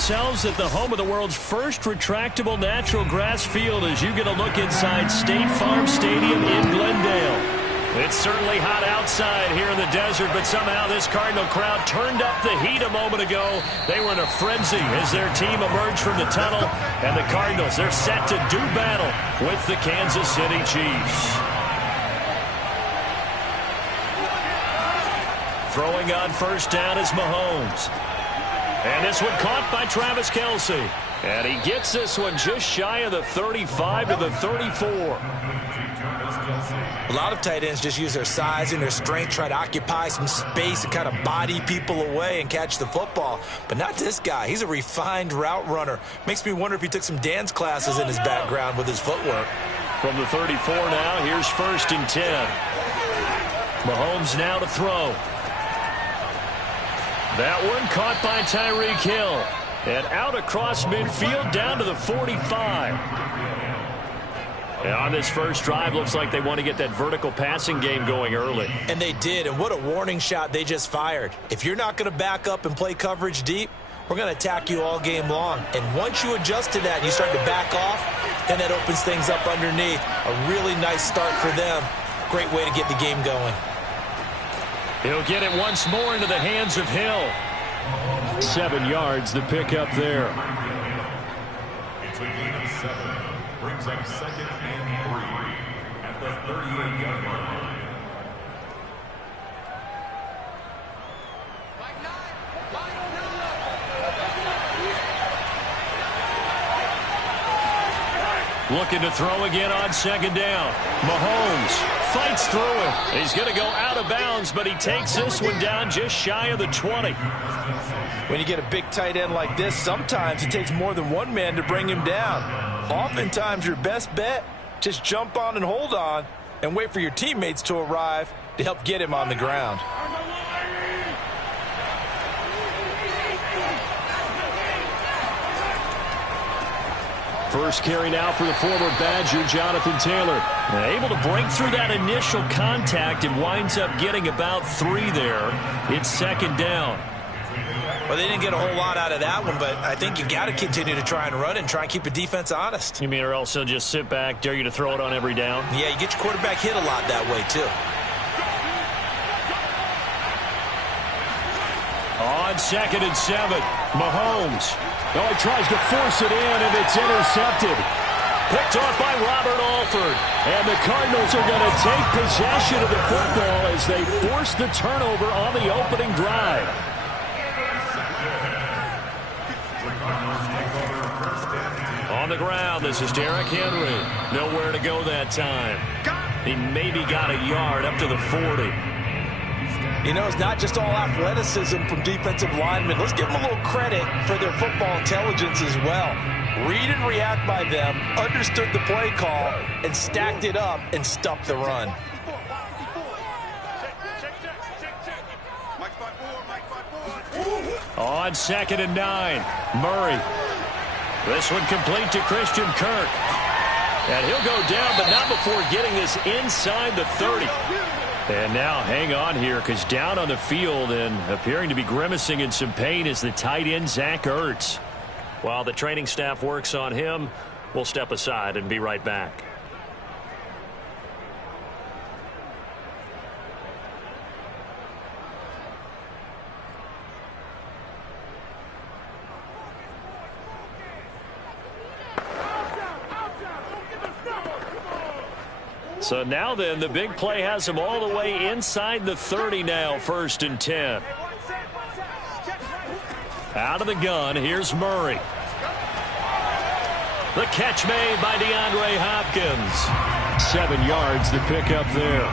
ourselves at the home of the world's first retractable natural grass field as you get a look inside State Farm Stadium in Glendale. It's certainly hot outside here in the desert, but somehow this Cardinal crowd turned up the heat a moment ago. They were in a frenzy as their team emerged from the tunnel, and the Cardinals, they're set to do battle with the Kansas City Chiefs. Throwing on first down is Mahomes. And this one caught by Travis Kelce. And he gets this one just shy of the 35 to the 34. A lot of tight ends just use their size and their strength, try to occupy some space and kind of body people away and catch the football. But not this guy. He's a refined route runner. Makes me wonder if he took some dance classes in his background with his footwork. From the 34 now, here's first and 10. Mahomes now to throw. That one caught by Tyreek Hill. And out across midfield down to the 45. And on this first drive, looks like they want to get that vertical passing game going early. And they did, and what a warning shot they just fired. If you're not going to back up and play coverage deep, we're going to attack you all game long. And once you adjust to that and you start to back off, then that opens things up underneath. A really nice start for them. Great way to get the game going. He'll get it once more into the hands of Hill. 7 yards, the pickup there. It's a gain of 7. Brings up second and 3 at the 38-yard line. Looking to throw again on second down. Mahomes fights through it. He's going to go out of bounds, but he takes this one down just shy of the 20. When you get a big tight end like this, sometimes it takes more than one man to bring him down. Oftentimes, your best bet, just jump on and hold on and wait for your teammates to arrive to help get him on the ground. First carry now for the former Badger, Jonathan Taylor. Able to break through that initial contact and winds up getting about 3 there. It's second down. Well, they didn't get a whole lot out of that one, but I think you got to continue to try and run and try and keep the defense honest. You mean or else they'll just sit back, dare you to throw it on every down? Yeah, you get your quarterback hit a lot that way, too. On second and 7, Mahomes. Oh, he tries to force it in, and it's intercepted. Picked off by Robert Alford. And the Cardinals are going to take possession of the football as they force the turnover on the opening drive. On the ground, this is Derrick Henry. Nowhere to go that time. He maybe got a yard up to the 40. You know, it's not just all athleticism from defensive linemen. Let's give them a little credit for their football intelligence as well. Read and react by them, understood the play call, and stacked it up and stuffed the run. On second and 9, Murray. This one complete to Christian Kirk. And he'll go down, but not before getting this inside the 30. And now hang on here because down on the field and appearing to be grimacing in some pain is the tight end, Zach Ertz. While the training staff works on him, we'll step aside and be right back. So now then, the big play has him all the way inside the 30 now, first and 10. Out of the gun, here's Murray. The catch made by DeAndre Hopkins. 7 yards, the pickup there.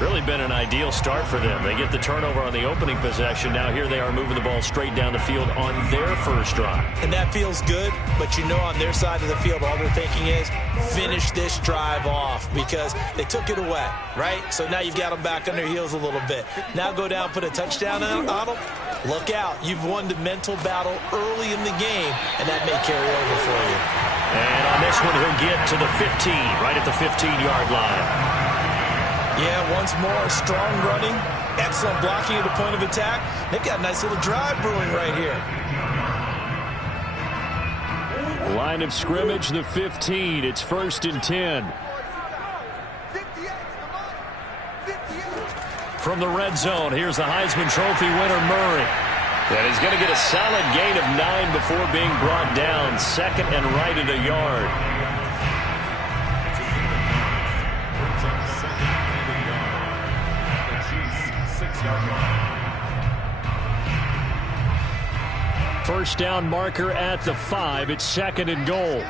Really been an ideal start for them. They get the turnover on the opening possession. Now here they are moving the ball straight down the field on their first drive. And that feels good, but you know on their side of the field all they're thinking is finish this drive off because they took it away, right? So now you've got them back on their heels a little bit. Now go down, put a touchdown on them. Look out. You've won the mental battle early in the game, and that may carry over for you. And on this one, he'll get to the 15, right at the 15-yard line. Yeah, once more, strong running, excellent blocking at the point of attack. They've got a nice little drive brewing right here. line of scrimmage, the 15. It's 1st and 10. From the red zone, here's the Heisman Trophy winner, Murray. And he's going to get a solid gain of 9 before being brought down. 2nd and right at a yard. First down marker at the 5. It's 2nd and goal.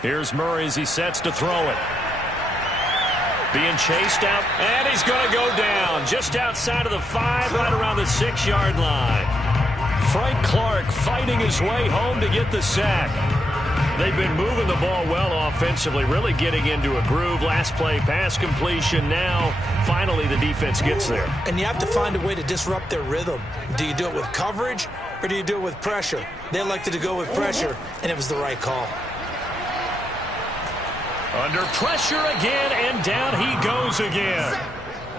Here's Murray as he sets to throw it. Being chased out, and he's going to go down just outside of the 5, right around the 6-yard line. Frank Clark fighting his way home to get the sack. They've been moving the ball well offensively, really getting into a groove. Last play, pass completion. Now, finally, the defense gets there. And you have to find a way to disrupt their rhythm. Do you do it with coverage, or do you do it with pressure? They elected to go with pressure, and it was the right call. Under pressure again, and down he goes again.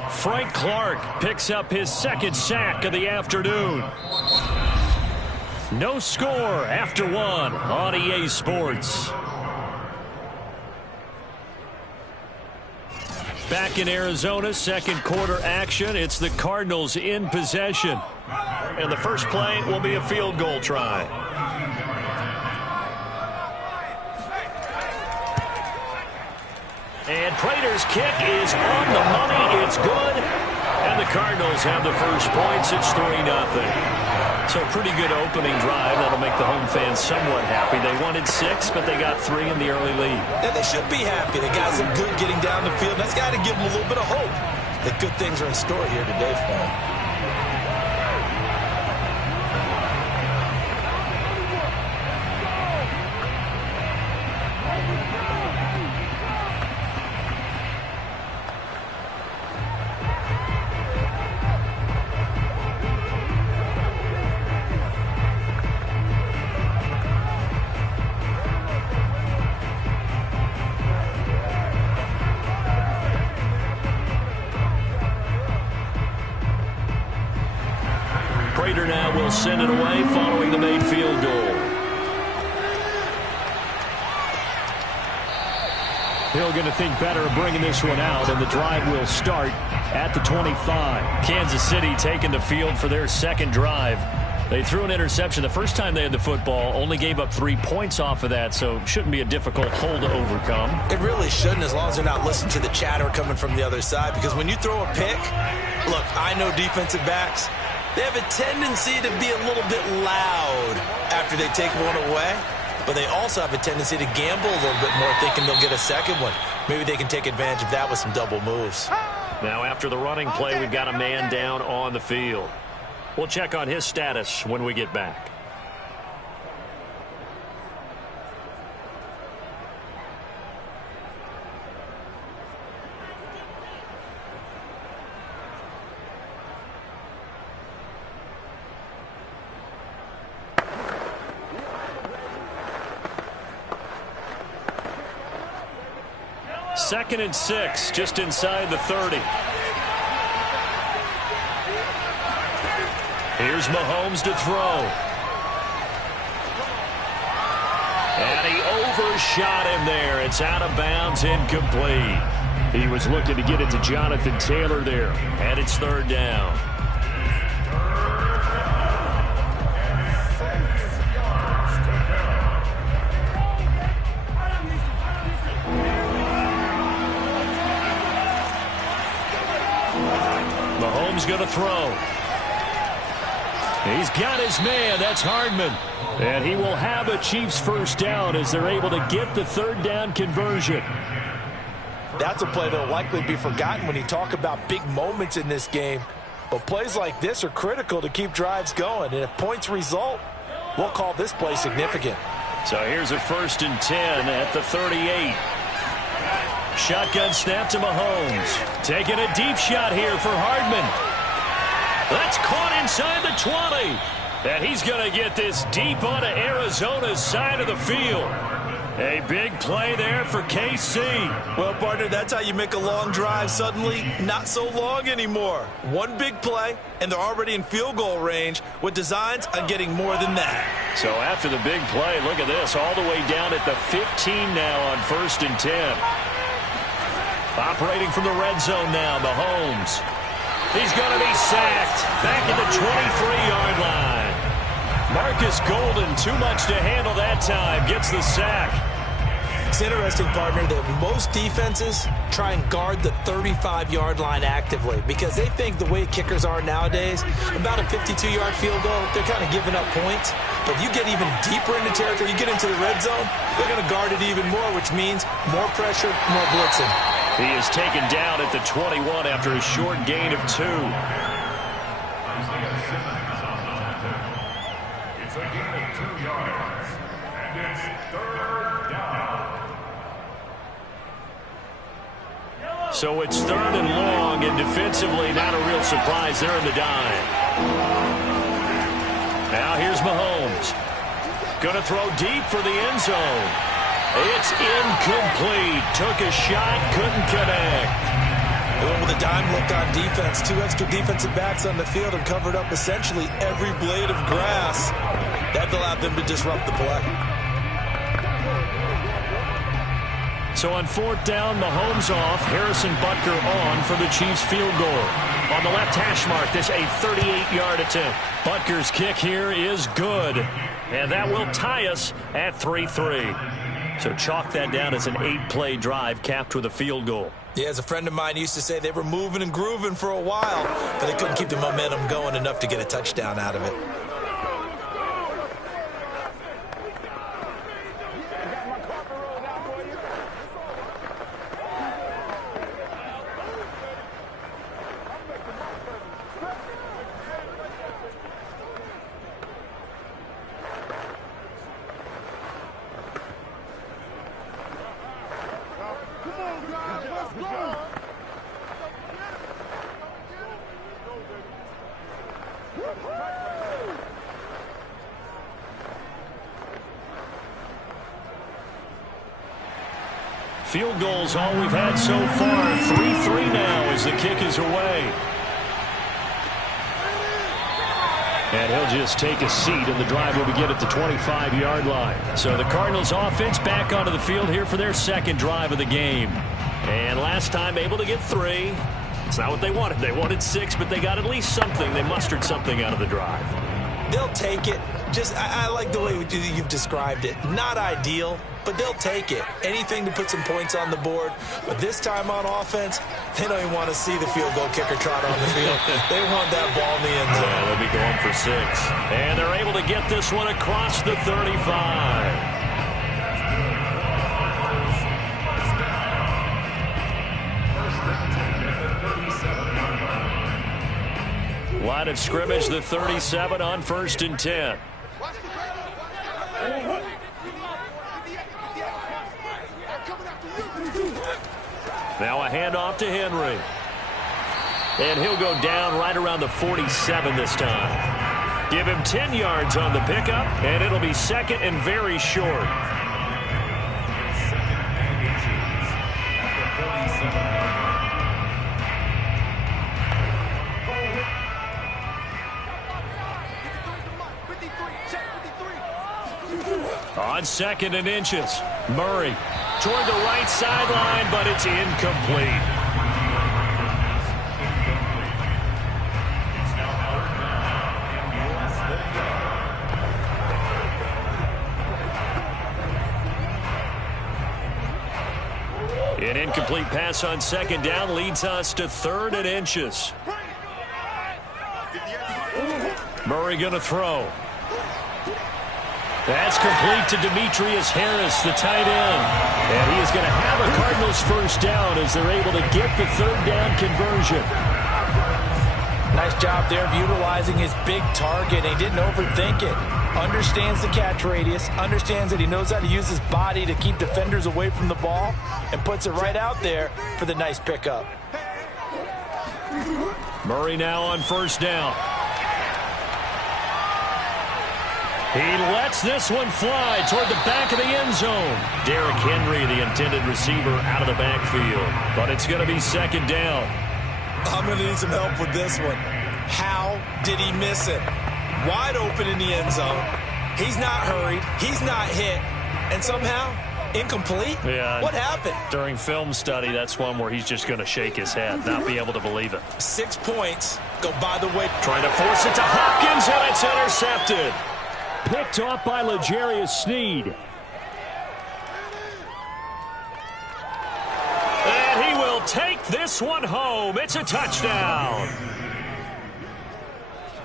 Frank Clark picks up his 2nd sack of the afternoon. No score after 1 on EA Sports. Back in Arizona, 2nd quarter action. It's the Cardinals in possession. And the first play will be a field goal try. And Prater's kick is on the money. It's good. And the Cardinals have the first points. It's 3-0. So a pretty good opening drive. That'll make the home fans somewhat happy. They wanted 6, but they got 3 in the early lead. And they should be happy. The guys look good getting down the field. That's got to give them a little bit of hope that good things are in store here today for them. Prater now will send it away following the made field goal. Hill going to think better of bringing this one out, and the drive will start at the 25. Kansas City taking the field for their 2nd drive. They threw an interception the first time they had the football, only gave up 3 points off of that, so it shouldn't be a difficult hole to overcome. It really shouldn't, as long as they're not listening to the chatter coming from the other side, because when you throw a pick, look, I know defensive backs, they have a tendency to be a little bit loud after they take one away, but they also have a tendency to gamble a little bit more, thinking they'll get a second one. Maybe they can take advantage of that with some double moves. Now after the running play, we've got a man down on the field. We'll check on his status when we get back. Second and 6, just inside the 30. Here's Mahomes to throw. And he overshot him there. It's out of bounds, incomplete. He was looking to get it to Jonathan Taylor there. And it's 3rd down. Mahomes going to throw. He's got his man. That's Hardman. And he will have a Chiefs first down as they're able to get the 3rd down conversion. That's a play that will likely be forgotten when you talk about big moments in this game. But plays like this are critical to keep drives going. And if points result, we'll call this play significant. So here's a 1st and 10 at the 38. Shotgun snap to Mahomes. Taking a deep shot here for Hardman. That's caught inside the 20. And he's going to get this deep onto Arizona's side of the field. A big play there for KC. Well, partner, that's how you make a long drive suddenly not so long anymore. One big play, and they're already in field goal range with designs on getting more than that. So after the big play, look at this, all the way down at the 15 now on 1st and 10. Operating from the red zone now, Mahomes. He's going to be sacked back at the 23-yard line. Marcus Golden, too much to handle that time, gets the sack. It's interesting, partner, that most defenses try and guard the 35-yard line actively because they think the way kickers are nowadays, about a 52-yard field goal, they're kind of giving up points. But you get even deeper into territory, you get into the red zone, they're going to guard it even more, which means more pressure, more blitzing. He is taken down at the 21 after a short gain of 2. It's a gain of 2 yards, and it's 3rd down. So it's 3rd and long, and defensively not a real surprise there in the dime. Now here's Mahomes. Going to throw deep for the end zone. It's incomplete. Took a shot, couldn't connect. With a dime look on defense, 2 extra defensive backs on the field and covered up essentially every blade of grass. That allowed them to disrupt the play. So on 4th down, Mahomes off, Harrison Butker on for the Chiefs field goal. On the left hash mark, this a 38-yard attempt. Butker's kick here is good, and that will tie us at 3-3. So chalk that down as an 8-play drive capped with a field goal. Yeah, as a friend of mine used to say, they were moving and grooving for a while, but they couldn't keep the momentum going enough to get a touchdown out of it. Field goals all we've had so far. 3-3 now as the kick is away. And he'll just take a seat, and the drive will begin at the 25-yard line. So the Cardinals offense back onto the field here for their 2nd drive of the game. And last time able to get 3. It's not what they wanted. They wanted 6, but they got at least something. They mustered something out of the drive. They'll take it. I like the way you've described it. Not ideal, but they'll take it. Anything to put some points on the board. But this time on offense, they don't even want to see the field goal kicker trot on the field. They want that ball in the end zone. Yeah, they'll be going for 6. And they're able to get this one across the 35. Line of scrimmage, the 37 on 1st and 10. Now a handoff to Henry. And he'll go down right around the 47 this time. Give him 10 yards on the pickup, and it'll be 2nd and very short. On 2nd and inches, Murray toward the right sideline, but it's incomplete. An incomplete pass on 2nd down leads us to 3rd and inches. Murray going to throw. That's complete to Demetrius Harris, the tight end. And he is going to have a Cardinals 1st down as they're able to get the 3rd down conversion. Nice job there of utilizing his big target. He didn't overthink it. Understands the catch radius, understands that he knows how to use his body to keep defenders away from the ball, and puts it right out there for the nice pickup. Murray now on 1st down. He lets this one fly toward the back of the end zone. Derrick Henry, the intended receiver, out of the backfield. But it's going to be second down. I'm going to need some help with this one. How did he miss it? Wide open in the end zone. He's not hurried. He's not hit. And somehow, incomplete? Yeah. What happened? During film study, that's one where he's just going to shake his head, not be able to believe it. 6 points go by the way. Trying to force it to Hopkins, and it's intercepted. Picked off by L'Jarius Sneed. And he will take this one home. It's a touchdown.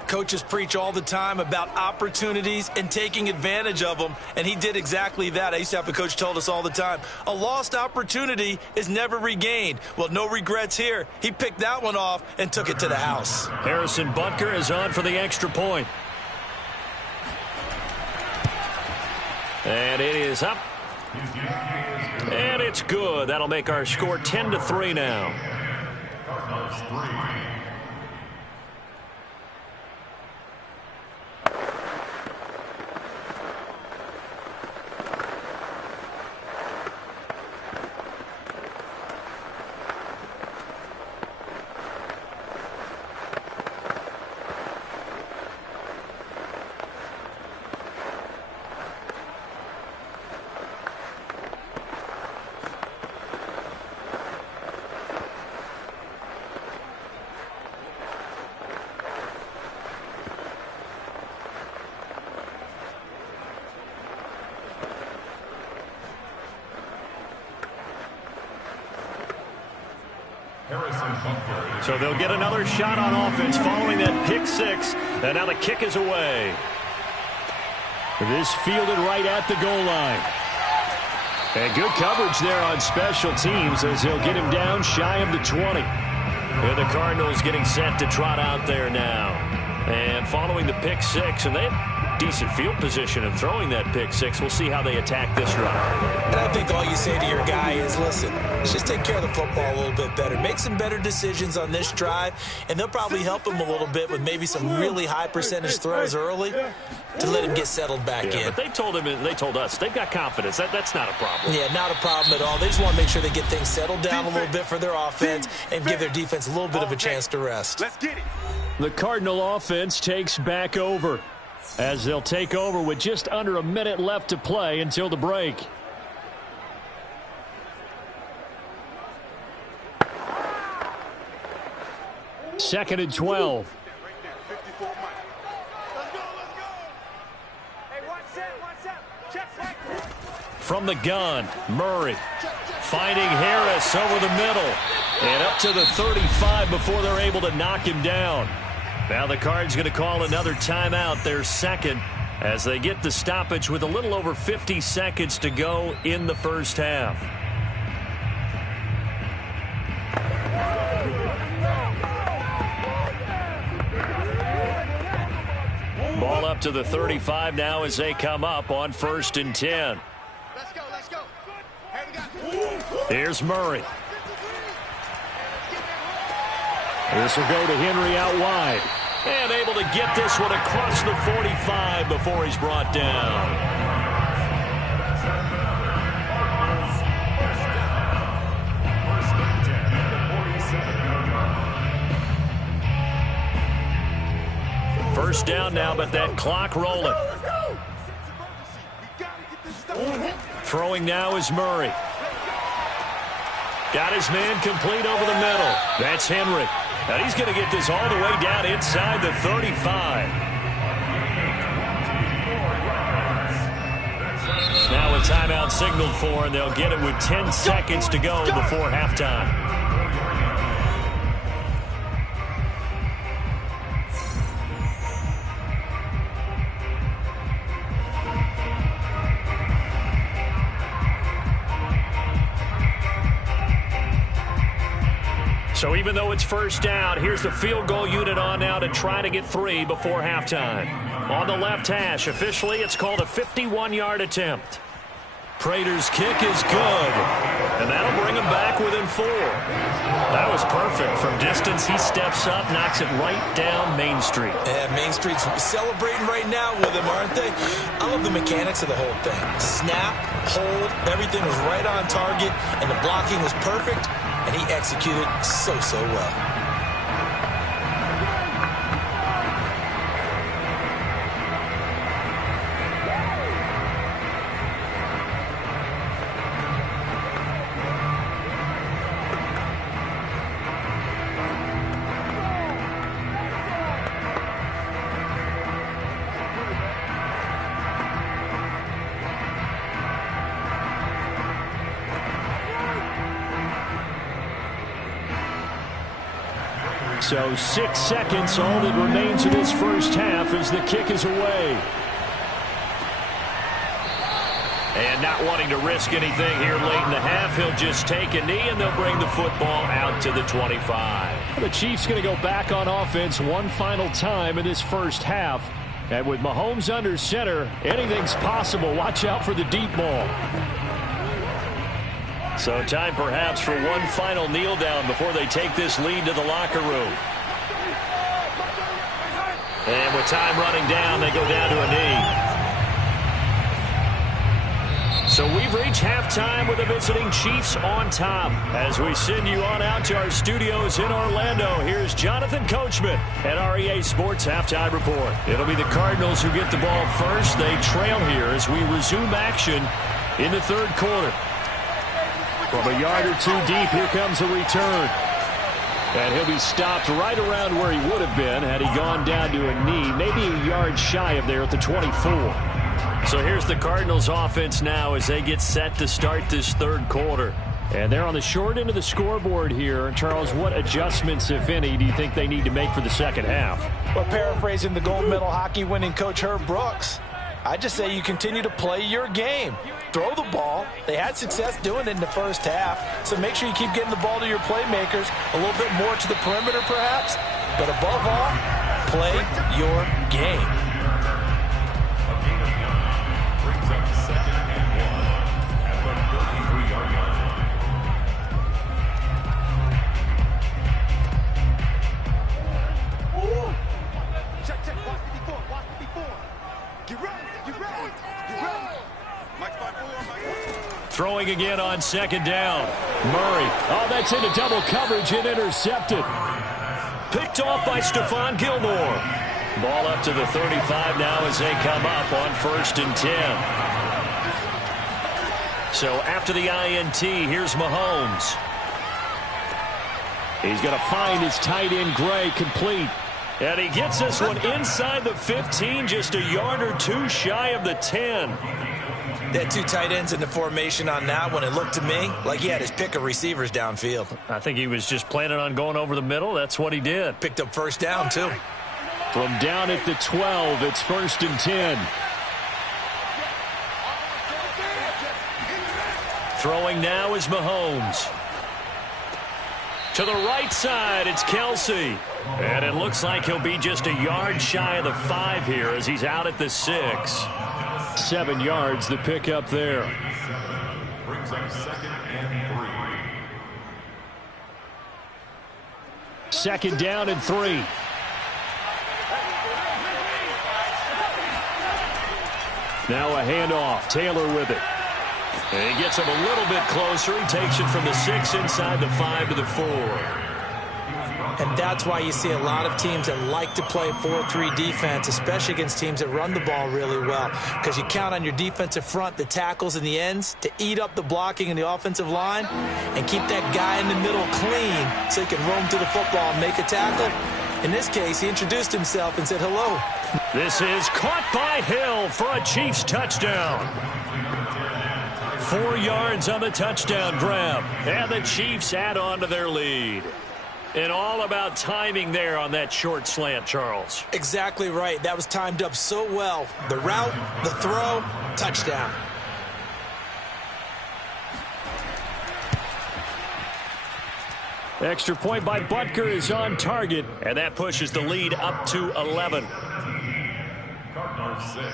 Coaches preach all the time about opportunities and taking advantage of them, and he did exactly that. I used to have a coach told us all the time, a lost opportunity is never regained. Well, no regrets here. He picked that one off and took it to the house. Harrison Butker is on for the extra point. And it is up. And it's good. That'll make our score 10-3 now. So they'll get another shot on offense following that pick six. And now the kick is away. This fielded right at the goal line. And good coverage there on special teams as they'll get him down shy of the 20. And the Cardinals getting set to trot out there now. And following the pick six, and they have decent field position in throwing that pick six. We'll see how they attack this run. And I think all you say to your guy is, listen, let's just take care of the football a little bit better. Make some better decisions on this drive, and they'll probably help him a little bit with maybe some really high percentage throws early to let him get settled back in. But they told us they've got confidence. That's not a problem. Yeah, not a problem at all. They just want to make sure they get things settled down a little bit for their offense and give their defense a little bit of a chance to rest. Let's get it. The Cardinal offense takes back over as they'll take over with just under a minute left to play until the break. Second and 12. From the gun, Murray finding Harris over the middle and up to the 35 before they're able to knock him down. Now the Cards going to call another timeout, their second, as they get the stoppage with a little over 50 seconds to go in the first half. Ball up to the 35 now as they come up on 1st and 10. Let's go, let's go. Here's Murray. This will go to Henry out wide. And able to get this one across the 45 before he's brought down. First down now, but that clock rolling. Throwing now is Murray. Got his man complete over the middle. That's Henry. And he's going to get this all the way down inside the 35. Now a timeout signaled for, and they'll get it with 10 seconds to go before halftime. So even though it's first down, here's the field goal unit on now to try to get 3 before halftime. On the left hash, officially it's called a 51-yard attempt. Prater's kick is good, and that'll bring him back. back within 4. That was perfect. From distance, he steps up, knocks it right down Main Street. Yeah, Main Street's celebrating right now with him, aren't they? I love the mechanics of the whole thing. Snap, hold, everything was right on target, and the blocking was perfect, and he executed so well. So 6 seconds, all that remains of this first half as the kick is away. And not wanting to risk anything here late in the half, he'll just take a knee and they'll bring the football out to the 25. The Chiefs going to go back on offense one final time in this first half. And with Mahomes under center, anything's possible. Watch out for the deep ball. So time perhaps for one final kneel down before they take this lead to the locker room. And with time running down, they go down to a knee. So we've reached halftime with the visiting Chiefs on top. As we send you on out to our studios in Orlando, here's Jonathan Coachman at REA Sports Halftime Report. It'll be the Cardinals who get the ball first. They trail here as we resume action in the third quarter. From a yard or two deep, here comes a return. And he'll be stopped right around where he would have been had he gone down to a knee, maybe a yard shy of there at the 24. So here's the Cardinals offense now as they get set to start this third quarter. And they're on the short end of the scoreboard here. Charles, what adjustments, if any, do you think they need to make for the second half? Well, paraphrasing the gold medal hockey winning coach Herb Brooks, I just say you continue to play your game. Throw the ball. They had success doing it in the first half, so make sure you keep getting the ball to your playmakers, a little bit more to the perimeter perhaps, but above all, play your game. Brings up 2nd and 1 at the 33-yard line. Check, watch me before. Get ready. Throwing again on second down. Murray. Oh, that's into double coverage and intercepted. Picked off by Stephon Gilmore. Ball up to the 35 now as they come up on 1st and 10. So after the INT, here's Mahomes. He's going to find his tight end, Gray, complete. And he gets this one inside the 15, just a yard or two shy of the 10. They had 2 tight ends in the formation on that one. It looked to me like he had his pick of receivers downfield. I think he was just planning on going over the middle. That's what he did. Picked up first down, too. From down at the 12, it's 1st and 10. Throwing now is Mahomes. To the right side, it's Kelsey. And it looks like he'll be just a yard shy of the 5 here as he's out at the 6. 7 yards, the pickup there. Brings up 2nd and 3. 2nd down and 3. Now a handoff. Taylor with it. And he gets him a little bit closer. He takes it from the 6 inside the 5 to the 4. And that's why you see a lot of teams that like to play 4-3 defense, especially against teams that run the ball really well, because you count on your defensive front, the tackles and the ends, to eat up the blocking in the offensive line and keep that guy in the middle clean so he can roam to the football and make a tackle. In this case, he introduced himself and said hello. This is caught by Hill for a Chiefs touchdown. 4 yards on the touchdown grab. And the Chiefs add on to their lead. And all about timing there on that short slant, Charles. Exactly right. That was timed up so well. The route, the throw, touchdown. Extra point by Butker is on target. And that pushes the lead up to 11. Cardinals 6.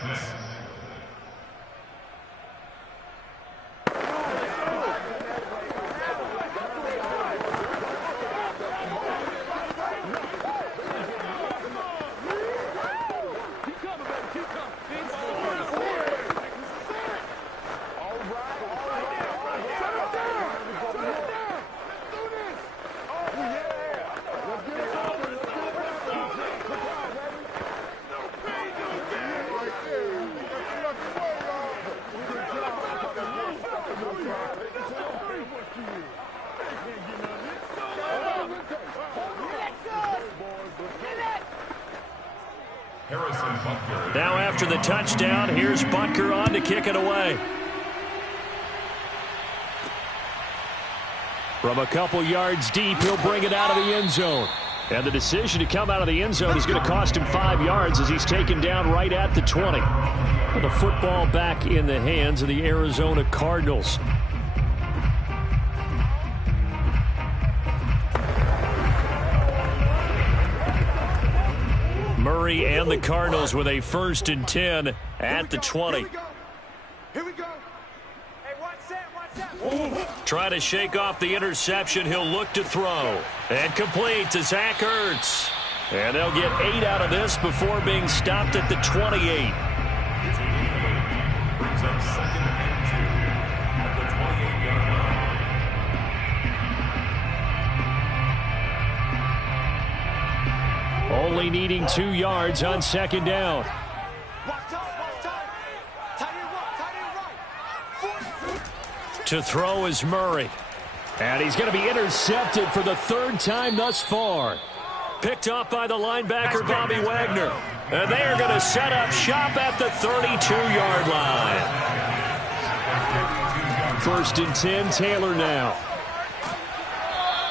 Harrison Butker. Now after the touchdown, here's Butker on to kick it away. From a couple yards deep, he'll bring it out of the end zone. And the decision to come out of the end zone is going to cost him 5 yards as he's taken down right at the 20. The football back in the hands of the Arizona Cardinals. Murray and the Cardinals with a 1st and 10 at the 20. Here we go. Hey, watch that. Trying to shake off the interception. He'll look to throw. And complete to Zach Ertz. And they'll get 8 out of this before being stopped at the 28. Brings up 2nd and 2 at the 28-yard line. Only needing 2 yards on 2nd down. Watch time. Tight end right. To throw is Murray. And he's going to be intercepted for the 3rd time thus far. Picked off by the linebacker, Bobby Wagner. And they are going to set up shop at the 32-yard line. 1st and 10, Taylor now.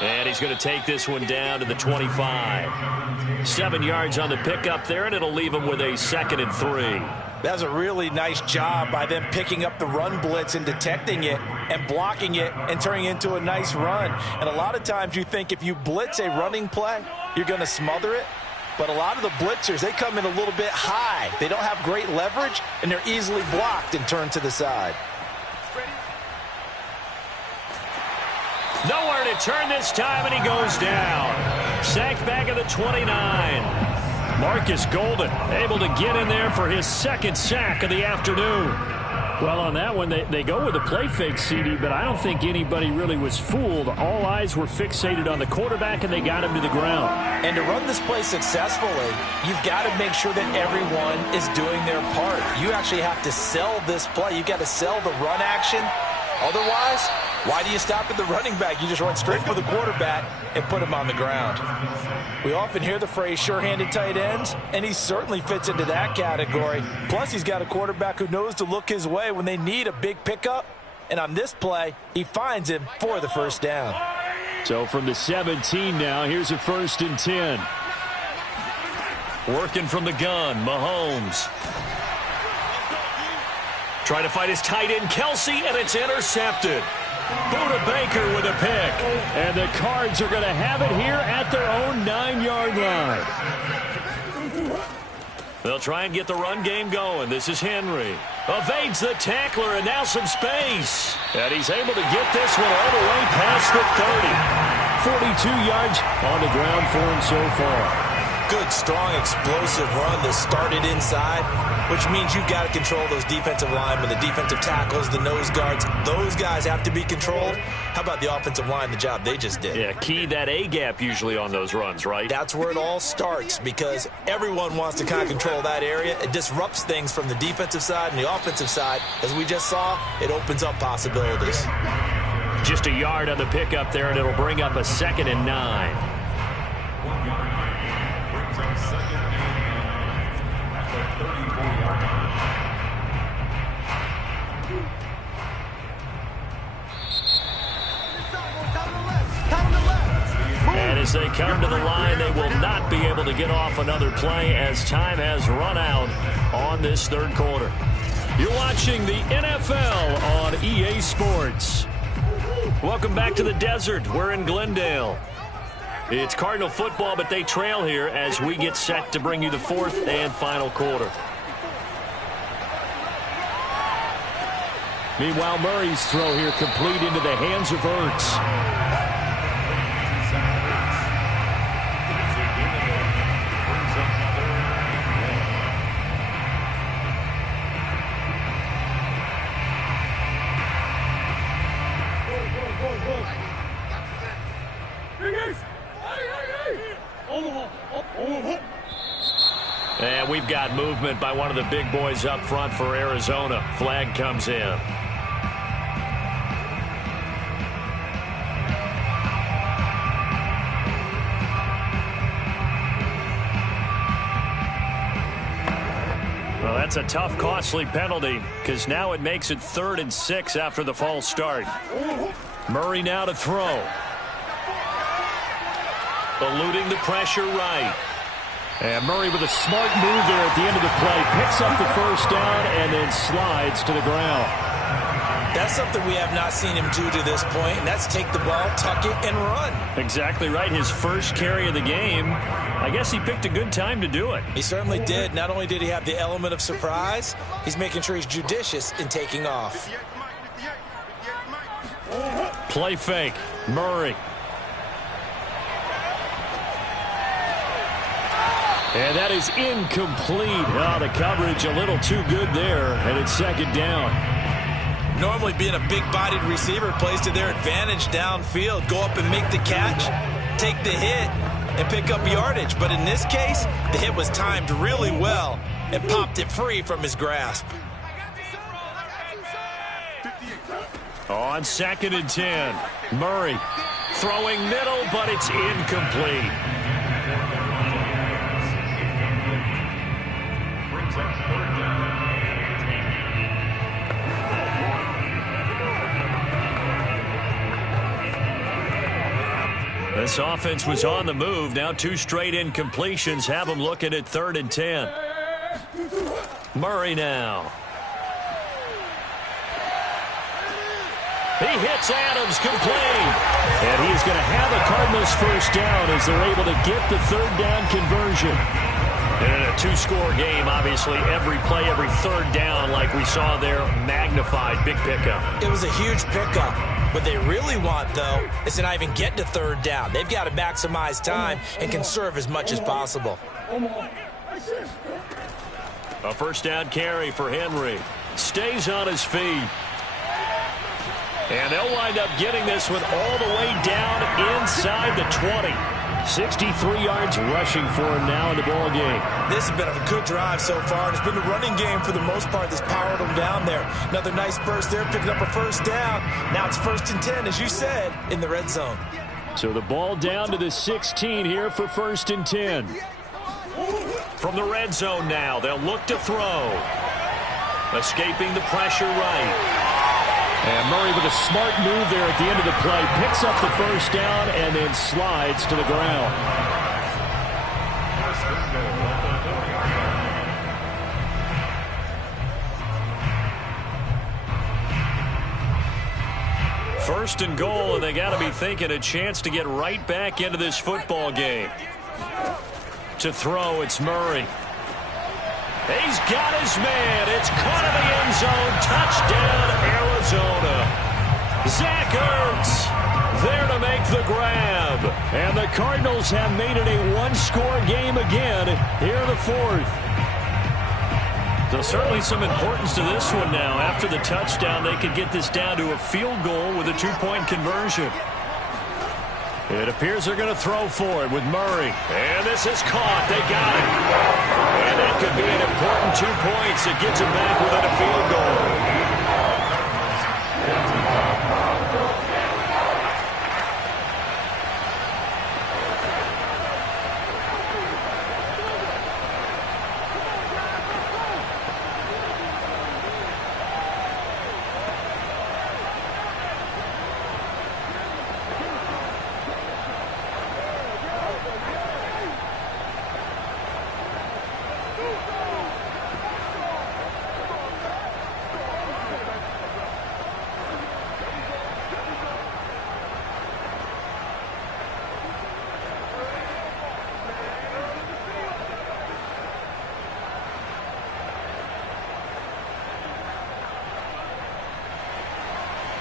And he's going to take this one down to the 25. 7 yards on the pickup there, and it'll leave him with a 2nd and 3. That's a really nice job by them picking up the run blitz and detecting it and blocking it and turning it into a nice run. And a lot of times you think if you blitz a running play, you're going to smother it. But a lot of the blitzers, they come in a little bit high. They don't have great leverage, and they're easily blocked and turned to the side. Nowhere to turn this time, and he goes down. Sacked back at the 29. Marcus Golden able to get in there for his 2nd sack of the afternoon. Well, on that one, they go with a play fake, CD, but I don't think anybody really was fooled. All eyes were fixated on the quarterback, and they got him to the ground. And to run this play successfully, you've got to make sure that everyone is doing their part. You actually have to sell this play. You've got to sell the run action. Otherwise, why do you stop at the running back? You just run straight for the quarterback and put him on the ground. We often hear the phrase sure-handed tight ends, and he certainly fits into that category. Plus, he's got a quarterback who knows to look his way when they need a big pickup. And on this play, he finds him for the 1st down. So from the 17 now, here's a 1st and 10. Working from the gun, Mahomes. Trying to fight his tight end, Kelsey, and it's intercepted. Buda Baker with a pick. And the Cards are going to have it here at their own 9-yard line. They'll try and get the run game going. This is Henry. Evades the tackler, and now some space. And he's able to get this one all the way past the 30. 42 yards on the ground for him so far. Good, strong, explosive run that started inside, which means you've got to control those defensive linemen, the defensive tackles, the nose guards. Those guys have to be controlled. How about the offensive line, the job they just did? Yeah, key that A-gap usually on those runs, right? That's where it all starts because everyone wants to kind of control that area. It disrupts things from the defensive side and the offensive side. As we just saw, it opens up possibilities. Just a yard on the pickup there, and it'll bring up a 2nd and 9. And as they come to the line, they will not be able to get off another play as time has run out on this 3rd quarter. You're watching the NFL on EA Sports. Welcome back to the desert. We're in Glendale. It's Cardinal football, but they trail here as we get set to bring you the 4th and final quarter. Meanwhile, Murray's throw here complete into the hands of Ertz. And we've got movement by one of the big boys up front for Arizona. Flag comes in. That's a tough, costly penalty because now it makes it 3rd and 6 after the false start. Murray now to throw. Eluding the pressure right. And Murray with a smart move there at the end of the play. Picks up the first down and then slides to the ground. That's something we have not seen him do to this point, and that's take the ball, tuck it, and run. Exactly right. His first carry of the game. I guess he picked a good time to do it. He certainly did. Not only did he have the element of surprise, he's making sure he's judicious in taking off. Play fake. Murray. And that is incomplete. Oh, the coverage a little too good there, and it's 2nd down. Normally being a big-bodied receiver plays to their advantage downfield. Go up and make the catch, take the hit, and pick up yardage. But in this case, the hit was timed really well and popped it free from his grasp. On 2nd and 10. Murray throwing middle, but it's incomplete. This offense was on the move. Now 2 straight incompletions have them looking at 3rd and 10. Murray now. He hits Adams complete. And he is going to have a Cardinals first down as they're able to get the 3rd down conversion. And in a 2-score game, obviously, every play, every 3rd down, like we saw there, magnified. Big pickup. It was a huge pickup. What they really want, though, is to not even get to 3rd down. They've got to maximize time and conserve as much as possible. A first down carry for Henry. Stays on his feet. And they'll wind up getting this one all the way down inside the 20. 63 yards rushing for him now in the ball game. This has been a good drive so far. It's been the running game for the most part that's powered them down there. Another nice burst there, picking up a first down. Now it's 1st and 10, as you said, in the red zone. So the ball down to the 16 here for 1st and 10. From the red zone now, they'll look to throw. Escaping the pressure right. And Murray with a smart move there at the end of the play. Picks up the first down and then slides to the ground. First and goal, and they got to be thinking a chance to get right back into this football game. To throw, it's Murray. He's got his man. It's caught in the end zone. Touchdown, Arizona. Zach Ertz there to make the grab. And the Cardinals have made it a 1-score game again here in the 4th. So certainly some importance to this one now. After the touchdown, they could get this down to a field goal with a 2-point conversion. It appears they're going to throw for it with Murray. And this is caught. They got it. And that could be an important 2 points that gets them back within a field goal.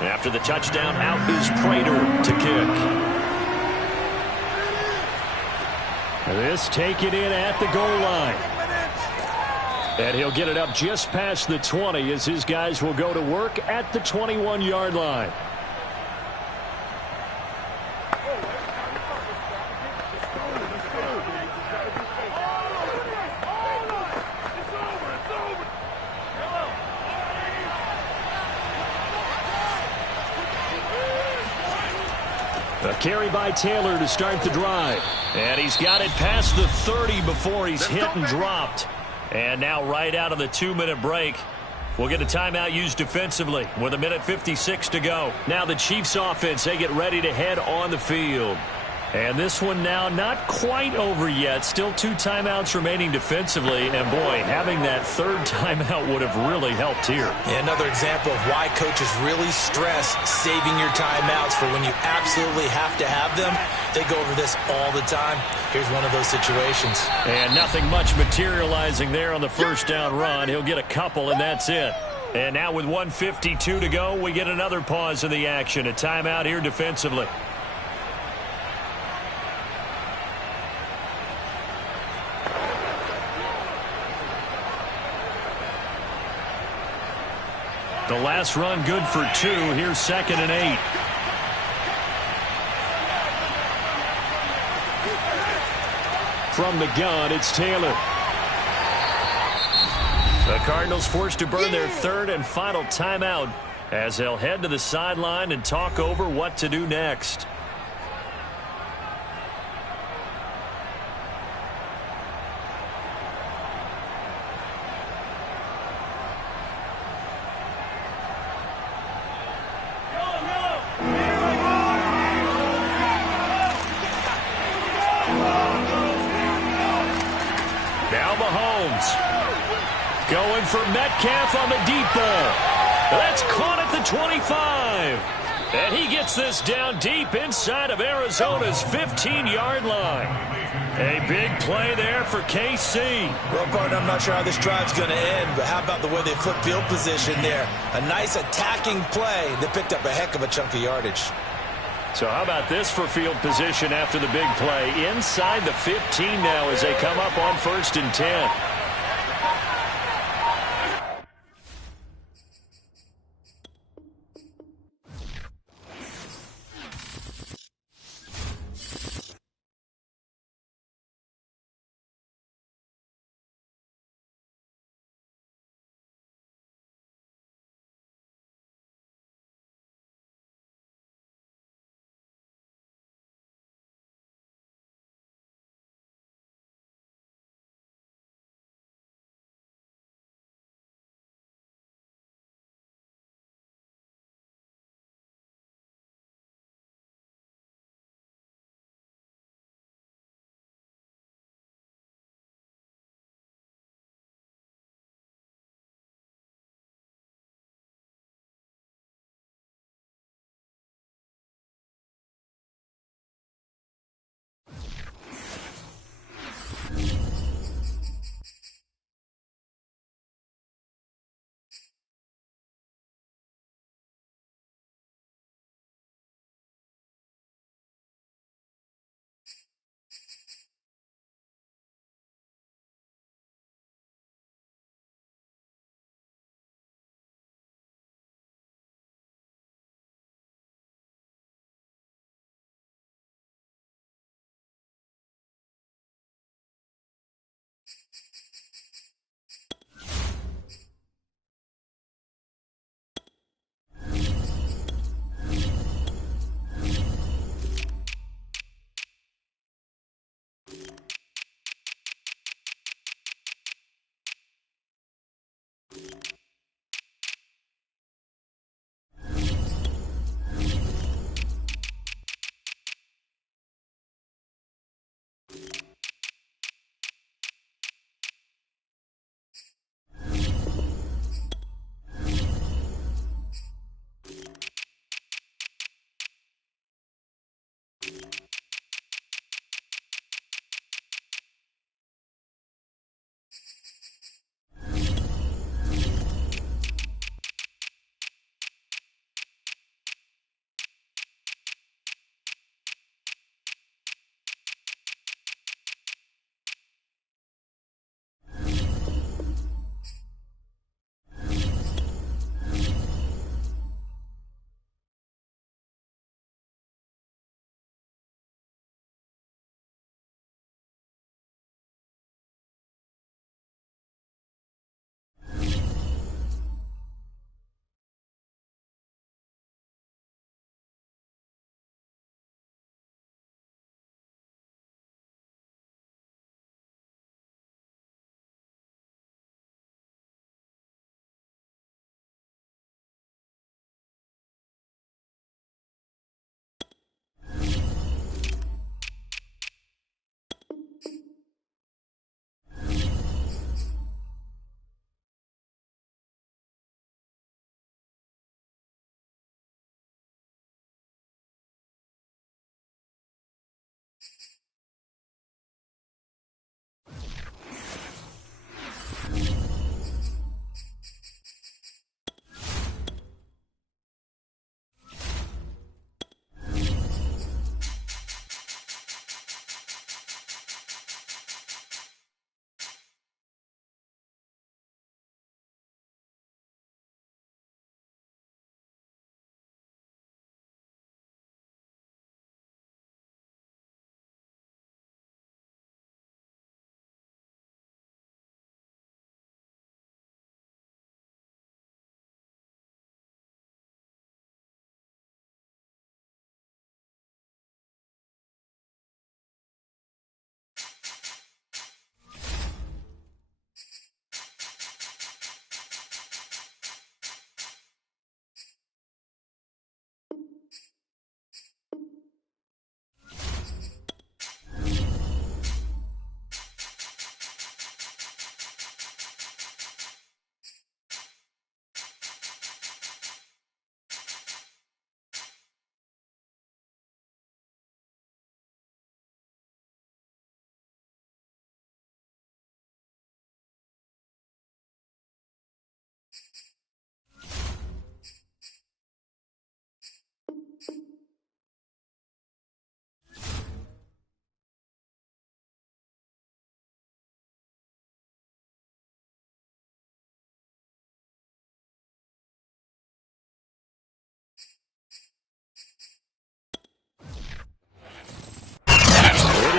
After the touchdown, out is Prater to kick. This taken in at the goal line. And he'll get it up just past the 20 as his guys will go to work at the 21-yard line. A carry by Taylor to start the drive. And he's got it past the 30 before he's hit and dropped. And now right out of the 2-minute break, we'll get a timeout used defensively with 1:56 to go. Now the Chiefs offense, they get ready to head on the field. And this one now not quite over yet. Still 2 timeouts remaining defensively. And, boy, having that third timeout would have really helped here. Yeah, another example of why coaches really stress saving your timeouts for when you absolutely have to have them. They go over this all the time. Here's one of those situations. And nothing much materializing there on the first down run. He'll get a couple, and that's it. And now with 1:52 to go, we get another pause in the action. A timeout here defensively. The last run good for 2. Here's 2nd and 8. From the gun, it's Taylor. The Cardinals forced to burn their 3rd and final timeout as they'll head to the sideline and talk over what to do next. Going for Metcalf on the deep ball. That's caught at the 25. And he gets this down deep inside of Arizona's 15-yard line. A big play there for KC. Well, partner, I'm not sure how this drive's going to end, but how about the way they flip field position there? A nice attacking play. They picked up a heck of a chunk of yardage. So how about this for field position after the big play? Inside the 15 now as they come up on 1st and 10.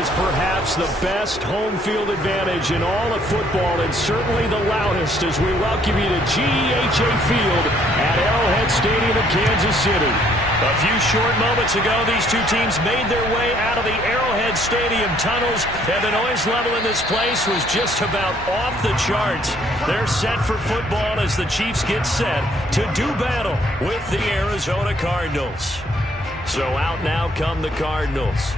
is perhaps the best home field advantage in all of football, and certainly the loudest, as we welcome you to GEHA Field at Arrowhead Stadium in Kansas City. A few short moments ago, these two teams made their way out of the Arrowhead Stadium tunnels, and the noise level in this place was just about off the charts. They're set for football as the Chiefs get set to do battle with the Arizona Cardinals. So out now come the Cardinals.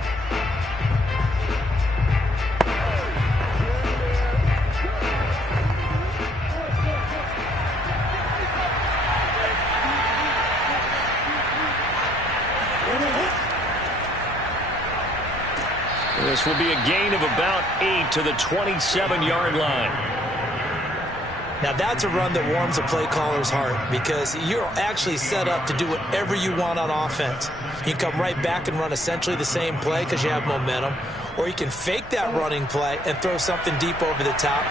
This will be a gain of about 8 to the 27-yard line. Now that's a run that warms a play caller's heart because you're actually set up to do whatever you want on offense. You can come right back and run essentially the same play because you have momentum, or you can fake that running play and throw something deep over the top,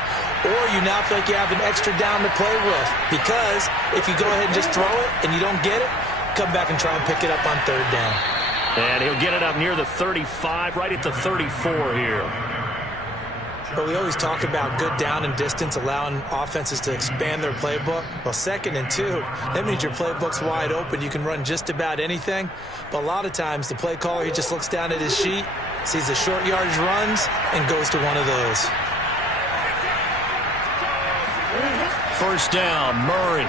or you now feel like you have an extra down to play with because if you go ahead and just throw it and you don't get it, come back and try and pick it up on third down. And he'll get it up near the 35, right at the 34 here. But we always talk about good down and distance, allowing offenses to expand their playbook. Well, 2nd and 2, that means your playbook's wide open. You can run just about anything. But a lot of times, the play caller, he just looks down at his sheet, sees the short yardage runs, and goes to one of those. First down, Murray.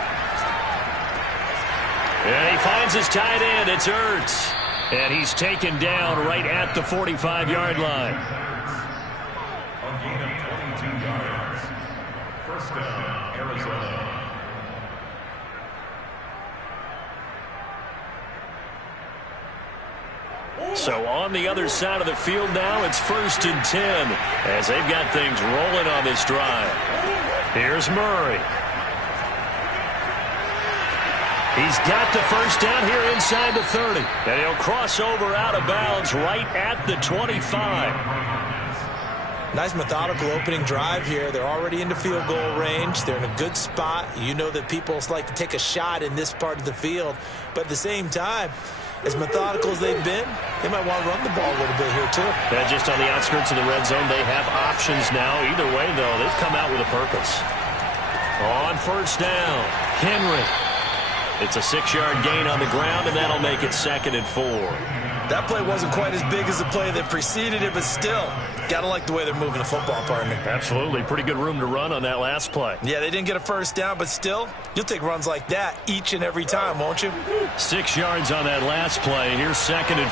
And he finds his tight end. It's Ertz. And he's taken down right at the 45-yard line. A gain of 22 yards. First down, Arizona. So on the other side of the field now, it's 1st and 10 as they've got things rolling on this drive. Here's Murray. He's got the first down here inside the 30. And he'll cross over out of bounds right at the 25. Nice methodical opening drive here. They're already into field goal range. They're in a good spot. You know that people like to take a shot in this part of the field. But at the same time, as methodical as they've been, they might want to run the ball a little bit here too. Yeah, just on the outskirts of the red zone, they have options now. Either way, though, they've come out with a purpose. On first down, Henry. It's a 6-yard gain on the ground, and that'll make it 2nd and 4. That play wasn't quite as big as the play that preceded it, but still, got to like the way they're moving the football, partner. Absolutely. Pretty good room to run on that last play. Yeah, they didn't get a first down, but still, you'll take runs like that each and every time, won't you? 6 yards on that last play. Here's 2nd and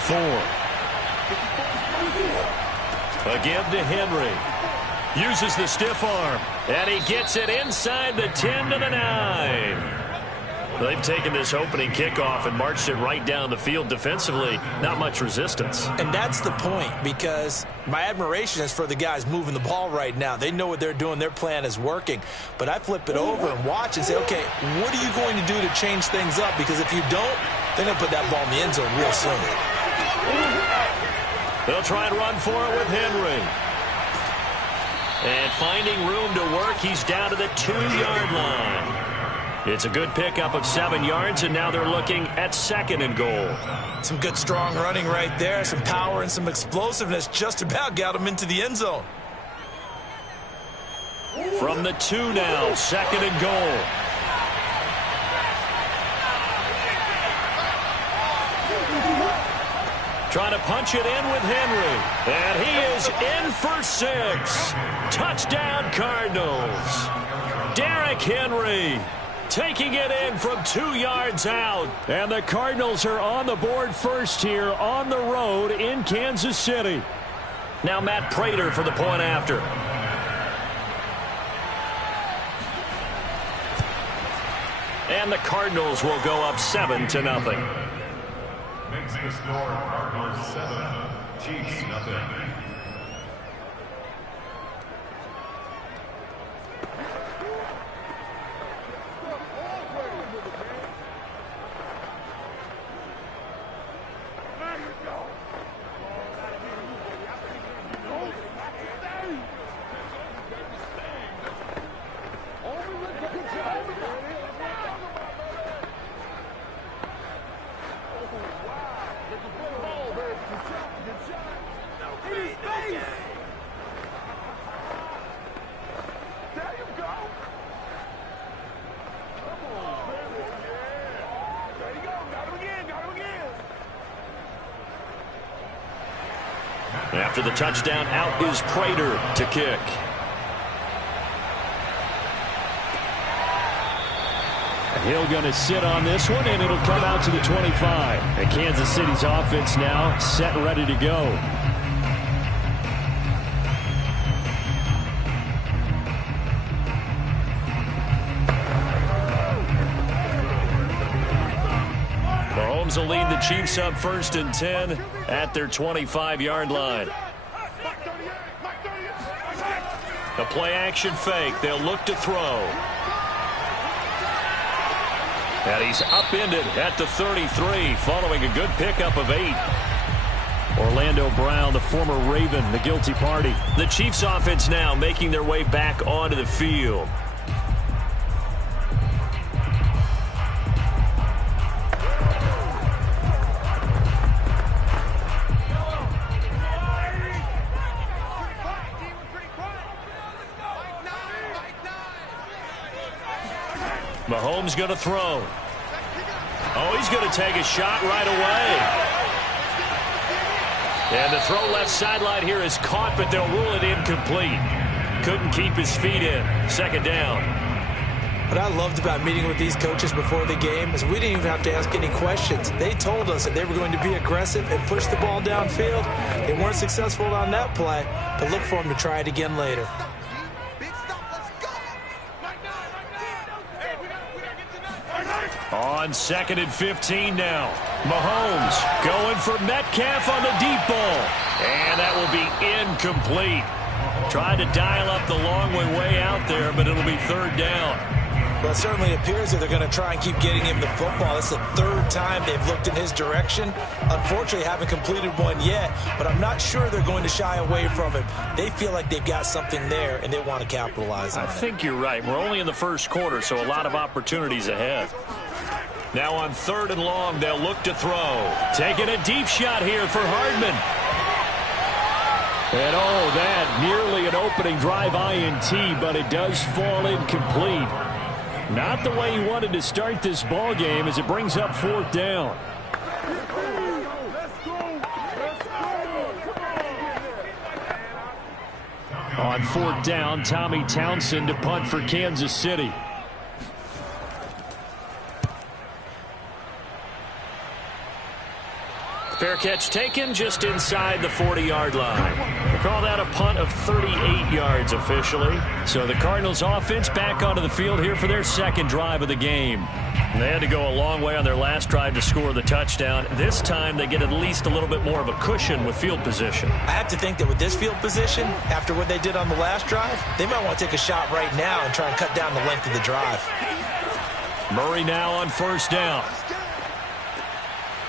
4. Again to Henry. Uses the stiff arm, and he gets it inside the 10 to the 9. They've taken this opening kickoff and marched it right down the field defensively. Not much resistance. And that's the point, because my admiration is for the guys moving the ball right now. They know what they're doing. Their plan is working. But I flip it over and watch and say, okay, what are you going to do to change things up? Because if you don't, they're going to put that ball in the end zone real soon. They'll try and run for it with Henry. And finding room to work, he's down to the 2-yard line. It's a good pickup of 7 yards, and now they're looking at 2nd and goal. Some good strong running right there, some power and some explosiveness just about got them into the end zone. From the 2 now, 2nd and goal. Trying to punch it in with Henry. And he is in for 6. Touchdown, Cardinals. Derrick Henry taking it in from 2 yards out. And the Cardinals are on the board first here on the road in Kansas City. Now Matt Prater for the point after. And the Cardinals will go up 7-0. Makes the score Cardinals 7, Chiefs nothing. After the touchdown, out is Prater to kick. Hill going to sit on this one, and it'll come out to the 25. And Kansas City's offense now set and ready to go. Mahomes will lead the Chiefs up 1st and 10 at their 25-yard line. The play-action fake. They'll look to throw. And he's upended at the 33, following a good pickup of 8. Orlando Brown, the former Raven, the guilty party. The Chiefs offense now making their way back onto the field. Mahomes going to throw. Oh, he's going to take a shot right away. And the throw left sideline here is caught, but they'll rule it incomplete. Couldn't keep his feet in. 2nd down. What I loved about meeting with these coaches before the game is we didn't even have to ask any questions. They told us that they were going to be aggressive and push the ball downfield. They weren't successful on that play, but look for them to try it again later. On 2nd and 15 now. Mahomes going for Metcalf on the deep ball. And that will be incomplete. Tried to dial up the long way out there, but it'll be 3rd down. Well, it certainly appears that they're going to try and keep getting him the football. It's the 3rd time they've looked in his direction. Unfortunately, haven't completed one yet, but I'm not sure they're going to shy away from him. They feel like they've got something there, and they want to capitalize on it. I think you're right. We're only in the 1st quarter, so a lot of opportunities ahead. Now on 3rd and long, they'll look to throw. Taking a deep shot here for Hardman. And oh, that nearly an opening drive INT, but it does fall incomplete. Not the way he wanted to start this ball game as it brings up 4th down. On 4th down, Tommy Townsend to punt for Kansas City. Fair catch taken just inside the 40-yard line. We'll call that a punt of 38 yards officially. So the Cardinals offense back onto the field here for their 2nd drive of the game. They had to go a long way on their last drive to score the touchdown. This time they get at least a little bit more of a cushion with field position. I have to think that with this field position, after what they did on the last drive, they might want to take a shot right now and try and cut down the length of the drive. Murray now on 1st down.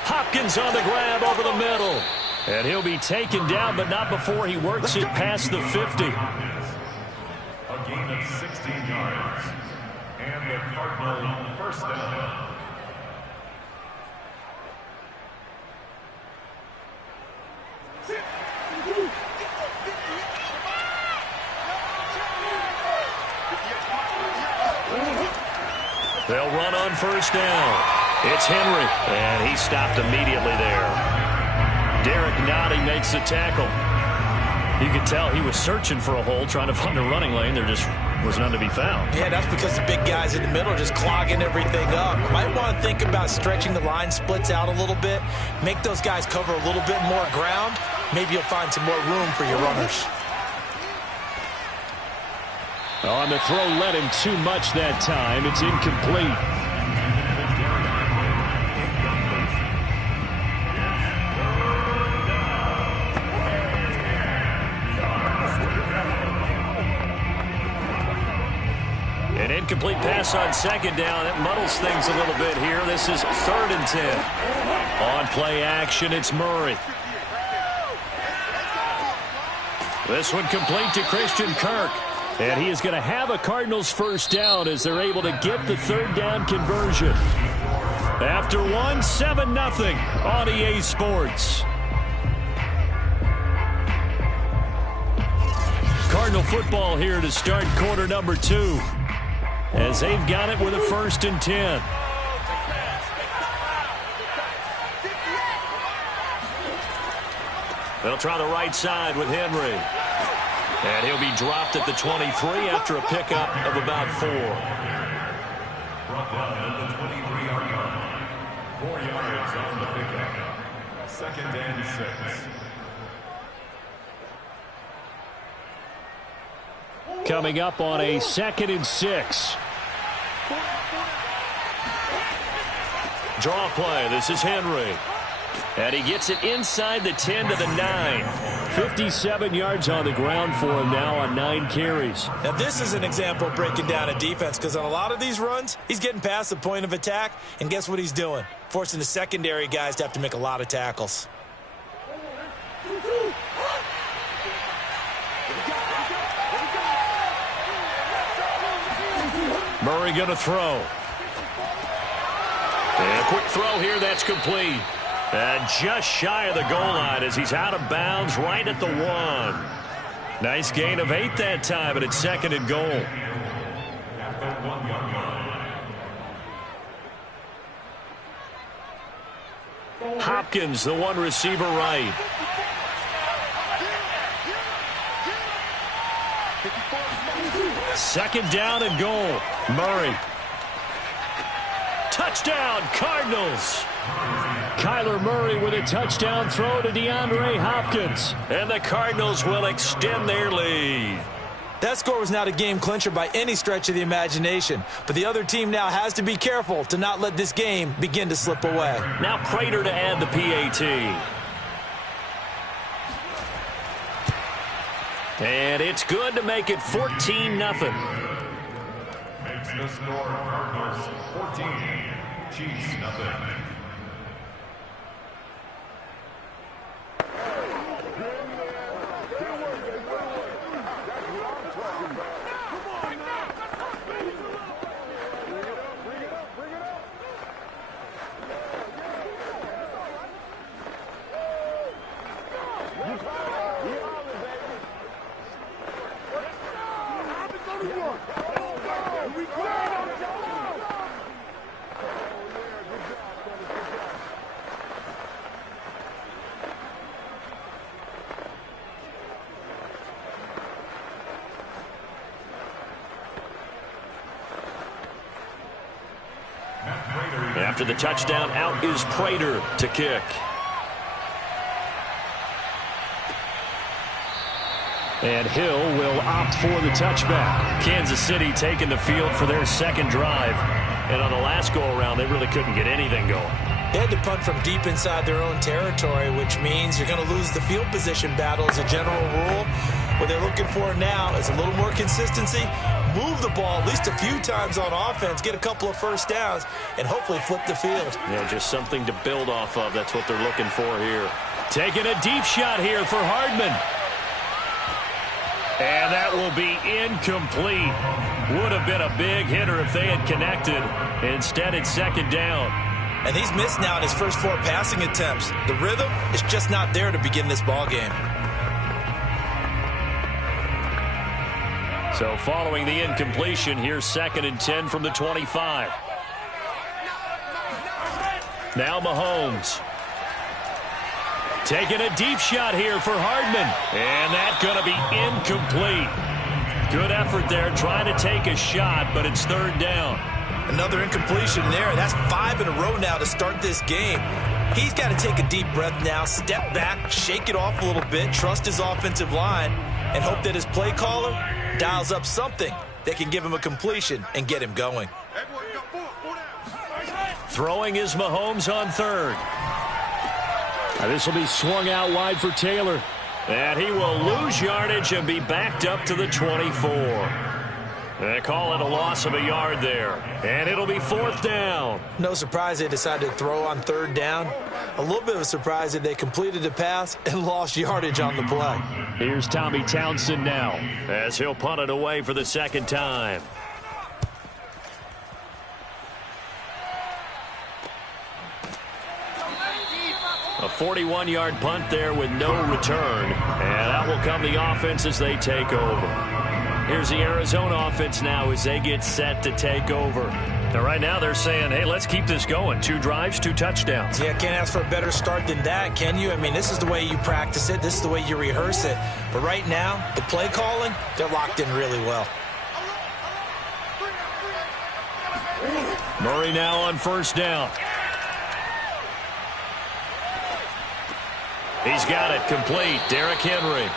Hopkins on the grab over the middle. And he'll be taken down, but not before he works it past the 50. A gain of 16 yards. And the Cardinal 1st down. They'll run on 1st down. It's Henry, and he stopped immediately there. Derek Nottie makes the tackle. You could tell he was searching for a hole, trying to find a running lane. There just was none to be found. Yeah, that's because the big guys in the middle are just clogging everything up. Might want to think about stretching the line splits out a little bit. Make those guys cover a little bit more ground. Maybe you'll find some more room for your runners. On the throw, led him too much that time. It's incomplete. An incomplete pass on 2nd down. It muddles things a little bit here. This is 3rd and 10. On play action, it's Murray. This one complete to Christian Kirk. And he is going to have a Cardinals 1st down as they're able to get the 3rd down conversion. After 7-0 on EA Sports. Cardinal football here to start quarter number 2. As they've got it with a 1st and 10. They'll try the right side with Henry. And he'll be dropped at the 23 after a pickup of about 4. Brought down at the 23-yard line. 4 yards on the pickup. 2nd and 6. Coming up on a 2nd and 6. Draw play. This is Henry. And he gets it inside the 10 to the 9. 57 yards on the ground for him now on 9 carries. Now, this is an example of breaking down a defense, because on a lot of these runs, he's getting past the point of attack, and guess what he's doing? Forcing the secondary guys to have to make a lot of tackles. Murray going to throw. And a quick throw here, that's complete. And just shy of the goal line as he's out of bounds right at the 1. Nice gain of 8 that time, and it's 2nd and goal. Hopkins, the one receiver right. Second down and goal. Murray. Touchdown, Cardinals. Kyler Murray with a touchdown throw to DeAndre Hopkins. And the Cardinals will extend their lead. That score was not a game clincher by any stretch of the imagination, but the other team now has to be careful to not let this game begin to slip away. Now Prater to add the PAT. And it's good to make it 14-0. Makes the score Cardinals 14, Chiefs nothing. After the touchdown, out is Prater to kick. And Hill will opt for the touchback. Kansas City taking the field for their second drive. And on the last go-around, they really couldn't get anything going. They had to punt from deep inside their own territory, which means you're going to lose the field position battle as a general rule. What they're looking for now is a little more consistency, move the ball at least a few times on offense, get a couple of first downs, and hopefully flip the field. Yeah, just something to build off of. That's what they're looking for here. Taking a deep shot here for Hardman. And that will be incomplete. Would have been a big hitter if they had connected. Instead, it's 2nd down. And he's missed now in his first 4 passing attempts. The rhythm is just not there to begin this ball game. So following the incompletion, here's 2nd and 10 from the 25. Now Mahomes. Taking a deep shot here for Hardman. And that's going to be incomplete. Good effort there trying to take a shot, but it's 3rd down. Another incompletion there. That's 5 in a row now to start this game. He's got to take a deep breath now, step back, shake it off a little bit, trust his offensive line, and hope that his play caller dials up something that can give him a completion and get him going. Throwing is Mahomes on 3rd. Now this will be swung out wide for Taylor. And he will lose yardage and be backed up to the 24. They call it a loss of a yard there. And it'll be 4th down. No surprise they decided to throw on 3rd down. A little bit of a surprise that they completed the pass and lost yardage on the play. Here's Tommy Townsend now, as he'll punt it away for the 2nd time. A 41-yard punt there with no return. And out will come the offense as they take over. Here's the Arizona offense now as they get set to take over. And right now they're saying, hey, let's keep this going. 2 drives, 2 touchdowns. Yeah, can't ask for a better start than that, can you? I mean, this is the way you practice it. This is the way you rehearse it. But right now, the play calling, they're locked in really well. Murray now on first down. He's got it complete. Derrick Henry.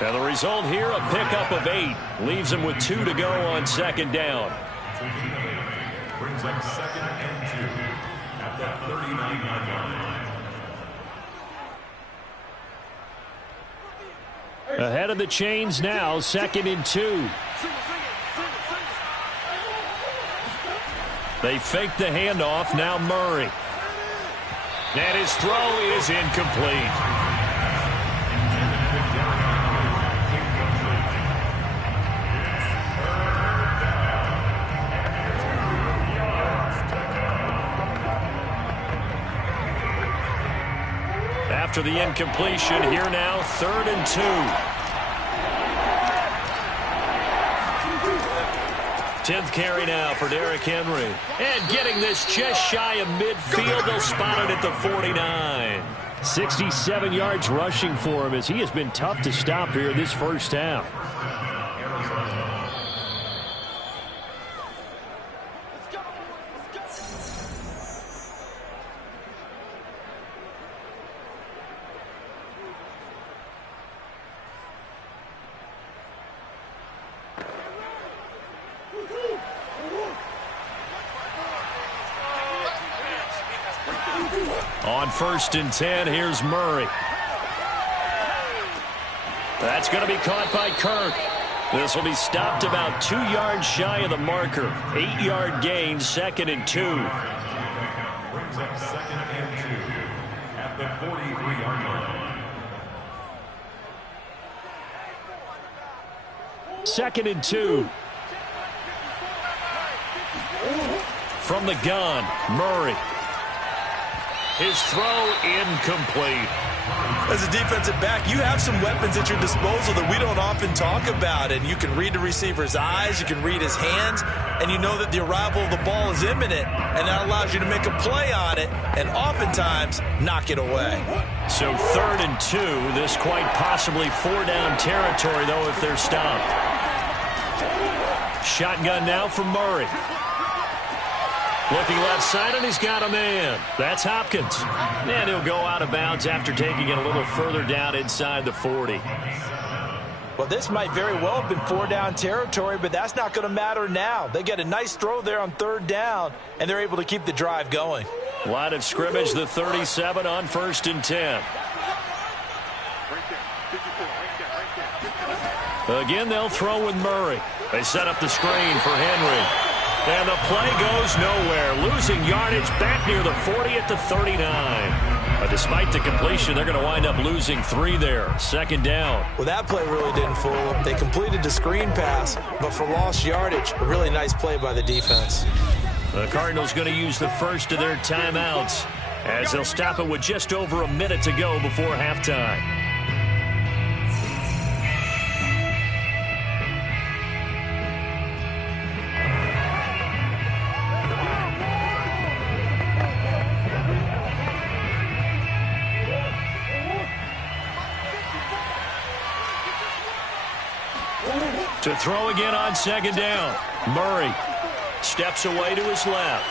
And the result here, a pickup of 8. Leaves him with 2 to go on second down. Brings up 2nd and 2 at the 39-yard line. Ahead of the chains now, 2nd and 2. They fake the handoff. Now Murray. And his throw is incomplete. After the incompletion, here now, 3rd and 2. 10th carry now for Derrick Henry. And getting this just shy of midfield. They'll spot it at the 49. 67 yards rushing for him as he has been tough to stop here this first half. On 1st and 10, here's Murray. That's going to be caught by Kirk. This will be stopped about 2 yards shy of the marker. 8-yard gain, 2nd and 2. Brings up 2nd and 2 at the 43-yard line. 2nd and 2. From the gun, Murray. His throw incomplete. As a defensive back, you have some weapons at your disposal that we don't often talk about. And you can read the receiver's eyes, you can read his hands, and you know that the arrival of the ball is imminent. And that allows you to make a play on it and oftentimes knock it away. So 3rd and 2. This quite possibly 4-down territory, though, if they're stopped. Shotgun now for Murray. Looking left side, and he's got a man. That's Hopkins. And he'll go out of bounds after taking it a little further down inside the 40. Well, this might very well have been 4-down territory, but that's not going to matter now. They get a nice throw there on 3rd down, and they're able to keep the drive going. Line of scrimmage, the 37 on 1st and 10. Again, they'll throw with Murray. They set up the screen for Henry. And the play goes nowhere. Losing yardage back near the 40 at the 39. But despite the completion, they're going to wind up losing 3 there. 2nd down. Well, that play really didn't fool them. They completed the screen pass, but for lost yardage, a really nice play by the defense. The Cardinals going to use the first of their timeouts as they'll stop it with just over a minute to go before halftime. To throw again on 2nd down. Murray steps away to his left.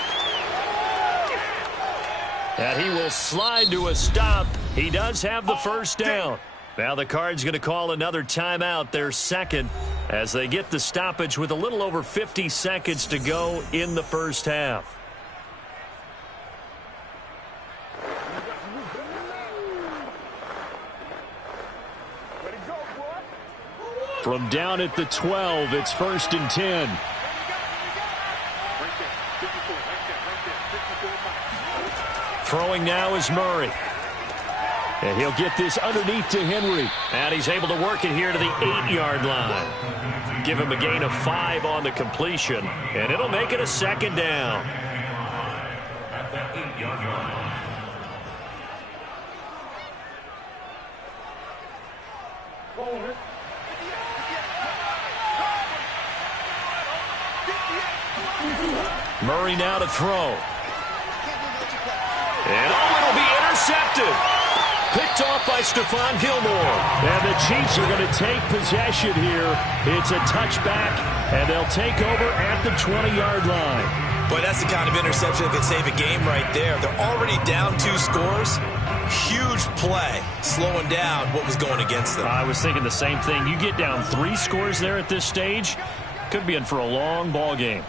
And he will slide to a stop. He does have the first down. Now the Cards going to call another timeout, their 2nd, as they get the stoppage with a little over 50 seconds to go in the first half. From down at the 12, it's 1st and 10. Throwing now is Murray. And he'll get this underneath to Henry. And he's able to work it here to the 8-yard line. Give him a gain of 5 on the completion. And it'll make it a 2nd down. At the 8-yard line. Murray now to throw. And it'll be intercepted. Picked off by Stephon Gilmore. And the Chiefs are going to take possession here. It's a touchback, and they'll take over at the 20-yard line. Boy, that's the kind of interception that could save a game right there. They're already down 2 scores. Huge play, slowing down what was going against them. I was thinking the same thing. You get down 3 scores there at this stage, could be in for a long ball game.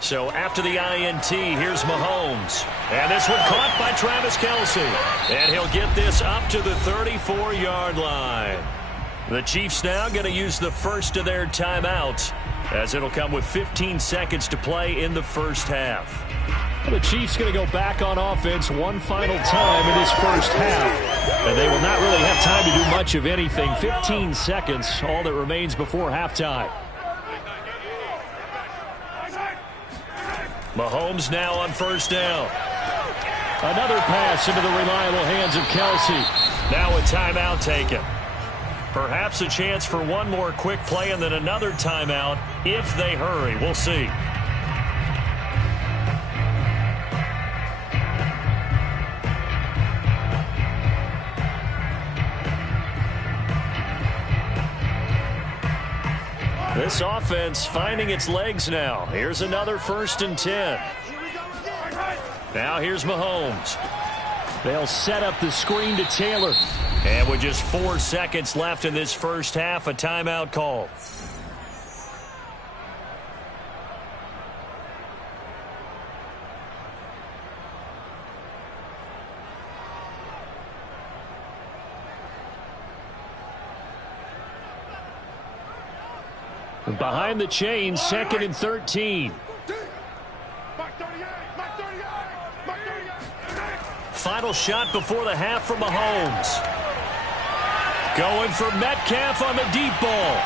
So after the INT, here's Mahomes. And this one caught by Travis Kelce. And he'll get this up to the 34-yard line. The Chiefs now going to use the first of their timeouts, as it'll come with 15 seconds to play in the first half. The Chiefs going to go back on offense one final time in this first half. And they will not really have time to do much of anything. 15 seconds, all that remains before halftime. Mahomes now on first down. Another pass into the reliable hands of Kelce. Now a timeout taken. Perhaps a chance for one more quick play and then another timeout if they hurry. We'll see. This offense finding its legs now. Here's another 1st and 10. Now here's Mahomes. They'll set up the screen to Taylor. And with just 4 seconds left in this first half, a timeout call. Behind the chain, 2nd and 13. Final shot before the half from Mahomes. Going for Metcalf on the deep ball.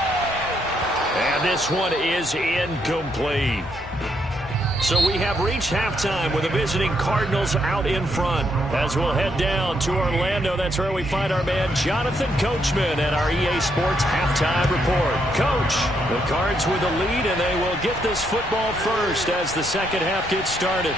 And this one is incomplete. So we have reached halftime with the visiting Cardinals out in front. As we'll head down to Orlando, that's where we find our man Jonathan Coachman at our EA Sports Halftime Report. Coach, the Cards with the lead, and they will get this football first as the second half gets started.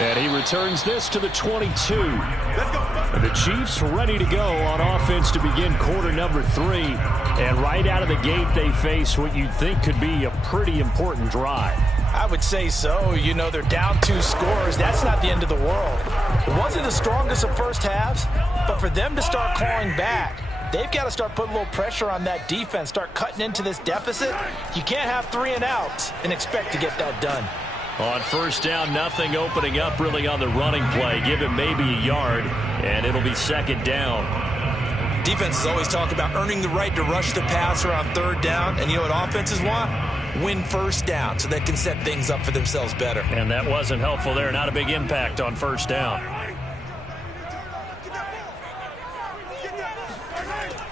And he returns this to the 22. The Chiefs ready to go on offense to begin quarter number 3. And right out of the gate, they face what you'd think could be a pretty important drive. I would say so. You know, they're down 2 scores. That's not the end of the world. It wasn't the strongest of first halves, but for them to start clawing back, they've got to start putting a little pressure on that defense, start cutting into this deficit. You can't have 3 and outs and expect to get that done. On first down, nothing opening up really on the running play. Give him maybe a yard, and it'll be 2nd down. Defenses always talk about earning the right to rush the passer on 3rd down, and you know what offenses want? Win first down so they can set things up for themselves better. And that wasn't helpful there. Not a big impact on first down.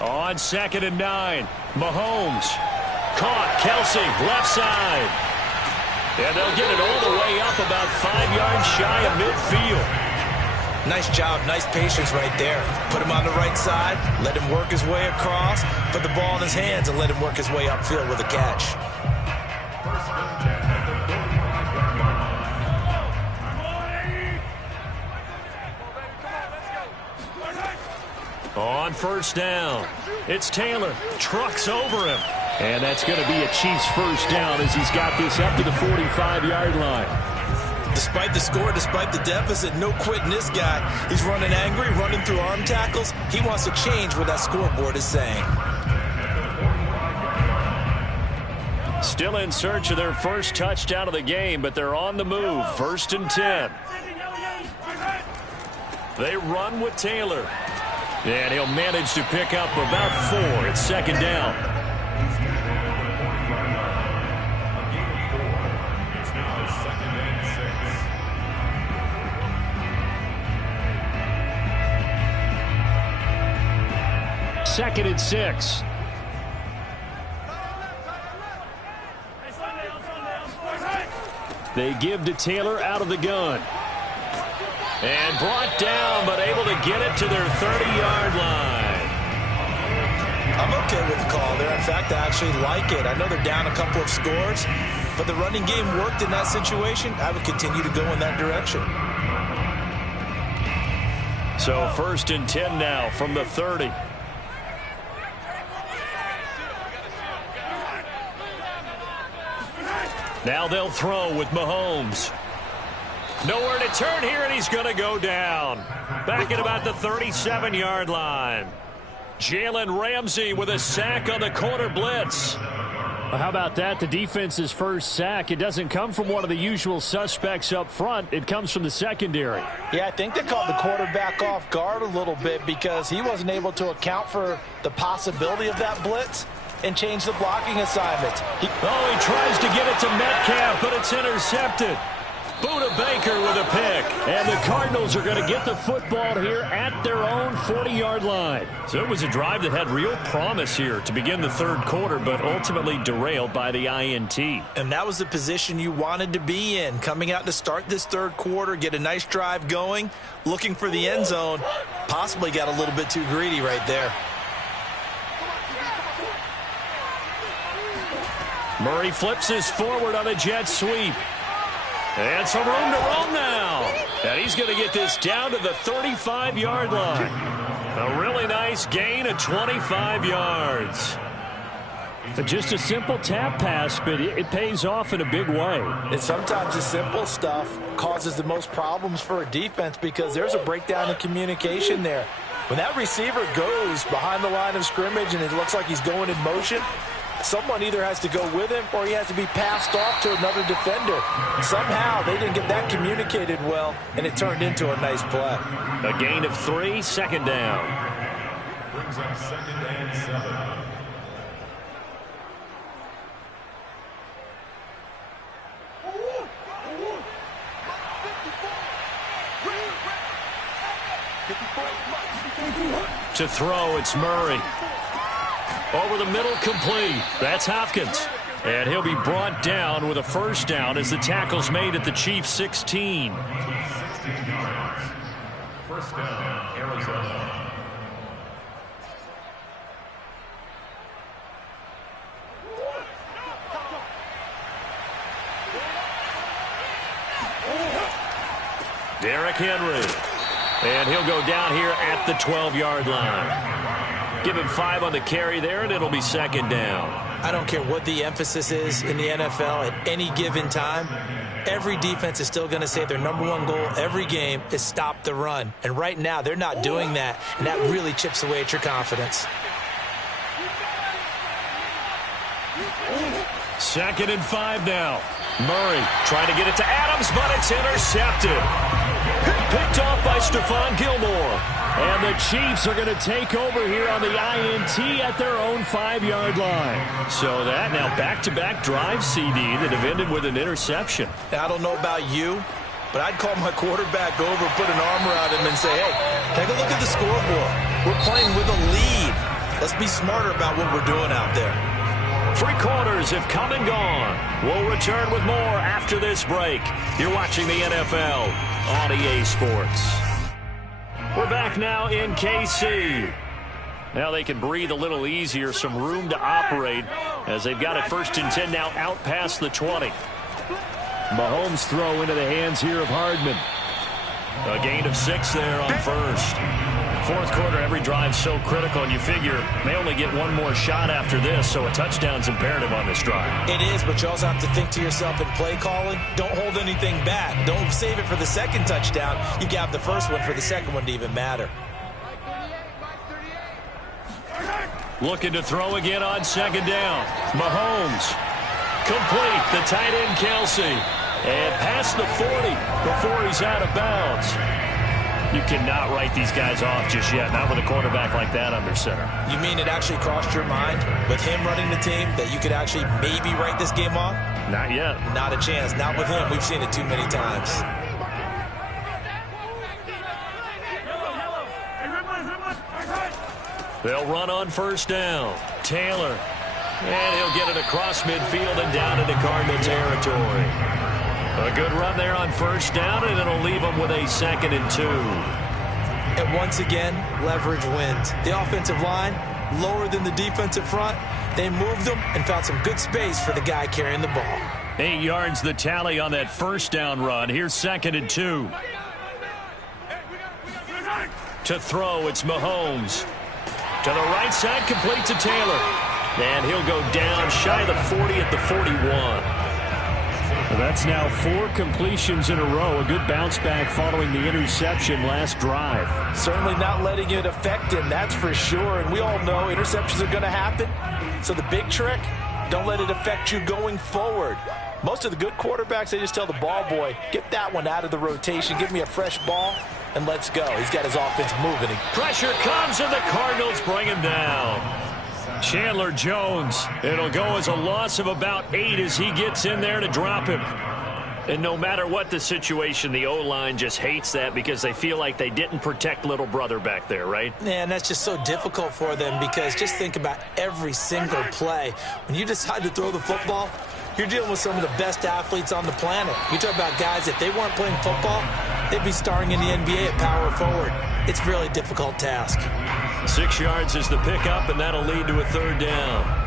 On 2nd and 9, Mahomes. Caught, Kelce, left side. And they'll get it all the way up about 5 yards shy of midfield. Nice job, nice patience right there. Put him on the right side, let him work his way across, put the ball in his hands, and let him work his way upfield with a catch. On first down, it's Taylor. Trucks over him. And that's going to be a Chiefs first down as he's got this up to the 45-yard line. Despite the score, despite the deficit, no quitting this guy. He's running angry, running through arm tackles. He wants to change what that scoreboard is saying. Still in search of their first touchdown of the game, but they're on the move. 1st and 10. They run with Taylor. And he'll manage to pick up about 4. It's 2nd down. Second and 6. They give to Taylor out of the gun. And brought down, but able to get it to their 30-yard line. I'm okay with the call there. In fact, I actually like it. I know they're down a couple of scores, but the running game worked in that situation. I would continue to go in that direction. So 1st and 10 now from the 30. Now they'll throw with Mahomes. Nowhere to turn here, and he's going to go down. Back at about the 37-yard line. Jalen Ramsey with a sack on the corner blitz. Well, how about that? The defense's first sack. It doesn't come from one of the usual suspects up front. It comes from the secondary. Yeah, I think they caught the quarterback off guard a little bit because he wasn't able to account for the possibility of that blitz and change the blocking assignments. He tries to get it to Metcalf, but it's intercepted. Buda Baker with a pick. And the Cardinals are going to get the football here at their own 40-yard line. So it was a drive that had real promise here to begin the third quarter, but ultimately derailed by the INT. And that was the position you wanted to be in. Coming out to start this third quarter, get a nice drive going, looking for the end zone. Possibly got a little bit too greedy right there. Murray flips his forward on a jet sweep. And some room to roam now. And he's going to get this down to the 35-yard line. A really nice gain of 25 yards. Just a simple tap pass, but it pays off in a big way. And sometimes the simple stuff causes the most problems for a defense because there's a breakdown in communication there. When that receiver goes behind the line of scrimmage and it looks like he's going in motion, someone either has to go with him or he has to be passed off to another defender. Somehow they didn't get that communicated well, and it turned into a nice play. A gain of 3, second down. Brings up 2nd and 7. To throw, it's Murray. Over the middle, complete. That's Hopkins. And he'll be brought down with a first down as the tackle's made at the Chiefs' 16. 16 yards. First down, Arizona. Derrick Henry. And he'll go down here at the 12-yard line. Give him 5 on the carry there, and it'll be second down. I don't care what the emphasis is in the NFL at any given time. Every defense is still going to say their #1 goal every game is stop the run. And right now, they're not doing that, and that really chips away at your confidence. 2nd and 5 now. Murray trying to get it to Adams, but it's intercepted. Picked off by Stephon Gilmore. And the Chiefs are going to take over here on the INT at their own 5-yard line. So that now back-to-back drive CD that have ended with an interception. Now, I don't know about you, but I'd call my quarterback over, put an arm around him, and say, hey, take a look at the scoreboard. We're playing with a lead. Let's be smarter about what we're doing out there. 3 quarters have come and gone. We'll return with more after this break. You're watching the NFL on EA Sports. We're back now in KC. Now they can breathe a little easier, some room to operate as they've got it 1st and 10 now out past the 20. Mahomes throw into the hands here of Hardman. A gain of 6 there on first. 4th quarter, every drive so critical, and you figure they only get one more shot after this, so a touchdown's imperative on this drive. It is, but you also have to think to yourself in play calling, don't hold anything back. Don't save it for the second touchdown. You can have the first one for the second one to even matter. Looking to throw again on 2nd down. Mahomes. Complete. The tight end, Kelsey. And past the 40 before he's out of bounds. You cannot write these guys off just yet, not with a quarterback like that under center. You mean it actually crossed your mind with him running the team that you could actually maybe write this game off? Not yet. Not a chance. Not with him. We've seen it too many times. They'll run on 1st down. Taylor. And he'll get it across midfield and down into Cardinal territory. A good run there on 1st down, and it'll leave them with a 2nd and 2. And once again, leverage wins. The offensive line, lower than the defensive front. They moved them and found some good space for the guy carrying the ball. 8 yards the tally on that first down run. Here's 2nd and 2. To throw, it's Mahomes. To the right side, complete to Taylor. And he'll go down shy of the 40 at the 41. Well, that's now 4 completions in a row. A good bounce back following the interception last drive. Certainly not letting it affect him, that's for sure. And we all know interceptions are going to happen. So the big trick, don't let it affect you going forward. Most of the good quarterbacks, they just tell the ball boy, get that one out of the rotation, give me a fresh ball, and let's go. He's got his offense moving. Pressure comes, and the Cardinals bring him down. Chandler Jones. It'll go as a loss of about 8 as he gets in there to drop him. And no matter what the situation, the O-line just hates that because they feel like they didn't protect little brother back there, right? Yeah, and that's just so difficult for them because just think about every single play. When you decide to throw the football, you're dealing with some of the best athletes on the planet. You talk about guys, if they weren't playing football, they'd be starring in the NBA at power forward. It's a really difficult task. 6 yards is the pickup, and that'll lead to a 3rd down.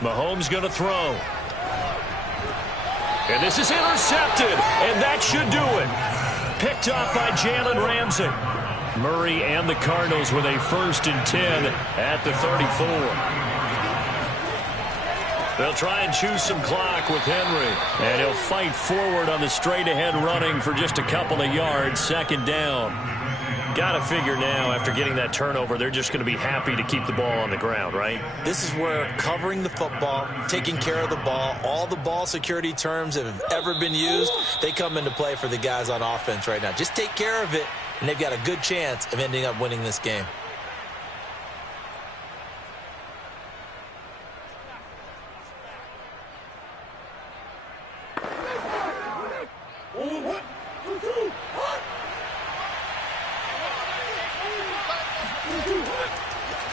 Mahomes going to throw. And this is intercepted, and that should do it. Picked up by Jalen Ramsey. Murray and the Cardinals with a 1st and 10 at the 34. They'll try and choose some clock with Henry. And he'll fight forward on the straight-ahead running for just a couple of yards. 2nd down. Got to figure now, after getting that turnover, they're just going to be happy to keep the ball on the ground, right? This is where covering the football, taking care of the ball, all the ball security terms that have ever been used, they come into play for the guys on offense right now. Just take care of it, and they've got a good chance of ending up winning this game.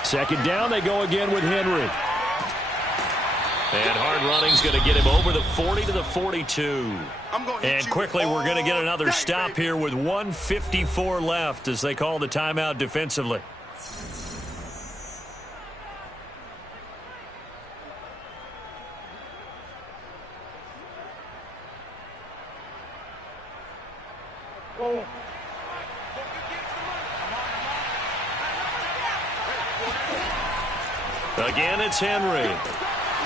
Second down, they go again with Henry. And hard running's going to get him over the 40 to the 42. And quickly, we're going to get another stop here with 1:54 left as they call the timeout defensively. Again, it's Henry.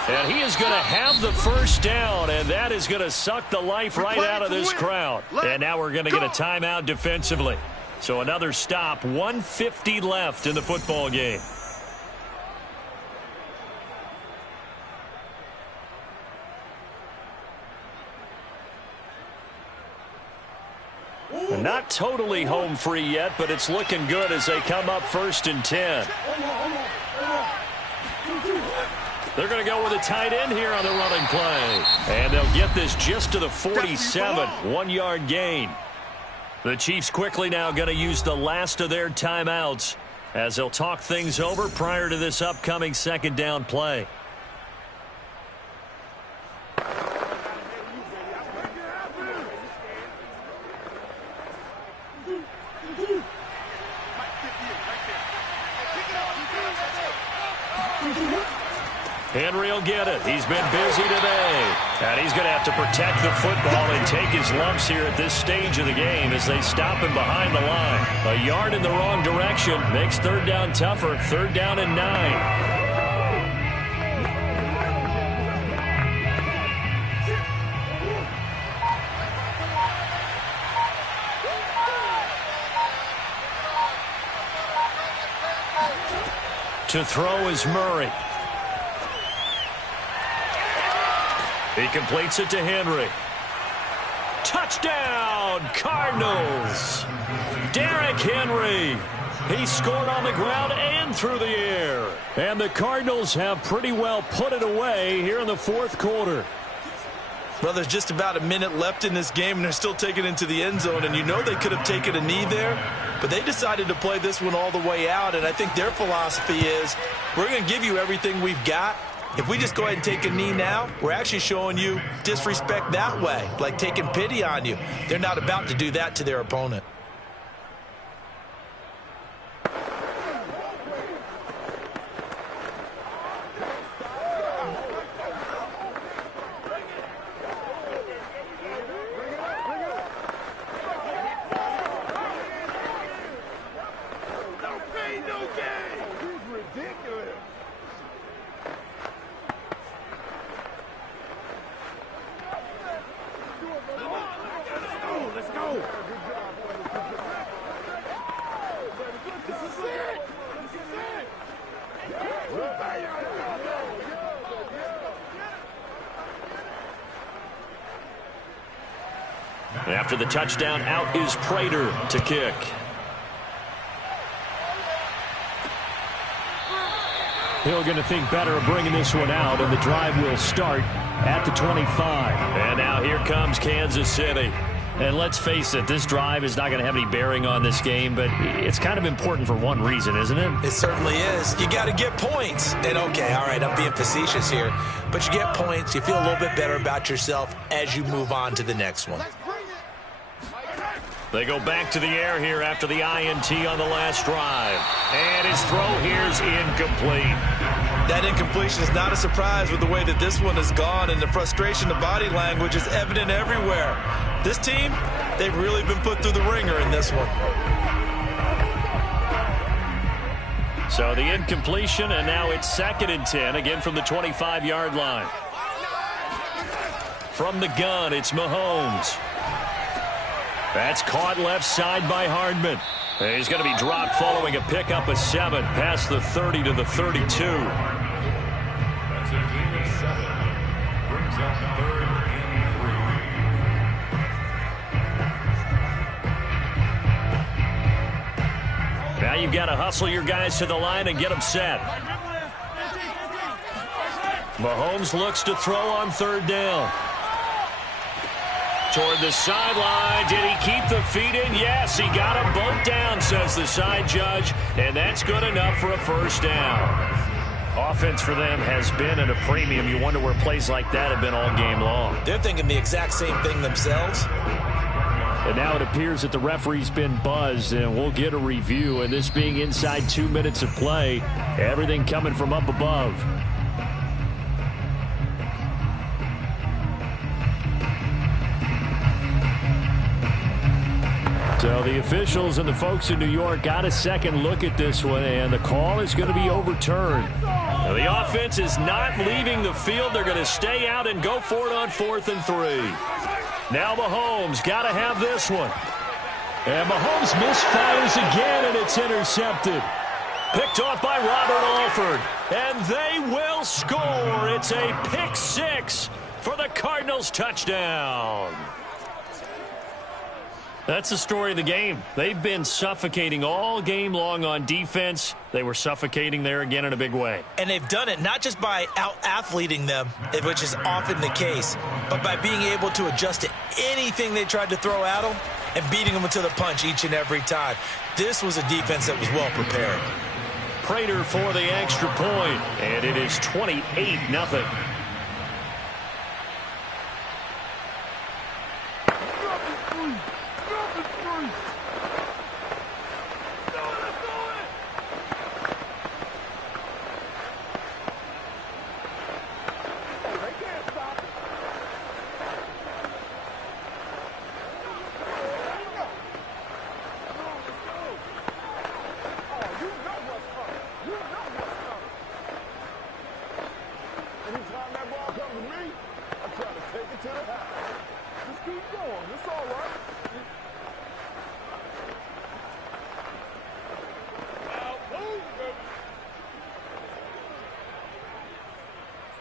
And he is going to have the 1st down, and that is going to suck the life right out of this crowd. And now we're going to get a timeout defensively. So another stop, 1:50 left in the football game. Not totally home free yet, but it's looking good as they come up 1st and 10. They're going to go with a tight end here on the running play. And they'll get this just to the 47, 1-yard gain. The Chiefs quickly now going to use the last of their timeouts as they'll talk things over prior to this upcoming 2nd down play. Henry will get it. He's been busy today. And he's going to have to protect the football and take his lumps here at this stage of the game as they stop him behind the line. A yard in the wrong direction makes 3rd down tougher. 3rd down and 9. To throw is Murray. He completes it to Henry. Touchdown, Cardinals. Derrick Henry. He scored on the ground and through the air. And the Cardinals have pretty well put it away here in the 4th quarter. Well, there's just about a minute left in this game, and they're still taking it into the end zone. And you know they could have taken a knee there, but they decided to play this one all the way out. And I think their philosophy is, we're going to give you everything we've got, If we just go ahead and take a knee now, we're actually showing you disrespect that way, like taking pity on you. They're not about to do that to their opponent. After the touchdown, out is Prater to kick. Hill going to think better of bringing this one out, and the drive will start at the 25. And now here comes Kansas City. And let's face it, this drive is not going to have any bearing on this game, but it's kind of important for one reason, isn't it? It certainly is. You got to get points. And okay, all right, I'm being facetious here, but you get points. You feel a little bit better about yourself as you move on to the next one. They go back to the air here after the INT on the last drive. And his throw here's incomplete. That incompletion is not a surprise with the way that this one has gone, and the frustration, the body language is evident everywhere. This team, they've really been put through the ringer in this one. So the incompletion, and now it's 2nd and 10, again from the 25-yard line. From the gun, it's Mahomes. That's caught left side by Hardman. He's going to be dropped following a pickup of 7 past the 30 to the 32. That's a gain of 7. Brings up 3rd and 3. Now you've got to hustle your guys to the line and get them set. Mahomes looks to throw on 3rd down. Toward the sideline. Did he keep the feet in? Yes, he got them both down, says the side judge, and that's good enough for a 1st down. Offense for them has been at a premium. You wonder where plays like that have been all game long. They're thinking the exact same thing themselves. And now it appears that the referee's been buzzed, and we'll get a review. And this being inside 2 minutes of play, everything coming from up above. So the officials and the folks in New York got a second look at this one, and the call is going to be overturned. Now the offense is not leaving the field. They're going to stay out and go for it on 4th and 3. Now Mahomes got to have this one. And Mahomes misfires again, and it's intercepted. Picked off by Robert Alford. And they will score. It's a pick 6 for the Cardinals touchdown. That's the story of the game. They've been suffocating all game long on defense. They were suffocating there again in a big way. And they've done it not just by out-athleting them, which is often the case, but by being able to adjust to anything they tried to throw at them and beating them to the punch each and every time. This was a defense that was well prepared. Prater for the extra point, and it is 28-0.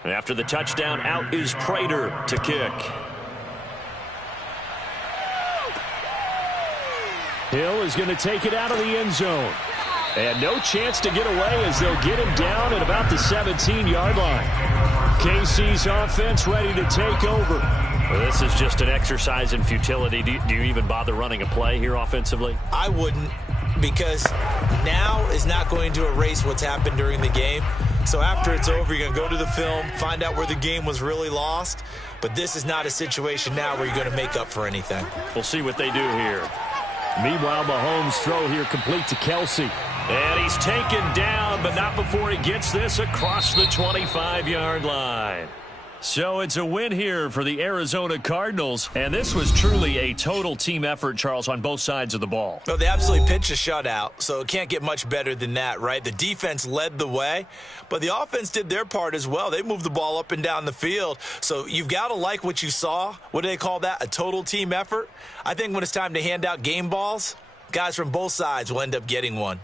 After the touchdown, out is Prater to kick. Hill is going to take it out of the end zone. And no chance to get away as they'll get him down at about the 17-yard line. KC's offense ready to take over. Well, this is just an exercise in futility. Do you even bother running a play here offensively? I wouldn't, because now is not going to erase what's happened during the game. So after it's over, you're going to go to the film, find out where the game was really lost. But this is not a situation now where you're going to make up for anything. We'll see what they do here. Meanwhile, Mahomes' throw here complete to Kelsey. And he's taken down, but not before he gets this across the 25-yard line. So it's a win here for the Arizona Cardinals. And this was truly a total team effort, Charles, on both sides of the ball. Well, they absolutely pitched a shutout, so it can't get much better than that, right? The defense led the way, but the offense did their part as well. They moved the ball up and down the field. So you've got to like what you saw. What do they call that? A total team effort? I think when it's time to hand out game balls, guys from both sides will end up getting one.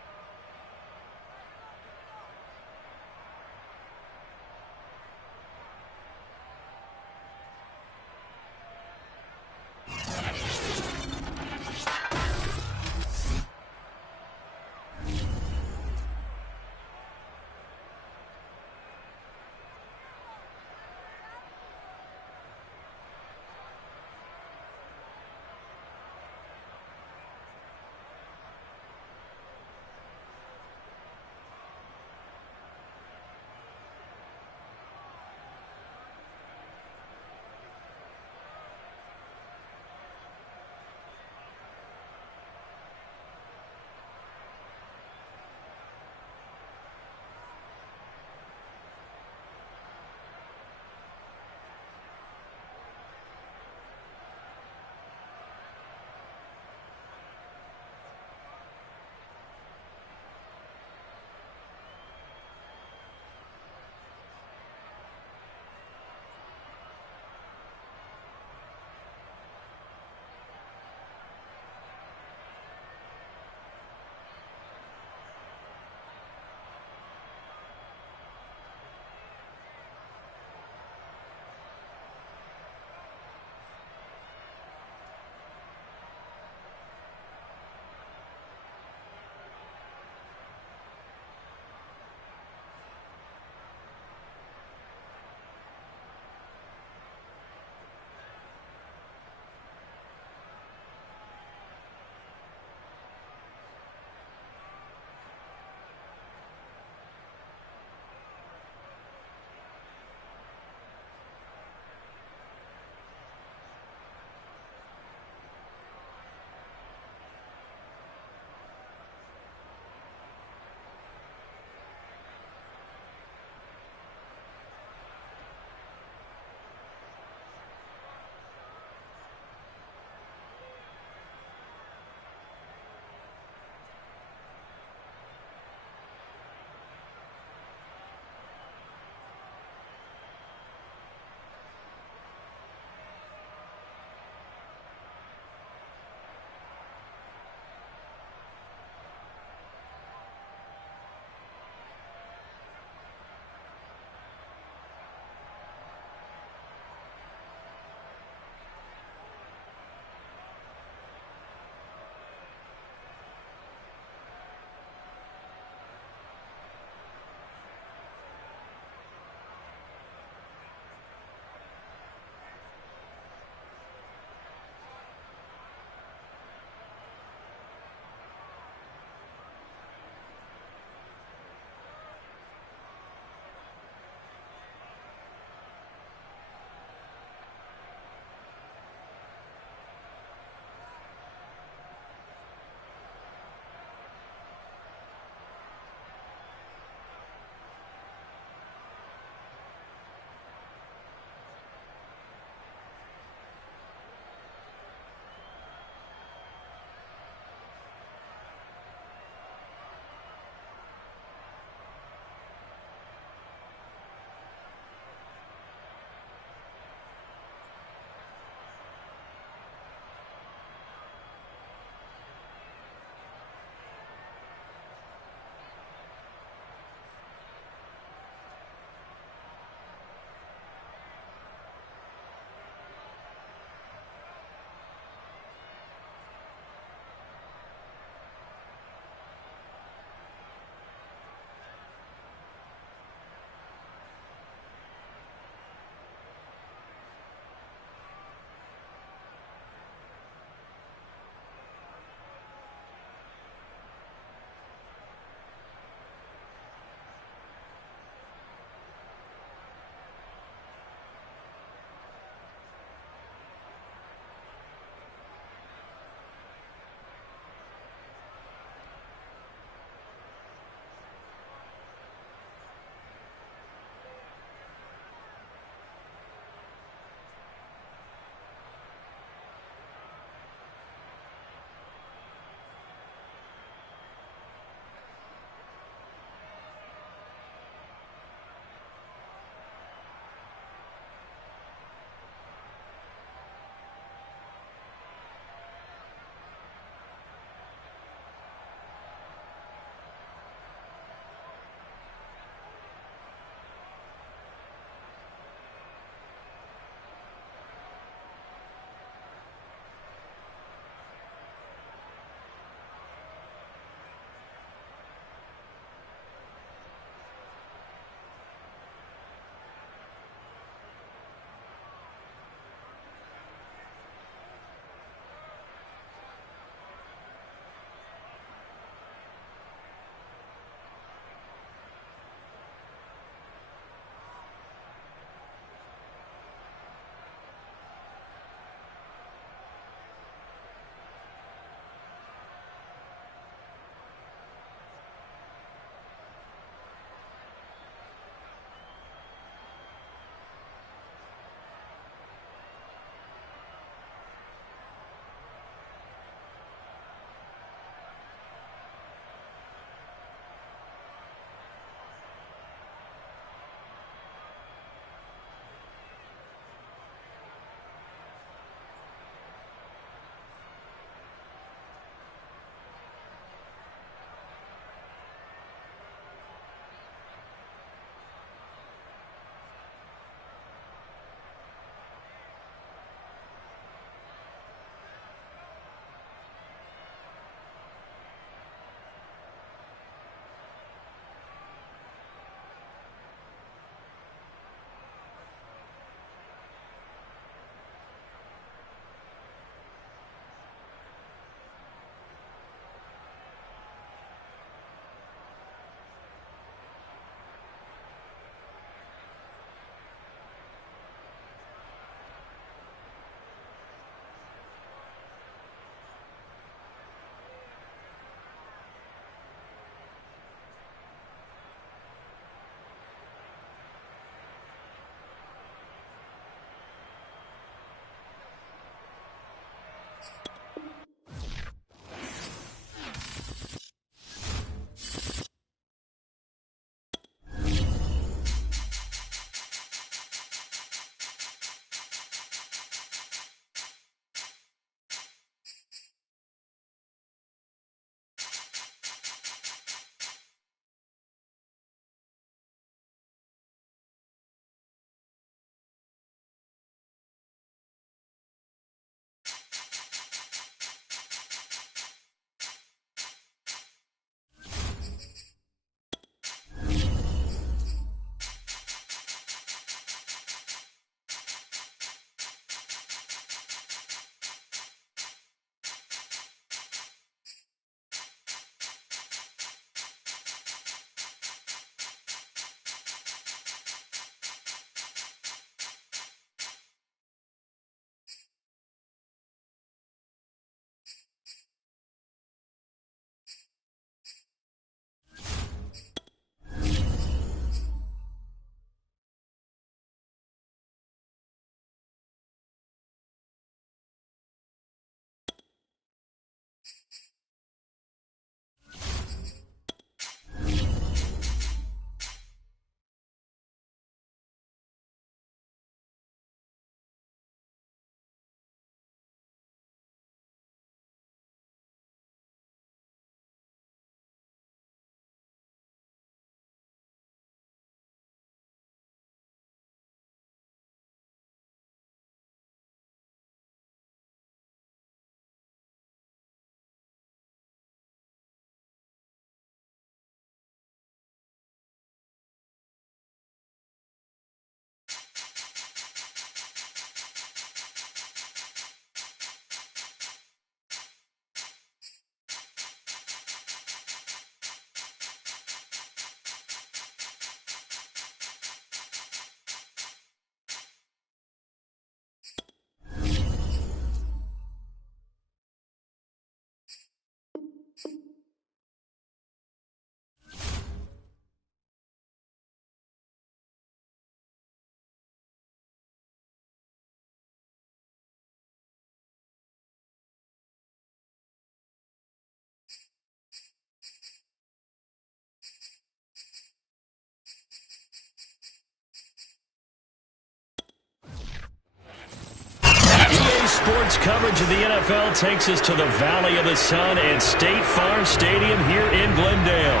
Tonight's coverage of the NFL takes us to the Valley of the Sun and State Farm Stadium here in Glendale.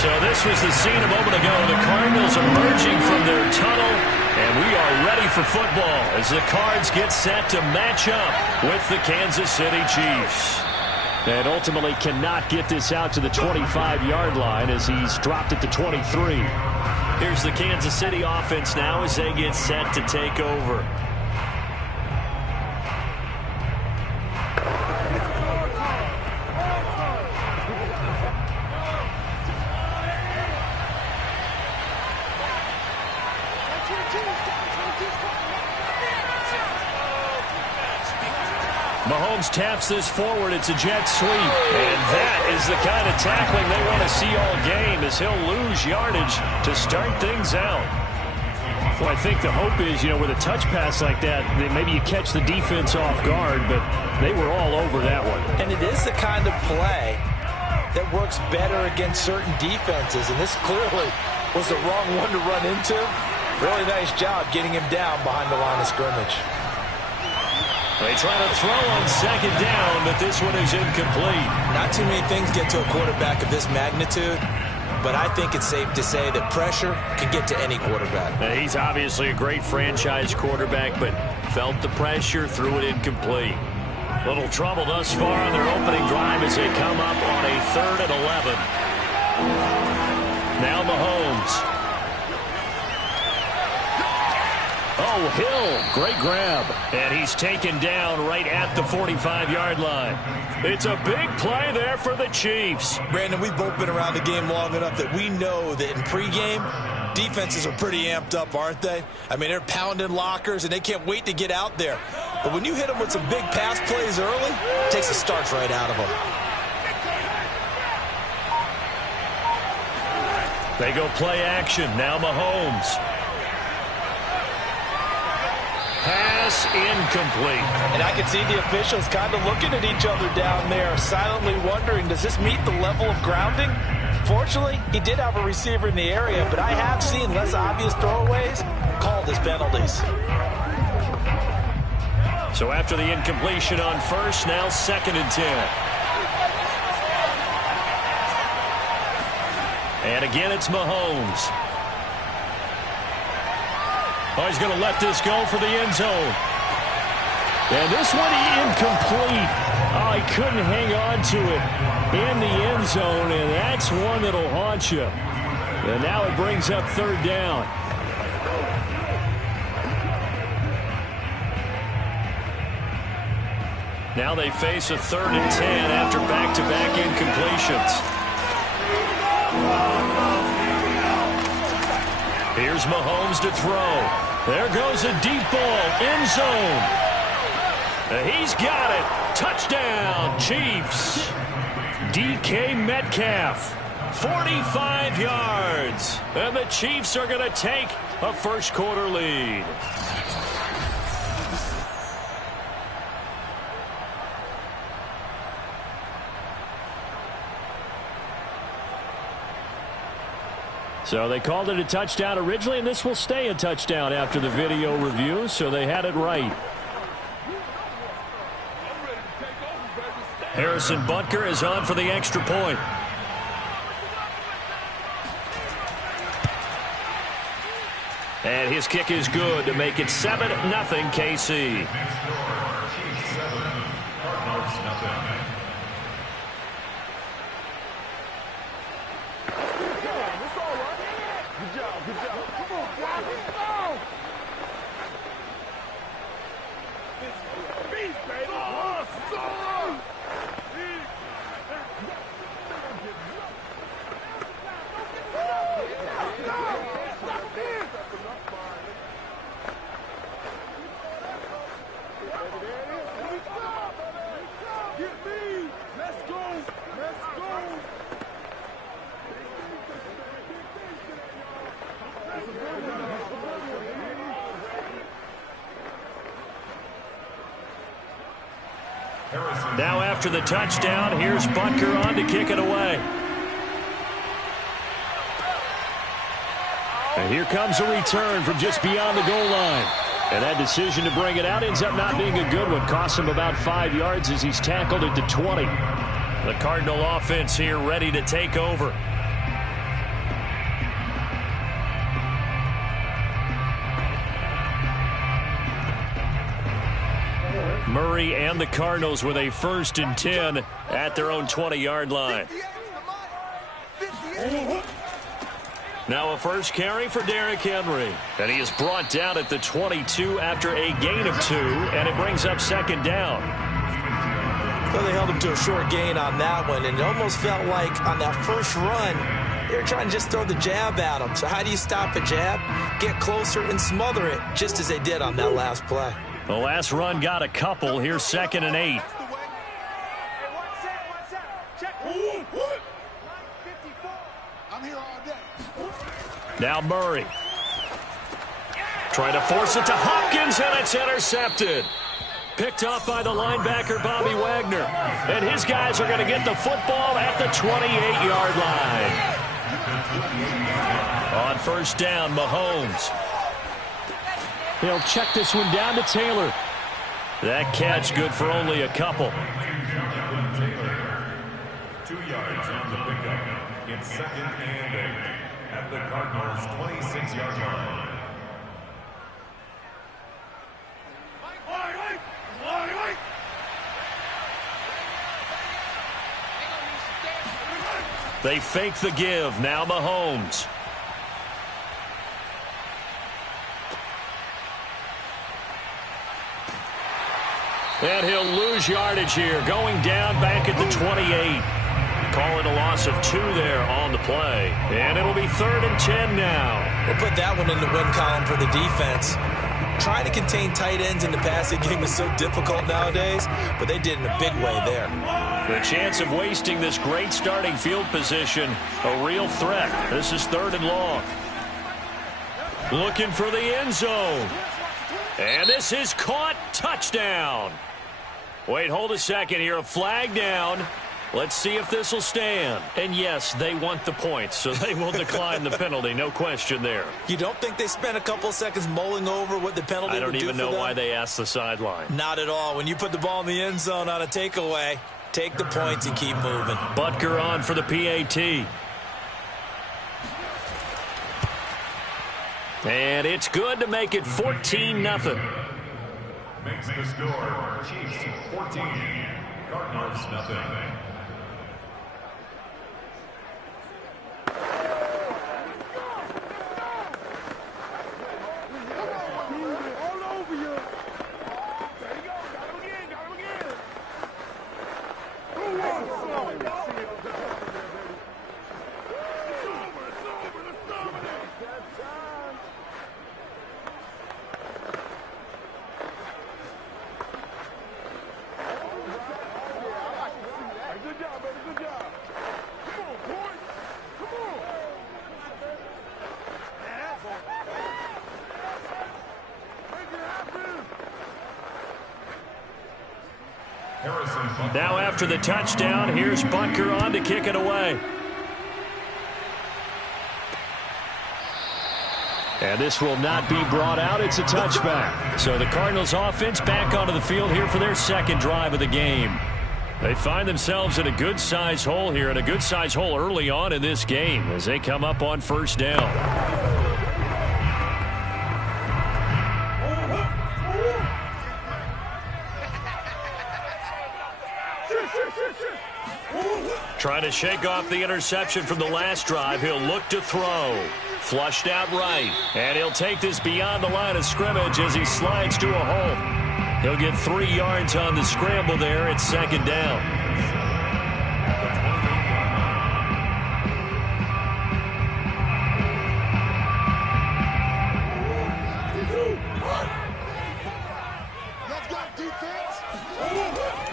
So this was the scene a moment ago. The Cardinals emerging from their tunnel, and we are ready for football as the Cards get set to match up with the Kansas City Chiefs. And ultimately cannot get this out to the 25-yard line as he's dropped it to 23. Here's the Kansas City offense now as they get set to take over. Mahomes taps this forward. It's a jet sweep. And that is the kind of tackling they want to see all game as he'll lose yardage to start things out. Well, I think the hope is, with a touch pass like that maybe you catch the defense off guard, but they were all over that one. And it is the kind of play that works better against certain defenses, and this clearly was the wrong one to run into. Really nice job getting him down behind the line of scrimmage. They try to throw on second down, but this one is incomplete. Not too many things get to a quarterback of this magnitude, but I think it's safe to say that pressure can get to any quarterback. He's obviously a great franchise quarterback, but felt the pressure, threw it incomplete. Little trouble thus far on their opening drive as they come up on a 3rd and 11. Now Mahomes. Oh, Hill, great grab. And he's taken down right at the 45-yard line. It's a big play there for the Chiefs. Brandon, we've both been around the game long enough that we know that in pregame, defenses are pretty amped up, aren't they? I mean, they're pounding lockers, and they can't wait to get out there. But when you hit them with some big pass plays early, it takes the starch right out of them. They go play action. Now Mahomes. Pass incomplete. And I can see the officials kind of looking at each other down there, silently wondering, does this meet the level of grounding? Fortunately, he did have a receiver in the area, but I have seen less obvious throwaways called as penalties. So after the incompletion on first, now 2nd and 10. And again, it's Mahomes. Oh, he's going to let this go for the end zone. And this one incomplete. Oh, he couldn't hang on to it in the end zone, and that's one that'll haunt you. And now it brings up 3rd down. Now they face a 3rd and 10 after back-to-back incompletions. Here's Mahomes to throw. There goes a deep ball, end zone. He's got it. Touchdown, Chiefs. DK Metcalf, 45 yards. And the Chiefs are going to take a first-quarter lead. So they called it a touchdown originally, and this will stay a touchdown after the video review, so they had it right. Harrison Butker is on for the extra point. And his kick is good to make it 7-0 KC. Now after the touchdown, here's Butker on to kick it away. And here comes a return from just beyond the goal line. And that decision to bring it out ends up not being a good one. Costs him about 5 yards as he's tackled it to 20. The Cardinal offense here ready to take over. Murray and the Cardinals with a 1st and 10 at their own 20-yard line. Now a first carry for Derrick Henry. And he is brought down at the 22 after a gain of 2, and it brings up 2nd down. Well, they held him to a short gain on that one, and it almost felt like on that first run, they were trying to just throw the jab at him. So how do you stop a jab? Get closer and smother it, just as they did on that last play. The last run got a couple. Here's 2nd and 8. Now Murray. Trying to force it to Hopkins, and it's intercepted. Picked off by the linebacker, Bobby Wagner. And his guys are going to get the football at the 28-yard line. On 1st down, Mahomes. He'll check this one down to Taylor. That catch good for only a couple. 2 yards on the pickup. It's 2nd and 8 at the Cardinals' 26-yard line. They fake the give. Now Mahomes. And he'll lose yardage here. Going down back at the 28. Call it a loss of 2 there on the play. And it'll be 3rd and 10 now. We'll put that one in the win column for the defense. Trying to contain tight ends in the passing game is so difficult nowadays, but they did in a big way there. The chance of wasting this great starting field position, a real threat. This is 3rd and long. Looking for the end zone. And this is caught. Touchdown. Wait, hold a second here. A flag down. Let's see if this will stand. And yes, they want the points, so they will decline the penalty. No question there. You don't think they spent a couple seconds mulling over what the penalty would do for them? I don't even know why they asked the sideline. Not at all. When you put the ball in the end zone on a takeaway, take the points and keep moving. Butker on for the PAT. And it's good to make it 14-0. Makes the score Chiefs 14, Cardinals nothing. Now after the touchdown, here's Butker on to kick it away. And this will not be brought out. It's a touchback. So the Cardinals offense back onto the field here for their 2nd drive of the game. They find themselves in a good-sized hole here, and a good-sized hole early on in this game as they come up on 1st down. Trying to shake off the interception from the last drive. He'll look to throw. Flushed out right. And he'll take this beyond the line of scrimmage as he slides to a hole. He'll get 3 yards on the scramble there. It's 2nd down.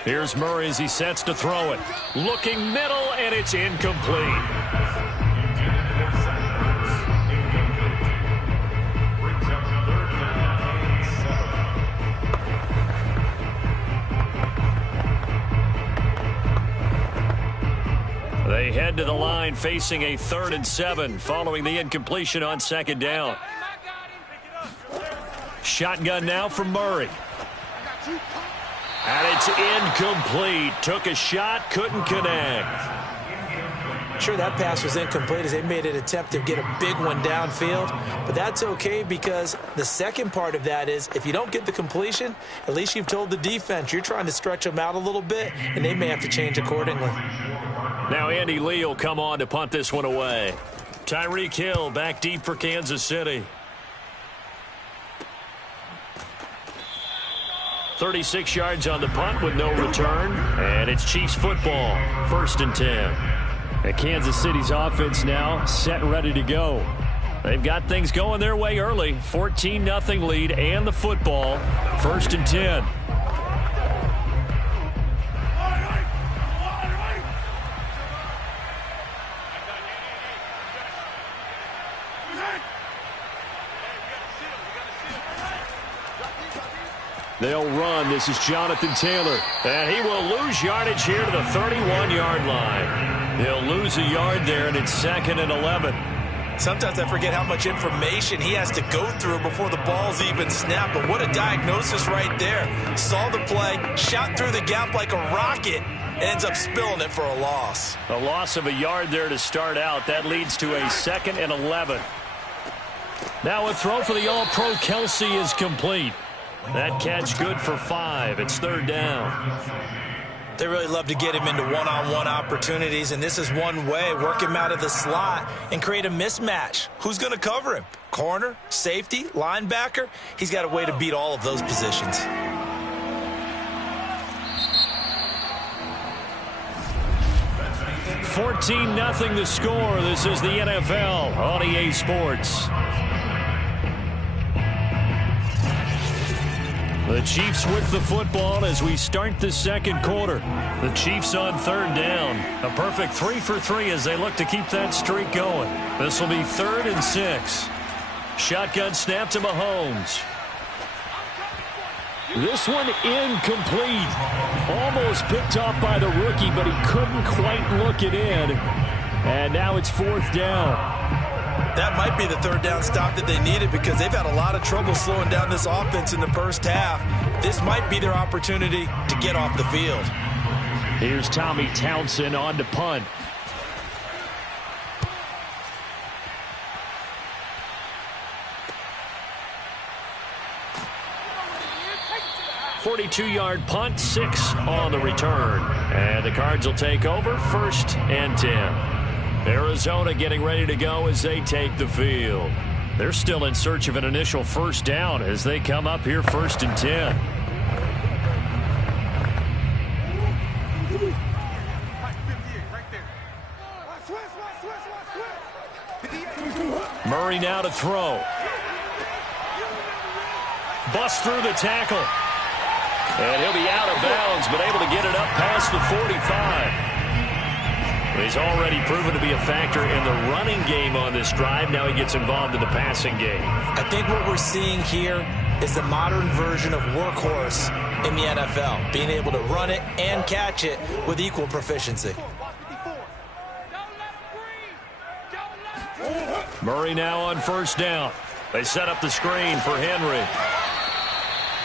Here's Murray as he sets to throw it. Looking middle, and it's incomplete. They head to the line facing a 3rd and 7 following the incompletion on 2nd down. Shotgun now from Murray. And it's incomplete. Took a shot, couldn't connect. Sure, that pass was incomplete as they made an attempt to get a big one downfield. But that's okay because the second part of that is if you don't get the completion, at least you've told the defense you're trying to stretch them out a little bit, and they may have to change accordingly. Now Andy Lee will come on to punt this one away. Tyreek Hill back deep for Kansas City. 36 yards on the punt with no return. And it's Chiefs football. 1st and 10. And Kansas City's offense now set and ready to go. They've got things going their way early. 14-0 lead and the football. 1st and 10. They'll run. This is Jonathan Taylor. And he will lose yardage here to the 31-yard line. He'll lose a yard there, and it's 2nd and 11. Sometimes I forget how much information he has to go through before the ball's even snapped. But what a diagnosis right there. Saw the play, shot through the gap like a rocket, ends up spilling it for a loss. A loss of a yard there to start out. That leads to a 2nd and 11. Now a throw for the All-Pro Kelsey is complete. That catch good for 5. It's 3rd down. They really love to get him into one-on-one opportunities, and this is one way. Work him out of the slot and create a mismatch. Who's going to cover him? Corner, safety, linebacker? He's got a way to beat all of those positions. $14-0 the score. This is the NFL on EA Sports. The Chiefs with the football as we start the second quarter. The Chiefs on 3rd down. A perfect 3 for 3 as they look to keep that streak going. This will be 3rd and 6. Shotgun snap to Mahomes. This one incomplete. Almost picked off by the rookie, but he couldn't quite look it in. And now it's 4th down. That might be the 3rd down stop that they needed because they've had a lot of trouble slowing down this offense in the first half. This might be their opportunity to get off the field. Here's Tommy Townsend on to punt. .42-yard punt, 6 on the return. And the Cards will take over 1st and 10. Arizona getting ready to go as they take the field. They're still in search of an initial 1st down as they come up here 1st and 10. Murray now to throw. Bust through the tackle. And he'll be out of bounds, but able to get it up past the 45. He's already proven to be a factor in the running game on this drive. Now he gets involved in the passing game. I think what we're seeing here is the modern version of workhorse in the NFL, being able to run it and catch it with equal proficiency. Murray now on 1st down. They set up the screen for Henry.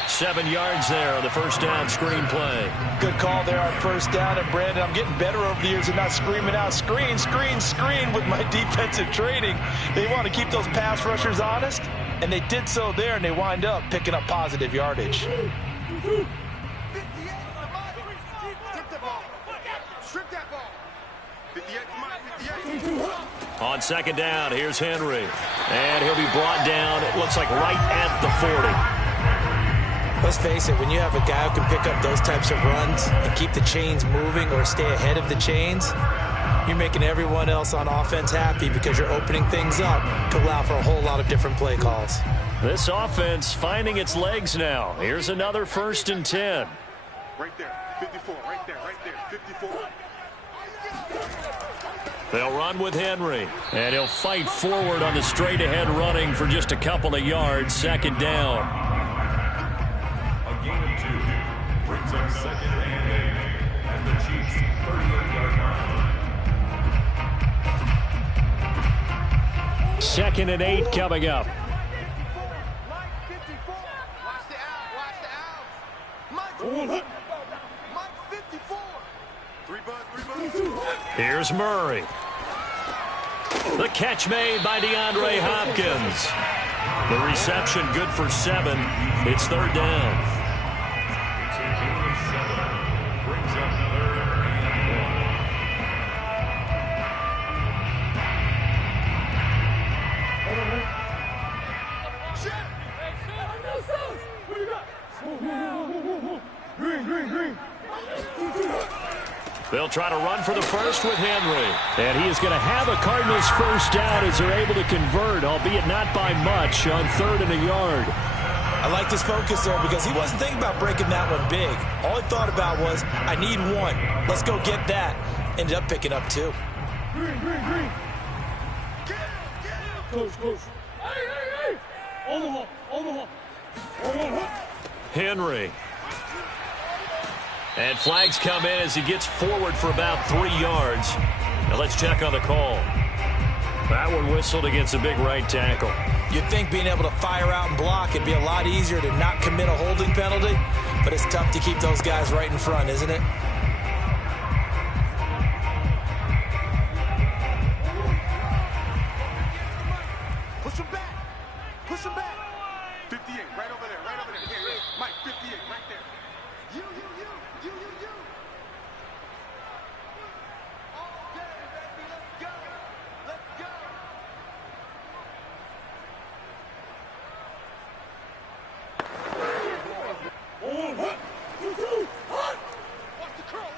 7 yards there on the 1st down screen play. Good call there on 1st down. And, Brandon, I'm getting better over the years and not screaming out, screen, screen, screen with my defensive training. They want to keep those pass rushers honest, and they did so there, and they wind up picking up positive yardage. On 2nd down, here's Henry. And he'll be brought down, it looks like right at the 40. Let's face it, when you have a guy who can pick up those types of runs and keep the chains moving or stay ahead of the chains, you're making everyone else on offense happy because you're opening things up to allow for a whole lot of different play calls. This offense finding its legs now. Here's another 1st and 10. Right there, 54, right there, 54. They'll run with Henry. And he'll fight forward on the straight-ahead running for just a couple of yards. 2nd down. A gain of 2 brings up 2nd and 8 at the Chiefs' 38-yard line. 2nd and 8 coming up. Here's Murray. The catch made by DeAndre Hopkins. The reception good for 7. It's third down. It's a gain of 7. Brings up 3rd and 1. They'll try to run for the first with Henry. And he is going to have a Cardinals first down as they're able to convert, albeit not by much, on 3rd and a yard. I like this focus there because he wasn't thinking about breaking that one big. All he thought about was, I need 1. Let's go get that. Ended up picking up 2. Close. Hey. Omaha. Henry. And flags come in as he gets forward for about 3 yards. Now let's check on the call. That one whistled against a big right tackle. You'd think being able to fire out and block, it'd be a lot easier to not commit a holding penalty, but it's tough to keep those guys right in front, isn't it? Push him back. 58, right over there. Yeah. Mike, 58, right there. You. All day, baby, let's go. Watch the curl.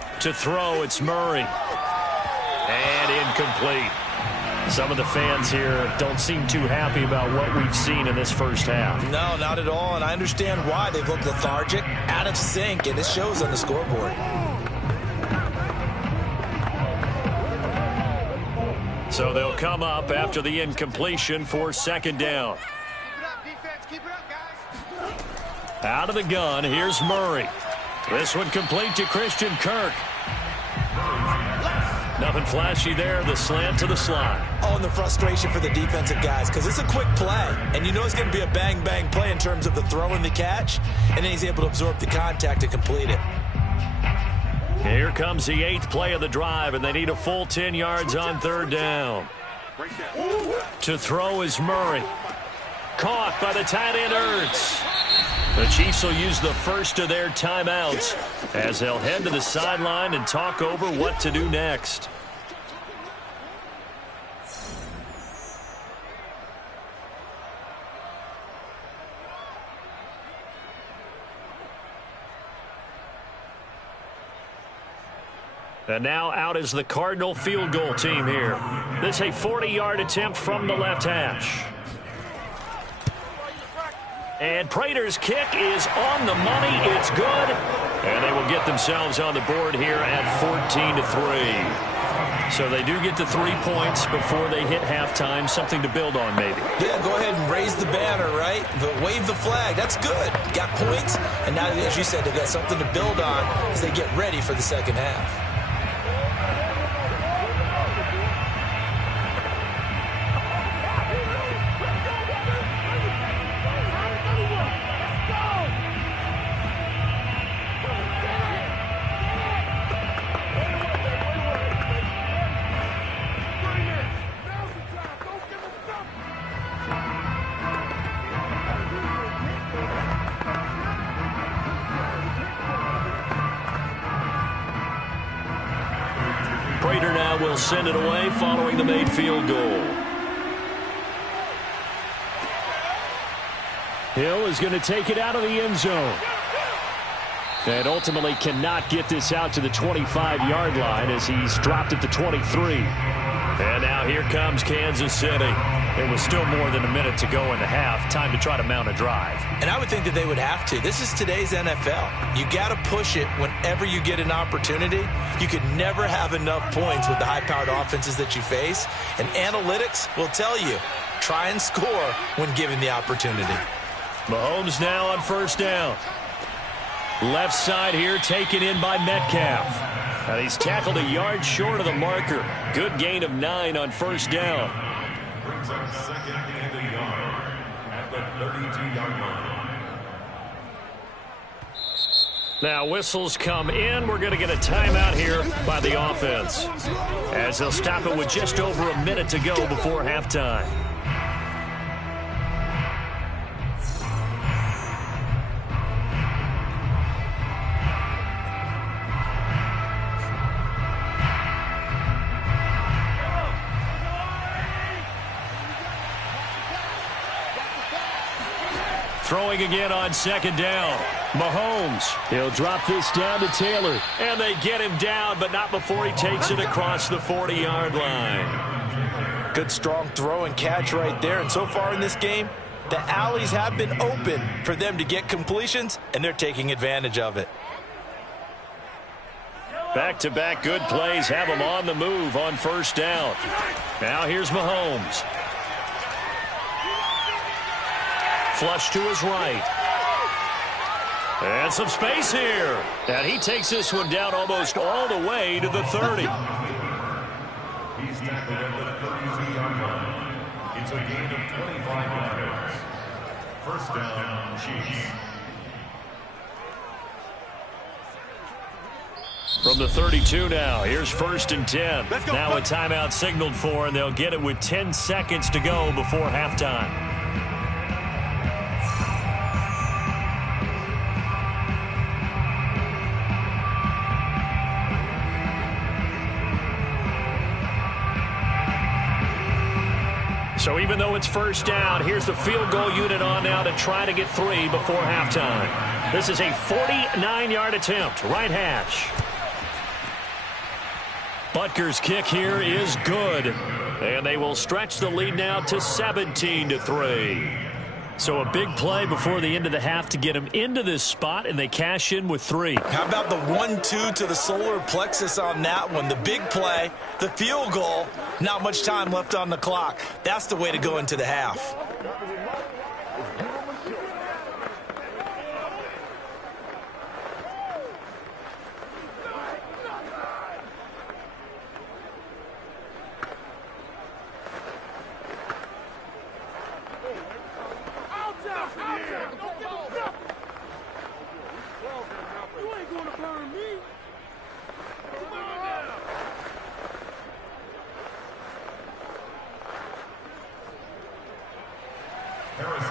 58. To throw, it's Murray. And incomplete. Some of the fans here don't seem too happy about what we've seen in this first half. No, not at all, and I understand why. They've looked lethargic, out of sync, and it shows on the scoreboard. So they'll come up after the incompletion for 2nd down. Keep it up, defense. Keep it up, guys. Out of the gun, here's Murray. This one complete to Christian Kirk. Nothing flashy there. The slant to the slot. Oh, and the frustration for the defensive guys, because it's a quick play, and you know it's going to be a bang-bang play in terms of the throw and the catch, and then he's able to absorb the contact and complete it. Here comes the 8th play of the drive, and they need a full 10 yards on 3rd down. Right there. To throw is Murray. Caught by the tight end Ertz. The Chiefs will use the first of their timeouts as they'll head to the sideline and talk over what to do next. And now out is the Cardinal field goal team here. This is a 40-yard attempt from the left hash. And Prater's kick is on the money. It's good. And they will get themselves on the board here at 14-3. So they do get the 3 points before they hit halftime. Something to build on, maybe. Yeah, go ahead and raise the banner, right? But wave the flag. That's good. Got points. And now, as you said, they've got something to build on as they get ready for the second half. Prater now will send it away following the made field goal. Hill is going to take it out of the end zone. And ultimately cannot get this out to the 25-yard line as he's dropped at the 23. And now here comes Kansas City. It was still more than a minute to go in the half. Time to try to mount a drive. And I would think that they would have to. This is today's NFL. You got to push it whenever you get an opportunity. You could never have enough points with the high-powered offenses that you face. And analytics will tell you, try and score when given the opportunity. Mahomes now on first down. Left side here taken in by Metcalf. And he's tackled a yard short of the marker. Good gain of 9 on first down. brings up 2nd and a yard at the 32-yard line. Now whistles come in. We're going to get a timeout here by the offense, as they'll stop it with just over a minute to go before halftime. Throwing again on second down. Mahomes. He'll drop this down to Taylor. And they get him down, but not before he takes it across the 40-yard line. Good strong throw and catch right there. And so far in this game, the alleys have been open for them to get completions, and they're taking advantage of it. Back-to-back good plays have him on the move on first down. Now here's Mahomes. Flush to his right. And some space here. And he takes this one down almost all the way to the 30. He's tackled at the 32-yard line. It's a gain of 25 yards. First down, Chiefs. From the 32 now, here's 1st and 10. Now a timeout signaled for, and they'll get it with 10 seconds to go before halftime. So even though it's first down, here's the field goal unit on now to try to get 3 before halftime. This is a 49-yard attempt, right hash. Butker's kick here is good. And they will stretch the lead now to 17-3. So a big play before the end of the half to get them into this spot, and they cash in with 3. How about the 1-2 to the solar plexus on that one? The big play, the field goal, not much time left on the clock. That's the way to go into the half.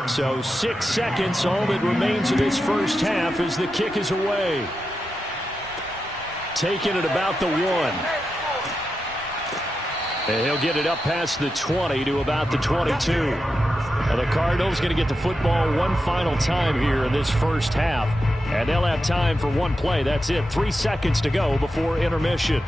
So 6 seconds, all that remains of this first half as the kick is away. Taking it about the 1. And he'll get it up past the 20 to about the 22. Now the Cardinals going to get the football one final time here in this first half. And they'll have time for one play. That's it. 3 seconds to go before intermission.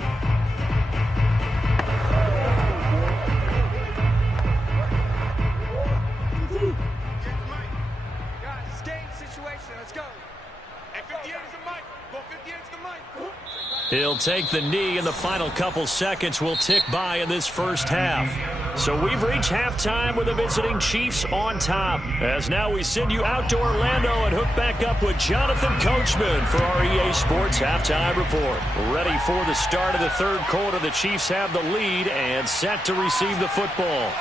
He'll take the knee, and the final couple seconds will tick by in this first half. So we've reached halftime with the visiting Chiefs on top. As now we send you out to Orlando and hook back up with Jonathan Coachman for our EA Sports Halftime Report. Ready for the start of the third quarter. The Chiefs have the lead and set to receive the football.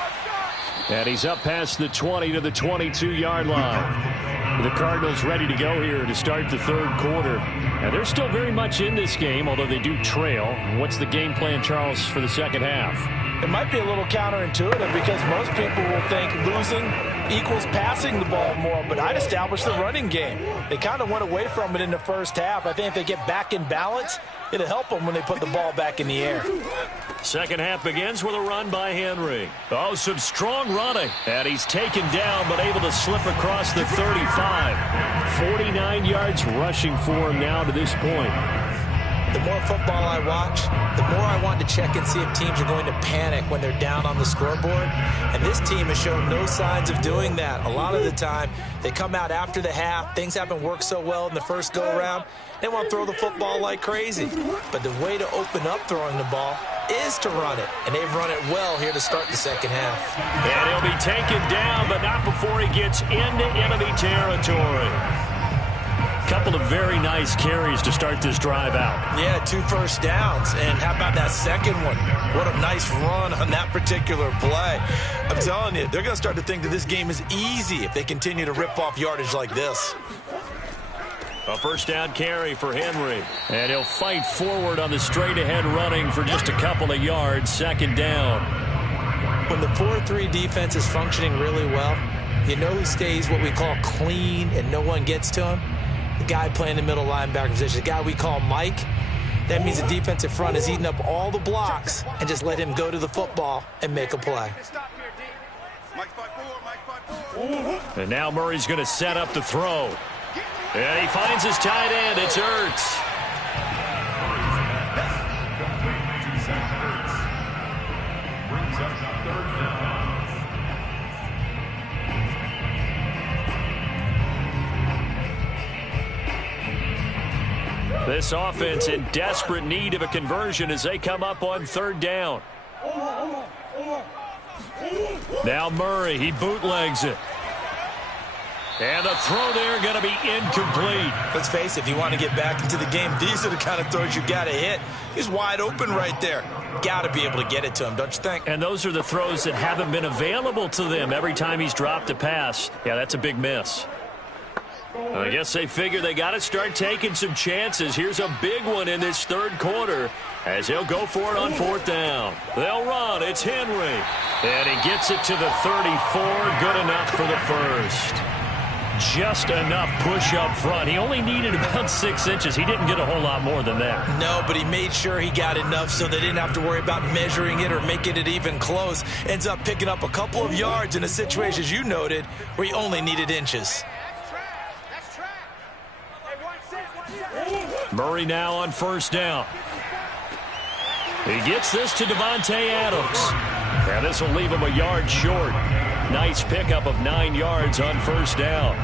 And he's up past the 20 to the 22-yard line. The Cardinals ready to go here to start the third quarter. And they're still very much in this game, although they do trail. What's the game plan, Charles, for the second half? It might be a little counterintuitive because most people will think losing equals passing the ball more, but I'd establish the running game. They kind of went away from it in the first half. I think if they get back in balance, it'll help them when they put the ball back in the air. Second half begins with a run by Henry. Oh, some strong running. And he's taken down, but able to slip across the 35. 49 yards rushing for him now to this point. The more football I watch, the more I want to check and see if teams are going to panic when they're down on the scoreboard. And this team has shown no signs of doing that. A lot of the time, they come out after the half. Things haven't worked so well in the first go-around. They want to throw the football like crazy. But the way to open up throwing the ball is to run it. And they've run it well here to start the second half. And he'll be taken down, but not before he gets into enemy territory. Couple of very nice carries to start this drive out. Yeah, 2 first downs. And how about that second one? What a nice run on that particular play. I'm telling you, they're going to start to think that this game is easy if they continue to rip off yardage like this. A first down carry for Henry. And he'll fight forward on the straight-ahead running for just a couple of yards. Second down. When the 4-3 defense is functioning really well, you know who stays what we call clean and no one gets to him? The guy playing the middle linebacker position, the guy we call Mike. That means the defensive front is eating up all the blocks and just let him go to the football and make a play. And now Murray's going to set up the throw. And he finds his tight end. It's Ertz. This offense in desperate need of a conversion as they come up on third down. Now Murray, he bootlegs it. And the throw there going to be incomplete. Let's face it, if you want to get back into the game, these are the kind of throws you got to hit. He's wide open right there. Got to be able to get it to him, don't you think? And those are the throws that haven't been available to them every time he's dropped a pass. Yeah, that's a big miss. I guess they figure they got to start taking some chances. Here's a big one in this third quarter as he'll go for it on fourth down. They'll run. It's Henry. And he gets it to the 34. Good enough for the first. Just enough push up front. He only needed about 6 inches. He didn't get a whole lot more than that. No, but he made sure he got enough so they didn't have to worry about measuring it or making it even close. Ends up picking up a couple of yards in a situation, as you noted, where he only needed inches. Murray now on first down. He gets this to Devontae Adams. And this will leave him a yard short. Nice pickup of 9 yards on first down.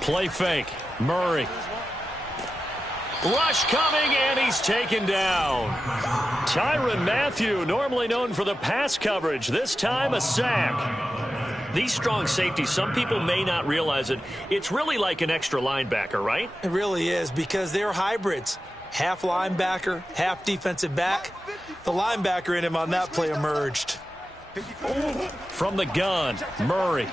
Play fake. Murray. Rush coming, and he's taken down. Tyrann Mathieu, normally known for the pass coverage, this time a sack. These strong safeties, some people may not realize it. It's really like an extra linebacker, right? It really is, because they're hybrids. Half linebacker, half defensive back. The linebacker in him on that play emerged. From the gun, Murray.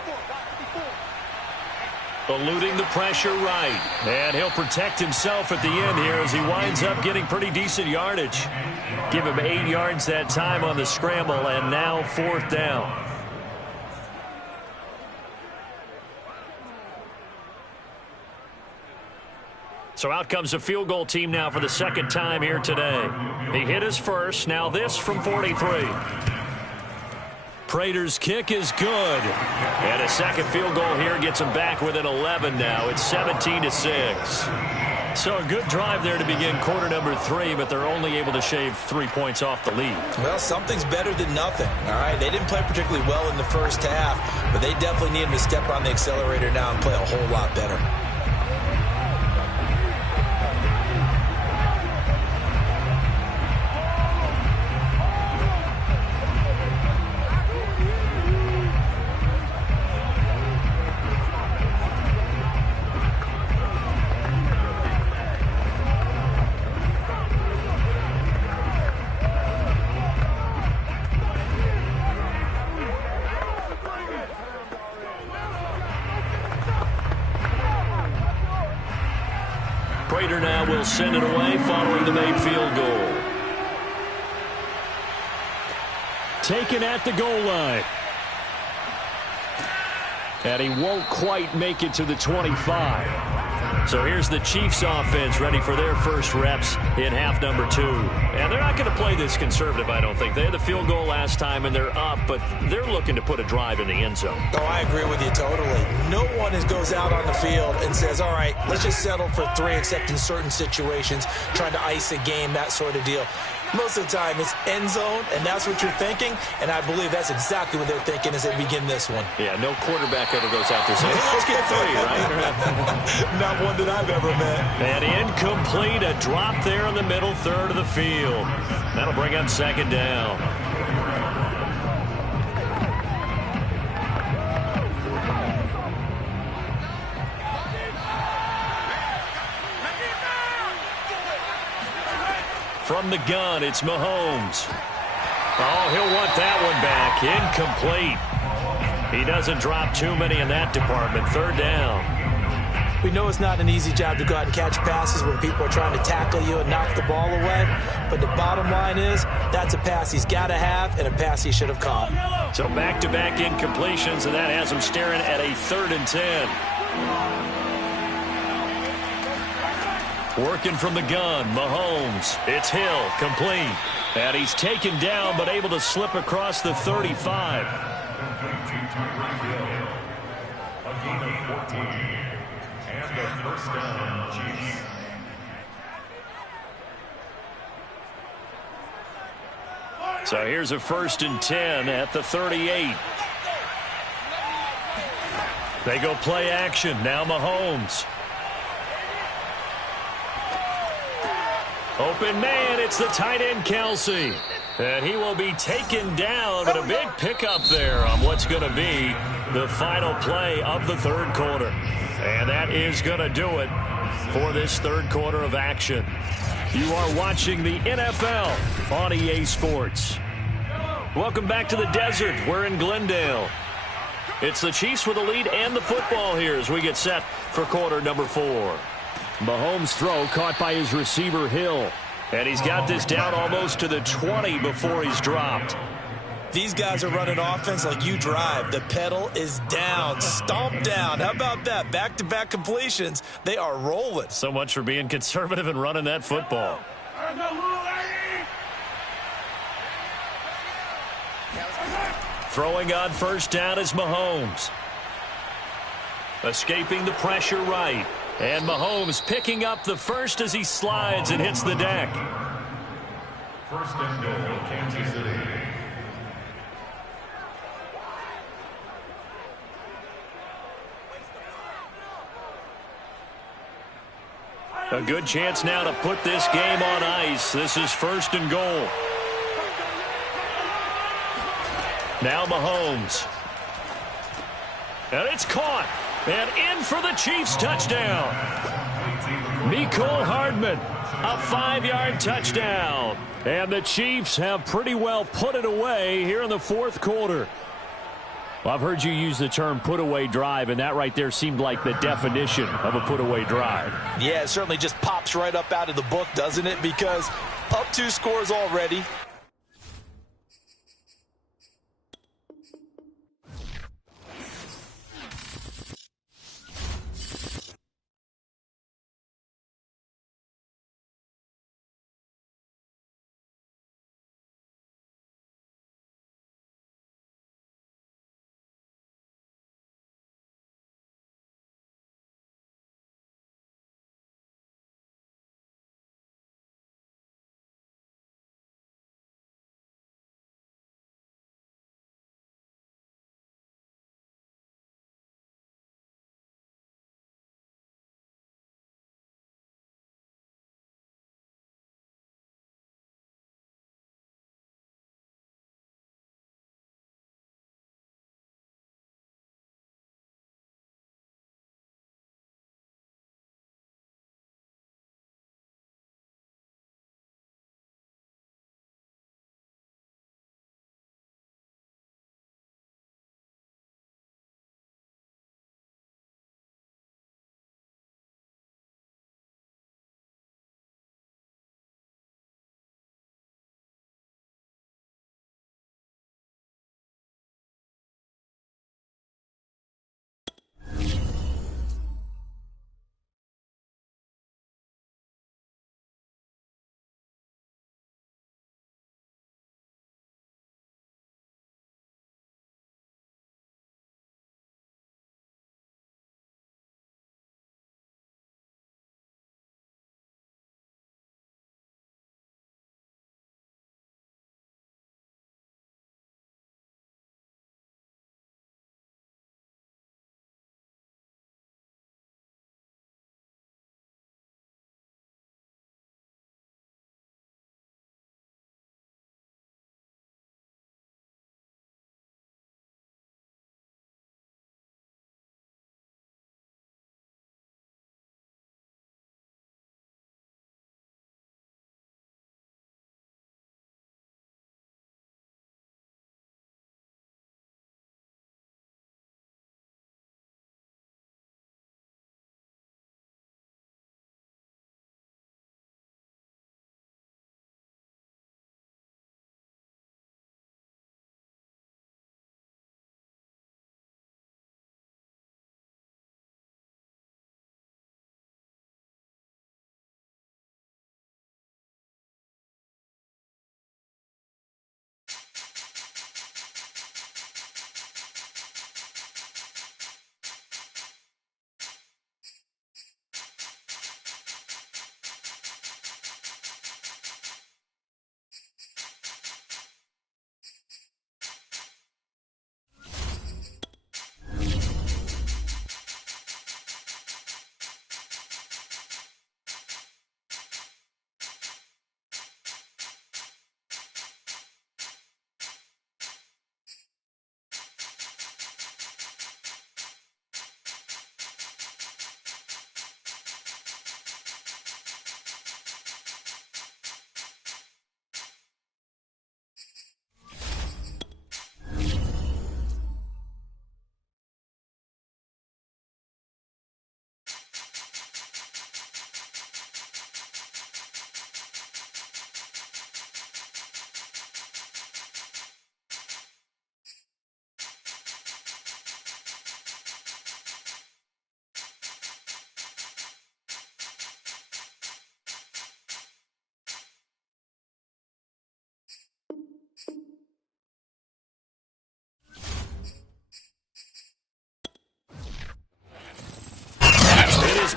Eluding the pressure right. And he'll protect himself at the end here as he winds up getting pretty decent yardage. Give him 8 yards that time on the scramble, and now fourth down. So out comes the field goal team now for the second time here today. He hit his first. Now this from 43. Prater's kick is good. And a second field goal here gets him back within 11 now. It's 17-6. So a good drive there to begin quarter number 3, but they're only able to shave 3 points off the lead. Well, something's better than nothing. All right, they didn't play particularly well in the first half, but they definitely need him to step on the accelerator now and play a whole lot better. Prater now will send it away following the made field goal. Taken at the goal line. And he won't quite make it to the 25. So here's the Chiefs offense ready for their first reps in half number 2. And they're not going to play this conservative, I don't think. They had the field goal last time, and they're up, but they're looking to put a drive in the end zone. Oh, I agree with you totally. No one goes out on the field and says, all right, let's just settle for 3, except in certain situations, trying to ice a game, that sort of deal. Most of the time, it's end zone, and that's what you're thinking, and I believe that's exactly what they're thinking as they begin this one. Yeah, no quarterback ever goes out there saying, hey, let's get 3, right? Not one that I've ever met. And incomplete, a drop there in the middle third of the field. That'll bring up second down. From the gun, it's Mahomes. Oh, he'll want that one back. Incomplete. He doesn't drop too many in that department. Third down. We know it's not an easy job to go out and catch passes when people are trying to tackle you and knock the ball away. But the bottom line is that's a pass he's got to have and a pass he should have caught. So back-to-back incompletions, and that has him staring at a 3rd and 10. Working from the gun, Mahomes. It's Hill, complete. And he's taken down but able to slip across the 35. A gain of 14. And a first down, Chiefs. So here's a 1st and 10 at the 38. They go play action. Now Mahomes. Open man, it's the tight end, Kelsey. And he will be taken down, but a big pickup there on what's going to be the final play of the 3rd quarter. And that is going to do it for this 3rd quarter of action. You are watching the NFL on EA Sports. Welcome back to the desert. We're in Glendale. It's the Chiefs with the lead and the football here as we get set for quarter number 4. Mahomes' throw caught by his receiver, Hill. And he's got this down almost to the 20 before he's dropped. These guys are running offense like you drive. The pedal is down, stomp down. How about that? Back-to-back completions. They are rolling. So much for being conservative and running that football. Throwing on first down is Mahomes. Escaping the pressure right. And Mahomes picking up the first as he slides and hits the deck. First and goal, Kansas City. A good chance now to put this game on ice. This is 1st and goal. Now Mahomes. And it's caught. And in for the Chiefs touchdown. Mecole Hardman, a 5-yard touchdown. And the Chiefs have pretty well put it away here in the 4th quarter. Well, I've heard you use the term put-away drive, and that right there seemed like the definition of a put-away drive. Yeah, it certainly just pops right up out of the book, doesn't it? Because up 2 scores already.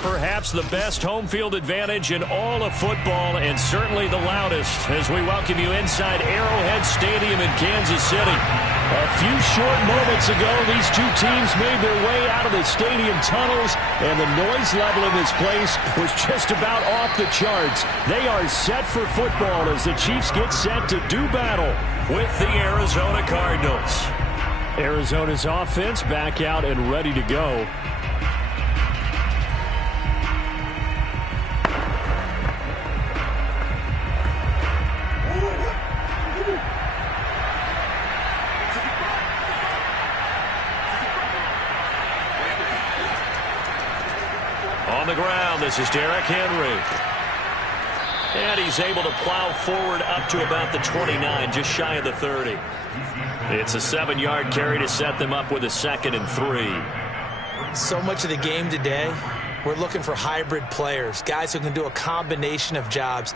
perhaps the best home field advantage in all of football, and certainly the loudest, as we welcome you inside Arrowhead Stadium in Kansas City. A few short moments ago, these two teams made their way out of the stadium tunnels, and the noise level in this place was just about off the charts. They are set for football as the Chiefs get set to do battle with the Arizona Cardinals. Arizona's offense back out and ready to go. On the ground, this is Derrick Henry. And he's able to plow forward up to about the 29, just shy of the 30. It's a 7-yard carry to set them up with a 2nd and 3. So much of the game today, we're looking for hybrid players, guys who can do a combination of jobs.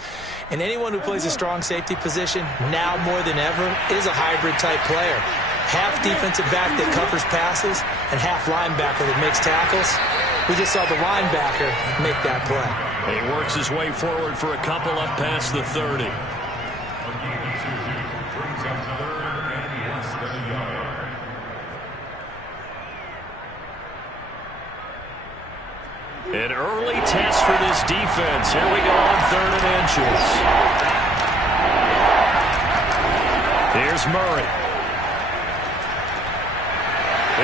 And anyone who plays a strong safety position, now more than ever, is a hybrid-type player. Half defensive back that covers passes and half linebacker that makes tackles. We just saw the linebacker make that play. He works his way forward for a couple up past the 30. An early test for this defense. Here we go on 3rd and inches. Here's Murray.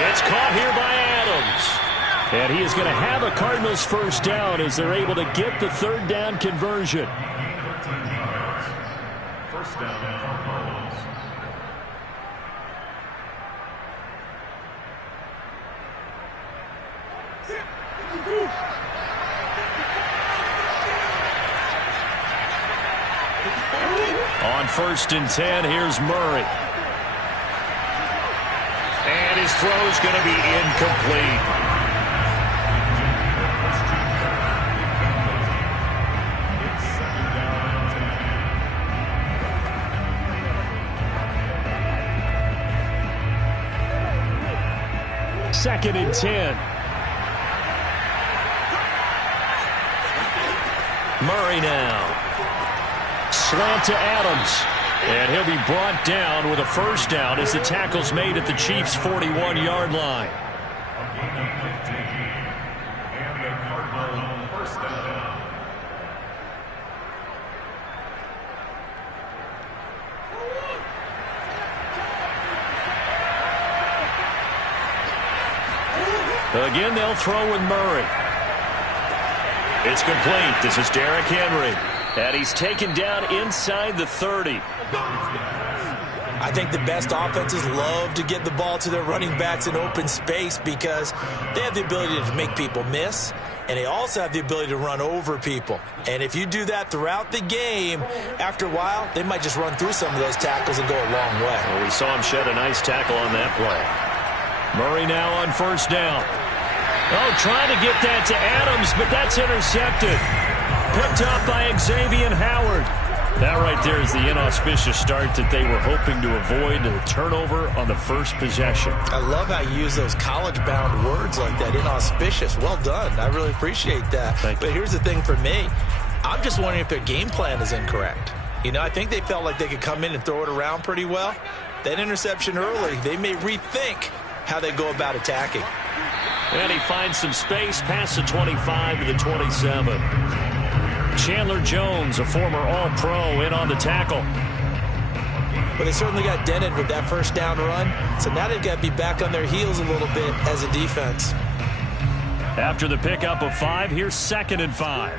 It's caught here by Adams. And he is going to have a Cardinals first down as they're able to get the 3rd down conversion. First down, Cardinals. On 1st and 10, here's Murray. And his throw is going to be incomplete. Second and 10. Murray now. Slant to Adams. And he'll be brought down with a first down as the tackle's made at the Chiefs' 41-yard line. And the Cardinals first down. Again, they'll throw with Murray. It's complete. This is Derrick Henry. And he's taken down inside the 30. I think the best offenses love to get the ball to their running backs in open space because they have the ability to make people miss, and they also have the ability to run over people. And if you do that throughout the game, after a while, they might just run through some of those tackles and go a long way. Well, we saw him shed a nice tackle on that play. Murray now on first down. Oh, trying to get that to Adams, but that's intercepted. Picked up by Xavier Howard. That right there is the inauspicious start that they were hoping to avoid, a turnover on the first possession. I love how you use those college-bound words like that, inauspicious. Well done. I really appreciate that. But here's the thing for me. I'm just wondering if their game plan is incorrect. You know, I think they felt like they could come in and throw it around pretty well. That interception early, they may rethink how they go about attacking. And he finds some space past the 25 to the 27. Chandler Jones, a former All-Pro, in on the tackle. But they certainly got dented with that first down run. So now they've got to be back on their heels a little bit as a defense. After the pickup of 5, here's 2nd and 5.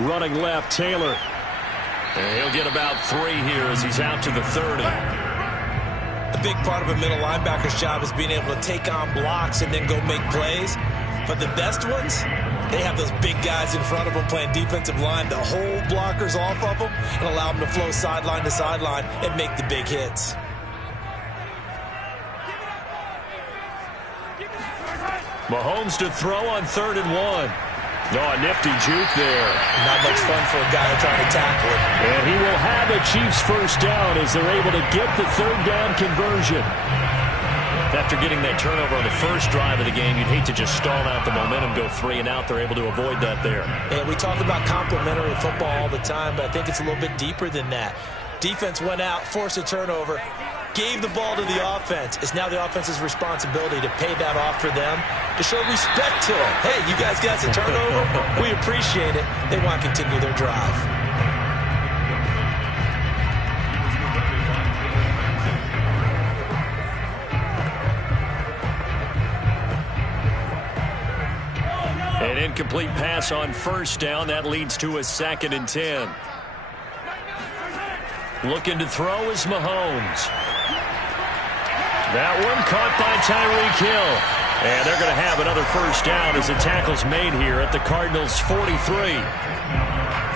Running left, Taylor. And he'll get about 3 here as he's out to the 30. A big part of a middle linebacker's job is being able to take on blocks and then go make plays. But the best ones, they have those big guys in front of them playing defensive line to hold blockers off of them and allow them to flow sideline to sideline and make the big hits. Mahomes to throw on 3rd and 1. Oh, a nifty juke there. Not much fun for a guy trying to tackle it. And he will have a Chiefs first down as they're able to get the 3rd down conversion. After getting that turnover on the first drive of the game, you'd hate to just stall out the momentum, go 3 and out. They're able to avoid that there. And we talk about complementary football all the time, but I think it's a little bit deeper than that. Defense went out, forced a turnover, gave the ball to the offense. It's now the offense's responsibility to pay that off for them, to show respect to them. Hey, you guys got a turnover? We appreciate it. They want to continue their drive. An incomplete pass on first down. That leads to a 2nd and 10. Looking to throw is Mahomes. That one caught by Tyreek Hill. And they're going to have another first down as the tackle's made here at the Cardinals' 43.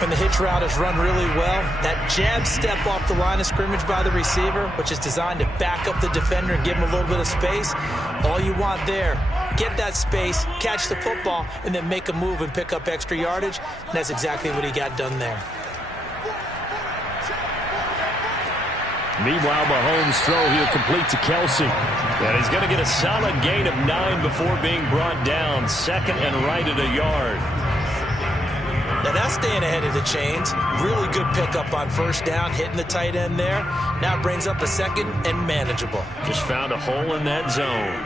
And the hitch route is run really well. That jab step off the line of scrimmage by the receiver, which is designed to back up the defender and give him a little bit of space. All you want there, get that space, catch the football, and then make a move and pick up extra yardage. And that's exactly what he got done there. Meanwhile, Mahomes' throw here complete to Kelsey. And he's going to get a solid gain of 9 before being brought down. 2nd and right at a yard. Now that's staying ahead of the chains. Really good pickup on first down, hitting the tight end there. Now it brings up a 2nd and manageable. Just found a hole in that zone.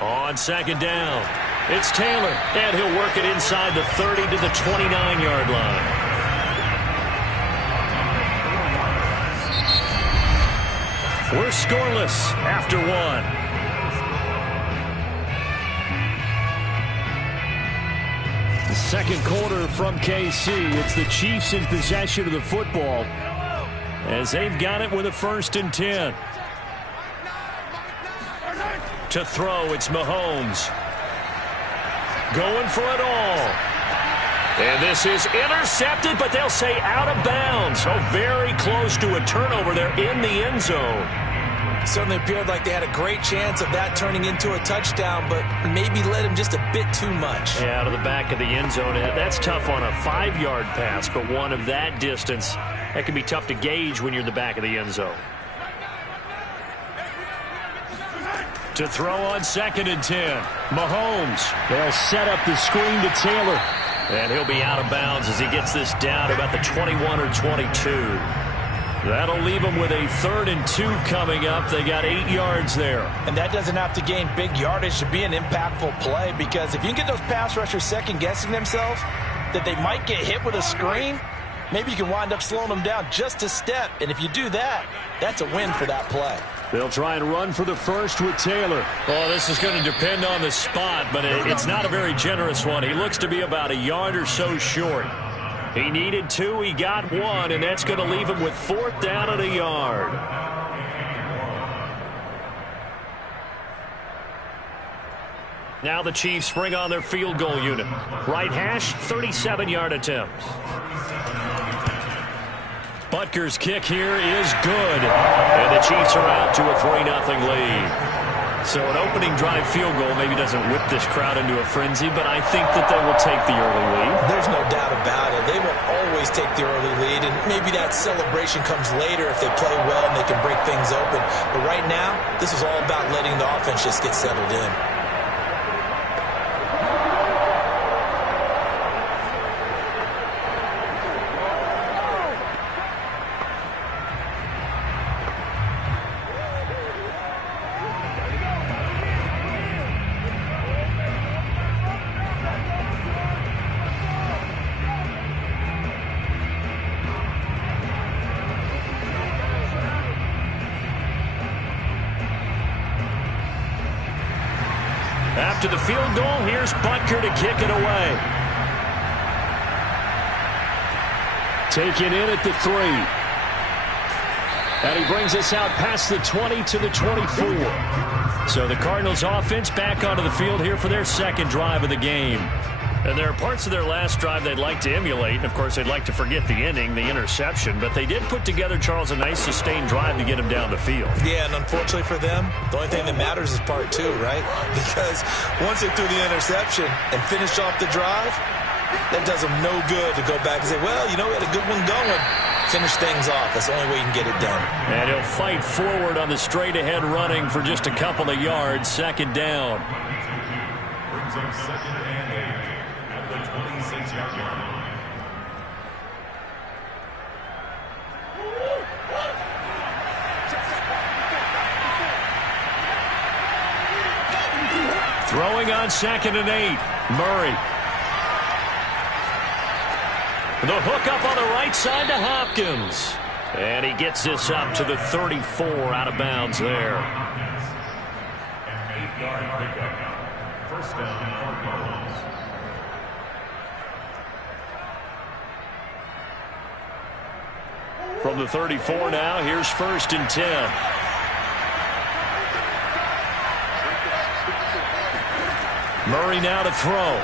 On 2nd down, it's Taylor. And he'll work it inside the 30 to the 29-yard line. We're scoreless after 1. The second quarter from KC. It's the Chiefs in possession of the football as they've got it with a 1st and 10. To throw, it's Mahomes. Going for it all. And this is intercepted, but they'll say out of bounds. So very close to a turnover there in the end zone. Certainly appeared like they had a great chance of that turning into a touchdown, but maybe led him just a bit too much. Yeah, out of the back of the end zone. That's tough on a 5-yard pass, but one of that distance, that can be tough to gauge when you're in the back of the end zone. To throw on 2nd and 10, Mahomes. They'll set up the screen to Taylor. And he'll be out of bounds as he gets this down about the 21 or 22. That'll leave them with a 3rd and 2 coming up. They got 8 yards there. And that doesn't have to gain big yardage to be an impactful play, because if you can get those pass rushers second-guessing themselves that they might get hit with a screen, maybe you can wind up slowing them down just a step. And if you do that, that's a win for that play. They'll try and run for the first with Taylor. Well, this is going to depend on the spot, but it's not a very generous one. He looks to be about a yard or so short. He needed 2, he got 1, and that's going to leave him with 4th down at a yard. Now the Chiefs bring on their field goal unit. Right hash, 37-yard attempt. Butker's kick here is good. And the Chiefs are out to a 3-0 lead. So an opening drive field goal maybe doesn't whip this crowd into a frenzy, but I think that they will take the early lead. There's no doubt about it. They will always take the early lead, and maybe that celebration comes later if they play well and they can break things open. But right now, this is all about letting the offense just get settled in. After the field goal, here's Butker to kick it away. Taken in at the 3. And he brings us out past the 20 to the 24. So the Cardinals offense back onto the field here for their 2nd drive of the game. And there are parts of their last drive they'd like to emulate. And, of course, they'd like to forget the inning, the interception. But they did put together, Charles, a nice sustained drive to get him down the field. Yeah, and unfortunately for them, the only thing that matters is part 2, right? Because once they threw the interception and finished off the drive, that does them no good to go back and say, well, you know, we had a good one going. finish things off. That's the only way you can get it done. And he'll fight forward on the straight-ahead running for just a couple of yards. Second down. Brings up second and 8 at the 26-yard line. Throwing on second and 8. Murray. The hook up on the right side to Hopkins. And he gets this up to the 34 out of bounds there. An 8-yard pickup. First down, Cardinals. From the 34 now, here's first and 10. Murray now to throw.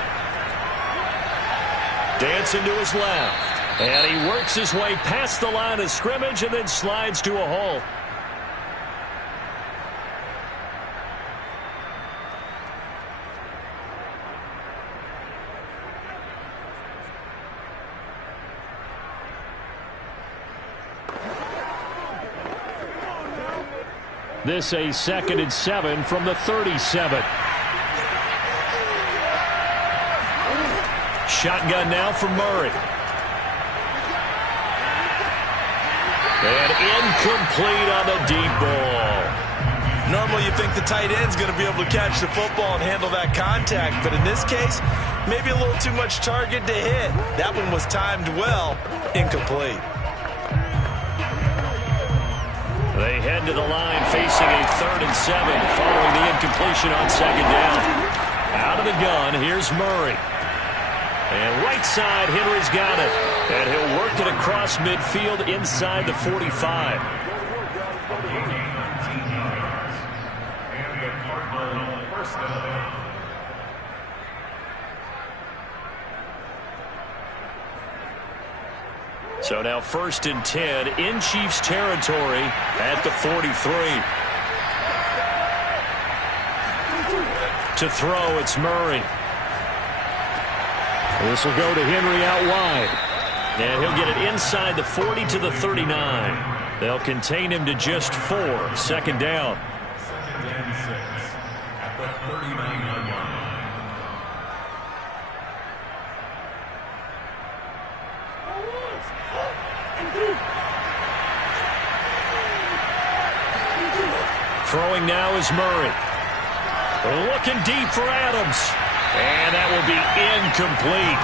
Dancing to his left. And he works his way past the line of scrimmage and then slides to a halt. This a second and 7 from the 37. Shotgun now for Murray. And incomplete on the deep ball. Normally you think the tight end's going to be able to catch the football and handle that contact, but in this case, maybe a little too much target to hit. That one was timed well, incomplete. They head to the line facing a 3rd and 7 following the incompletion on second down. Out of the gun, here's Murray. And right side, Henry's got it. And he'll work it across midfield inside the 45. And the Cardinals first down. So now first and 10 in Chiefs territory at the 43. To throw, it's Murray. This will go to Henry out wide. And he'll get it inside the 40 to the 39. They'll contain him to just 4. Second down. Second and 6 at the 39-yard line. Throwing now is Murray. Looking deep for Adams. And that will be incomplete.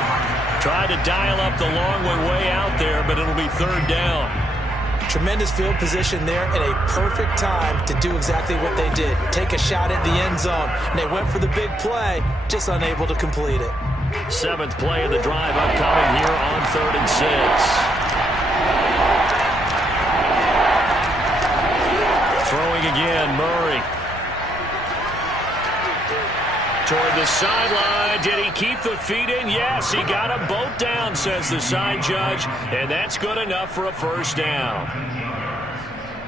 Tried to dial up the long way out there, but it'll be third down. Tremendous field position there and a perfect time to do exactly what they did. Take a shot at the end zone. And they went for the big play, just unable to complete it. 7th play of the drive upcoming here on 3rd and 6. Throwing again, Murray. Toward the sideline. Did he keep the feet in? Yes, he got them both down, says the side judge. And that's good enough for a first down.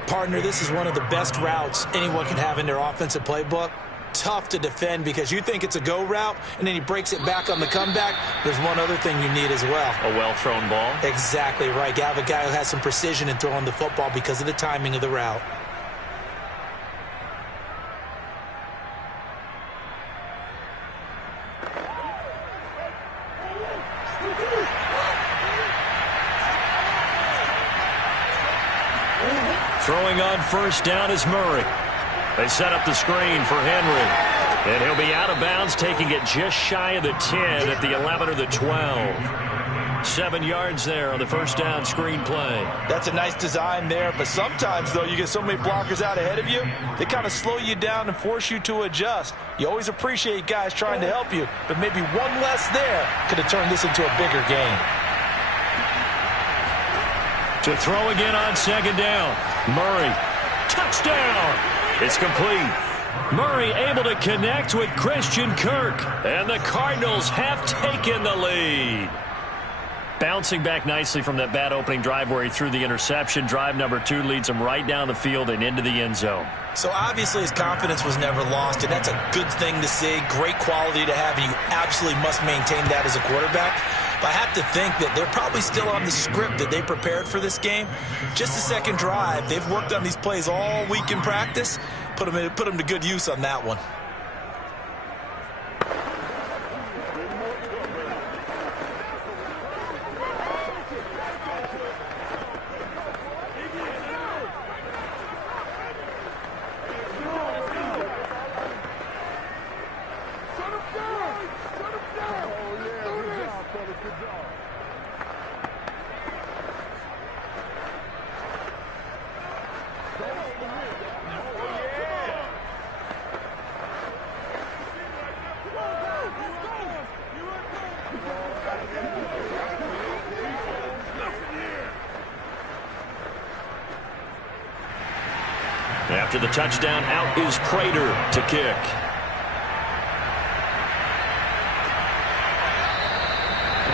Partner, this is one of the best routes anyone can have in their offensive playbook. Tough to defend because you think it's a go route, and then he breaks it back on the comeback. There's one other thing you need as well. A well-thrown ball? Exactly right. You have a guy who has some precision in throwing the football because of the timing of the route. Throwing on first down is Murray. They set up the screen for Henry. And he'll be out of bounds, taking it just shy of the 10 at the 11 or the 12. 7 yards there on the first down screen play. That's a nice design there, but sometimes, though, you get so many blockers out ahead of you, they kind of slow you down and force you to adjust. You always appreciate guys trying to help you, but maybe one less there could have turned this into a bigger game. To throw again on second down. Murray. Touchdown. It's complete. Murray able to connect with Christian Kirk. And the Cardinals have taken the lead. Bouncing back nicely from that bad opening drive where he threw the interception. Drive number 2 leads him right down the field and into the end zone. So obviously his confidence was never lost, and that's a good thing to see. Great quality to have, and you absolutely must maintain that as a quarterback. But I have to think that they're probably still on the script that they prepared for this game. Just the second drive. They've worked on these plays all week in practice. Put them to good use on that one. After the touchdown, out is Prater to kick.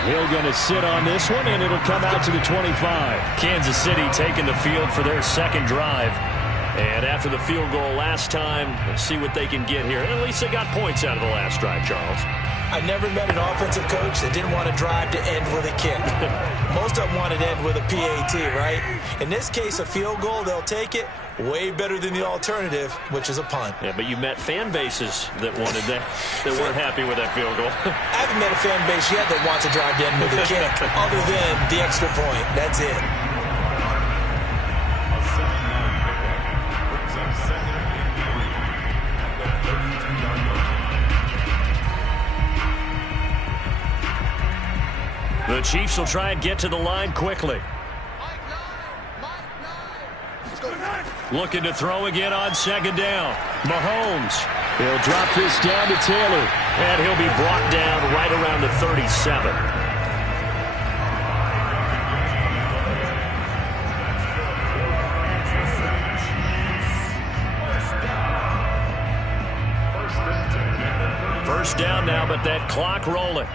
Hill going to sit on this one, and it'll come out to the 25. Kansas City taking the field for their second drive. And after the field goal last time, let's see what they can get here. At least they got points out of the last drive, Charles. I never met an offensive coach that didn't want to drive to end with a kick. Most of them wanted to end with a PAT, right? In this case, a field goal, they'll take it. Way better than the alternative, which is a punt. Yeah, but you met fan bases that wanted that weren't happy with that field goal. I haven't met a fan base yet that wants to drive to end with a kick, other than the extra point. That's it. The Chiefs will try and get to the line quickly. Looking to throw again on second down. Mahomes. He'll drop this down to Taylor. And he'll be brought down right around the 37. First down now, but that clock rolling.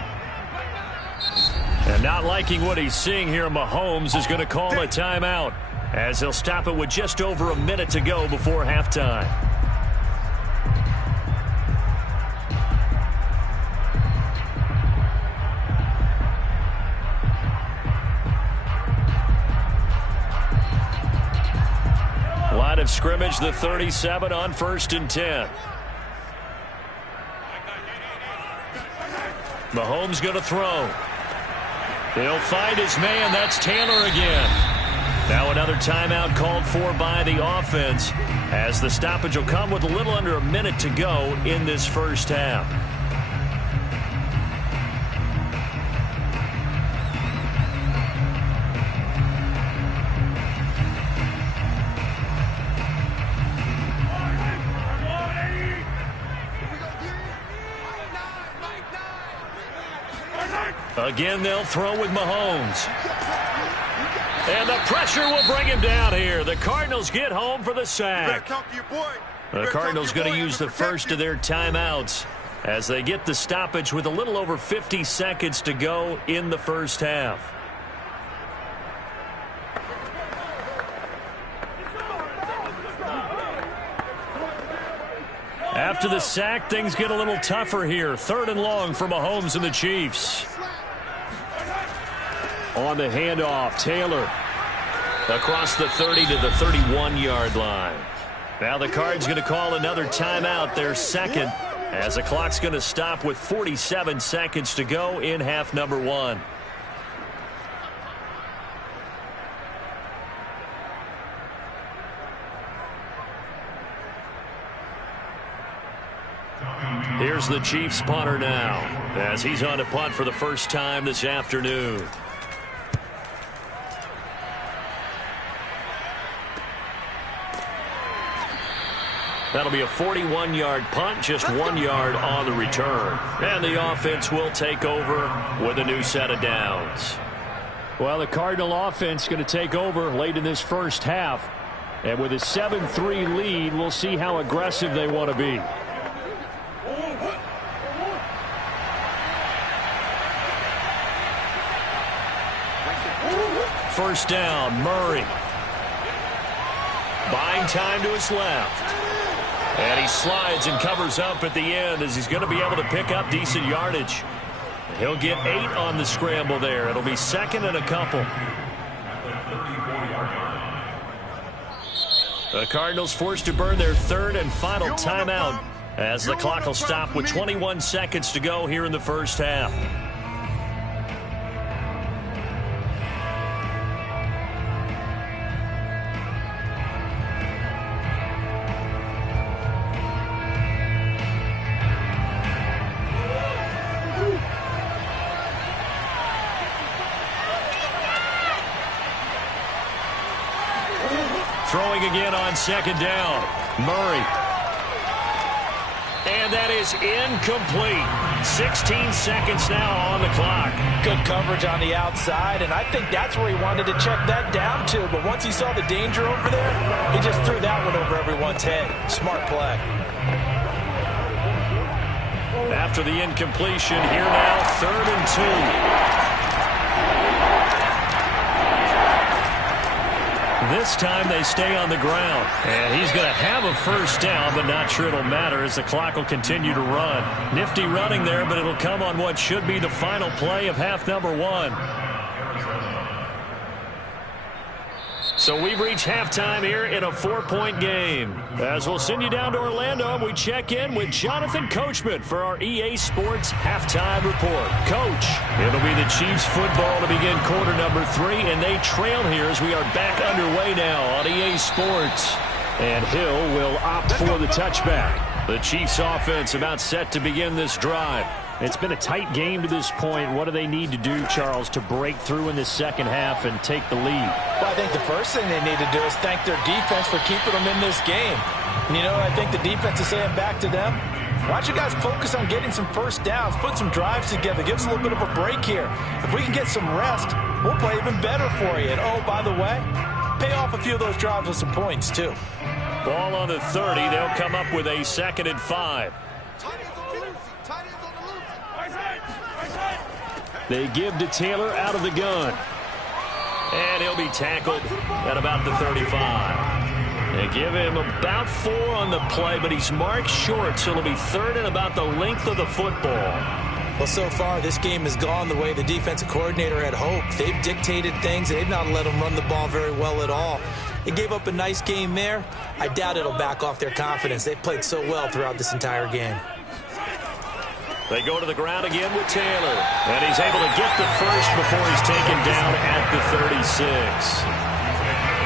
And not liking what he's seeing here, Mahomes is going to call a timeout, as he'll stop it with just over a minute to go before halftime. Line of scrimmage, the 37 on 1st and 10. Mahomes going to throw. He'll find his man. That's Taylor again. Now another timeout called for by the offense, as the stoppage will come with a little under a minute to go in this first half. Again, they'll throw with Mahomes. And the pressure will bring him down here. The Cardinals get home for the sack. The Cardinals going to use the first of their timeouts as they get the stoppage with a little over 50 seconds to go in the first half. After the sack, things get a little tougher here. 3rd and long for Mahomes and the Chiefs. On the handoff, Taylor across the 30 to the 31-yard line. Now the Cards going to call another timeout, their second, as the clock's going to stop with 47 seconds to go in half number 1. Here's the Chiefs punter now, as he's on to punt for the first time this afternoon. That'll be a 41-yard punt, just 1 yard on the return. And the offense will take over with a new set of downs. Well, the Cardinal offense going to take over late in this first half. And with a 7-3 lead, we'll see how aggressive they want to be. First down, Murray. Buying time to his left. And he slides and covers up at the end, as he's going to be able to pick up decent yardage. He'll get 8 on the scramble there. It'll be second and a couple. The Cardinals forced to burn their third and final timeout as the clock will stop with 21 seconds to go here in the first half. Throwing again on second down. Murray. And that is incomplete. 16 seconds now on the clock. Good coverage on the outside, and I think that's where he wanted to check that down to. But once he saw the danger over there, he just threw that one over everyone's head. Smart play. After the incompletion, here now, 3rd and 2. This time they stay on the ground. And he's going to have a first down, but not sure it'll matter as the clock will continue to run. Nifty running there, but it'll come on what should be the final play of half number 1. So we've reached halftime here in a 4-point game. As we'll send you down to Orlando, we check in with Jonathan Coachman for our EA Sports Halftime Report. Coach, it'll be the Chiefs football to begin quarter number 3, and they trail here as we are back underway now on EA Sports. And Hill will opt for the touchback. The Chiefs offense about set to begin this drive. It's been a tight game to this point. What do they need to do, Charles, to break through in the second half and take the lead? Well, I think the first thing they need to do is thank their defense for keeping them in this game. And, you know, I think the defense is saying back to them, why don't you guys focus on getting some first downs, put some drives together, give us a little bit of a break here. If we can get some rest, we'll play even better for you. And, oh, by the way, pay off a few of those drives with some points, too. Ball on the 30. They'll come up with a 2nd and 5. They give to Taylor out of the gun. And he'll be tackled at about the 35. They give him about 4 on the play, but he's marked short, so it'll be 3rd and about the length of the football. Well, so far, this game has gone the way the defensive coordinator had hoped. They've dictated things. They've not let them run the ball very well at all. They gave up a nice game there. I doubt it'll back off their confidence. They've played so well throughout this entire game. They go to the ground again with Taylor. And he's able to get the first before he's taken down at the 36.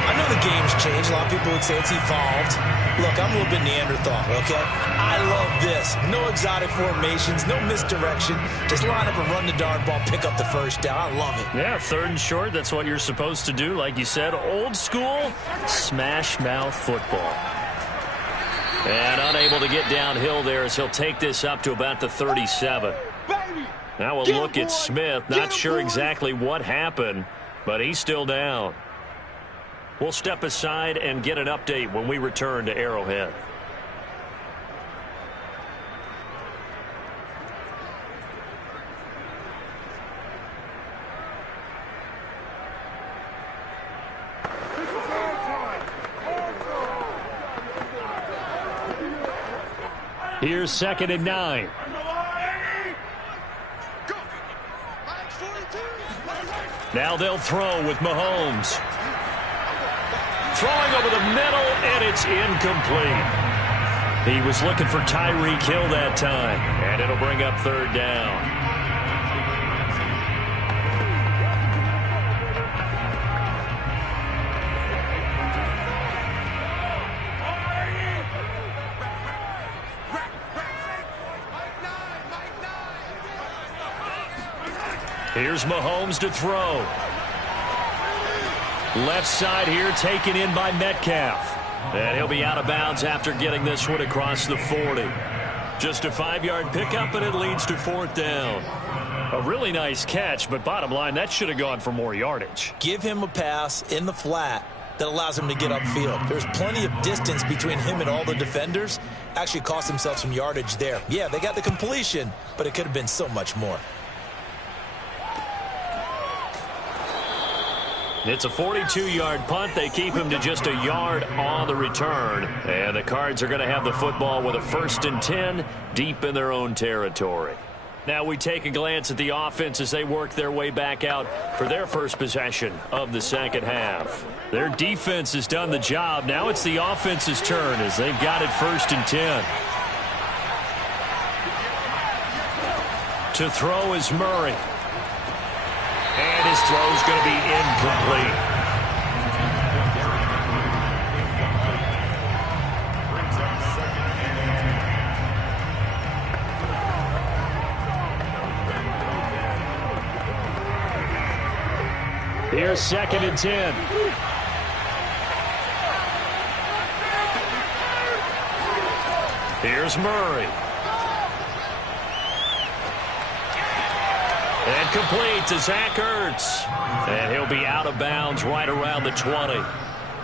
I know the game's changed. A lot of people would say it's evolved. Look, I'm a little bit Neanderthal, okay? I love this. No exotic formations, no misdirection. Just line up and run the darn ball, pick up the first down. I love it. Yeah, 3rd and short. That's what you're supposed to do. Like you said, old school, smash mouth football. And unable to get downhill there as he'll take this up to about the 37. Now we'll look at Smith. Not sure exactly what happened, but he's still down. We'll step aside and get an update when we return to Arrowhead. Here's 2nd and 9. Now they'll throw with Mahomes. Throwing over the middle, and it's incomplete. He was looking for Tyreek Hill that time, and it'll bring up 3rd down. Here's Mahomes to throw. Left side here taken in by Metcalf. And he'll be out of bounds after getting this one across the 40. Just a 5-yard pickup, and it leads to 4th down. A really nice catch, but bottom line, that should have gone for more yardage. Give him a pass in the flat that allows him to get upfield. There's plenty of distance between him and all the defenders. Actually cost himself some yardage there. Yeah, they got the completion, but it could have been so much more. It's a 42-yard punt. They keep him to just a yard on the return. And the Cards are going to have the football with a 1st and 10 deep in their own territory. Now we take a glance at the offense as they work their way back out for their first possession of the second half. Their defense has done the job. Now it's the offense's turn as they've got it 1st and 10. To throw is Murray. And his throw is going to be incomplete. Here's 2nd and 10. Here's Murray. And complete to Zach Ertz. And he'll be out of bounds right around the 20.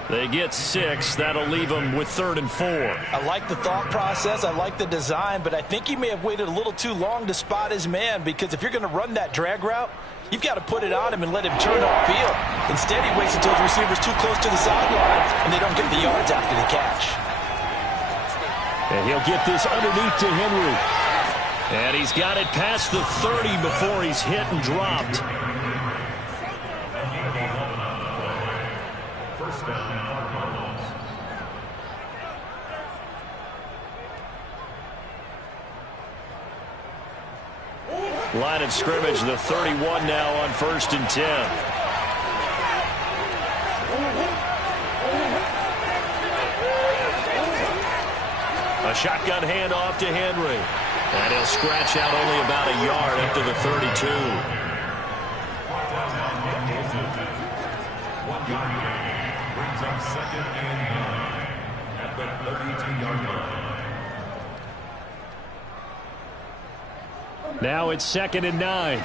They get 6. That'll leave them with 3rd and 4. I like the thought process. I like the design, but I think he may have waited a little too long to spot his man, because if you're going to run that drag route, you've got to put it on him and let him turn upfield. Instead, he waits until his receiver's too close to the sideline, and they don't get the yards after the catch. And he'll get this underneath to Henry. And he's got it past the 30 before he's hit and dropped. Line of scrimmage, the 31 now on 1st and 10. A shotgun handoff to Henry. And he'll scratch out only about a yard up to the 32. 1 yard gain brings up 2nd and 9 at the 32-yard line. Now it's 2nd and 9.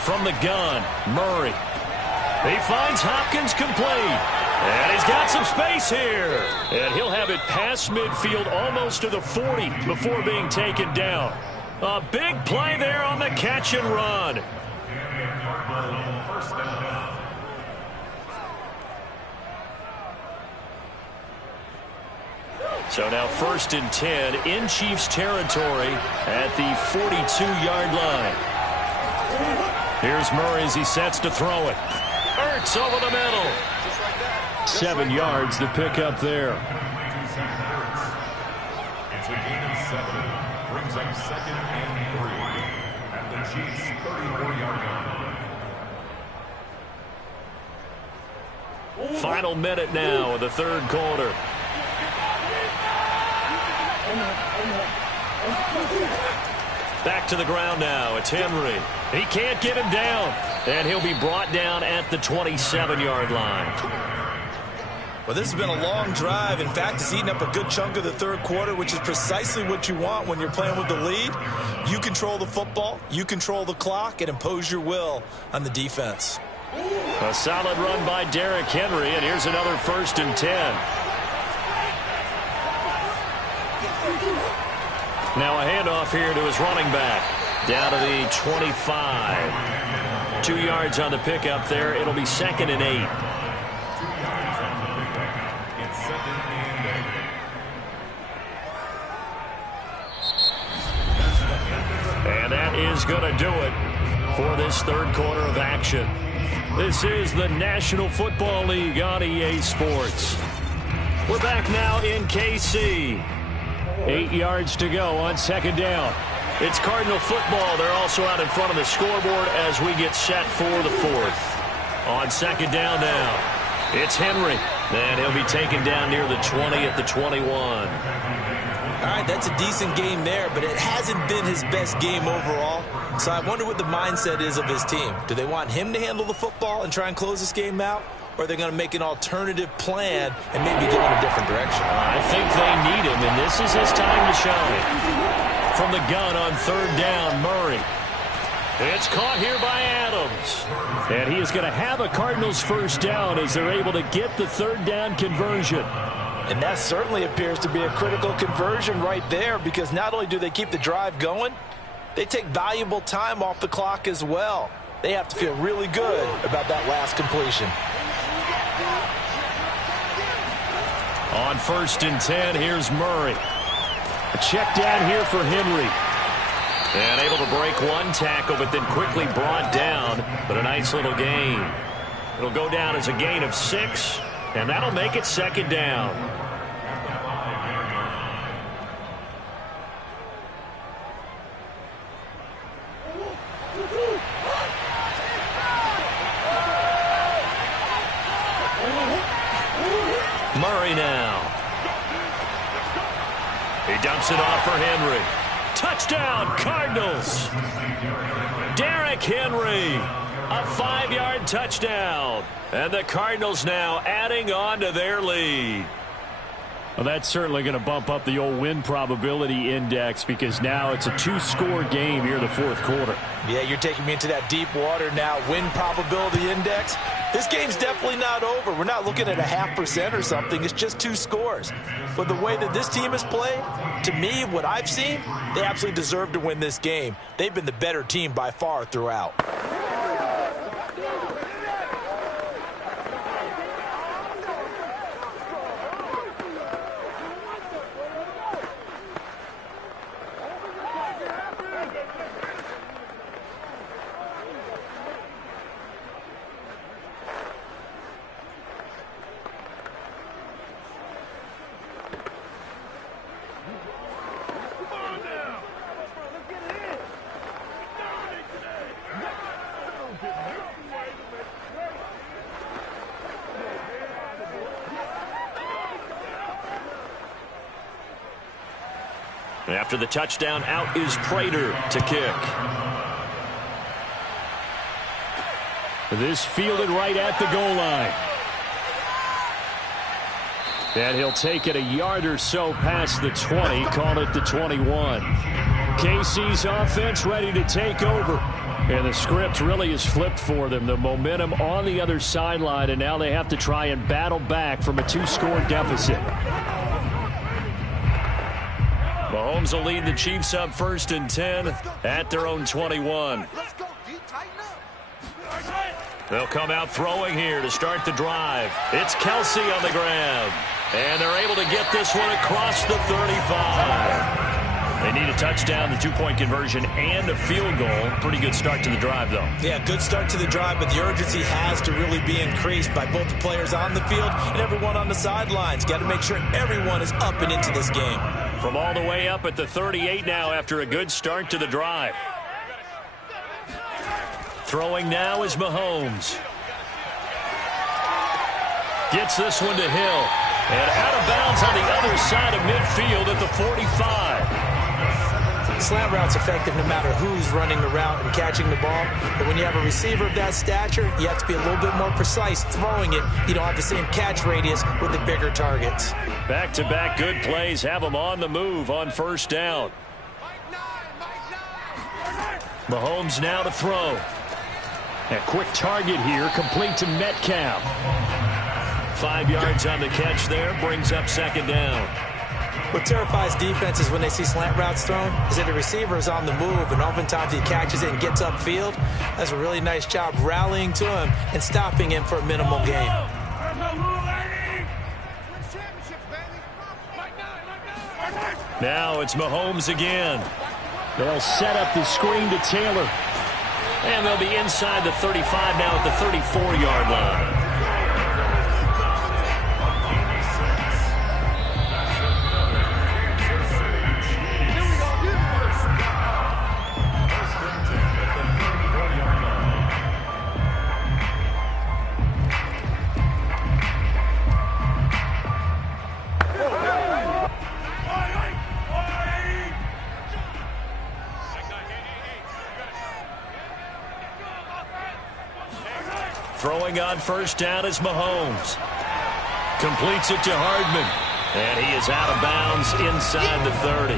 From the gun, Murray. He finds Hopkins complete. And he's got some space here. And he'll have it past midfield almost to the 40 before being taken down. A big play there on the catch and run. So now 1st and 10 in Chiefs territory at the 42-yard line. Here's Murray as he sets to throw it. Ertz over the middle. 7 yards to pick up there. It's a gain of 7. Brings up 2nd and 3 at the Chiefs' 34-yard line. Final minute now of the 3rd quarter. Back to the ground now. It's Henry. He can't get him down. And he'll be brought down at the 27-yard line. Well, this has been a long drive. In fact, it's eaten up a good chunk of the 3rd quarter, which is precisely what you want when you're playing with the lead. You control the football, you control the clock, and impose your will on the defense. A solid run by Derrick Henry, and here's another 1st and 10. Now a handoff here to his running back. Down to the 25. 2 yards on the pickup there. It'll be 2nd and 8. And that is going to do it for this 3rd quarter of action. This is the National Football League on EA Sports. We're back now in KC. 8 yards to go on 2nd down. It's Cardinal football. They're also out in front of the scoreboard as we get set for the 4th. On 2nd down now, it's Henry. And he'll be taken down near the 20 at the 21. All right, that's a decent game there, but it hasn't been his best game overall. So I wonder what the mindset is of his team. Do they want him to handle the football and try and close this game out? Or are they going to make an alternative plan and maybe go in a different direction? I think they need him, and this is his time to shine. From the gun on 3rd down, Murray. It's caught here by Adams. And he is going to have a Cardinals 1st down as they're able to get the 3rd down conversion. And that certainly appears to be a critical conversion right there, because not only do they keep the drive going, they take valuable time off the clock as well. They have to feel really good about that last completion. On 1st and 10, here's Murray. A check down here for Henry. And able to break one tackle, but then quickly brought down. But a nice little gain. It'll go down as a gain of 6, and that'll make it 2nd down. Murray now. He dumps it off for Henry. Touchdown, Cardinals. Derrick Henry, a 5-yard touchdown. And the Cardinals now adding on to their lead. Well, that's certainly going to bump up the old win probability index because now it's a 2-score game here in the 4th quarter. Yeah, you're taking me into that deep water now. Win probability index. This game's definitely not over. We're not looking at a 0.5% or something. It's just 2 scores. But the way that this team has played, to me, what I've seen, they absolutely deserve to win this game. They've been the better team by far throughout. After the touchdown, out is Prater to kick. This fielded right at the goal line. And he'll take it a yard or so past the 20, call it the 21. KC's offense ready to take over. And the script really is flipped for them. The momentum on the other sideline, and now they have to try and battle back from a 2-score deficit. Mahomes will lead the Chiefs up 1st and 10 at their own 21. They'll come out throwing here to start the drive. It's Kelsey on the grab. And they're able to get this one across the 35. They need a touchdown, the 2-point conversion, and a field goal. Pretty good start to the drive, though. Yeah, good start to the drive, but the urgency has to really be increased by both the players on the field and everyone on the sidelines. Got to make sure everyone is up and into this game. From all the way up at the 38 now after a good start to the drive. Throwing now is Mahomes. Gets this one to Hill. And out of bounds on the other side of midfield at the 45. Slant route's effective no matter who's running the route and catching the ball. But when you have a receiver of that stature, you have to be a little bit more precise throwing it. You don't have the same catch radius with the bigger targets. Back-to-back good plays have them on the move on 1st down. Mahomes now to throw. A quick target here, complete to Metcalf. 5 yards on the catch there, brings up 2nd down. What terrifies defenses when they see slant routes thrown is that the receiver is on the move, and oftentimes he catches it and gets upfield. That's a really nice job rallying to him and stopping him for a minimal gain. Now it's Mahomes again. They'll set up the screen to Taylor. And they'll be inside the 35 now at the 34-yard line. Throwing on 1st down is Mahomes. Completes it to Hardman. And he is out of bounds inside the 30.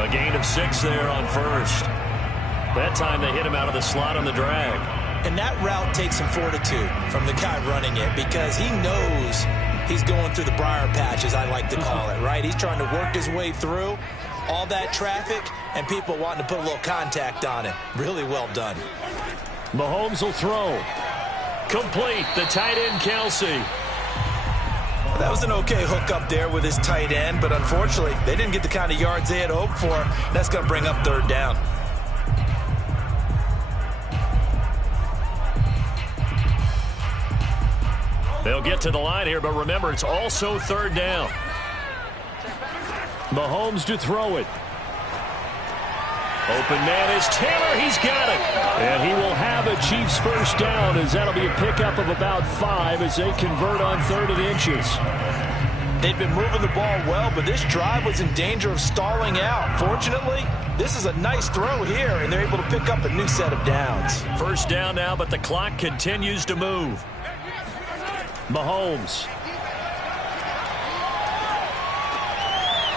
A gain of 6 there on 1st. That time they hit him out of the slot on the drag. And that route takes some fortitude from the guy running it because he knows he's going through the briar patch, as I like to call it, right? He's trying to work his way through all that traffic and people wanting to put a little contact on it. Really well done. Mahomes will throw. Complete, the tight end Kelsey. That was an okay hook up there with his tight end, but unfortunately, they didn't get the kind of yards they had hoped for. That's going to bring up third down. They'll get to the line here, but remember, it's also third down. Mahomes to throw it. Open man is Taylor. He's got it. And he will have a Chiefs first down, as that'll be a pickup of about 5 as they convert on 3rd and inches. They've been moving the ball well, but this drive was in danger of stalling out. Fortunately, this is a nice throw here, and they're able to pick up a new set of downs. First down now, but the clock continues to move. Mahomes.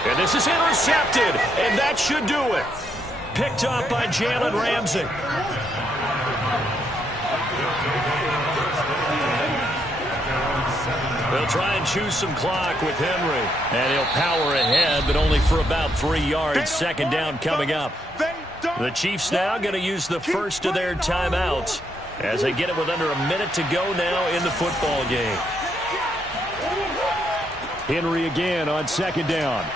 And this is intercepted, and that should do it. Picked up by Jalen Ramsey. They'll try and choose some clock with Henry. And he'll power ahead, but only for about 3 yards. Second down coming up. The Chiefs now going to use the first of their timeouts as they get it with under a minute to go now in the football game. Henry again on 2nd down.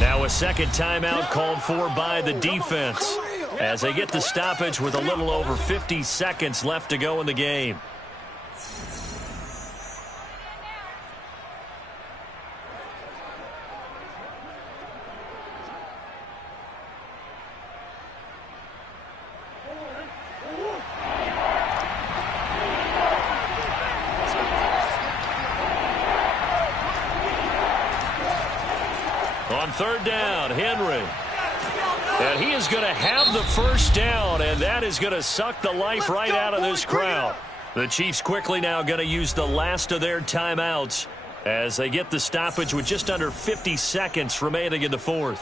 Now a second timeout called for by the defense as they get the stoppage with a little over 50 seconds left to go in the game. On 3rd down, Henry. And he is going to have the first down, and that is going to suck the life right out of this crowd. The Chiefs quickly now going to use the last of their timeouts as they get the stoppage with just under 50 seconds remaining in the 4th.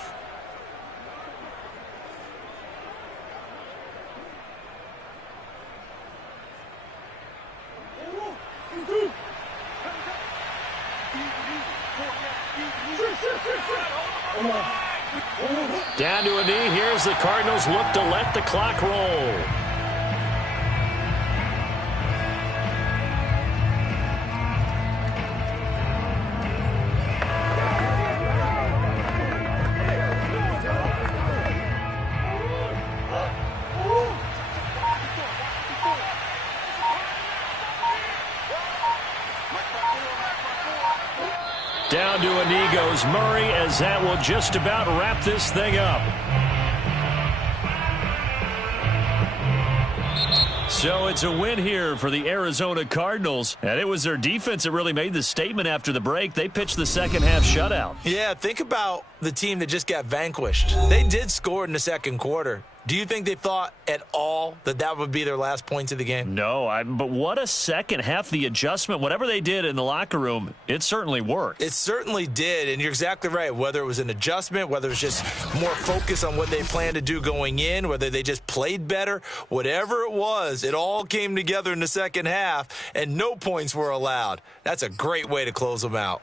Down to a knee. Here's the Cardinals look to let the clock roll. Down to a knee goes Murray, as that will just about wrap this thing up. So it's a win here for the Arizona Cardinals, and it was their defense that really made the statement after the break. They pitched the second half shutout. Yeah, think about the team that just got vanquished. They did score in the second quarter. Do you think they thought at all that that would be their last points of the game? No, but what a second half. The adjustment, whatever they did in the locker room, it certainly worked. It certainly did, and you're exactly right. Whether it was an adjustment, whether it was just more focus on what they planned to do going in, whether they just played better, whatever it was, it all came together in the second half, and no points were allowed. That's a great way to close them out.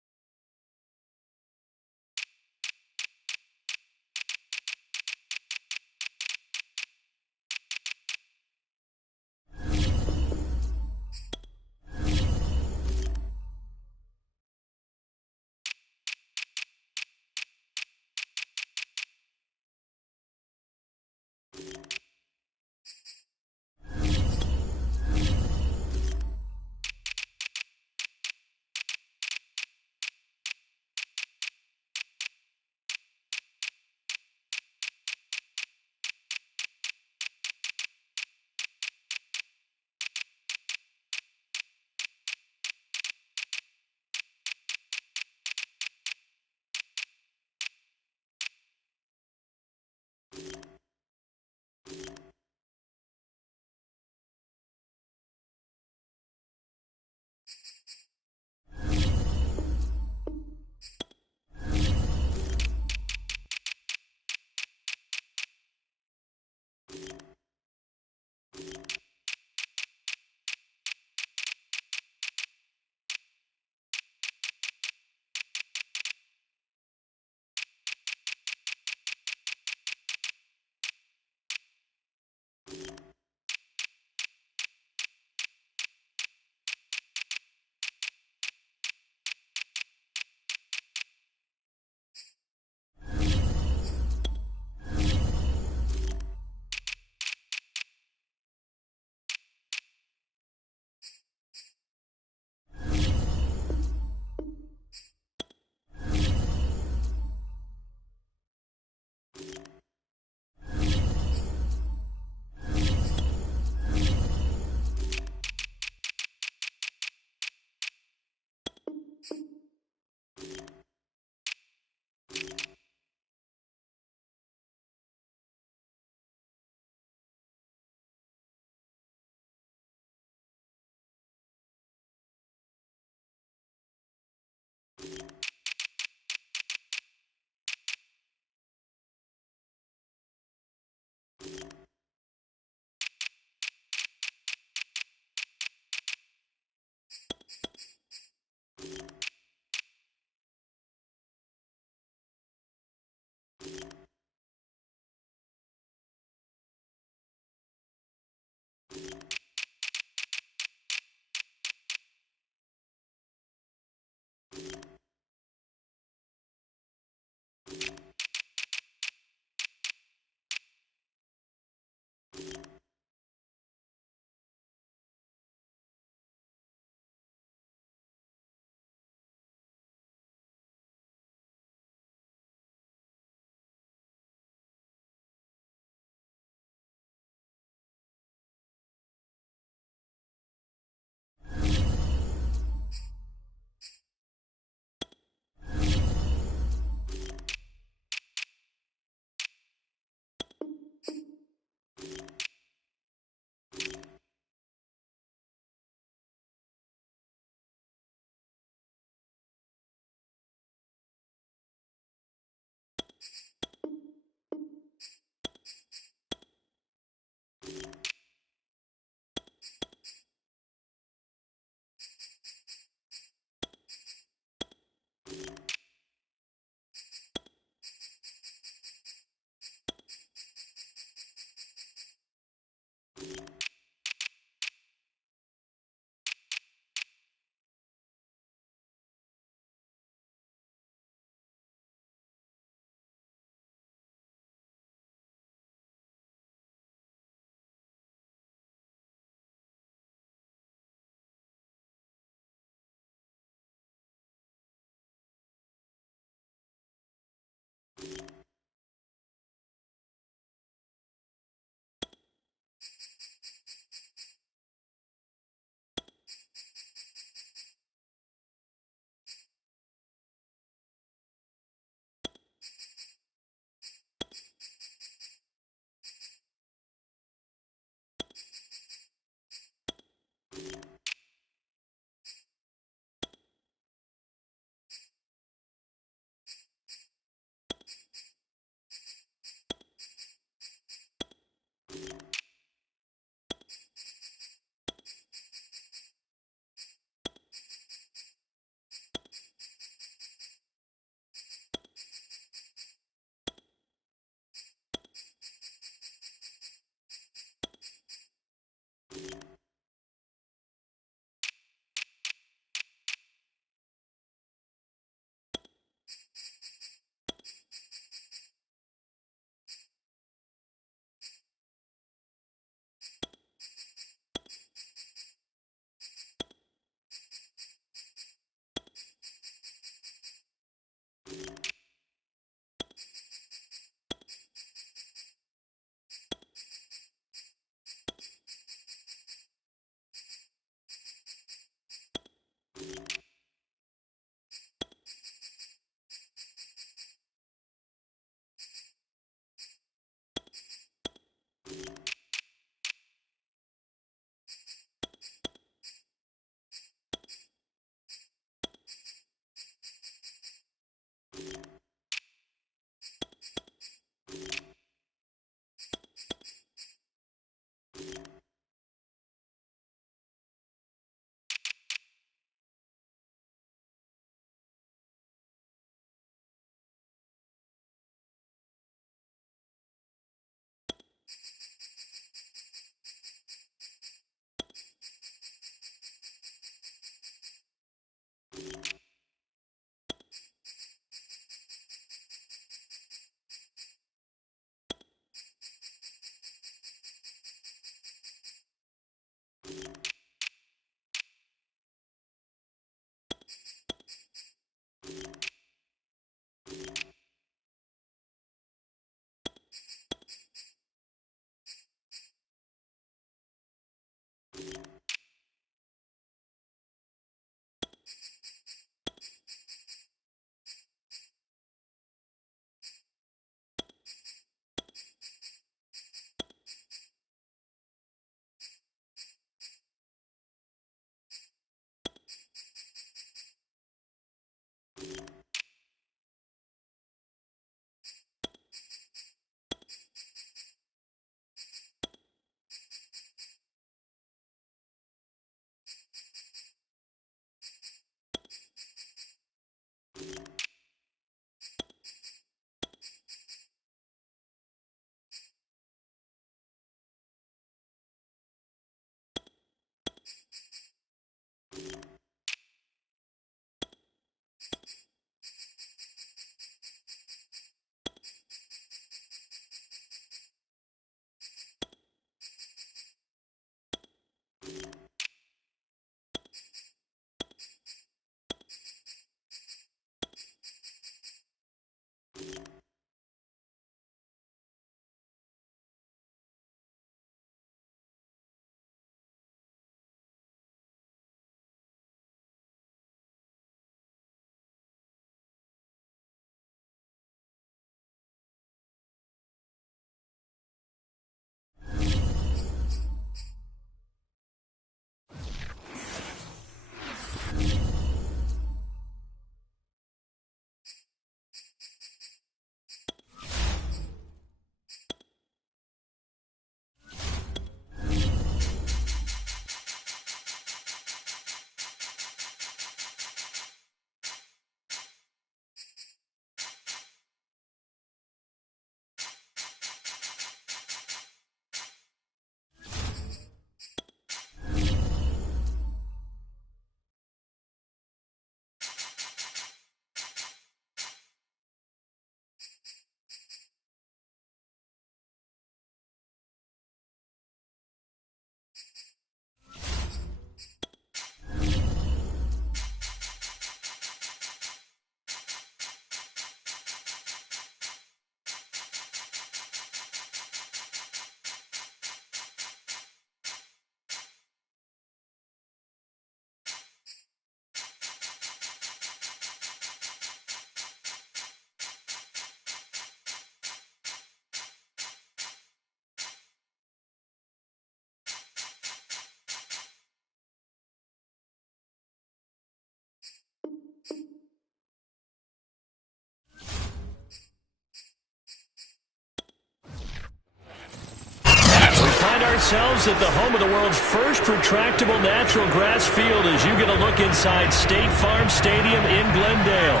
Ourselves at the home of the world's first retractable natural grass field as you get a look inside State Farm Stadium in Glendale.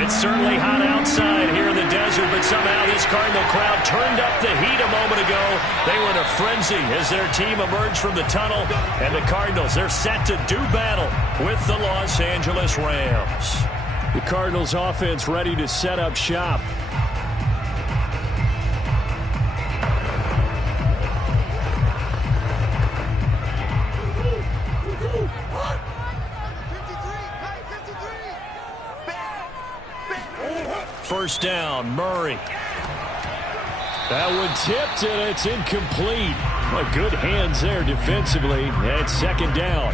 It's certainly hot outside here in the desert, but somehow this Cardinal crowd turned up the heat a moment ago. They were in a frenzy as their team emerged from the tunnel, and the Cardinals, they're set to do battle with the Los Angeles Rams. The Cardinals offense ready to set up shop. First down, Murray. That one tipped, and it's incomplete. Well, good hands there defensively, and second down.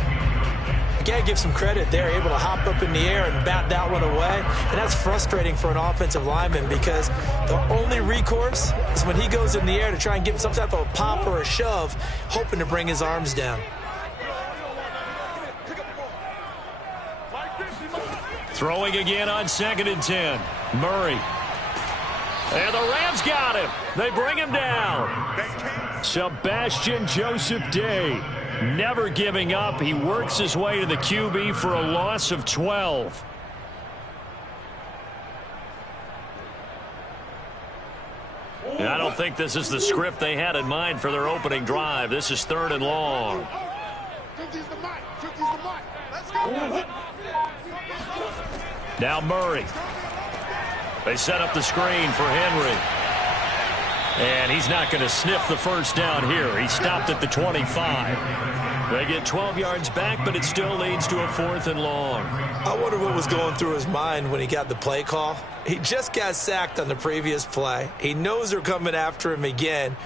You got to give some credit. They're able to hop up in the air and bat that one away, and that's frustrating for an offensive lineman because the only recourse is when he goes in the air to try and give some type of a pop or a shove, hoping to bring his arms down. Throwing again on 2nd and 10. Murray. And the Rams got him. They bring him down. Sebastian Joseph Day. Never giving up. He works his way to the QB for a loss of 12. And I don't think this is the script they had in mind for their opening drive. This is 3rd and long. 50's the mic. 50's the mic. Let's go. Now Murray. They set up the screen for Henry. And he's not going to sniff the first down here. He stopped at the 25. They get 12 yards back, but it still leads to a 4th and long. I wonder what was going through his mind when he got the play call. He just got sacked on the previous play. He knows they're coming after him again.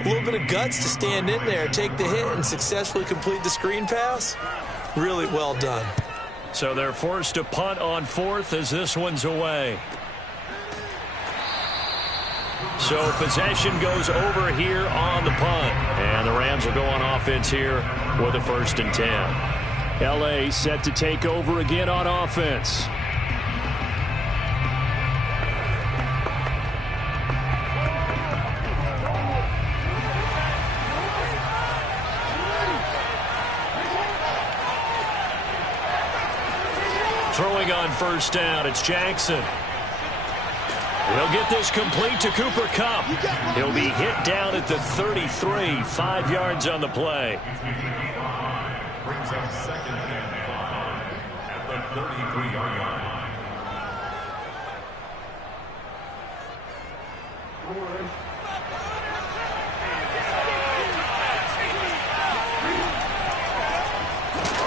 A little bit of guts to stand in there, take the hit, and successfully complete the screen pass. Really well done. So they're forced to punt on 4th as this one's away. So possession goes over here on the punt. And the Rams will go on offense here with a 1st and 10. L.A. set to take over again on offense. Throwing on 1st down, it's Jackson. He'll get this complete to Cooper Kupp. He'll be hit down at the 33, 5 yards on the play. Brings up 2nd and 5 at the 33-yard line.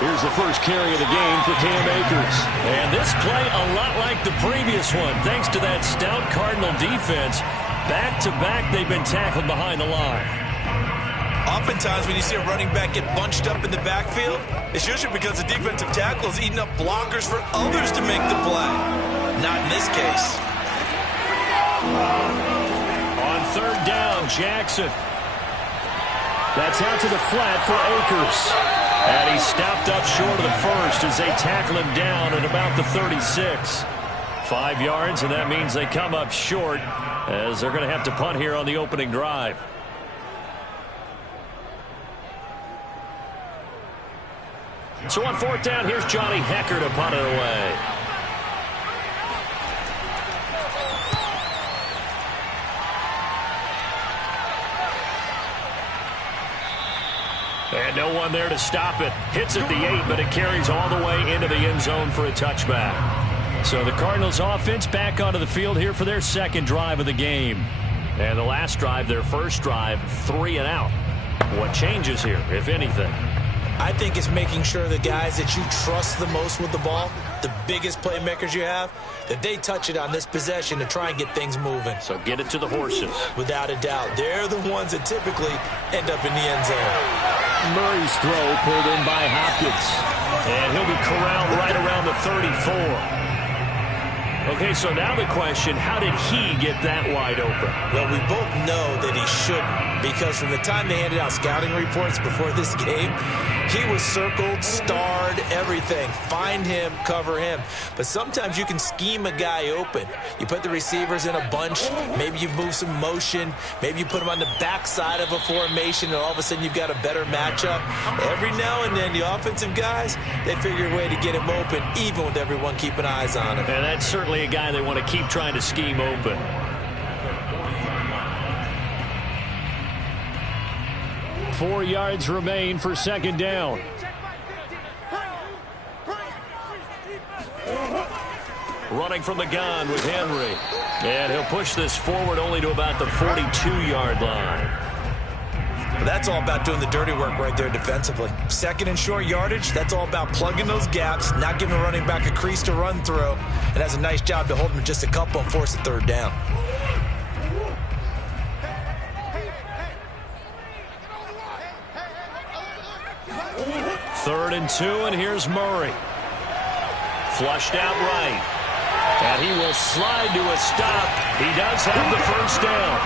Here's the first carry of the game for Cam Akers. And this play a lot like the previous one, thanks to that stout Cardinal defense. Back-to-back, they've been tackled behind the line. Oftentimes when you see a running back get bunched up in the backfield, it's usually because the defensive tackle is eating up blockers for others to make the play. Not in this case. On 3rd down, Jackson. That's out to the flat for Akers. And he stopped up short of the 1st as they tackle him down at about the 36. 5 yards, and that means they come up short as they're going to have to punt here on the opening drive. So on 4th down, here's Johnny Hekker to punt it away. And no one there to stop it. Hits at the 8, but it carries all the way into the end zone for a touchback. So the Cardinals offense back onto the field here for their 2nd drive of the game. And the last drive, their 1st drive, 3 and out. What changes here, if anything? I think it's making sure the guys that you trust the most with the ball, the biggest playmakers you have, that they touch it on this possession to try and get things moving. So get it to the horses. Without a doubt. They're the ones that typically end up in the end zone. Murray's throw pulled in by Hopkins. And he'll be corralled right around the 34. Okay, so now the question, how did he get that wide open? Well, we both know that he shouldn't, because from the time they handed out scouting reports before this game, he was circled, starred, everything. Find him, cover him. But sometimes you can scheme a guy open. You put the receivers in a bunch. Maybe you move some motion. Maybe you put them on the backside of a formation, and all of a sudden you've got a better matchup. Every now and then, the offensive guys, they figure a way to get him open, even with everyone keeping eyes on him. And that's certainly a guy they want to keep trying to scheme open. Four yards remain for 2nd down. Running from the gun with Henry. And he'll push this forward only to about the 42-yard line. But that's all about doing the dirty work right there defensively. 2nd and short yardage, that's all about plugging those gaps, not giving a running back a crease to run through, and has a nice job to hold him just a couple and force a 3rd down. Third and 2, and here's Murray. Flushed out right. And he will slide to a stop. He does have the 1st down.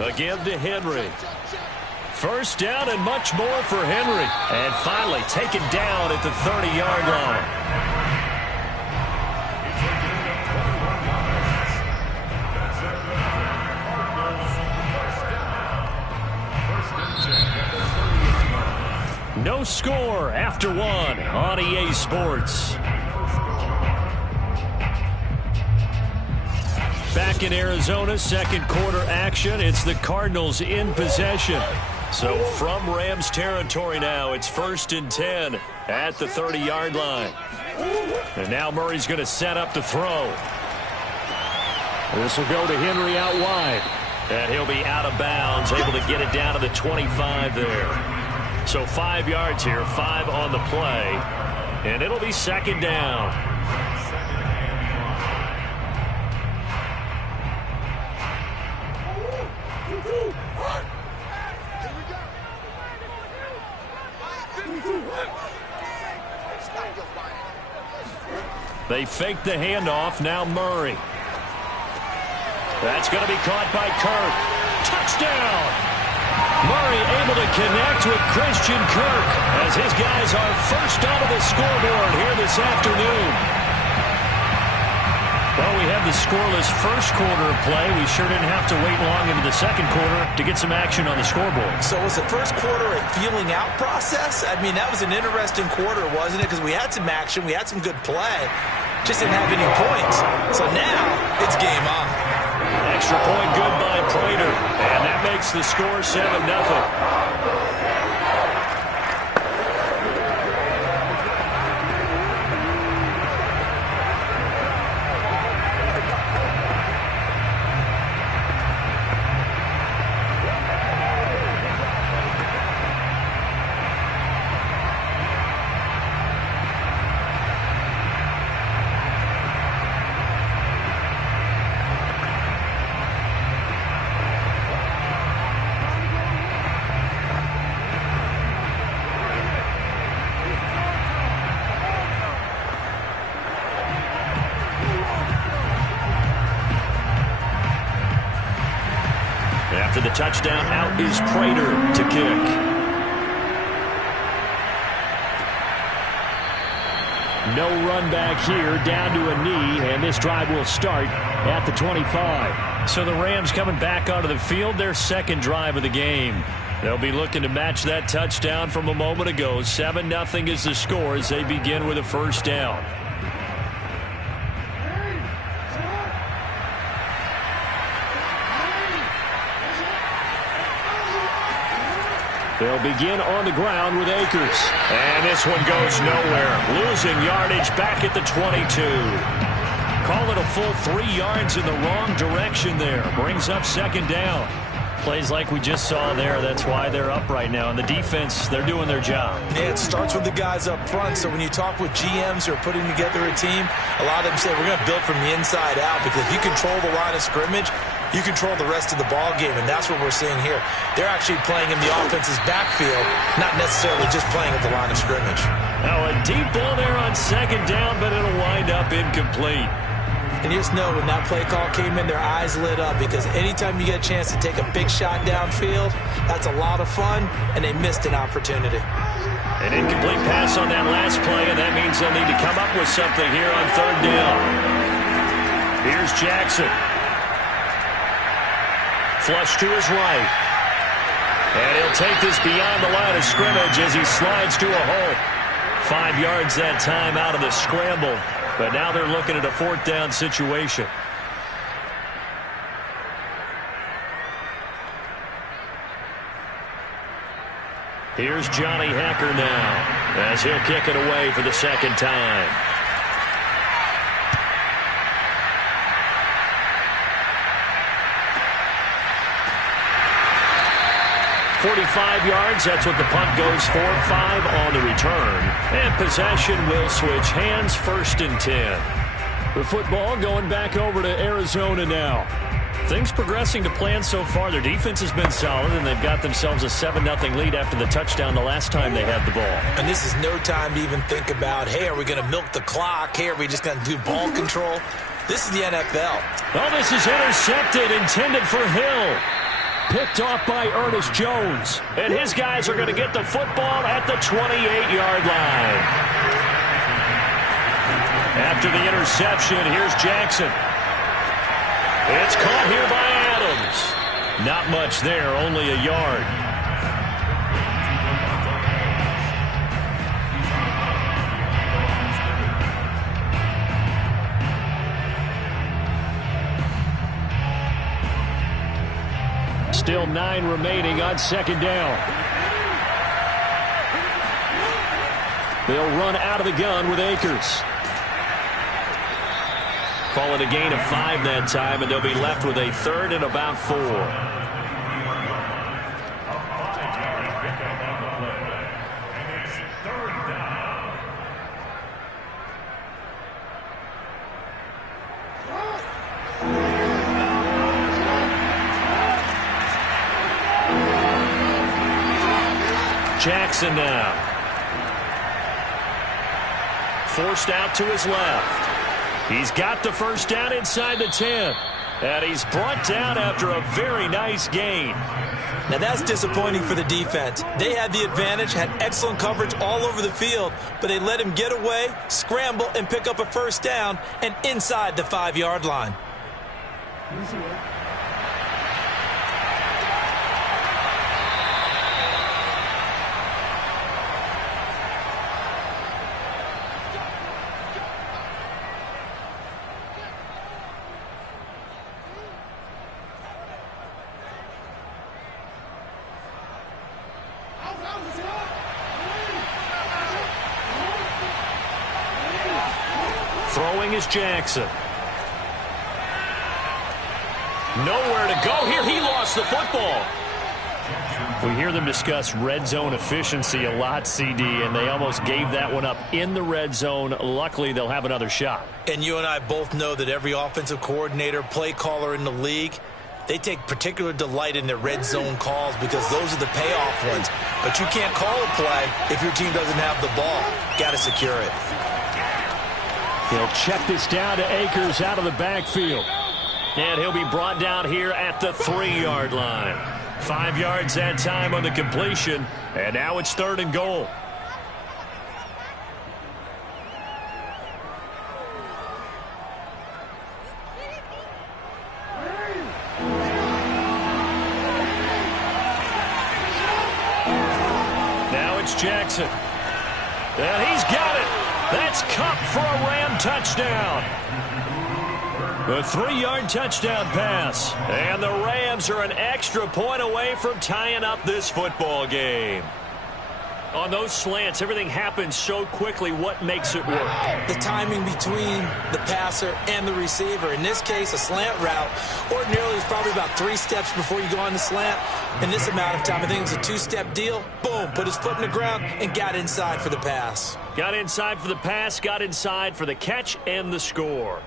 A give to Henry. 1st down and much more for Henry. And finally taken down at the 30-yard line. No score after 1 on EA Sports. Back in Arizona, second quarter action. It's the Cardinals in possession. So from Rams territory now, it's 1st and 10 at the 30-yard line. And now Murray's going to set up to throw. This will go to Henry out wide. And he'll be out of bounds, able to get it down to the 25 there. So 5 yards here, 5 on the play. And it'll be second down. They fake the handoff. Now Murray. That's going to be caught by Kirk. Touchdown! Murray able to connect with Christian Kirk as his guys are first onto the scoreboard here this afternoon. Well, we had the scoreless first quarter of play. We sure didn't have to wait long into the second quarter to get some action on the scoreboard. So was the first quarter a feeling out process? I mean, that was an interesting quarter, wasn't it? Because we had some action, we had some good play, just didn't have any points. So now it's game on. Extra point good by Prater, and that makes the score 7-0. After the touchdown, out is Prater to kick. No run back here, down to a knee, and this drive will start at the 25. So the Rams coming back onto the field, their second drive of the game. They'll be looking to match that touchdown from a moment ago. 7-0 is the score as they begin with a first down. They'll begin on the ground with Akers. And this one goes nowhere. Losing yardage back at the 22. Call it a full 3 yards in the wrong direction there. Brings up second down. Plays like we just saw there. That's why they're up right now. And the defense, they're doing their job. Yeah, it starts with the guys up front. So when you talk with GMs who are putting together a team, a lot of them say we're going to build from the inside out, because if you control the line of scrimmage, you control the rest of the ball game, and that's what we're seeing here. They're actually playing in the offense's backfield, not necessarily just playing at the line of scrimmage. Now a deep ball there on second down, but it'll wind up incomplete. And you just know when that play call came in, their eyes lit up, because anytime you get a chance to take a big shot downfield, that's a lot of fun, and they missed an opportunity. An incomplete pass on that last play, and that means they'll need to come up with something here on third down. Here's Jackson. Flush to his right. And he'll take this beyond the line of scrimmage as he slides to a hole. 5 yards that time out of the scramble. But now they're looking at a fourth down situation. Here's Johnny Hacker now as he'll kick it away for the second time. 45 yards, that's what the punt goes for. 5 on the return. And possession will switch hands, 1st and 10. The football going back over to Arizona now. Things progressing to plan so far. Their defense has been solid, and they've got themselves a 7-0 lead after the touchdown the last time they had the ball. And this is no time to even think about, hey, are we going to milk the clock? Hey, are we just going to do ball control? This is the NFL. Oh, this is intercepted, intended for Hill. Picked off by Ernest Jones. And his guys are going to get the football at the 28-yard line. After the interception, here's Jackson. It's caught here by Adams. Not much there, only a yard. Still 9 remaining on second down. They'll run out of the gun with Akers. Call it a gain of 5 that time, and they'll be left with a 3rd and about 4. Jackson now. Forced out to his left. He's got the first down inside the 10. And he's brought down after a very nice gain. Now that's disappointing for the defense. They had the advantage, had excellent coverage all over the field, but they let him get away, scramble, and pick up a first down and inside the 5-yard line. Throwing is Jackson. Nowhere to go here. He lost the football. We hear them discuss red zone efficiency a lot, CD, and they almost gave that one up in the red zone. Luckily, they'll have another shot. And you and I both know that every offensive coordinator, play caller in the league, they take particular delight in their red zone calls because those are the payoff ones. But you can't call a play if your team doesn't have the ball. Got to secure it. He'll check this down to Akers out of the backfield. And he'll be brought down here at the 3-yard line. 5 yards that time on the completion. And now it's 3rd and goal. Now it's Jackson. And he's got it. That's Kupp for a Ram touchdown. A 3-yard touchdown pass. And the Rams are an extra point away from tying up this football game. On those slants, everything happens so quickly. What makes it work? The timing between the passer and the receiver. In this case, a slant route ordinarily is probably about 3 steps before you go on the slant. In this amount of time, I think it's a 2-step deal. Boom, put his foot in the ground and got inside for the pass. Got inside for the pass, got inside for the catch and the score.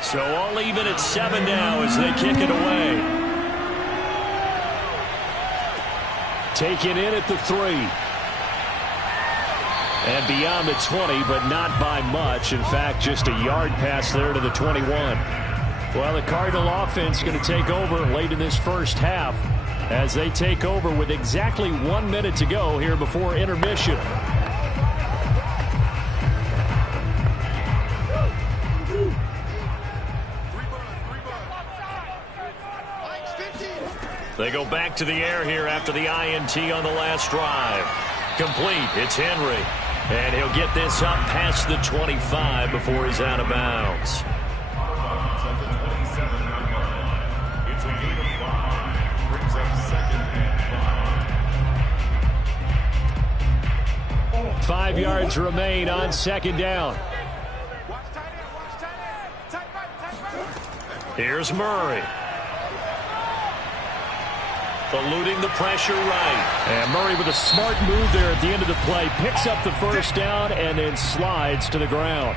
So all even at 7 now as they kick it away. Taken in at the 3. And beyond the 20, but not by much. In fact, just a yard pass there to the 21. Well, the Cardinal offense going to take over late in this first half as they take over with exactly 1 minute to go here before intermission. They go back to the air here after the INT on the last drive. Complete. It's Henry. And he'll get this up past the 25 before he's out of bounds. It's a gain of 5. Brings up 2nd and 5. 5 yards remain on second down. Here's Murray. Eluding the pressure right. And Murray with a smart move there at the end of the play. Picks up the first down and then slides to the ground.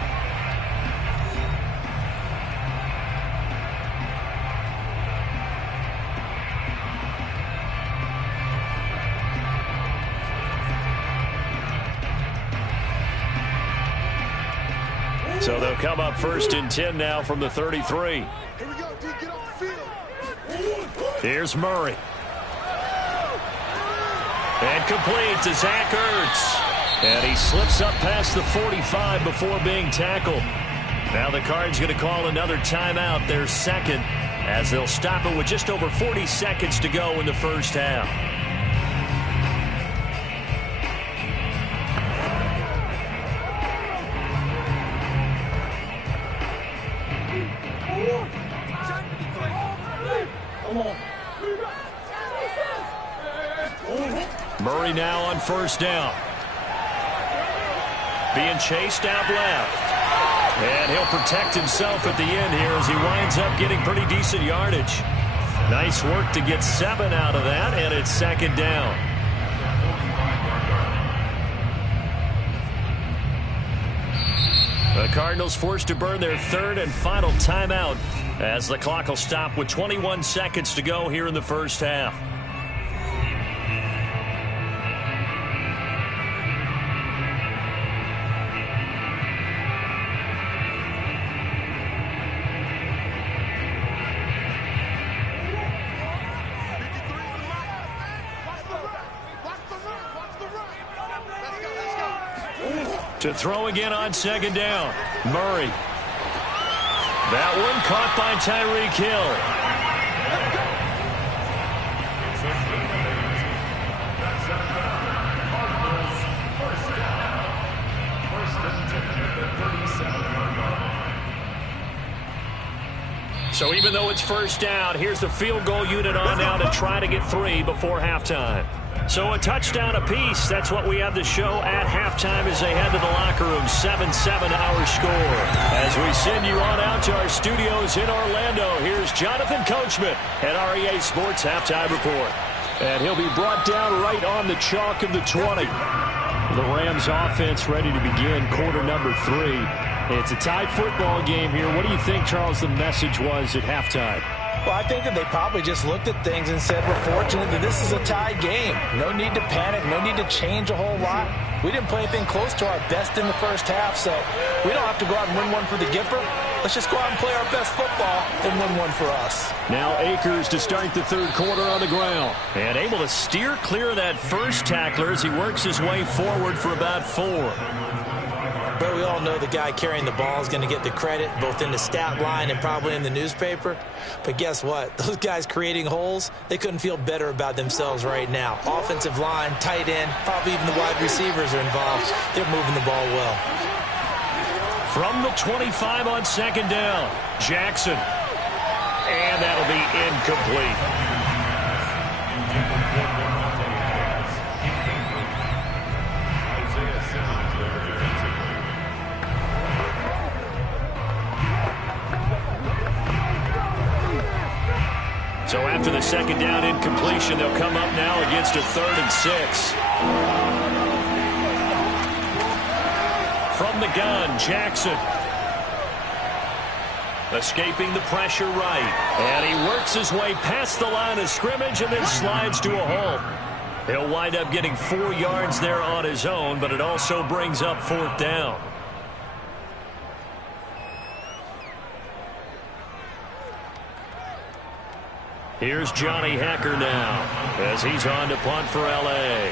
So they'll come up 1st and 10 now from the 33. Here we go, D. Get off the field. Here's Murray. And complete to Zach Ertz. And he slips up past the 45 before being tackled. Now the Cards going to call another timeout, their second, as they'll stop it with just over 40 seconds to go in the first half. Murray now on 1st down. Being chased out left. And he'll protect himself at the end here as he winds up getting pretty decent yardage. Nice work to get 7 out of that, and it's 2nd down. The Cardinals forced to burn their 3rd and final timeout as the clock will stop with 21 seconds to go here in the first half. To throw again on 2nd down. Murray. That one caught by Tyreek Hill. So even though it's 1st down, here's the field goal unit on now to try to get 3 before halftime. So a touchdown apiece. That's what we have to show at halftime as they head to the locker room. 7-7 our score. As we send you on out to our studios in Orlando, here's Jonathan Coachman at REA Sports Halftime Report. And he'll be brought down right on the chalk of the 20. The Rams offense ready to begin quarter number 3. It's a tied football game here. What do you think, Charles, the message was at halftime? Well, I think that they probably just looked at things and said, we're fortunate that this is a tie game. No need to panic. No need to change a whole lot. We didn't play anything close to our best in the first half, so we don't have to go out and win one for the Gipper. Let's just go out and play our best football and win one for us. Now Akers to start the 3rd quarter on the ground. And able to steer clear of that first tackler as he works his way forward for about 4. But we all know the guy carrying the ball is going to get the credit, both in the stat line and probably in the newspaper. But guess what? Those guys creating holes, they couldn't feel better about themselves right now. Offensive line, tight end, probably even the wide receivers are involved. They're moving the ball well. From the 25 on 2nd down, Jackson. And that'll be incomplete. So after the 2nd down incompletion, they'll come up now against a 3rd and 6. From the gun, Jackson. Escaping the pressure right. And he works his way past the line of scrimmage and then slides to a halt. He'll wind up getting 4 yards there on his own, but it also brings up 4th down. Here's Johnny Hekker now as he's on to punt for L.A.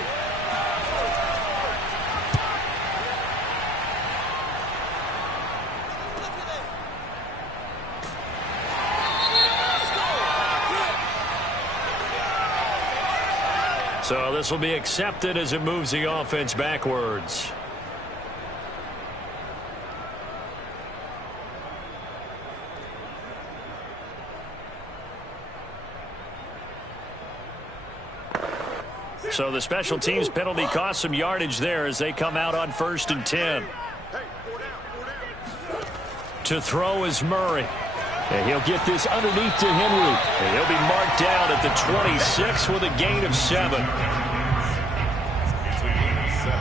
So this will be accepted as it moves the offense backwards. So the special teams penalty cost some yardage there as they come out on 1st and 10. To throw is Murray. And he'll get this underneath to Henry. And he'll be marked down at the 26 with a gain of 7. It's a gain of 7.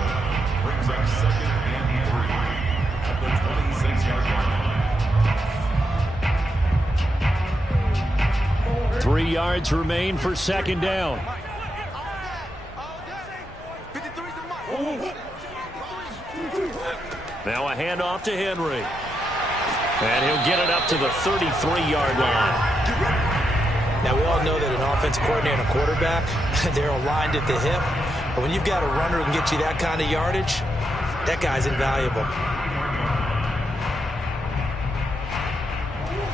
Brings up 2nd and 3 at the 26-yard line. 3 yards remain for 2nd down. Now a handoff to Henry. And he'll get it up to the 33-yard line. Now, we all know that an offensive coordinator and a quarterback, they're aligned at the hip. But when you've got a runner who can get you that kind of yardage, that guy's invaluable.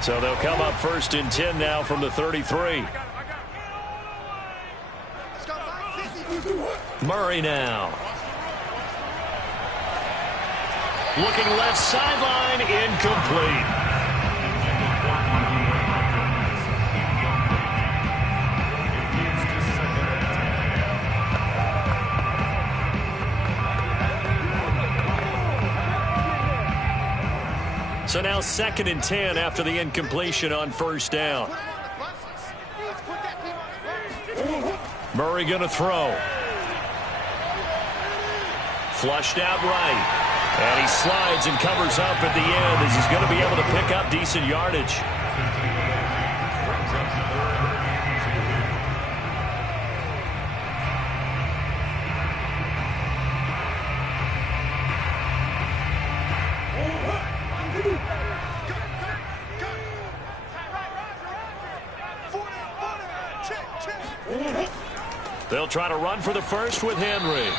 So they'll come up 1st and 10 now from the 33. Murray now. Looking left sideline, incomplete. So now 2nd and 10 after the incompletion on 1st down. Murray going to throw. Flushed out right. And he slides and covers up at the end as he's going to be able to pick up decent yardage. They'll try to run for the first with Henry.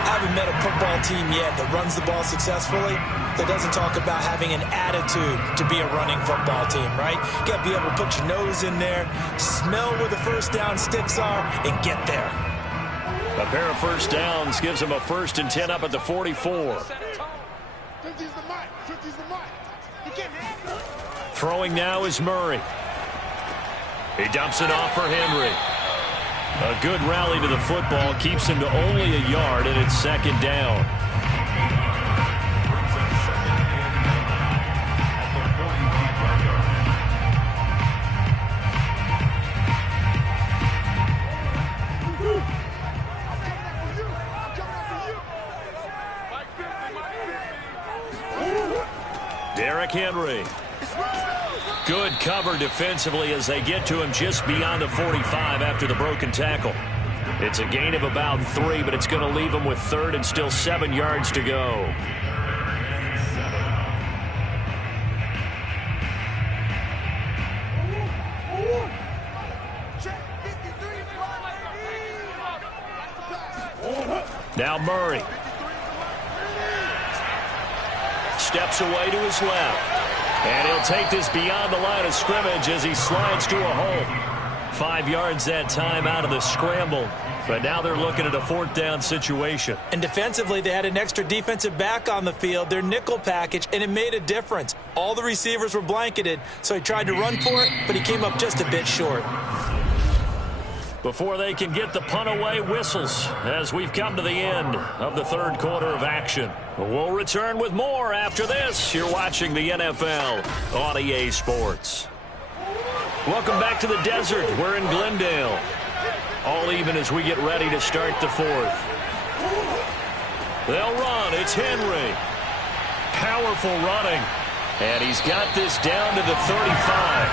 I haven't met a football team yet that runs the ball successfully that doesn't talk about having an attitude to be a running football team, right? You got to be able to put your nose in there, smell where the first down sticks are, and get there. A pair of first downs gives them a 1st and 10 up at the 44. Throwing now is Murray. He dumps it off for Henry. A good rally to the football keeps him to only a yard, and it's 2nd down. Derrick Henry. Good cover defensively as they get to him just beyond the 45 after the broken tackle. It's a gain of about 3, but it's going to leave him with 3rd and still 7 yards to go. Now Murray. Steps away to his left. And he'll take this beyond the line of scrimmage as he slides to a hole. 5 yards that time out of the scramble. But now they're looking at a 4th down situation. And defensively, they had an extra defensive back on the field, their nickel package, and it made a difference. All the receivers were blanketed, so he tried to run for it, but he came up just a bit short. Before they can get the punt away, whistles as we've come to the end of the 3rd quarter of action. We'll return with more after this. You're watching the NFL on EA Sports. Welcome back to the desert. We're in Glendale. All even as we get ready to start the 4th. They'll run. It's Henry. Powerful running. And he's got this down to the 35.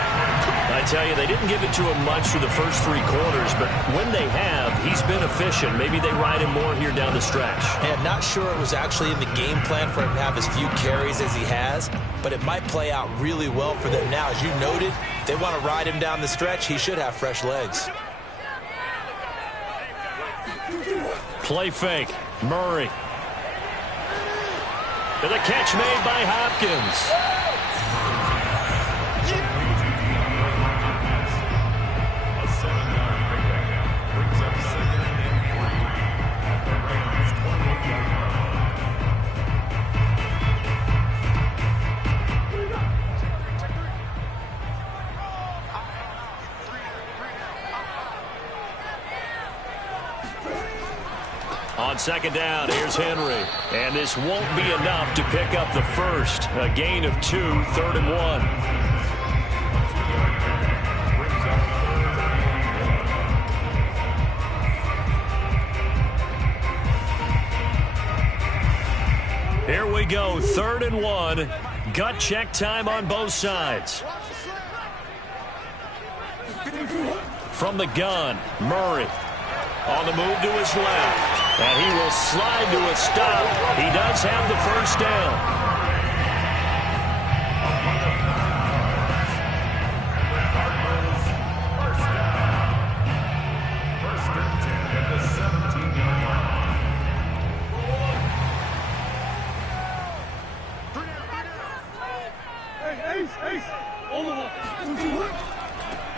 I tell you, they didn't give it to him much through the first 3 quarters, but when they have, he's been efficient. Maybe they ride him more here down the stretch. And not sure it was actually in the game plan for him to have as few carries as he has, but it might play out really well for them now. As you noted, if they want to ride him down the stretch, he should have fresh legs. Play fake. Murray. And the catch made by Hopkins. On 2nd down, here's Henry. And this won't be enough to pick up the first. A gain of 2, 3rd and 1. Here we go, 3rd and 1. Gut check time on both sides. From the gun, Murray. On the move to his left. And he will slide to a stop. He does have the first down.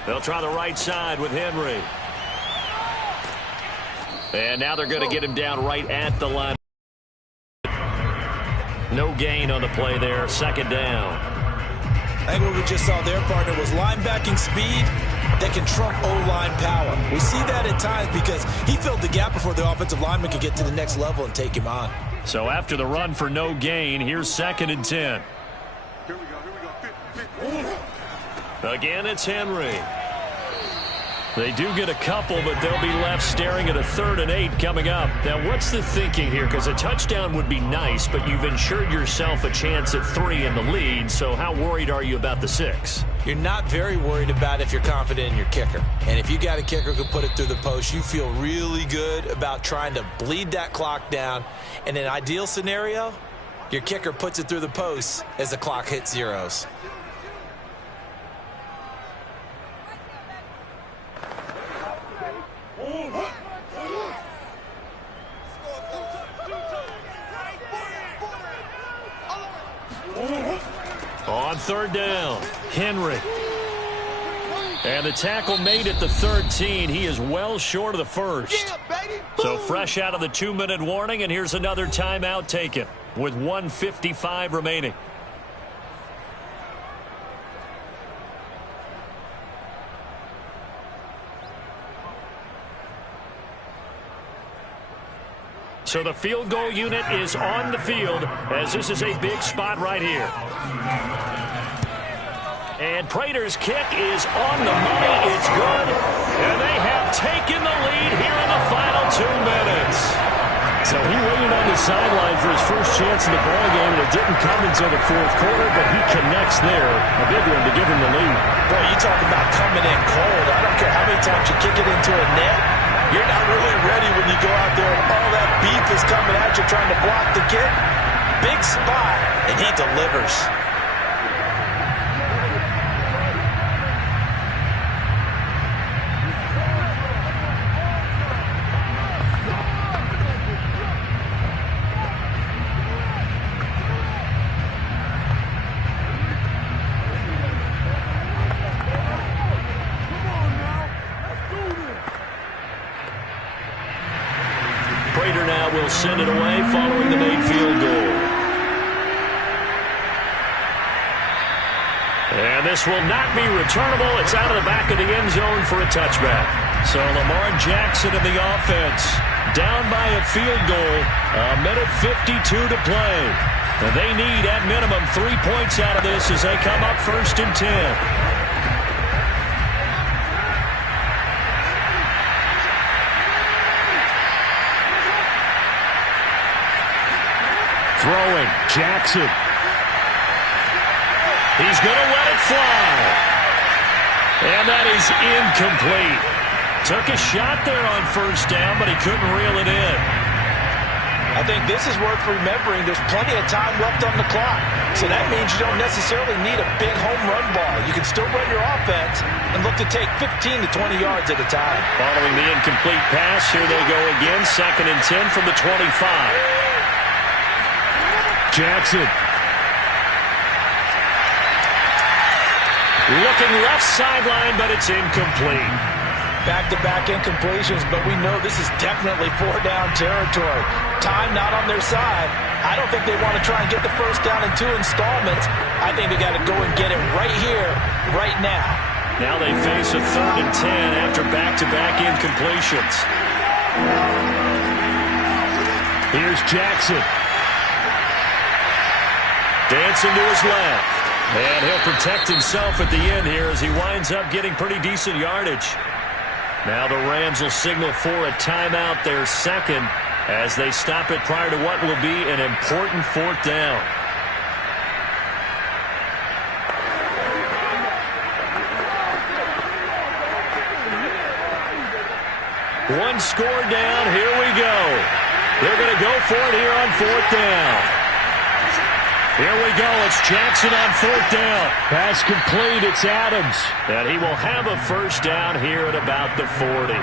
They'll try the right side with Henry. And now they're going to get him down right at the line. No gain on the play there. Second down. I think what we just saw there, partner, was linebacking speed that can trump O-line power. We see that at times because he filled the gap before the offensive lineman could get to the next level and take him on. So after the run for no gain, here's 2nd and 10. Here we go. Again, it's Henry. They do get a couple, but they'll be left staring at a 3rd and 8 coming up. Now, what's the thinking here? Because a touchdown would be nice, but you've ensured yourself a chance at 3 in the lead, so how worried are you about the 6? You're not very worried about if you're confident in your kicker. And if you got a kicker who can put it through the post, you feel really good about trying to bleed that clock down. In an ideal scenario, your kicker puts it through the post as the clock hits zeros. On 3rd down, Henry. And the tackle made at the 13. He is well short of the first. So fresh out of the 2-minute warning, and here's another timeout taken with 1:55 remaining. So the field goal unit is on the field as this is a big spot right here. And Prater's kick is on the money. It's good. And they have taken the lead here in the final 2 minutes. So he waited on the sideline for his first chance in the ballgame, and it didn't come until the 4th quarter, but he connects there. A big one to give him the lead. Boy, you talk about coming in cold. I don't care how many times you kick it into a net. You're not really ready when you go out there and all that beef is coming at you trying to block the kick. Big spot, and he delivers. Prater now will send it away following the made field goal. And this will not be returnable. It's out of the back of the end zone for a touchback. So Lamar Jackson in the offense, down by a field goal, 1:52 to play. And they need, at minimum, 3 points out of this as they come up 1st and 10. Throwing, Jackson. He's going to let it fly. And that is incomplete. Took a shot there on 1st down, but he couldn't reel it in. I think this is worth remembering. There's plenty of time left on the clock. So that means you don't necessarily need a big home run ball. You can still run your offense and look to take 15 to 20 yards at a time. Following the incomplete pass, here they go again. 2nd and 10 from the 25. Jackson. Looking left sideline, but it's incomplete. Back-to-back incompletions, but we know this is definitely 4-down territory. Time not on their side. I don't think they want to try and get the 1st down in 2 installments. I think they got to go and get it right here, right now. Now they face a 3rd and 10 after back-to-back incompletions. Here's Jackson. Dancing to his left. And he'll protect himself at the end here as he winds up getting pretty decent yardage. Now the Rams will signal for a timeout, their 2nd, as they stop it prior to what will be an important 4th down. One score down. Here we go. They're going to go for it here on 4th down. Here we go. It's Jackson on 4th down. Pass complete. It's Adams. And he will have a 1st down here at about the 40.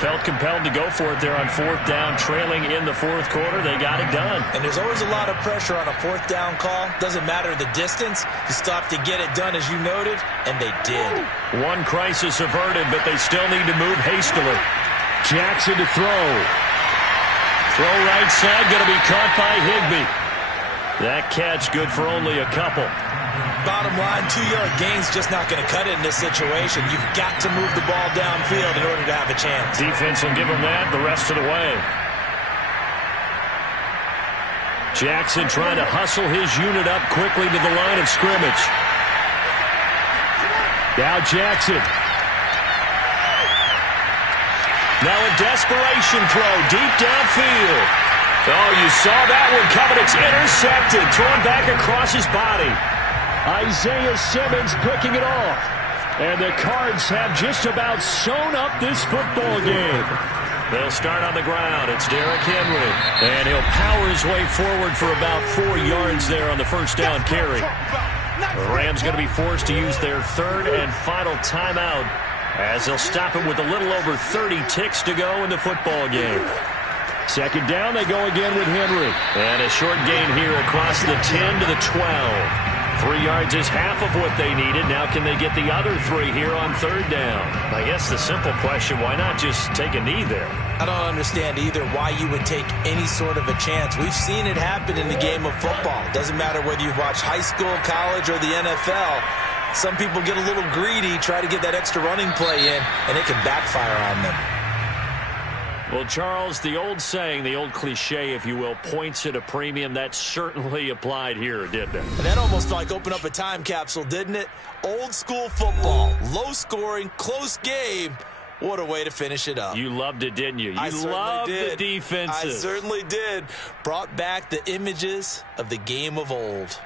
Felt compelled to go for it there on fourth down, trailing in the fourth quarter. They got it done. And there's always a lot of pressure on a fourth down call. Doesn't matter the distance. You stop to get it done, as you noted, and they did. One crisis averted, but they still need to move hastily. Jackson to throw. Throw right side, going to be caught by Higbee. That catch good for only a couple. Bottom line, 2-yard gain's just not going to cut it in this situation. You've got to move the ball downfield in order to have a chance. Defense will give them that the rest of the way. Jackson trying to hustle his unit up quickly to the line of scrimmage. Now Jackson. Now a desperation throw deep downfield. Oh, you saw that one coming. It's intercepted. Thrown back across his body. Isaiah Simmons picking it off. And the Cards have just about sewn up this football game. They'll start on the ground. It's Derrick Henry. And he'll power his way forward for about 4 yards there on the first down carry. The Rams going to be forced to use their third and final timeout as they'll stop it with a little over 30 ticks to go in the football game. Second down, they go again with Henry. And a short gain here across the 10 to the 12. 3 yards is half of what they needed. Now can they get the other 3 here on third down? I guess the simple question, why not just take a knee there? I don't understand either why you would take any sort of a chance. We've seen it happen in the game of football. Doesn't matter whether you've watched high school, college, or the NFL. Some people get a little greedy, try to get that extra running play in, and it can backfire on them. Well, Charles, the old saying, the old cliche, if you will, points at a premium, that certainly applied here, didn't it? And that almost like opened up a time capsule, didn't it? Old school football, low scoring, close game. What a way to finish it up. You loved it, didn't you? I You loved the defenses. I certainly did. Brought back the images of the game of old.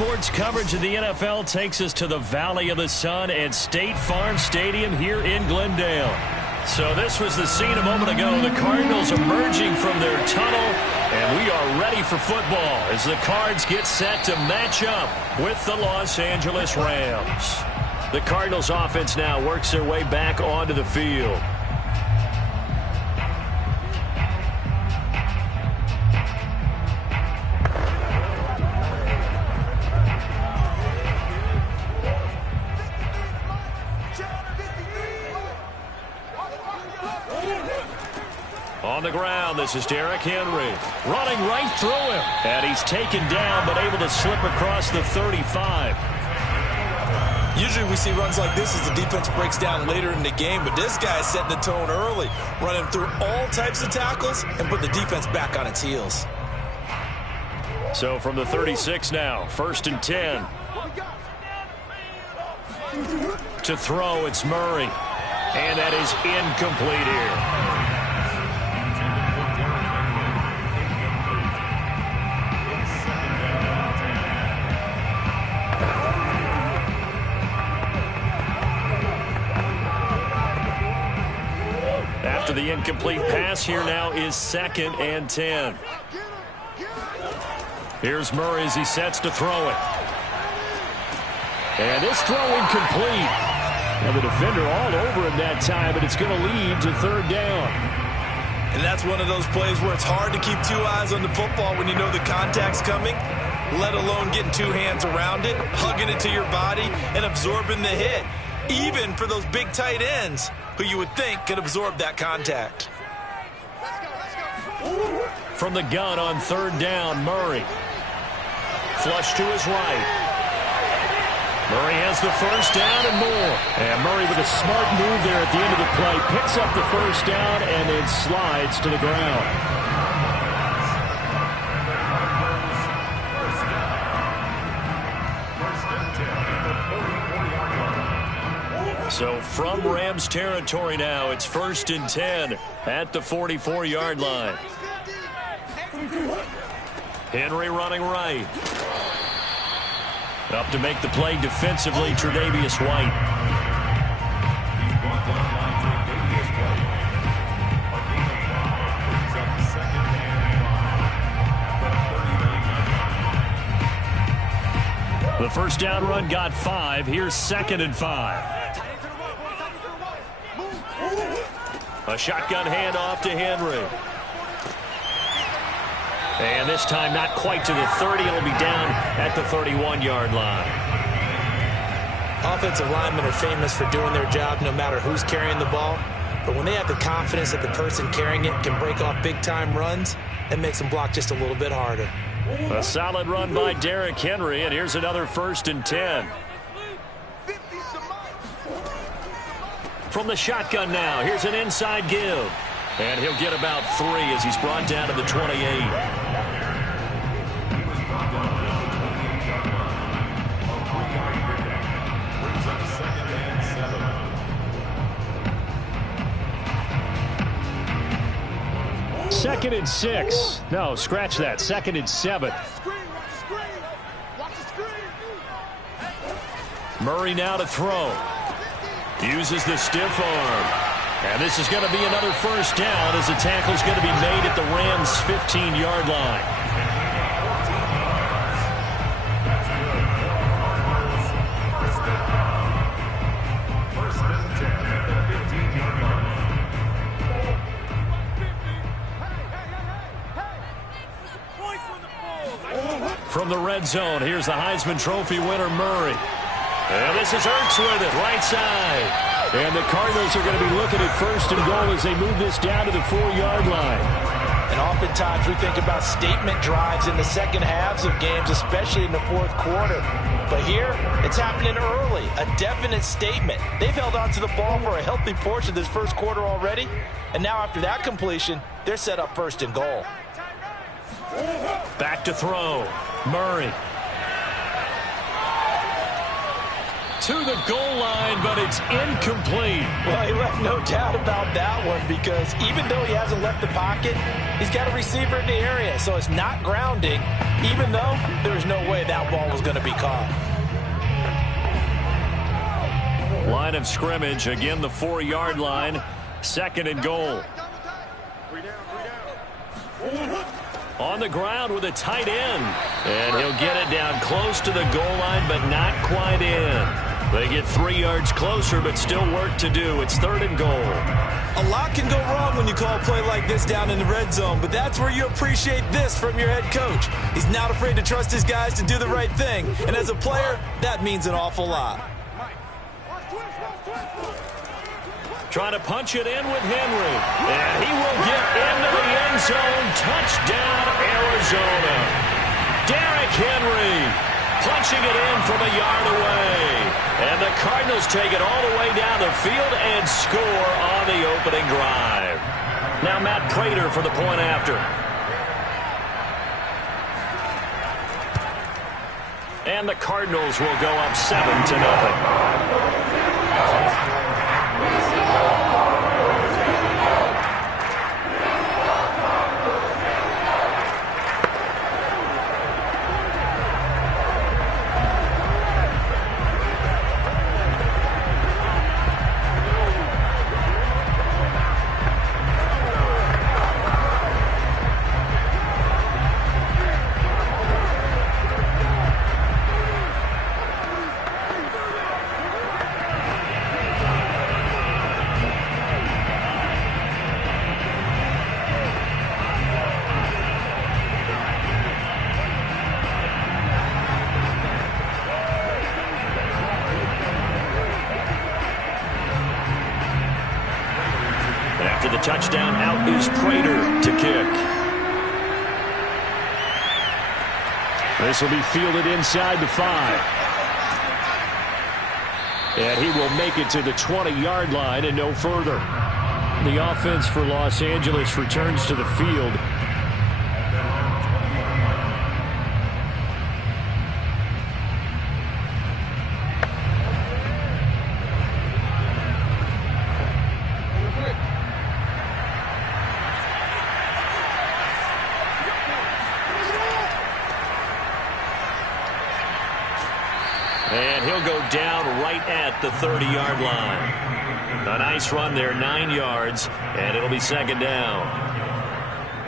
Sports coverage of the NFL takes us to the Valley of the Sun and State Farm Stadium here in Glendale. So this was the scene a moment ago. The Cardinals emerging from their tunnel, and we are ready for football as the Cards get set to match up with the Los Angeles Rams. The Cardinals offense now works their way back onto the field. On the ground, this is Derrick Henry running right through him. And he's taken down but able to slip across the 35. Usually we see runs like this as the defense breaks down later in the game, but this guy is setting the tone early, running through all types of tackles and put the defense back on its heels. So from the 36 now, 1st and 10. To throw, it's Murray. And that is incomplete here. After the incomplete pass, here now is 2nd and 10. Here's Murray as he sets to throw it. And this throw incomplete. Now the defender all over him that time, but it's going to lead to 3rd down. And that's one of those plays where it's hard to keep two eyes on the football when you know the contact's coming, let alone getting two hands around it, hugging it to your body, and absorbing the hit. Even for those big tight ends who you would think could absorb that contact. From the gun on 3rd down, Murray. Flush to his right. Murray has the 1st down and more. And Murray with a smart move there at the end of the play. Picks up the 1st down and then slides to the ground. So from Rams territory now, it's 1st and 10 at the 44-yard line. Henry running right. Up to make the play defensively, Tre'Davious White. The 1st down run got 5. Here's 2nd and 5. A shotgun handoff to Henry. And this time not quite to the 30. It'll be down at the 31-yard line. Offensive linemen are famous for doing their job no matter who's carrying the ball. But when they have the confidence that the person carrying it can break off big-time runs, that makes them block just a little bit harder. A solid run by Derrick Henry, and here's another 1st and 10. From the shotgun now, here's an inside give. And he'll get about 3 as he's brought down to the 28. Second and 6. No, scratch that. 2nd and 7. Murray now to throw. Uses the stiff arm. And this is going to be another 1st down as the tackle's going to be made at the Rams' 15-yard line. From the red zone, here's the Heisman Trophy winner, Murray. And this is Ertz with it, right side. And the Cardinals are going to be looking at 1st and goal as they move this down to the 4-yard line. And oftentimes we think about statement drives in the second halves of games, especially in the 4th quarter. But here, it's happening early, a definite statement. They've held on to the ball for a healthy portion of this 1st quarter already. And now after that completion, they're set up 1st and goal. Back to throw. Murray. To the goal line, but it's incomplete. Well, he left no doubt about that one because even though he hasn't left the pocket, he's got a receiver in the area, so it's not grounding, even though there's no way that ball was going to be caught. Line of scrimmage, again the 4-yard line, 2nd and goal. On the ground with a tight end. And he'll get it down close to the goal line, but not quite in. They get 3 yards closer, but still work to do. It's 3rd and goal. A lot can go wrong when you call a play like this down in the red zone, but that's where you appreciate this from your head coach. He's not afraid to trust his guys to do the right thing. And as a player, that means an awful lot. Trying to punch it in with Henry. And he will get into the end zone. Touchdown, Arizona. Derrick Henry punching it in from a yard away. And the Cardinals take it all the way down the field and score on the opening drive. Now Matt Prater for the point after. And the Cardinals will go up 7-0. After the touchdown, out is Prater to kick. This will be fielded inside the 5. And he will make it to the 20-yard line and no further. The offense for Los Angeles returns to the field. And he'll go down right at the 30-yard line. A nice run there, 9 yards, and it'll be 2nd down.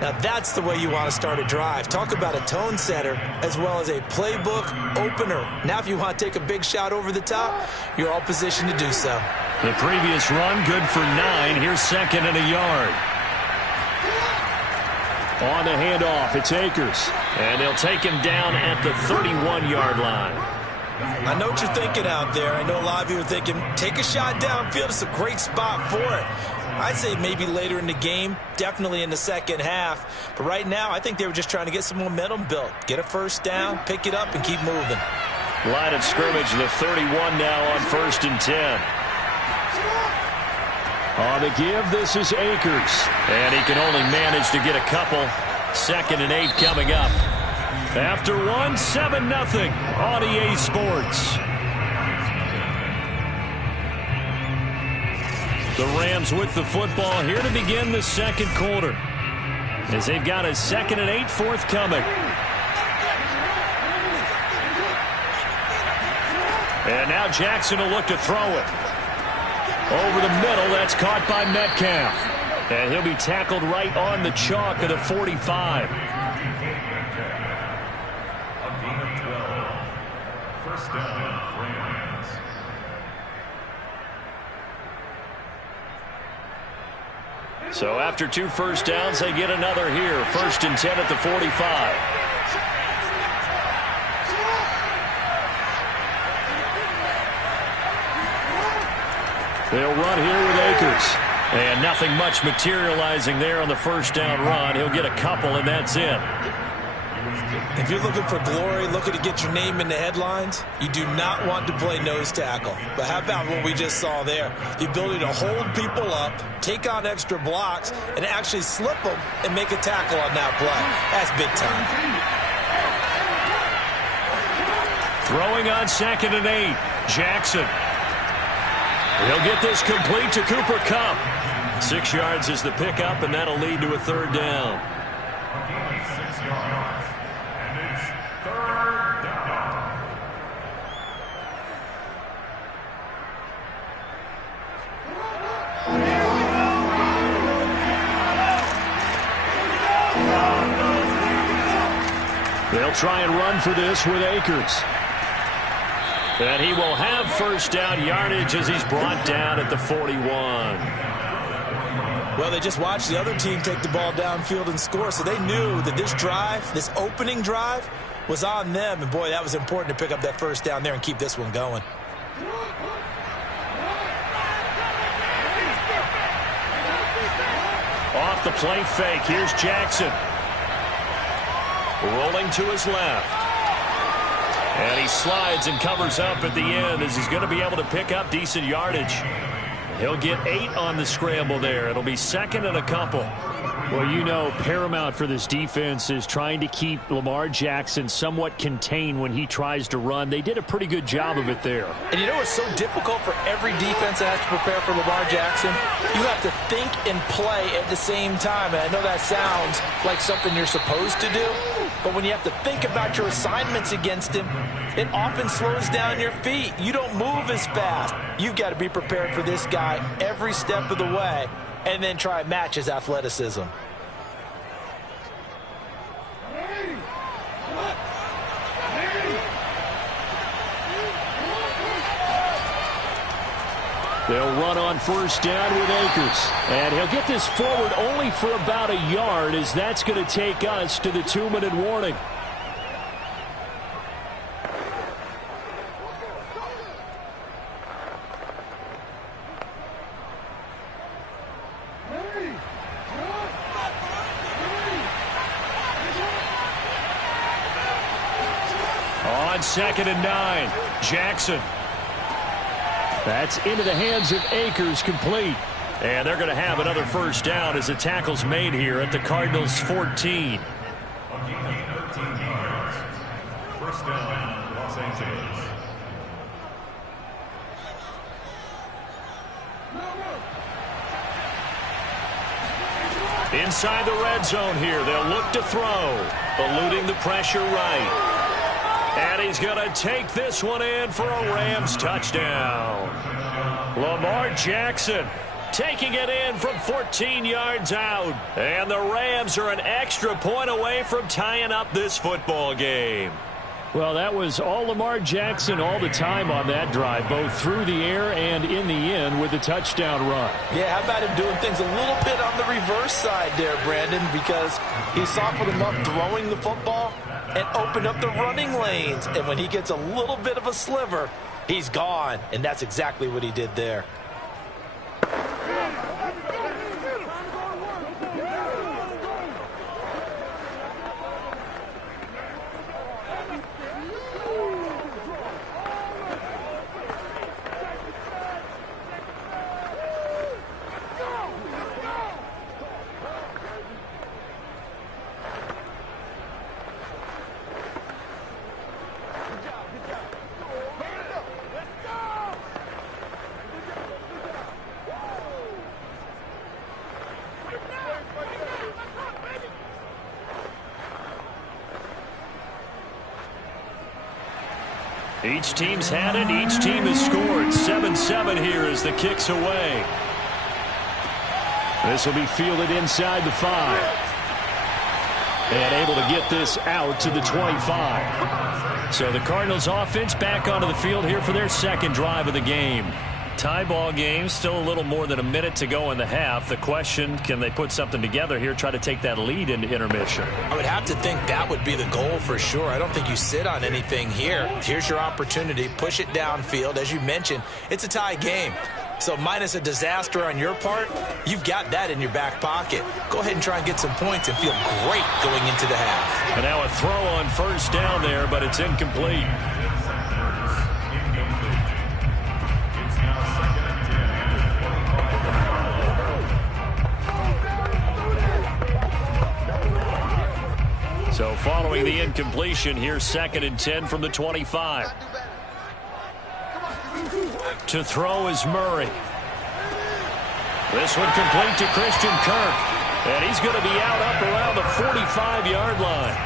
Now that's the way you want to start a drive. Talk about a tone setter as well as a playbook opener. Now if you want to take a big shot over the top, you're all positioned to do so. The previous run, good for 9. Here's 2nd and a yard. On the handoff, it's Akers. And they'll take him down at the 31-yard line. I know what you're thinking out there. I know a lot of you are thinking, take a shot downfield. It's a great spot for it. I'd say maybe later in the game, definitely in the second half. But right now, I think they were just trying to get some momentum built. Get a first down, pick it up, and keep moving. Line of scrimmage, the 31 now on 1st and 10. On the give, this is Akers. And he can only manage to get a couple. 2nd and 8 coming up. After one, 7-0 on EA Sports. The Rams with the football here to begin the second quarter, as they've got a 2nd and 8 forthcoming. And now Jackson will look to throw it. Over the middle, that's caught by Metcalf. And he'll be tackled right on the chalk of the 45. A gain of 12. First down, Rams. So after 2 first downs, they get another here. 1st and 10 at the 45. They'll run here with Akers. And nothing much materializing there on the first down run. He'll get a couple, and that's it. If you're looking for glory, looking to get your name in the headlines, you do not want to play nose tackle. But how about what we just saw there? The ability to hold people up, take on extra blocks, and actually slip them and make a tackle on that play. That's big time. Throwing on 2nd and 8. Jackson. He'll get this complete to Cooper Kupp. 6 yards is the pickup, and that'll lead to a 3rd down. A gain of 6 yards. And it's 3rd down. They'll try and run for this with Akers. And he will have first down yardage as he's brought down at the 41. Well, they just watched the other team take the ball downfield and score, so they knew that this drive, this opening drive, was on them. And, boy, that was important to pick up that first down there and keep this one going. Off the play fake. Here's Jackson. Rolling to his left. And he slides and covers up at the end as he's going to be able to pick up decent yardage. He'll get 8 on the scramble there. It'll be 2nd and a couple. Well, you know, paramount for this defense is trying to keep Lamar Jackson somewhat contained when he tries to run. They did a pretty good job of it there. And you know what's so difficult for every defense that has to prepare for Lamar Jackson? You have to think and play at the same time. And I know that sounds like something you're supposed to do, but when you have to think about your assignments against him, it often slows down your feet. You don't move as fast. You've got to be prepared for this guy every step of the way and then try and match his athleticism. They'll run on first down with Akers. And he'll get this forward only for about a yard, as that's going to take us to the 2-minute warning. On 2nd and 9, Jackson. That's into the hands of Akers, complete. And they're going to have another first down as the tackle's made here at the Cardinals' 14. A gain of 13 yards. First down, Los Angeles. Inside the red zone here, they'll look to throw. Eluding the pressure right. And he's going to take this one in for a Rams touchdown. Lamar Jackson taking it in from 14 yards out. And the Rams are an extra point away from tying up this football game. Well, that was all Lamar Jackson all the time on that drive, both through the air and in the end with the touchdown run. Yeah, how about him doing things a little bit on the reverse side there, Brandon, because he softened him up throwing the football, and opened up the running lanes. And when he gets a little bit of a sliver, he's gone. And that's exactly what he did there. Each team's had it. Each team has scored. 7-7 here as the kick's away. This will be fielded inside the 5. And able to get this out to the 25. So the Cardinals offense back onto the field here for their second drive of the game. Tie ball game, still a little more than a minute to go in the half. The question, can they put something together here, try to take that lead into intermission? I would have to think that would be the goal for sure. I don't think you sit on anything here. Here's your opportunity. Push it downfield. As you mentioned, it's a tie game. So minus a disaster on your part, you've got that in your back pocket. Go ahead and try and get some points and feel great going into the half. And now a throw on first down there, but it's incomplete. So following the incompletion, here's 2nd and 10 from the 25. To throw is Murray. This one complete to Christian Kirk. And he's going to be out up around the 45-yard line.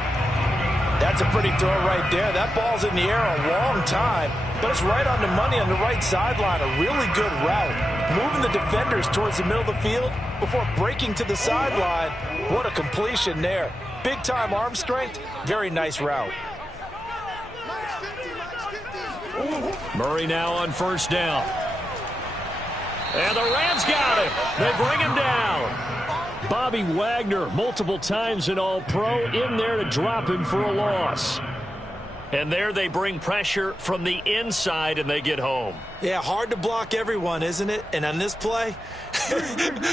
That's a pretty throw right there. That ball's in the air a long time, but it's right on the money on the right sideline. A really good route. Moving the defenders towards the middle of the field before breaking to the sideline. What a completion there. Big-time arm strength. Very nice route. Murray now on first down. And the Rams got him. They bring him down. Bobby Wagner, multiple times an All-Pro, in there to drop him for a loss. And there they bring pressure from the inside, and they get home. Yeah, hard to block everyone, isn't it? And on this play,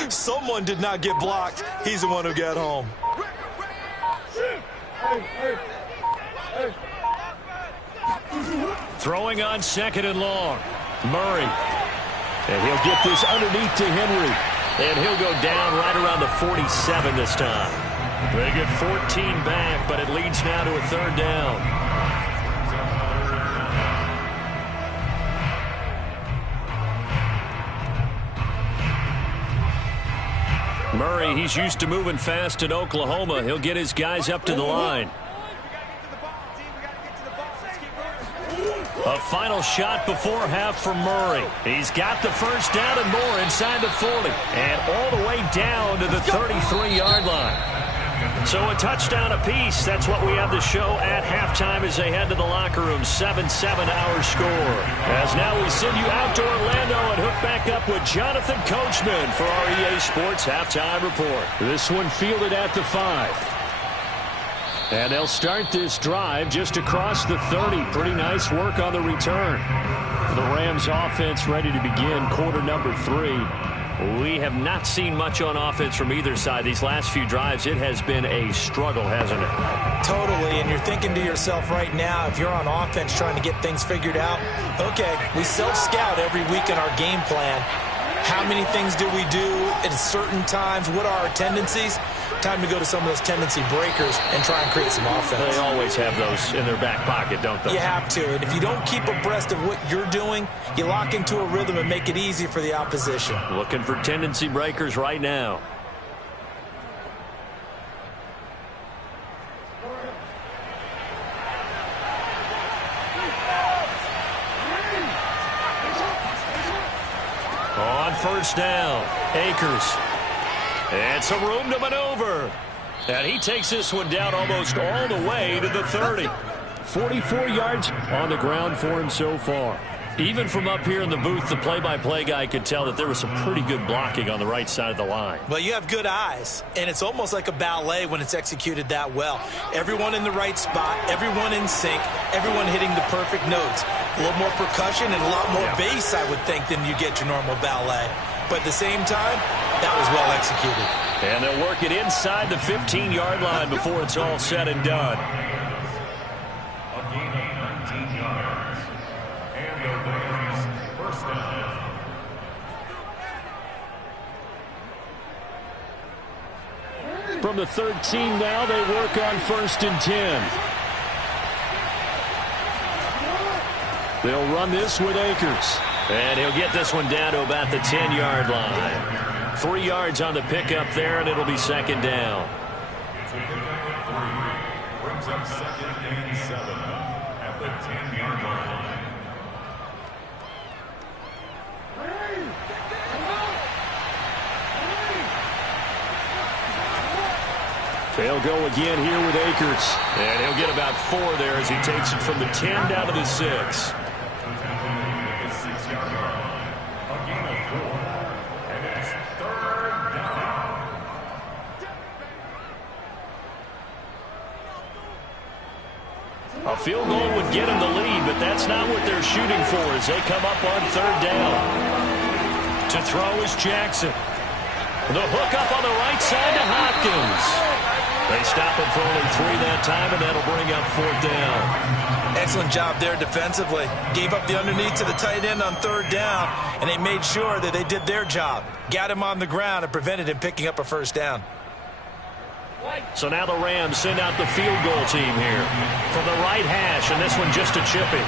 someone did not get blocked. He's the one who got home. Throwing on 2nd and long. Murray. And he'll get this underneath to Henry. And he'll go down right around the 47 this time. They get 14 back, but it leads now to a 3rd down. Murray, he's used to moving fast in Oklahoma. He'll get his guys up to the line. A final shot before half for Murray. He's got the first down and more inside the 40. And all the way down to the 33-yard line. So a touchdown apiece. That's what we have to show at halftime as they head to the locker room. 7-7 our score. As now we send you out to Orlando and hook back up with Jonathan Coachman for our EA Sports Halftime Report. This one fielded at the 5. And they'll start this drive just across the 30. Pretty nice work on the return. The Rams offense ready to begin quarter number 3. We have not seen much on offense from either side. These last few drives, it has been a struggle, hasn't it? Totally, and you're thinking to yourself right now, if you're on offense trying to get things figured out, okay, we self-scout every week in our game plan. How many things do we do at certain times? What are our tendencies? Time to go to some of those tendency breakers and try and create some offense. They always have those in their back pocket, don't they? You have to. And if you don't keep abreast of what you're doing, you lock into a rhythm and make it easy for the opposition. Looking for tendency breakers right now. On first down, Akers. And some room to maneuver. And he takes this one down almost all the way to the 30. 44 yards on the ground for him so far. Even from up here in the booth, the play-by-play guy could tell that there was some pretty good blocking on the right side of the line. Well, you have good eyes, and it's almost like a ballet when it's executed that well. Everyone in the right spot, everyone in sync, everyone hitting the perfect notes. A little more percussion and a lot more bass, I would think, than you get your normal ballet. But at the same time, that was well executed. And they'll work it inside the 15-yard line before it's all said and done. A gain of 19 yards. And the Rams first down. From the 13 now, they work on 1st and 10. They'll run this with Akers. And he'll get this one down to about the 10-yard line. 3 yards on the pickup there, and it'll be 2nd down. It's a pickup of 3. Brings up 2nd and 7 at the 10-yard line. They'll go again here with Akers. And he'll get about 4 there as he takes it from the 10 down to the 6. A field goal would get him the lead, but that's not what they're shooting for as they come up on 3rd down. To throw is Jackson. The hook up on the right side to Hopkins. They stop him for only 3 that time, and that'll bring up 4th down. Excellent job there defensively. Gave up the underneath to the tight end on 3rd down, and they made sure that they did their job. Got him on the ground and prevented him picking up a 1st down. So now the Rams send out the field goal team here from the right hash, and this one just a chipping.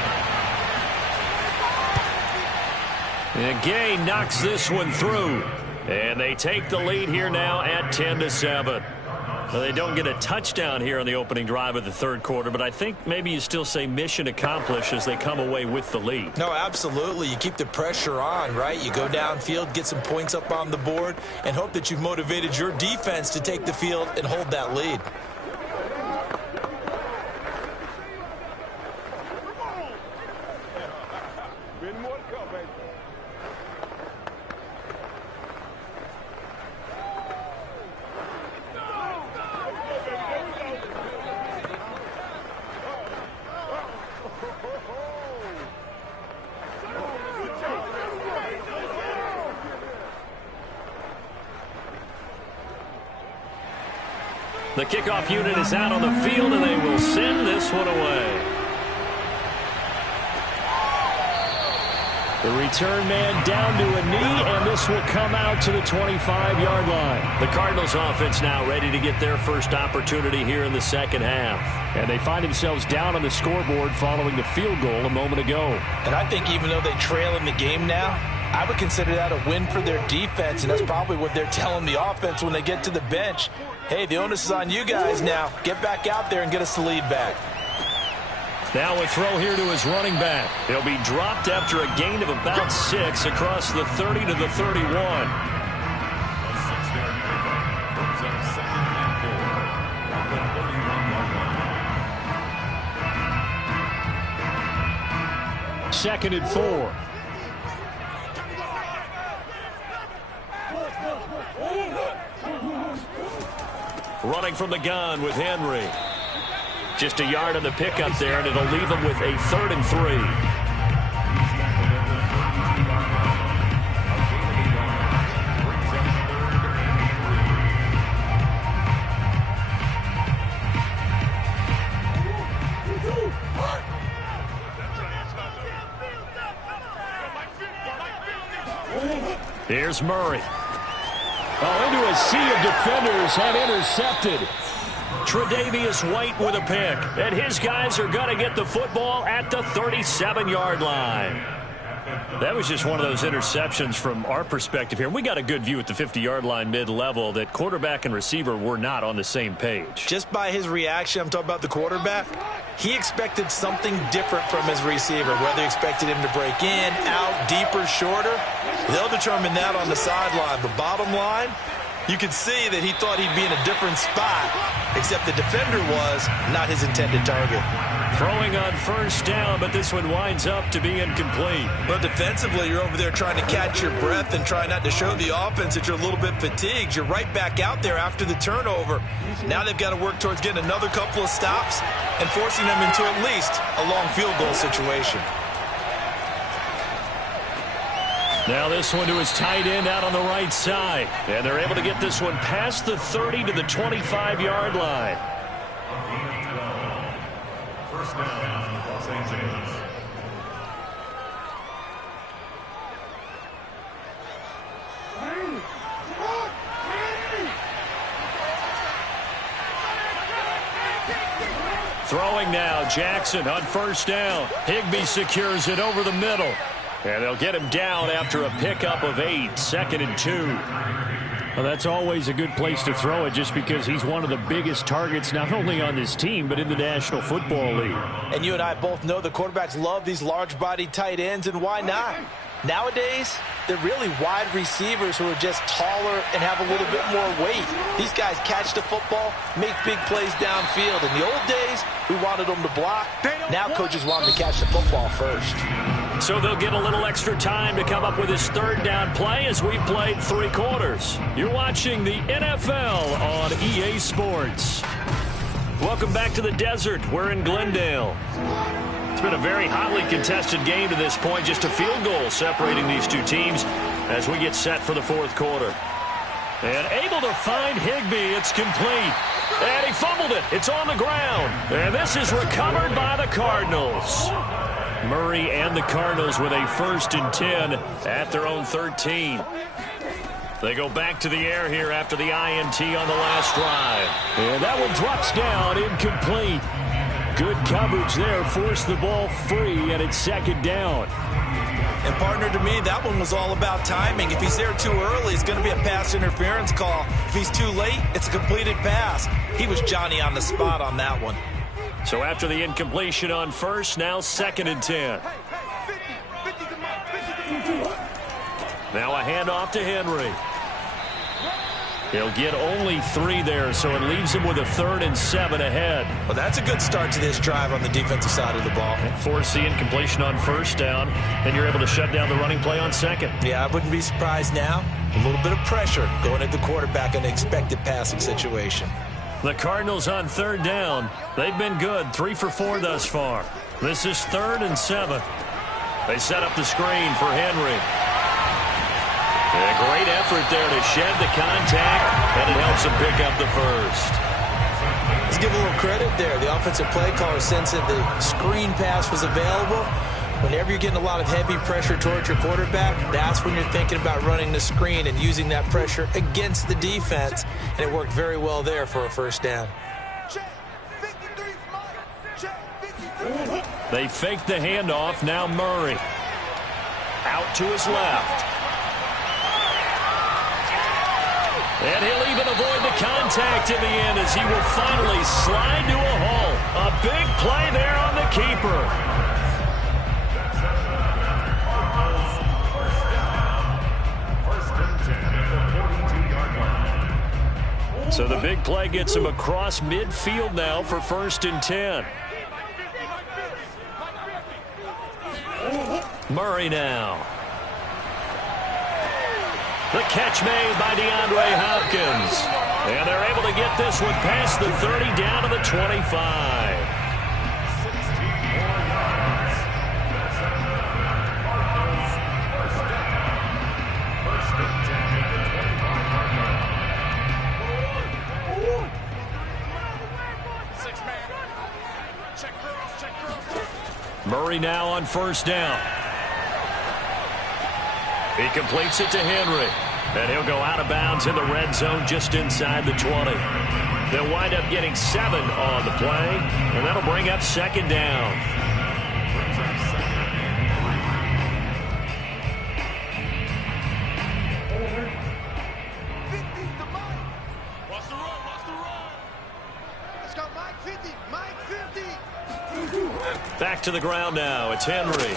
And Gay knocks this one through, and they take the lead here now at 10-7. Well, they don't get a touchdown here on the opening drive of the 3rd quarter, but I think maybe you still say mission accomplished as they come away with the lead. No, absolutely. You keep the pressure on, right? You go downfield, get some points up on the board, and hope that you've motivated your defense to take the field and hold that lead. The kickoff unit is out on the field, and they will send this one away. The return man down to a knee, and this will come out to the 25-yard line. The Cardinals offense now ready to get their first opportunity here in the 2nd half. And they find themselves down on the scoreboard following the field goal a moment ago. And I think even though they trail in the game now, I would consider that a win for their defense, and that's probably what they're telling the offense when they get to the bench. Hey, the onus is on you guys now. Get back out there and get us the lead back. Now a throw here to his running back. He'll be dropped after a gain of about 6 across the 30 to the 31. A 6-yard pickup brings up 2nd and 4 at the 31-yard line. 2nd and 4. Running from the gun with Henry. Just a yard on the pickup there, and it'll leave him with a 3rd and 3. Here's Murray. Oh, into a sea of defenders and intercepted. Tre'Davious White with a pick, and his guys are going to get the football at the 37-yard line. That was just one of those interceptions from our perspective here. We got a good view at the 50-yard line mid-level that quarterback and receiver were not on the same page. Just by his reaction, I'm talking about the quarterback, he expected something different from his receiver, whether he expected him to break in, out, deeper, shorter. They'll determine that on the sideline. But bottom line, You could see that he thought he'd be in a different spot, except the defender was not his intended target. Throwing on first down, but this one winds up to be incomplete. Well, defensively, you're over there trying to catch your breath and try not to show the offense that you're a little bit fatigued. You're right back out there after the turnover. Now they've got to work towards getting another couple of stops and forcing them into at least a long field goal situation. Now this one to his tight end out on the right side. And they're able to get this one past the 30 to the 25-yard line. First down, Los Angeles. Throwing now, Jackson on first down. Higbee secures it over the middle. And they'll get him down after a pickup of 8, 2nd and 2. Well, that's always a good place to throw it just because he's one of the biggest targets not only on this team but in the National Football League. And you and I both know the quarterbacks love these large-bodied tight ends, and why not? Nowadays, they're really wide receivers who are just taller and have a little bit more weight. These guys catch the football, make big plays downfield. In the old days, we wanted them to block. Now coaches want them to catch the football first. So they'll get a little extra time to come up with his third down play as we've played 3 quarters. You're watching the NFL on EA Sports. Welcome back to the desert. We're in Glendale. It's been a very hotly contested game to this point. Just a field goal separating these two teams as we get set for the 4th quarter. And able to find Higbee. It's complete. And he fumbled it. It's on the ground. And this is recovered by the Cardinals. Murray and the Cardinals with a 1st and 10 at their own 13. They go back to the air here after the INT on the last drive. And that one drops down, incomplete. Good coverage there, forced the ball free, and it's 2nd down. And partner, to me, that one was all about timing. If he's there too early, it's going to be a pass interference call. If he's too late, it's a completed pass. He was Johnny on the spot on that one. So after the incompletion on first, now 2nd and 10. Now a handoff to Henry. He'll get only 3 there, so it leaves him with a 3rd and 7 ahead. Well, that's a good start to this drive on the defensive side of the ball. Force the incompletion on first down, then you're able to shut down the running play on 2nd. Yeah, I wouldn't be surprised now. A little bit of pressure going at the quarterback in an expected passing situation. The Cardinals on 3rd down. They've been good, 3 for 4 thus far. This is 3rd and 7. They set up the screen for Henry. A great effort there to shed the contact, and it helps him pick up the 1st. Let's give a little credit there. The offensive play caller sensed that the screen pass was available. Whenever you're getting a lot of heavy pressure towards your quarterback, that's when you're thinking about running the screen and using that pressure against the defense. And it worked very well there for a 1st down. They fake the handoff. Now Murray. Out to his left. And he'll even avoid the contact in the end as he will finally slide to a halt. A big play there on the keeper. So the big play gets him across midfield now for 1st and 10. Murray now. The catch made by DeAndre Hopkins. And they're able to get this one past the 30 down to the 25. Murray now on 1st down. He completes it to Henry. And he'll go out of bounds in the red zone just inside the 20. They'll wind up getting 7 on the play. And that'll bring up 2nd down. Back to the ground now. It's Henry.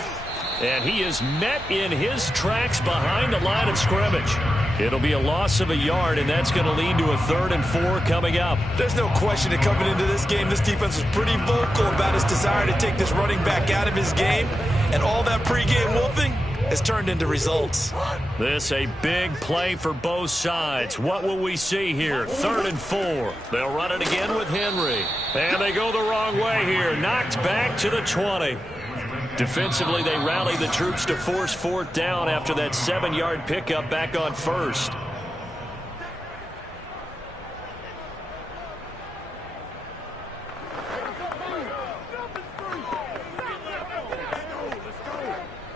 And he is met in his tracks behind the line of scrimmage. It'll be a loss of a yard, and that's going to lead to a 3rd and 4 coming up. There's no question that coming into this game, this defense was pretty vocal about its desire to take this running back out of his game, and all that pregame wolfing has turned into results. This a big play for both sides. What will we see here? 3rd and 4. They'll run it again with Henry. And they go the wrong way here. Knocked back to the 20. Defensively, they rally the troops to force 4th down after that 7-yard pickup back on 1st.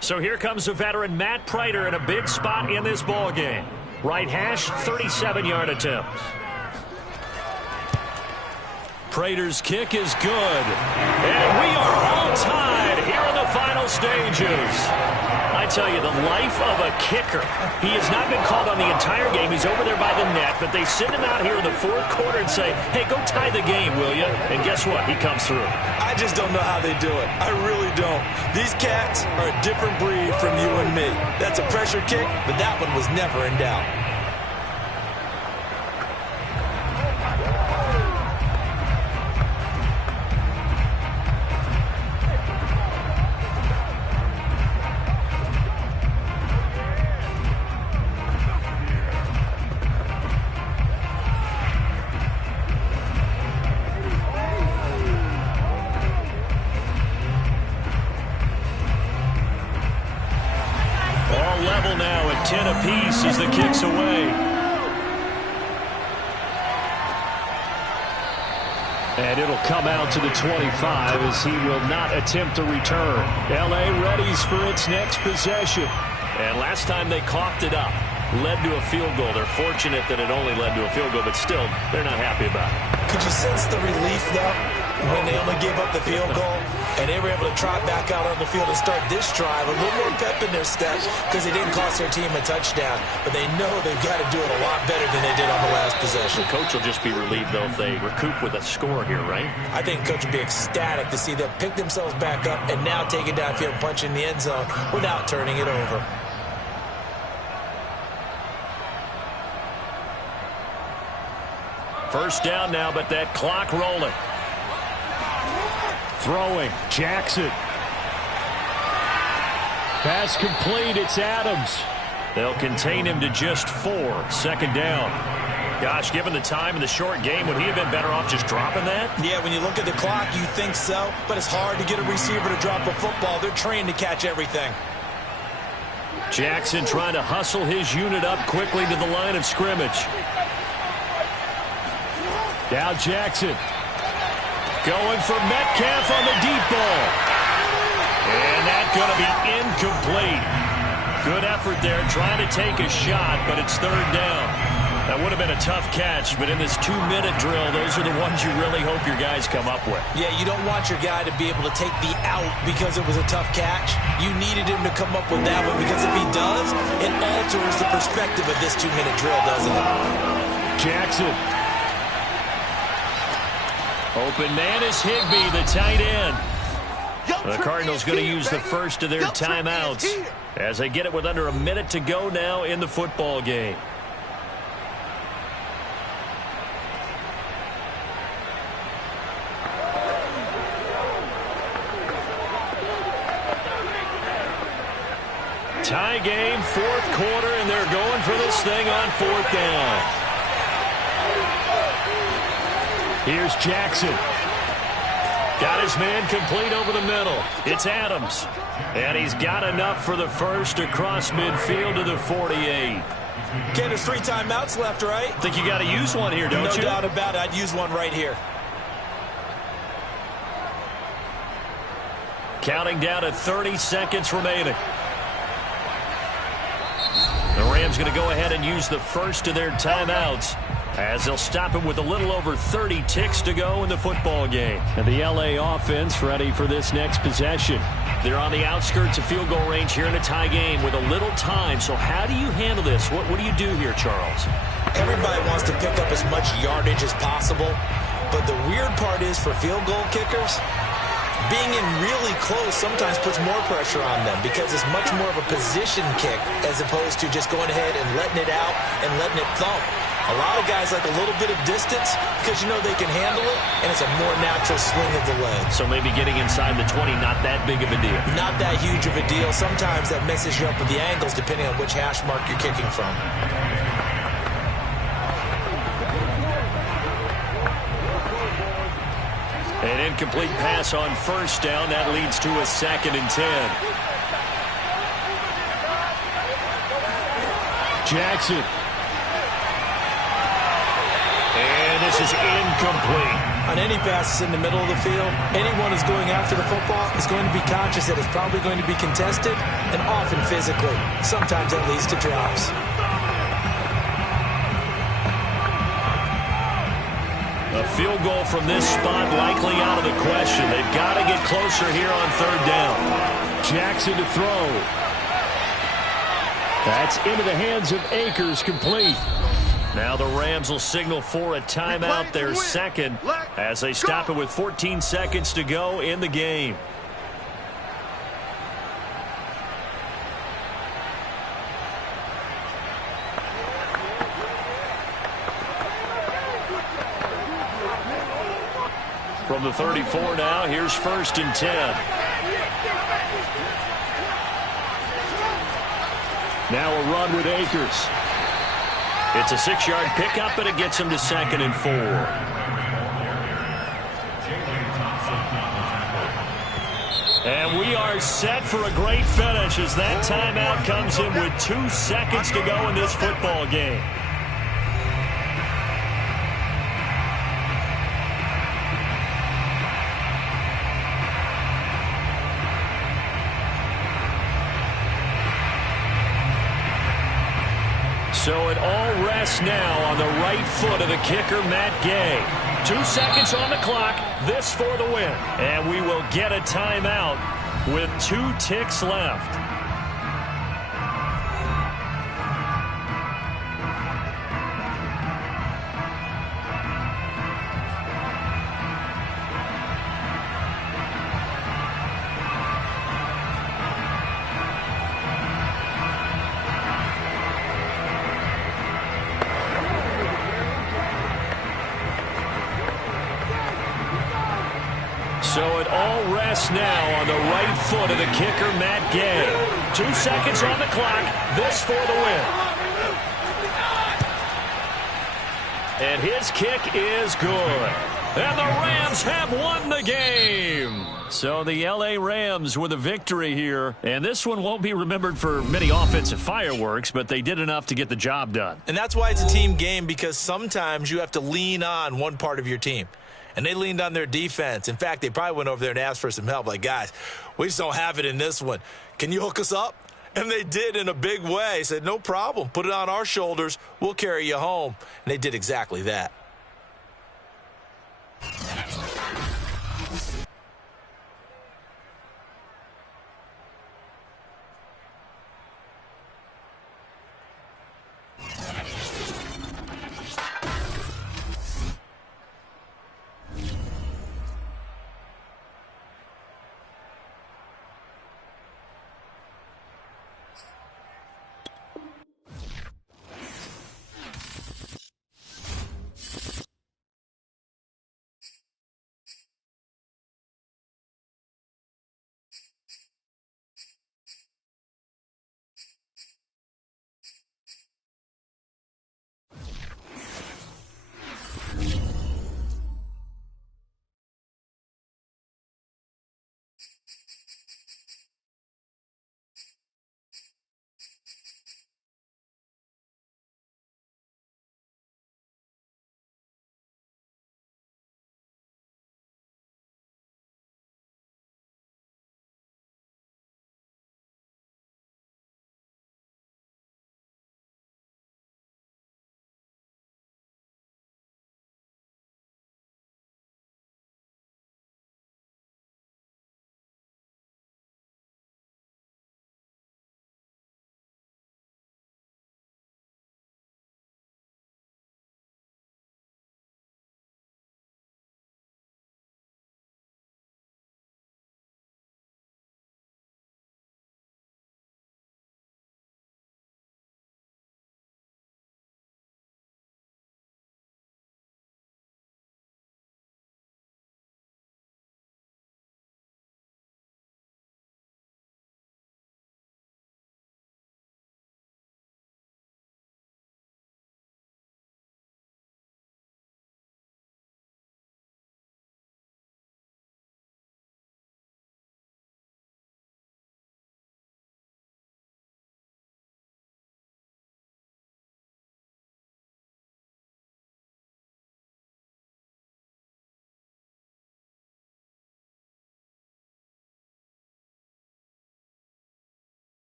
So here comes the veteran Matt Prater in a big spot in this ball game. Right hash, 37-yard attempt. Prater's kick is good. And we are all tied here in the final stages. I tell you, the life of a kicker. He has not been called on the entire game. He's over there by the net, but they send him out here in the 4th quarter and say, hey, go tie the game, will you? And guess what? He comes through. I just don't know how they do it. I really don't. These cats are a different breed from you and me. That's a pressure kick, but that one was never in doubt. Now at 10 apiece as the kick's away. And it'll come out to the 25 as he will not attempt to return. L.A. readies for its next possession. And last time they coughed it up, led to a field goal. They're fortunate that it only led to a field goal, but still, they're not happy about it. Could you sense the relief, though, when they only gave up the field goal and they were able to trot back out on the field and start this drive? A little more pep in their step because they didn't cost their team a touchdown, but they know they've got to do it a lot better than they did on the last possession. The coach will just be relieved, though, if they recoup with a score here, right? I think coach will be ecstatic to see them pick themselves back up and now take it downfield, punch in the end zone without turning it over. First down now, but that clock rolling. Throwing, Jackson. Pass complete, it's Adams. They'll contain him to just 4. 2nd down. Gosh, given the time in the short game, would he have been better off just dropping that? Yeah, when you look at the clock, you think so, but it's hard to get a receiver to drop a football. They're trained to catch everything. Jackson trying to hustle his unit up quickly to the line of scrimmage. Now Jackson going for Metcalf on the deep ball. And that's going to be incomplete. Good effort there trying to take a shot, but it's 3rd down. That would have been a tough catch, but in this 2-minute drill, those are the ones you really hope your guys come up with. Yeah, you don't want your guy to be able to take the out because it was a tough catch. You needed him to come up with that one because if he does, it alters the perspective of this 2-minute drill, doesn't it? Jackson. Open man is Higbee, the tight end. The Cardinals going to use the first of their timeouts as they get it with under a minute to go now in the football game. Tie game, 4th quarter, and they're going for this thing on 4th down. Here's Jackson. Got his man complete over the middle. It's Adams. And he's got enough for the first across midfield to the 48. Ken, there's 3 timeouts left, right? Think you got to use one here, don't you? No doubt about it. I'd use one right here. Counting down to 30 seconds remaining. The Rams going to go ahead and use the first of their timeouts as they'll stop him with a little over 30 ticks to go in the football game. And the L.A. offense ready for this next possession. They're on the outskirts of field goal range here in a tie game with a little time. So how do you handle this? What do you do here, Charles? Everybody wants to pick up as much yardage as possible. But the weird part is for field goal kickers, being in really close sometimes puts more pressure on them because it's much more of a position kick as opposed to just going ahead and letting it out and letting it thump. A lot of guys like a little bit of distance because you know they can handle it, and it's a more natural swing of the leg. So maybe getting inside the 20, not that big of a deal. Not that huge of a deal. Sometimes that messes you up with the angles depending on which hash mark you're kicking from. An incomplete pass on first down. That leads to a 2nd and 10. Jackson. And this is incomplete. On any passes in the middle of the field, anyone who's going after the football is going to be conscious that it's probably going to be contested and often physically. Sometimes that leads to drops. A field goal from this spot likely out of the question. They've got to get closer here on 3rd down. Jackson to throw. That's into the hands of Akers, complete. Now the Rams will signal for a timeout, their 2nd, as they stop it with 14 seconds to go in the game. From the 34 now, here's 1st and 10. Now a run with Akers. It's a 6-yard pickup, but it gets him to 2nd and 4. And we are set for a great finish as that timeout comes in with 2 seconds to go in this football game. So it all rests now on the right foot of the kicker, Matt Gay. 2 seconds on the clock, this for the win. And we will get a timeout with 2 ticks left. So it all rests now on the right foot of the kicker, Matt Gay. 2 seconds on the clock, this for the win. And his kick is good. And the Rams have won the game. So the L.A. Rams with a victory here. And this one won't be remembered for many offensive fireworks, but they did enough to get the job done. And that's why it's a team game, because sometimes you have to lean on one part of your team. And they leaned on their defense. In fact, they probably went over there and asked for some help. Like, guys, we just don't have it in this one. Can you hook us up? And they did in a big way. Said, no problem. Put it on our shoulders. We'll carry you home. And they did exactly that.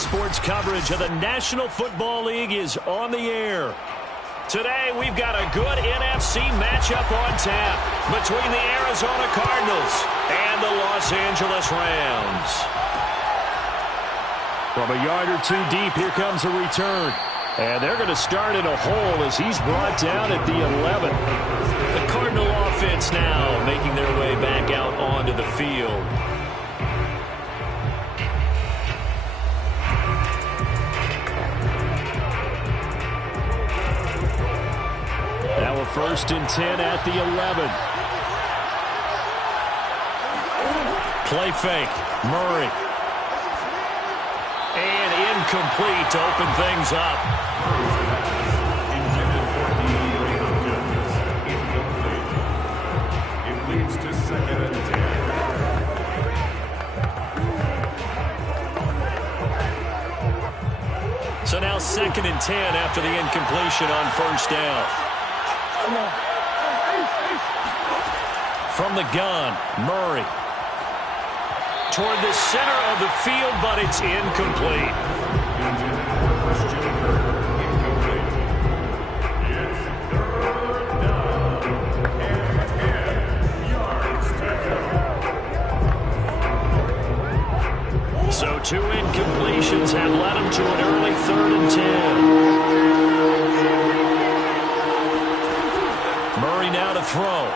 Sports coverage of the National Football League is on the air. Today, we've got a good NFC matchup on tap between the Arizona Cardinals and the Los Angeles Rams. From a yard or two deep, here comes a return. And they're going to start in a hole as he's brought down at the 11. The Cardinal offense now making their way back out onto the field. Now a 1st and 10 at the 11. Play fake. Murray. And incomplete to open things up. Intended for the judges. Incomplete. It leads to 2nd and 10. So now 2nd and 10 after the incompletion on 1st down. From the gun, Murray. Toward the center of the field, but it's incomplete. So 2 incompletions have led him to an early 3rd and 10. Murray now to throw.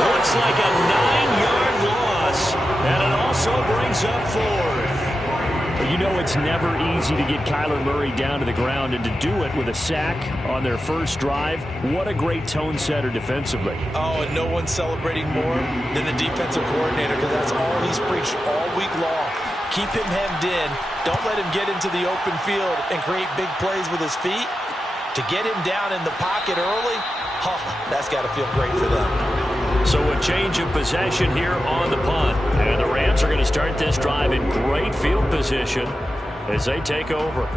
Looks like a 9-yard loss, and it also brings up 4th. You know it's never easy to get Kyler Murray down to the ground, and to do it with a sack on their first drive, what a great tone setter defensively. Oh, and no one's celebrating more than the defensive coordinator, because that's all he's preached all week long. Keep him hemmed in. Don't let him get into the open field and create big plays with his feet. To get him down in the pocket early, that's got to feel great for them. So a change of possession here on the punt. And the Rams are going to start this drive in great field position as they take over.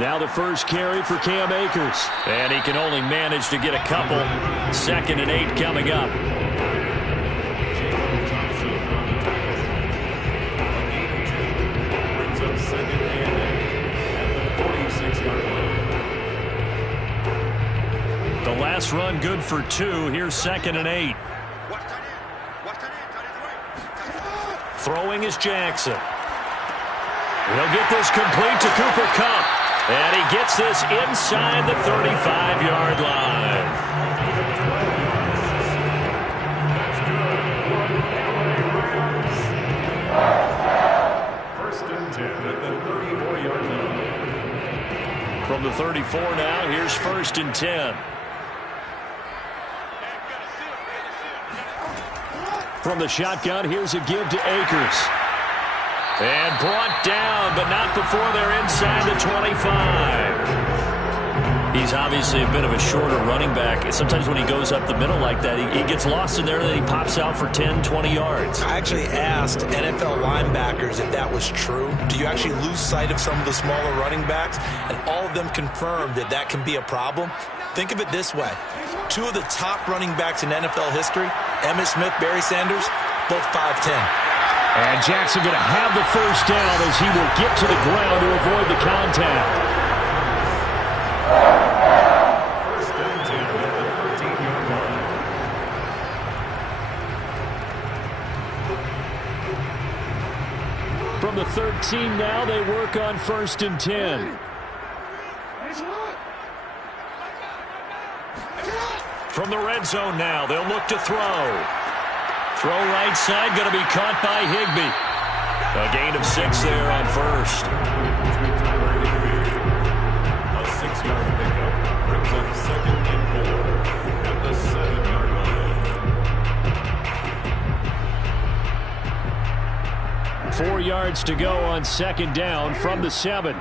Now the first carry for Cam Akers. And he can only manage to get a couple. 2nd and 8 coming up. Brings up 2nd and 8 at the 46-yard line. The last run good for 2. Here's 2nd and 8. Throwing is Jackson. He'll get this complete to Cooper Kupp. And he gets this inside the 35-yard line. First and 10 at the 34-yard line. From the 34 now, here's 1st and 10. From the shotgun, here's a give to Akers. And brought down, but not before they're inside the 25. He's obviously a bit of a shorter running back. Sometimes when he goes up the middle like that, he gets lost in there, and then he pops out for 10, 20 yards. I actually asked NFL linebackers if that was true. Do you actually lose sight of some of the smaller running backs? And all of them confirmed that that can be a problem. Think of it this way. 2 of the top running backs in NFL history, Emmitt Smith, Barry Sanders, both 5'10". And Jackson going to have the first down as he will get to the ground to avoid the contact. First and 10 at the 13-yard line. From the 13 now, they work on 1st and 10. From the red zone now, they'll look to throw. Throw right side, going to be caught by Higbee. A gain of 6 there on 1st. A 6-yard pickup brings up 2nd and 4 at the 7-yard line. 4 yards to go on 2nd down from the 7.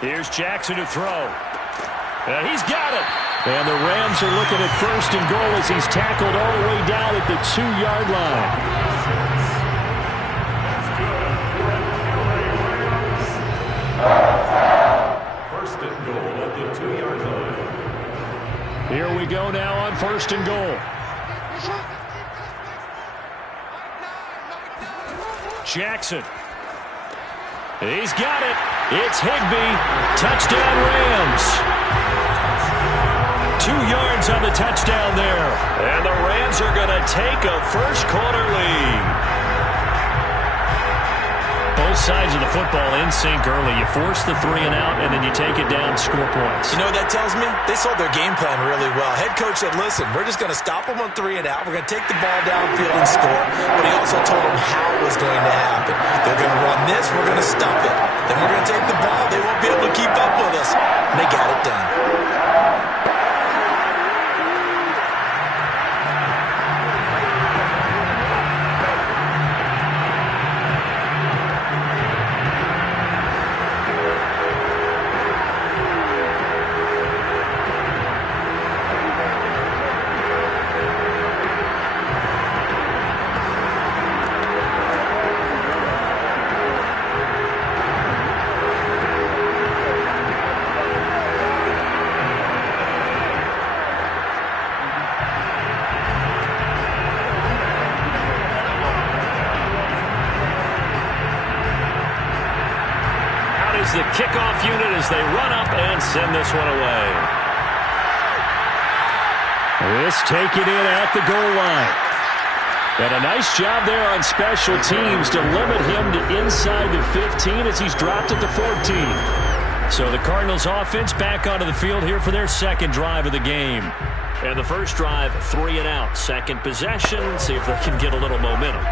Here's Jackson to throw. And he's got it. And the Rams are looking at 1st and goal as he's tackled all the way down at the 2-yard line. First and goal at the 2-yard line. Here we go now on 1st and goal. Jackson. He's got it. It's Higbee. Touchdown Rams. 2 yards on the touchdown there. And the Rams are going to take a first-quarter lead. Both sides of the football in sync early. You force the 3 and out, and then you take it down, score points. You know what that tells me? They sold their game plan really well. Head coach said, listen, we're just going to stop them on 3 and out. We're going to take the ball downfield and score. But he also told them how it was going to happen. They're going to run this. We're going to stop it. Then we're going to take the ball. They won't be able to keep up with us. And they got it done. The kickoff unit as they run up and send this one away. This taken in at the goal line. And a nice job there on special teams to limit him to inside the 15 as he's dropped at the 14. So the Cardinals offense back onto the field here for their second drive of the game. And the first drive, 3 and out. Second possession, see if they can get a little momentum.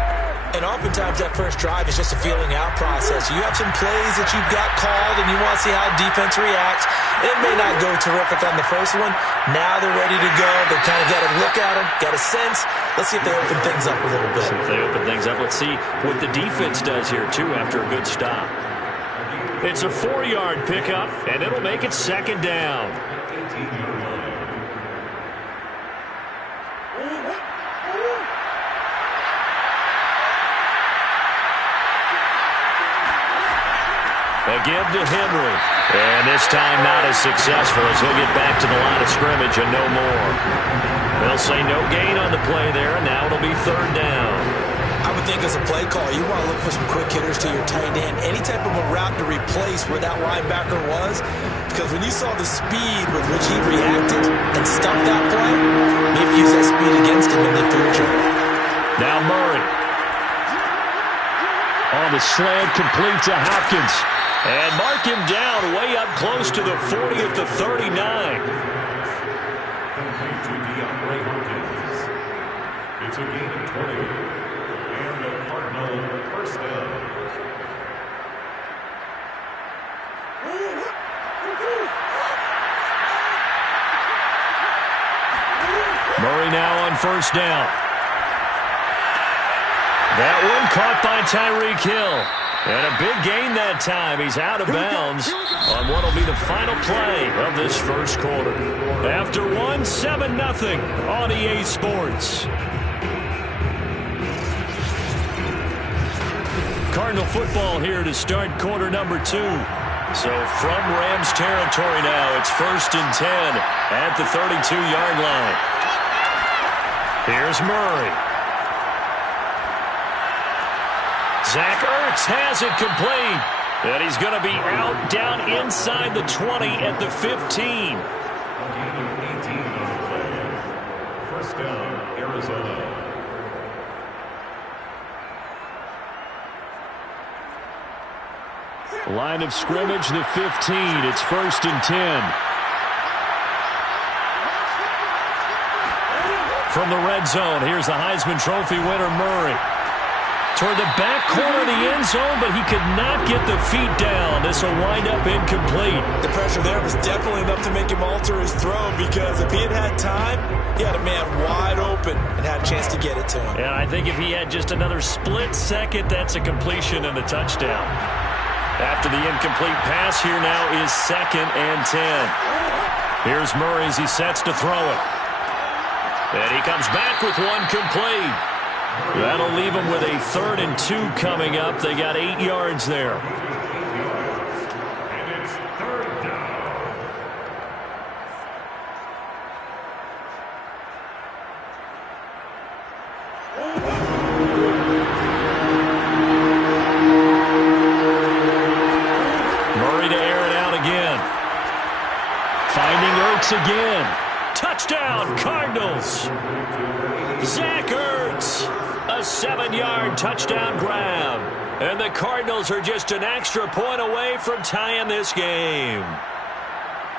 And oftentimes that first drive is just a feeling out process. You have some plays that you've got called and you want to see how defense reacts. It may not go terrific on the first one. Now they're ready to go. They kind of got a look at them, got a sense. Let's see if they open things up a little bit. If they open things up, let's see what the defense does here too after a good stop. It's a 4-yard pickup and it'll make it second down. A give to Henry. And this time not as successful as he'll get back to the line of scrimmage and no more. They'll say no gain on the play there, and now it'll be third down. I would think as a play call, you want to look for some quick hitters to your tight end. Any type of a route to replace where that linebacker was. Because when you saw the speed with which he reacted and stopped that play, maybe use that speed against him in the future. Now Murray. On the slant, complete to Hopkins. And mark him down way up close to the 40 at the 39. Complete to DeAndre Hopkins. It's a gain of 20. And a Cardinal first down. Murray now on first down. That one caught by Tyreek Hill. And a big gain that time. He's out of bounds on what will be the final play of this first quarter. After one, 7-0 on EA Sports. Cardinal football here to start quarter number 2. So from Rams territory now, it's 1st and 10 at the 32-yard line. Here's Murray. Zach Ertz has it complete. And he's going to be out down inside the 20 at the 15. First down, Arizona. Line of scrimmage, the 15. It's 1st and 10. From the red zone, here's the Heisman Trophy winner, Murray. Toward the back corner of the end zone, but he could not get the feet down. This will wind up incomplete. The pressure there was definitely enough to make him alter his throw, because if he had had time, he had a man wide open and had a chance to get it to him. And I think if he had just another split second, that's a completion and a touchdown. After the incomplete pass, here now is 2nd and 10. Here's Murray as he sets to throw it. And he comes back with one complete. That'll leave him with a 3rd and 2 coming up. They got 8 yards there. And it's 3rd down. Murray to air it out again. Finding Ertz again. Touchdown, Cardinals. Zach Ertz, a 7-yard touchdown grab. And the Cardinals are just an extra point away from tying this game.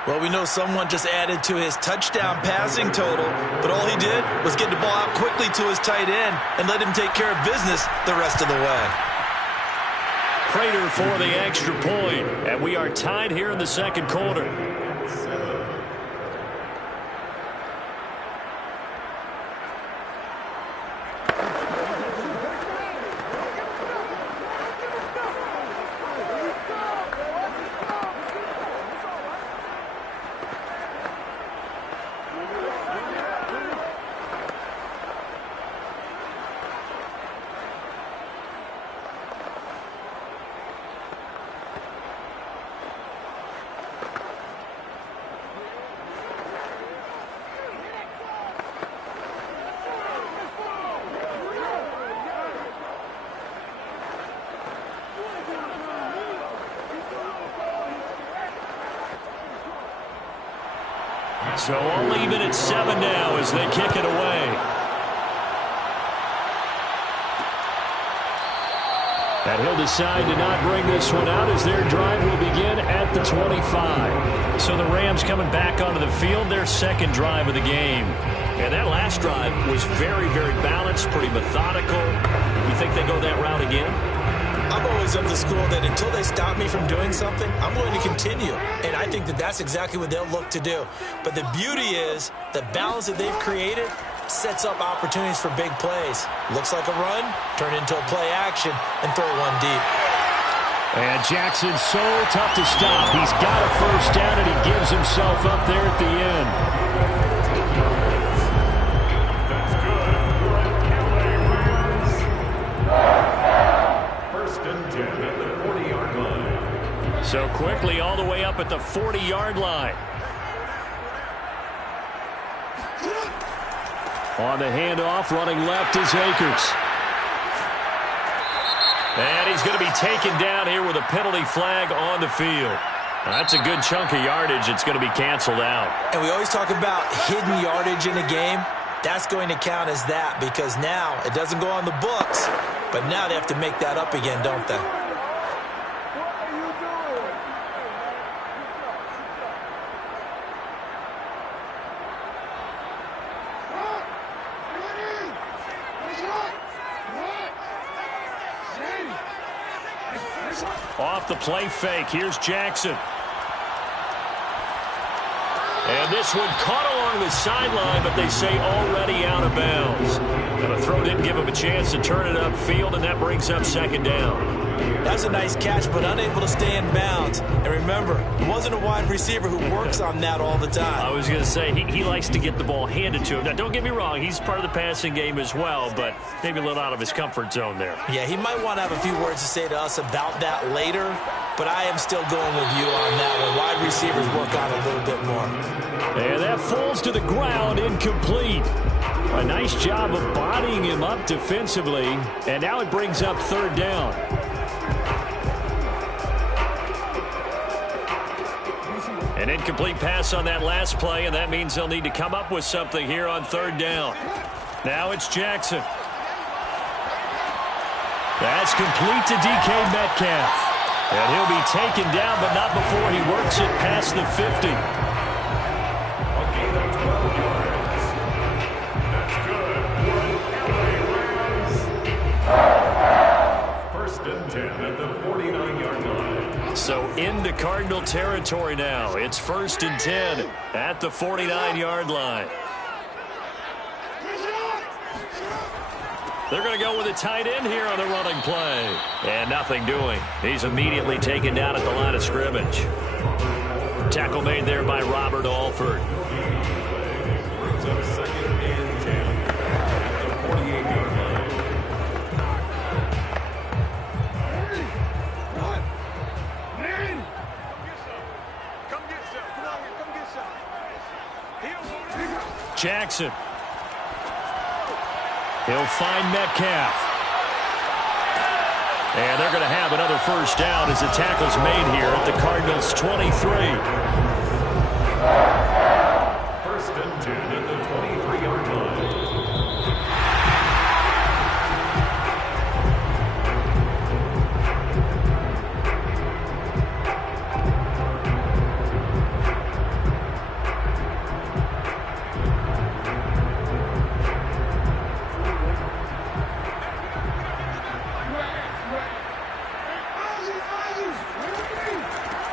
Well, we know someone just added to his touchdown passing total, but all he did was get the ball out quickly to his tight end and let him take care of business the rest of the way. Prater for the extra point, and we are tied here in the second quarter. So all even at 7 now as they kick it away. And he'll decide to not bring this one out as their drive will begin at the 25. So the Rams coming back onto the field, their second drive of the game. And that last drive was very, very balanced, pretty methodical. You think they go that route again? I'm always of the school that until they stop me from doing something, I'm going to continue. And I think that that's exactly what they'll look to do. But the beauty is the balance that they've created sets up opportunities for big plays. Looks like a run, turn into a play action, and throw one deep. And Jackson's so tough to stop. He's got a first down, and he gives himself up there at the end. That's good. First and 10 at the 40-yard line. So quickly all the way up at the 40-yard line. On the handoff, running left is Akers. And he's going to be taken down here with a penalty flag on the field. That's a good chunk of yardage. It's going to be canceled out. And we always talk about hidden yardage in a game. That's going to count as that because now it doesn't go on the books, but now they have to make that up again, don't they? Off the play fake, here's Jackson. And this one caught along the sideline, but they say already out of bounds. And the throw didn't give him a chance to turn it upfield, and that brings up second down. That's a nice catch, but unable to stay in bounds. And remember, it wasn't a wide receiver who works on that all the time. I was going to say, he likes to get the ball handed to him. Now, don't get me wrong, he's part of the passing game as well, but maybe a little out of his comfort zone there. Yeah, he might want to have a few words to say to us about that later, but I am still going with you on that one. Wide receivers work on it a little bit more. And that falls to the ground, incomplete. A nice job of bodying him up defensively, and now it brings up third down. An incomplete pass on that last play, and that means they'll need to come up with something here on third down. Now it's Jackson. That's complete to DK Metcalf. And he'll be taken down, but not before he works it past the 50. A gain of 12 yards. That's good. First and 10 at the 49-yard line. So into Cardinal territory now. It's first and 10 at the 49-yard line. They're going to go with a tight end here on the running play. And nothing doing. He's immediately taken down at the line of scrimmage. Tackle made there by Robert Alford. Brings up second and 10 at the 48-yard line. Come get some. Come on, come get some. Jackson. He'll find Metcalf. And they're going to have another first down as the tackle's made here at the Cardinals' 23. First and 10 at the 23-yard line.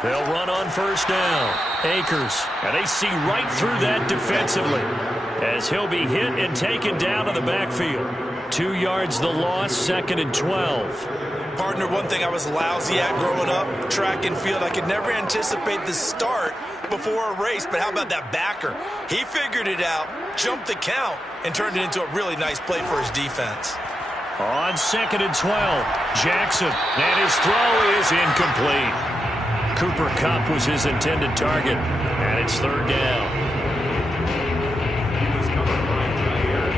They'll run on first down. Akers. And they see right through that defensively as he'll be hit and taken down in the backfield. 2 yards the loss, 2nd and 12. Partner, one thing I was lousy at growing up, track and field, I could never anticipate the start before a race, but how about that backer? He figured it out, jumped the count, and turned it into a really nice play for his defense. On 2nd and 12, Jackson. And his throw is incomplete. Cooper Kupp was his intended target, and it's 3rd down. He was covered by Jair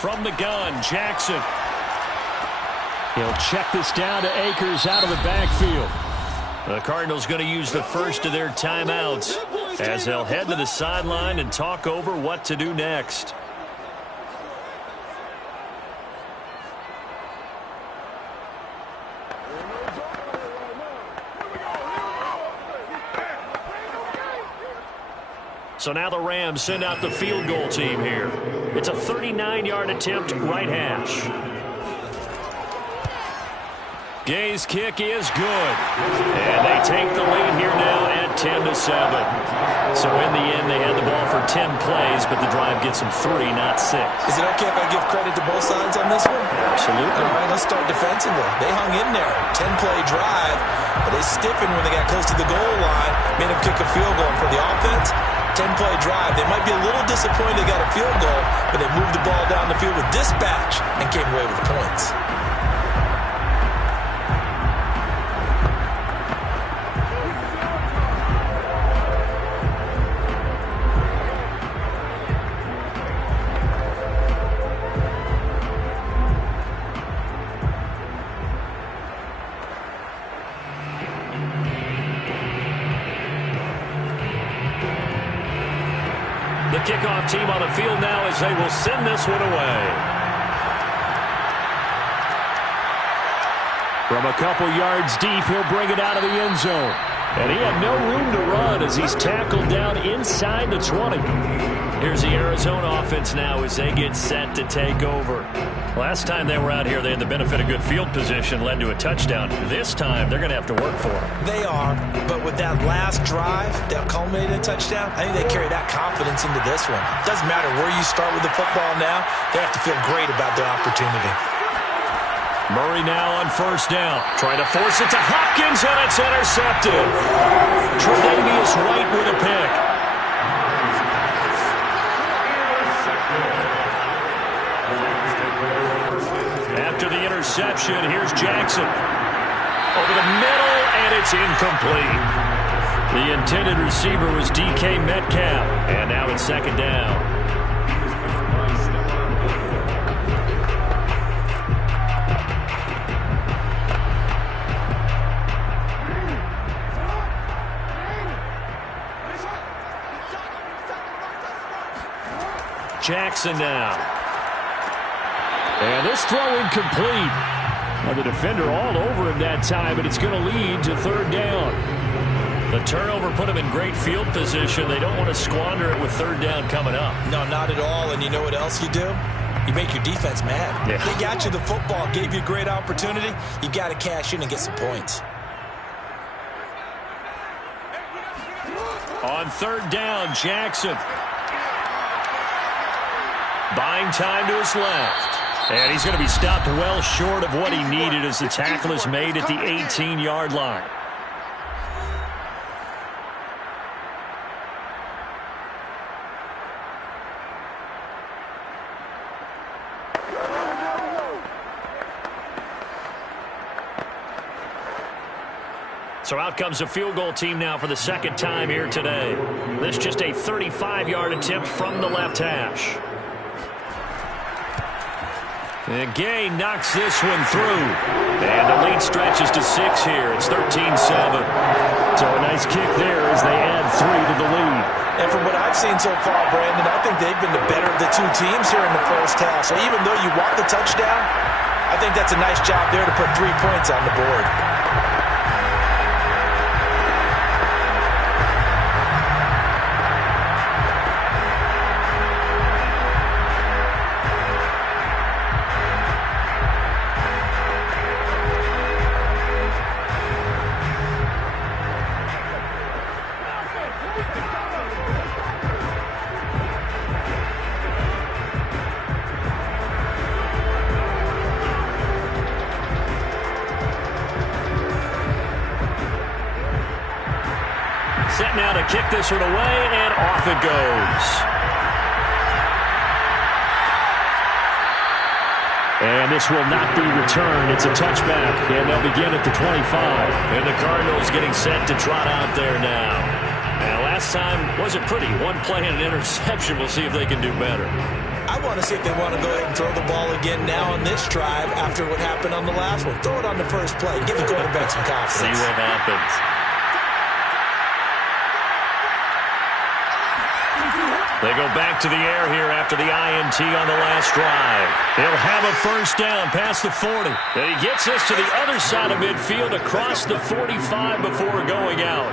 From the gun, Jackson. He'll check this down to Akers out of the backfield. The Cardinals going to use the first of their timeouts as they'll head to the sideline and talk over what to do next. So now the Rams send out the field goal team here. It's a 39-yard attempt, right hash. Gay's kick is good. And they take the lead here now at 10-7. So in the end, they had the ball for 10 plays, but the drive gets them 3, not 6. Is it okay if I give credit to both sides on this one? Absolutely. All right, let's start defensively. They hung in there. 10-play drive, but they stiffened when they got close to the goal line, made them kick a field goal. For the offense, 10-play drive. They might be a little disappointed they got a field goal, but they moved the ball down the field with dispatch and came away with points. The kickoff team on the field now as they will send this one away. From a couple yards deep, he'll bring it out of the end zone. And he had no room to run as he's tackled down inside the 20. Here's the Arizona offense now as they get set to take over. Last time they were out here, they had the benefit of good field position, led to a touchdown. This time, they're going to have to work for it. They are, but with that last drive that culminated in a touchdown, I think they carry that confidence into this one. Doesn't matter where you start with the football now, they have to feel great about their opportunity. Murray now on first down. Trying to force it to Hopkins, and it's intercepted. Tre'Davious White with a pick. After the interception, here's Jackson. Over the middle, and it's incomplete. The intended receiver was DK Metcalf, and now it's 2nd down. Jackson now. And this throw incomplete. Well, the defender all over him that time, but it's going to lead to 3rd down. The turnover put him in great field position. They don't want to squander it with 3rd down coming up. No, not at all. And you know what else you do? You make your defense mad. Yeah. They got you the football, gave you a great opportunity. You got to cash in and get some points. On third down, Jackson. Buying time to his left. And he's going to be stopped well short of what he needed as the tackle is made at the 18-yard line. So out comes a field goal team now for the second time here today. This just a 35-yard attempt from the left hash. And Gay knocks this one through. And the lead stretches to 6 here. It's 13-7. So a nice kick there as they add 3 to the lead. And from what I've seen so far, Brandon, I think they've been the better of the two teams here in the first half. So even though you want the touchdown, I think that's a nice job there to put 3 points on the board. Set now to kick this one away, and off it goes. And this will not be returned. It's a touchback, and they'll begin at the 25. And the Cardinals getting set to trot out there now. And last time wasn't pretty. One play and an interception. We'll see if they can do better. I want to see if they want to go ahead and throw the ball again now on this drive after what happened on the last one. Throw it on the first play. Give the quarterback some confidence. See what happens. They go back to the air here after the INT on the last drive. He'll have a first down past the 40. And he gets us to the other side of midfield across the 45 before going out.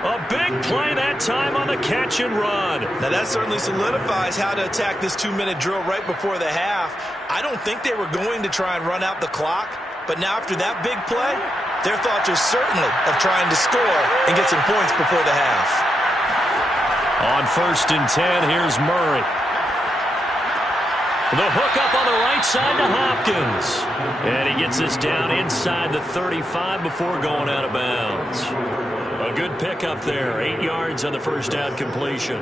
A big play that time on the catch and run. Now that certainly solidifies how to attack this 2-minute drill right before the half. I don't think they were going to try and run out the clock, but now after that big play, their thoughts are certainly of trying to score and get some points before the half. On 1st and 10, here's Murray. The hook up on the right side to Hopkins. And he gets this down inside the 35 before going out of bounds. A good pickup there. 8 yards on the first down completion.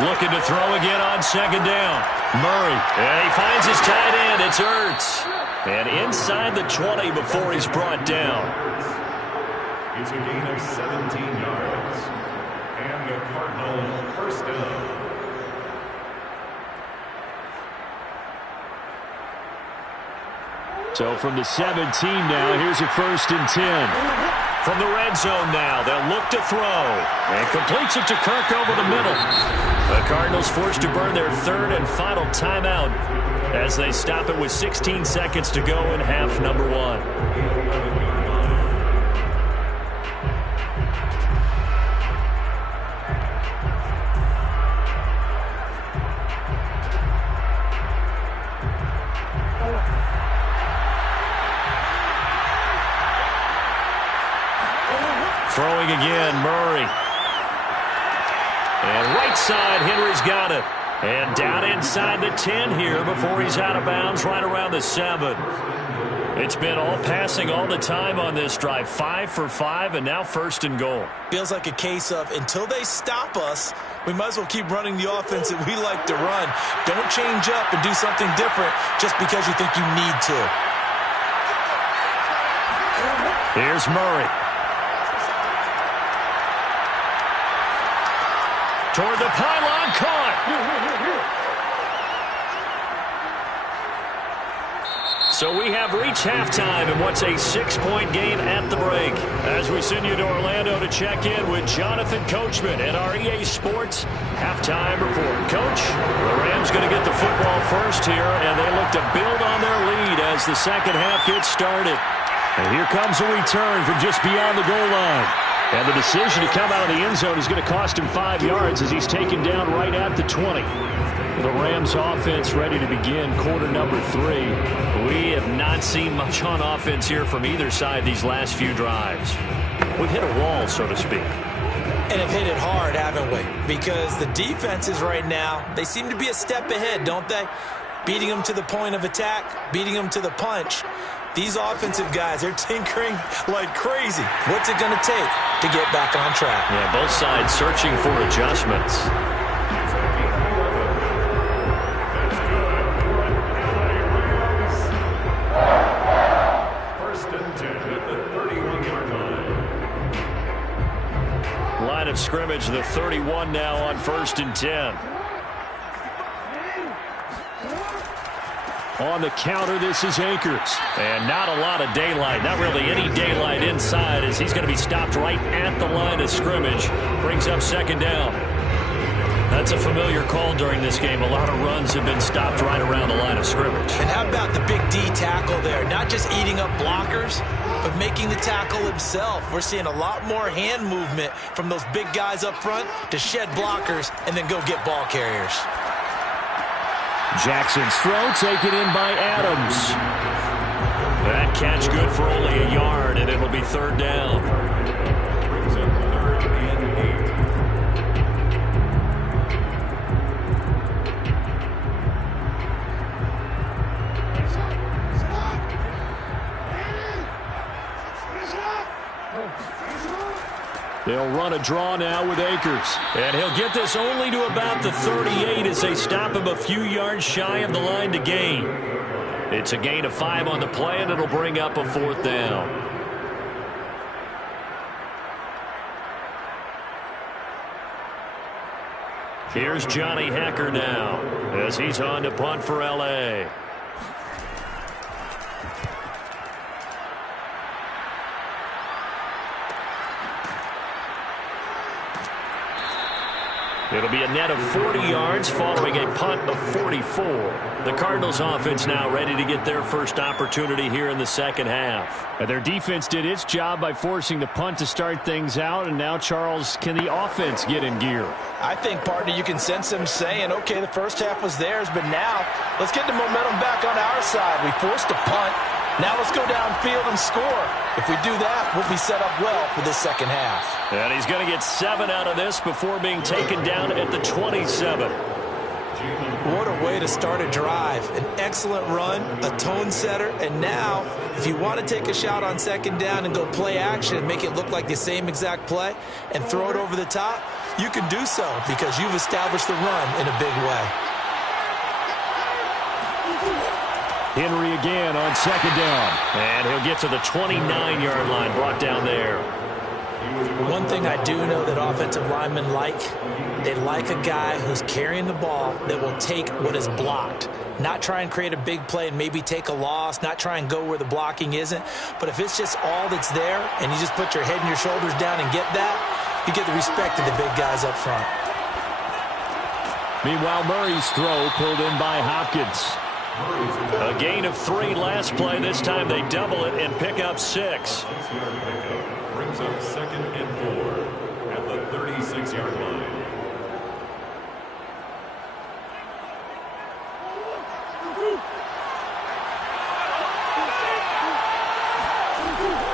Looking to throw again on second down. Murray. And he finds his tight end. It's Ertz. And inside the 20 before he's brought down. It's a gain of 17 yards. And the Cardinals first down. So from the 17 now, here's a 1st and 10. From the red zone now, they'll look to throw. And completes it to Kirk over the middle. The Cardinals forced to burn their 3rd and final timeout as they stop it with 16 seconds to go in half number 1. Throwing again, Murray. And right side, Henry's got it. And down inside the 10 here before he's out of bounds right around the 7. It's been all passing all the time on this drive. 5 for 5, and now 1st and goal. Feels like a case of until they stop us, we might as well keep running the offense that we like to run. Don't change up and do something different just because you think you need to. Here's Murray. Toward the pylon, caught. So we have reached halftime in what's a 6-point game at the break. As we send you to Orlando to check in with Jonathan Coachman at our EA Sports Halftime Report. Coach, the Rams going to get the football first here, and they look to build on their lead as the second half gets started. And here comes a return from just beyond the goal line. And the decision to come out of the end zone is going to cost him 5 yards as he's taken down right at the 20. The Rams offense ready to begin quarter number 3. We have not seen much on offense here from either side these last few drives. We've hit a wall, so to speak. And have hit it hard, haven't we? Because the defenses right now, they seem to be a step ahead, don't they? Beating them to the point of attack, beating them to the punch. These offensive guys, they're tinkering like crazy. What's it going to take to get back on track? Yeah, both sides searching for adjustments. First and 10 at the 31-yard line. Line of scrimmage, the 31 now on 1st and 10. On the counter, this is Akers. And not a lot of daylight, not really any daylight inside as he's going to be stopped right at the line of scrimmage. Brings up 2nd down. That's a familiar call during this game. A lot of runs have been stopped right around the line of scrimmage. And how about the big D tackle there? Not just eating up blockers, but making the tackle himself. We're seeing a lot more hand movement from those big guys up front to shed blockers and then go get ball carriers. Jackson's throw taken in by Adams. That catch good for only a yard, and it'll be 3rd down. Brings up 3rd and 8. They'll run a draw now with Akers. And he'll get this only to about the 38 as they stop him a few yards shy of the line to gain. It's a gain of 5 on the play, and it'll bring up a 4th down. Here's Johnny Hekker now as he's on to punt for L.A. It'll be a net of 40 yards following a punt of 44. The Cardinals offense now ready to get their first opportunity here in the second half. And their defense did its job by forcing the punt to start things out. And now, Charles, can the offense get in gear? I think, partner, you can sense them saying, okay, the first half was theirs, but now let's get the momentum back on our side. We forced a punt. Now let's go downfield and score. If we do that, we'll be set up well for this second half. And he's going to get 7 out of this before being taken down at the 27. What a way to start a drive. An excellent run, a tone setter, and now if you want to take a shot on 2nd down and go play action and make it look like the same exact play and throw it over the top, you can do so because you've established the run in a big way. Henry again on 2nd down. And he'll get to the 29-yard line, brought down there. One thing I do know that offensive linemen like, they like a guy who's carrying the ball that will take what is blocked. Not try and create a big play and maybe take a loss, not try and go where the blocking isn't. But if it's just all that's there and you just put your head and your shoulders down and get that, you get the respect of the big guys up front. Meanwhile, Murray's throw pulled in by Hopkins. A gain of 3 last play. This time they double it and pick up 6. Brings up 2nd and 4 at the 36-yard line.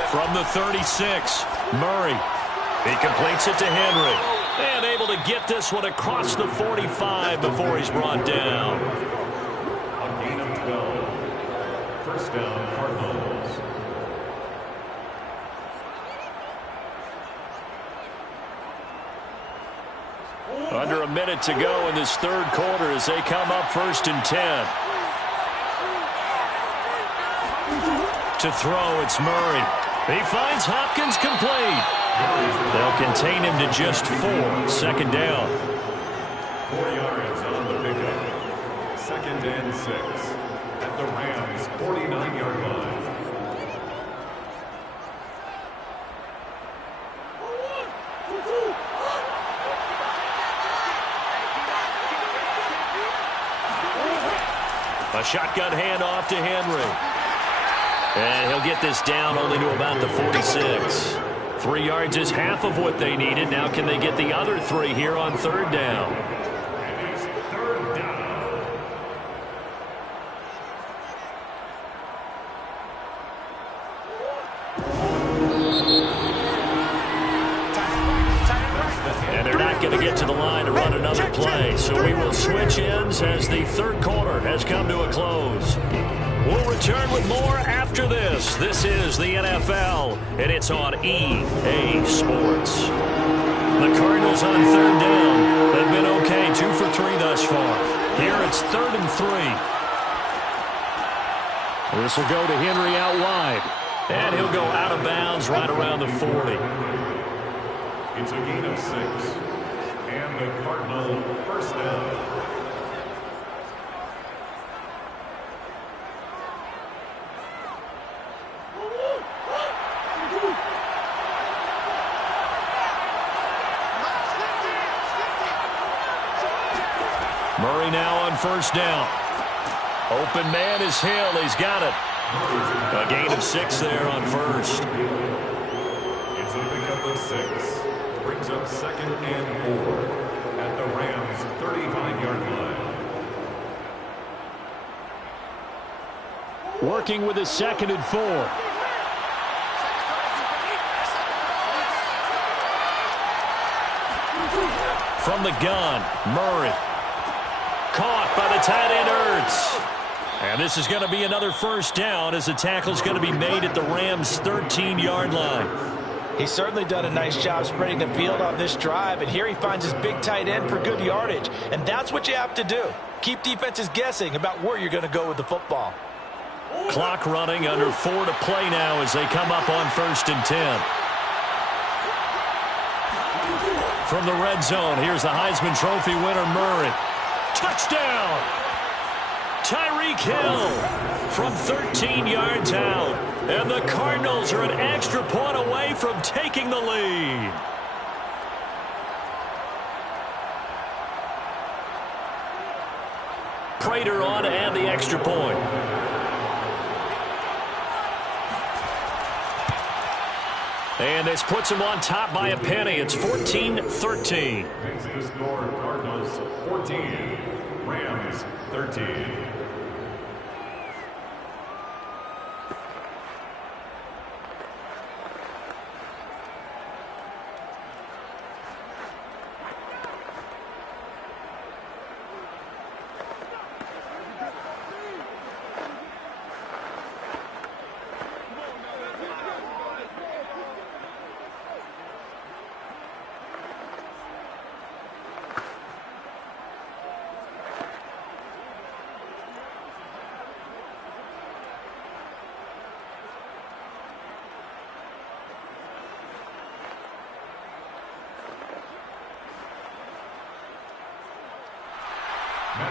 From the 36, Murray. He completes it to Henry. And able to get this one across the 45 before he's brought down. A gain of 12. First down, Cardinals. Under a minute to go in this 3rd quarter as they come up 1st and 10. To throw, it's Murray. He finds Hopkins complete. They'll contain him to just 4. 2nd down. 4 yards on the pickup. 2nd and 6 at the Rams' 49-yard line. A shotgun handoff to Henry. And he'll get this down only to about the 46. 3 yards is half of what they needed. Now can they get the other 3 here on 3rd down? And it's 3rd down. And they're not going to get to the line to run another play. So we will switch ends as the 3rd quarter has come to a close. We'll return with more after this. This is the NFL, and it's on EA Sports. The Cardinals on 3rd down. They've been okay, 2 for 3 thus far. Here it's 3rd and 3. This will go to Henry out wide. And he'll go out of bounds right around the 40. It's a gain of 6. And the Cardinal first down. Murray now on 1st down. Open man is Hill. He's got it. A gain of 6 there on 1st. It's a pickup of 6. Brings up 2nd and 4 at the Rams' 35-yard line. Working with a 2nd and 4. From the gun, Murray. Caught by the tight end, Ertz. And this is going to be another 1st down as the tackle's going to be made at the Rams' 13-yard line. He's certainly done a nice job spreading the field on this drive, and here he finds his big tight end for good yardage. And that's what you have to do. Keep defenses guessing about where you're going to go with the football. Clock running, under 4 to play now as they come up on 1st and 10. From the red zone, here's the Heisman Trophy winner, Murray. Touchdown! Tyreek Hill from 13 yards out. And the Cardinals are an extra point away from taking the lead. Prater on to add the extra point. And this puts him on top by a penny. It's 14-13. Makes the score Cardinals 14, Rams 13.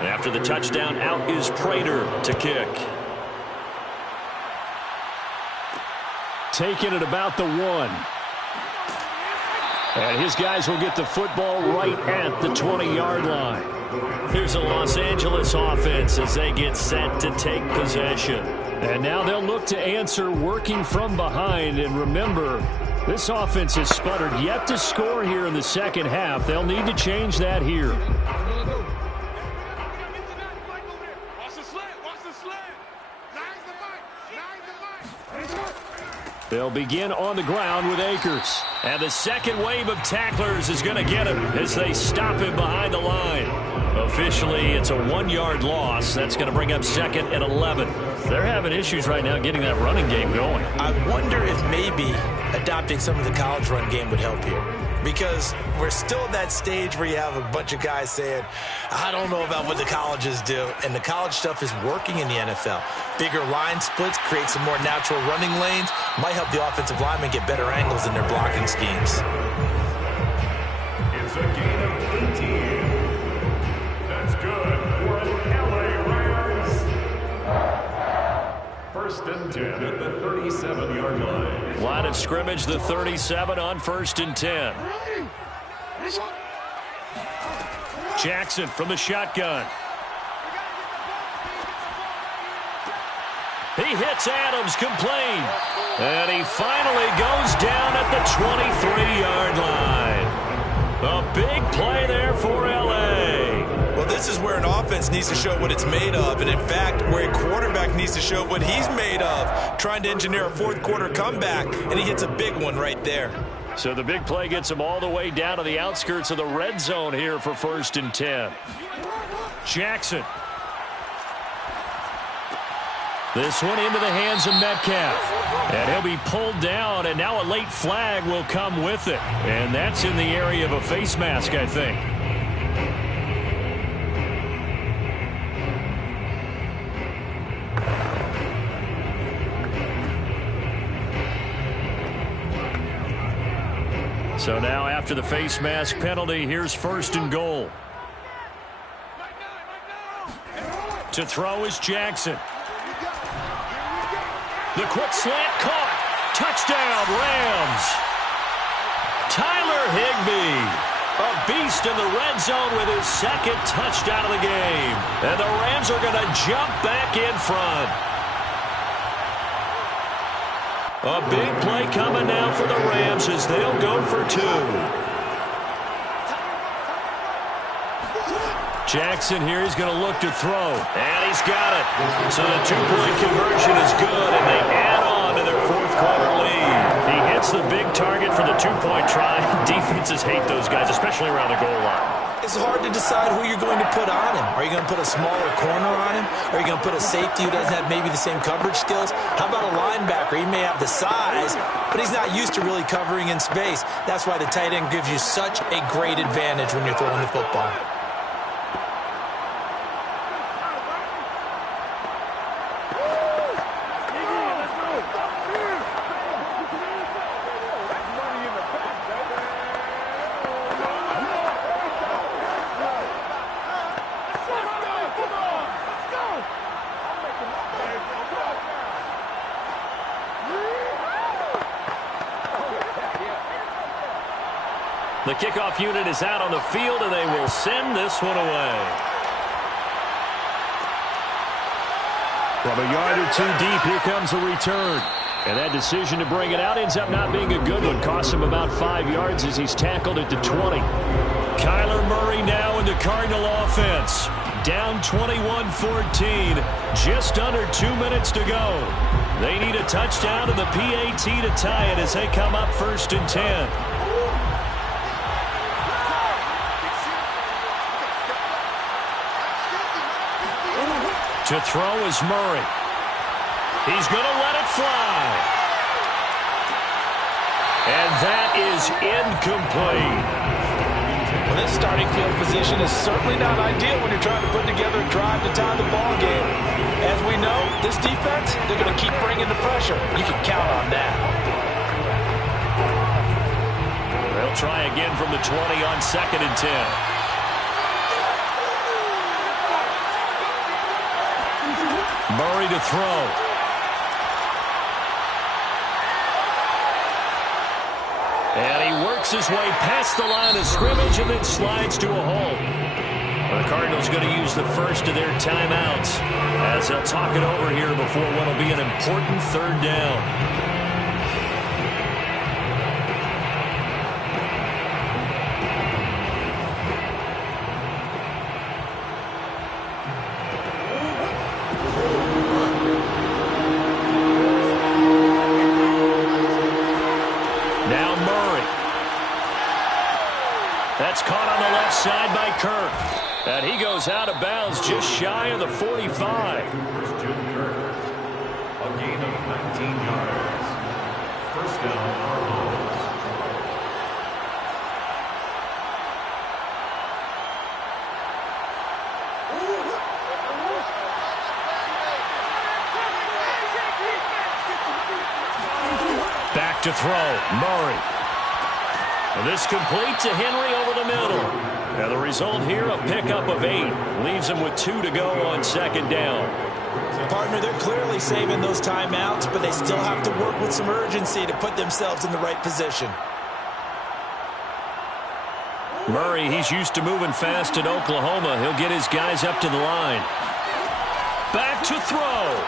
After the touchdown, out is Prater to kick. Taking it about the 1. And his guys will get the football right at the 20-yard line. Here's a Los Angeles offense as they get set to take possession. And now they'll look to answer working from behind. And remember, this offense has sputtered yet to score here in the second half. They'll need to change that here. They'll begin on the ground with Akers. And the second wave of tacklers is going to get him as they stop him behind the line. Officially, it's a 1-yard loss. That's going to bring up 2nd and 11. They're having issues right now getting that running game going. I wonder if maybe adopting some of the college run game would help here. Because we're still at that stage where you have a bunch of guys saying, I don't know about what the colleges do. And the college stuff is working in the NFL. Bigger line splits, create some more natural running lanes, might help the offensive linemen get better angles in their blocking schemes. It's a gain of 18. That's good for an LA Rams. 1st and 10 at the 37-yard line. Line of scrimmage, the 37 on 1st and 10. Jackson from the shotgun. He hits Adams, complete. And he finally goes down at the 23-yard line. A big play there for L.A. Well, this is where an offense needs to show what it's made of. And, in fact, where a quarterback needs to show what he's made of, trying to engineer a fourth-quarter comeback, and he hits a big one right there. So the big play gets him all the way down to the outskirts of the red zone here for 1st and 10. Jackson. This one into the hands of Metcalf. And he'll be pulled down, and now a late flag will come with it. And that's in the area of a face mask, I think. So now after the face mask penalty, here's 1st and goal. To throw is Jackson. The quick slant caught. Touchdown, Rams. Tyler Higbee, a beast in the red zone with his 2nd touchdown of the game. And the Rams are going to jump back in front. A big play coming now for the Rams as they'll go for 2. Jackson here, he's going to look to throw. And he's got it. So the 2-point conversion is good, and they add on to their 4th-quarter lead. He hits the big target for the 2-point try. Defenses hate those guys, especially around the goal line. It's hard to decide who you're going to put on him. Are you going to put a smaller corner on him? Are you going to put a safety who doesn't have maybe the same coverage skills? How about a linebacker? He may have the size, but he's not used to really covering in space. That's why the tight end gives you such a great advantage when you're throwing the football. The kickoff unit is out on the field, and they will send this one away. From a yard or 2 deep, here comes a return. And that decision to bring it out ends up not being a good one. Costs him about 5 yards as he's tackled at the 20. Kyler Murray now in the Cardinal offense. Down 21-14. Just under 2 minutes to go. They need a touchdown and the PAT to tie it as they come up 1st and 10. To throw is Murray. He's going to let it fly. And that is incomplete. Well, this starting field position is certainly not ideal when you're trying to put together a drive to tie the ball game. As we know, this defense, they're going to keep bringing the pressure. You can count on that. They'll try again from the 20 on 2nd and 10. Murray to throw. And he works his way past the line of scrimmage and then slides to a halt. The Cardinals going to use the first of their timeouts as they'll talk it over here before what will be an important 3rd down. That's caught on the left side by Kirk. And he goes out of bounds just shy of the 45. Christian Kirk. A gain of 19 yards. 1st down, Cardinals. Back to throw. Murray. And this complete to Henry over the middle. And the result here, a pickup of 8. Leaves him with 2 to go on 2nd down. Partner, they're clearly saving those timeouts, but they still have to work with some urgency to put themselves in the right position. Murray, he's used to moving fast in Oklahoma. He'll get his guys up to the line. Back to throw.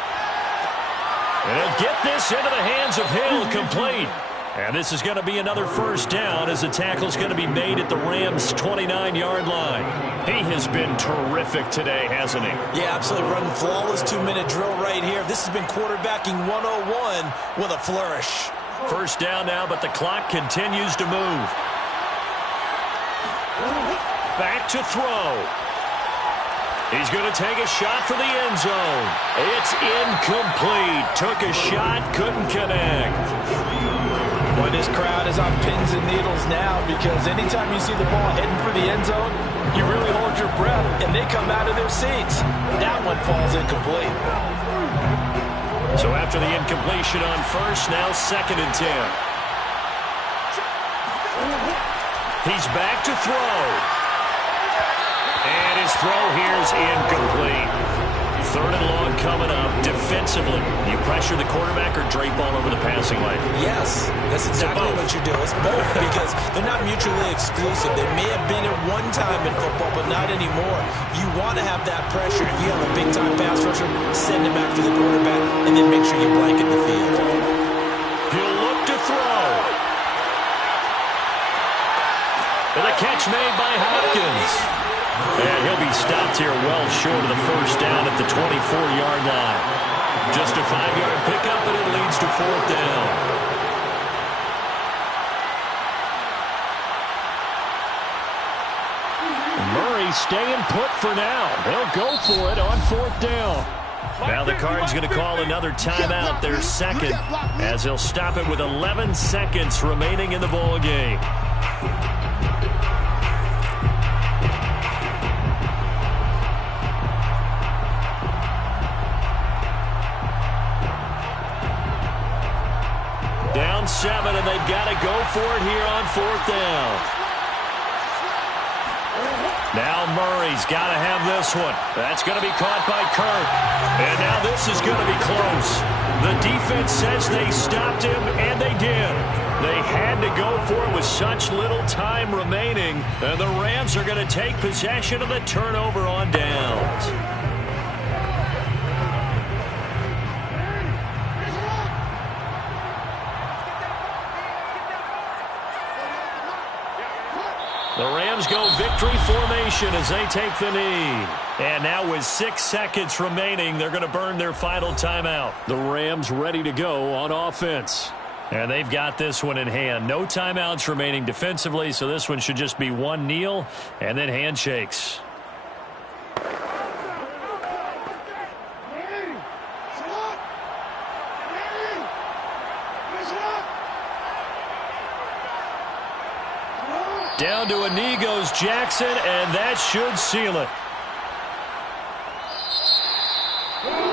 And he'll get this into the hands of Hill, complete. And this is going to be another first down as the tackle's going to be made at the Rams' 29-yard line. He has been terrific today, hasn't he? Yeah, absolutely. Running flawless 2-minute drill right here. This has been quarterbacking 101 with a flourish. First down now, but the clock continues to move. Back to throw. He's going to take a shot for the end zone. It's incomplete. Took a shot, couldn't connect. Boy, this crowd is on pins and needles now because anytime you see the ball heading for the end zone, you really hold your breath, and they come out of their seats. That one falls incomplete. So after the incompletion on first, now 2nd and 10. He's back to throw. And his throw here is incomplete. 3rd and long coming up. Defensively, you pressure the quarterback or drape all over the passing lane? Yes, that's exactly what you do. It's both because they're not mutually exclusive. They may have been at one time in football, but not anymore. You want to have that pressure. If you have a big-time pass rusher, send him after the quarterback, and then make sure you blanket the field. He'll look to throw. And the catch made by Hopkins. And he'll be stopped here well short of the first down at the 24-yard line. Just a 5-yard pickup, and it leads to 4th down. Murray staying put for now. They'll go for it on 4th down. Now the Cards going to call another timeout, their 2nd, as they'll stop it with 11 seconds remaining in the ball game. Down 7, and they've got to go for it here on 4th down. Now Murray's got to have this one. That's going to be caught by Kirk. And now this is going to be close. The defense says they stopped him, and they did. They had to go for it with such little time remaining, and the Rams are going to take possession of the turnover on downs. The Rams go victory formation as they take the knee. And now with 6 seconds remaining, they're going to burn their final timeout. The Rams ready to go on offense. And they've got this one in hand. No timeouts remaining defensively, so this one should just be one kneel and then handshakes. Down to a knee goes Jackson, and that should seal it.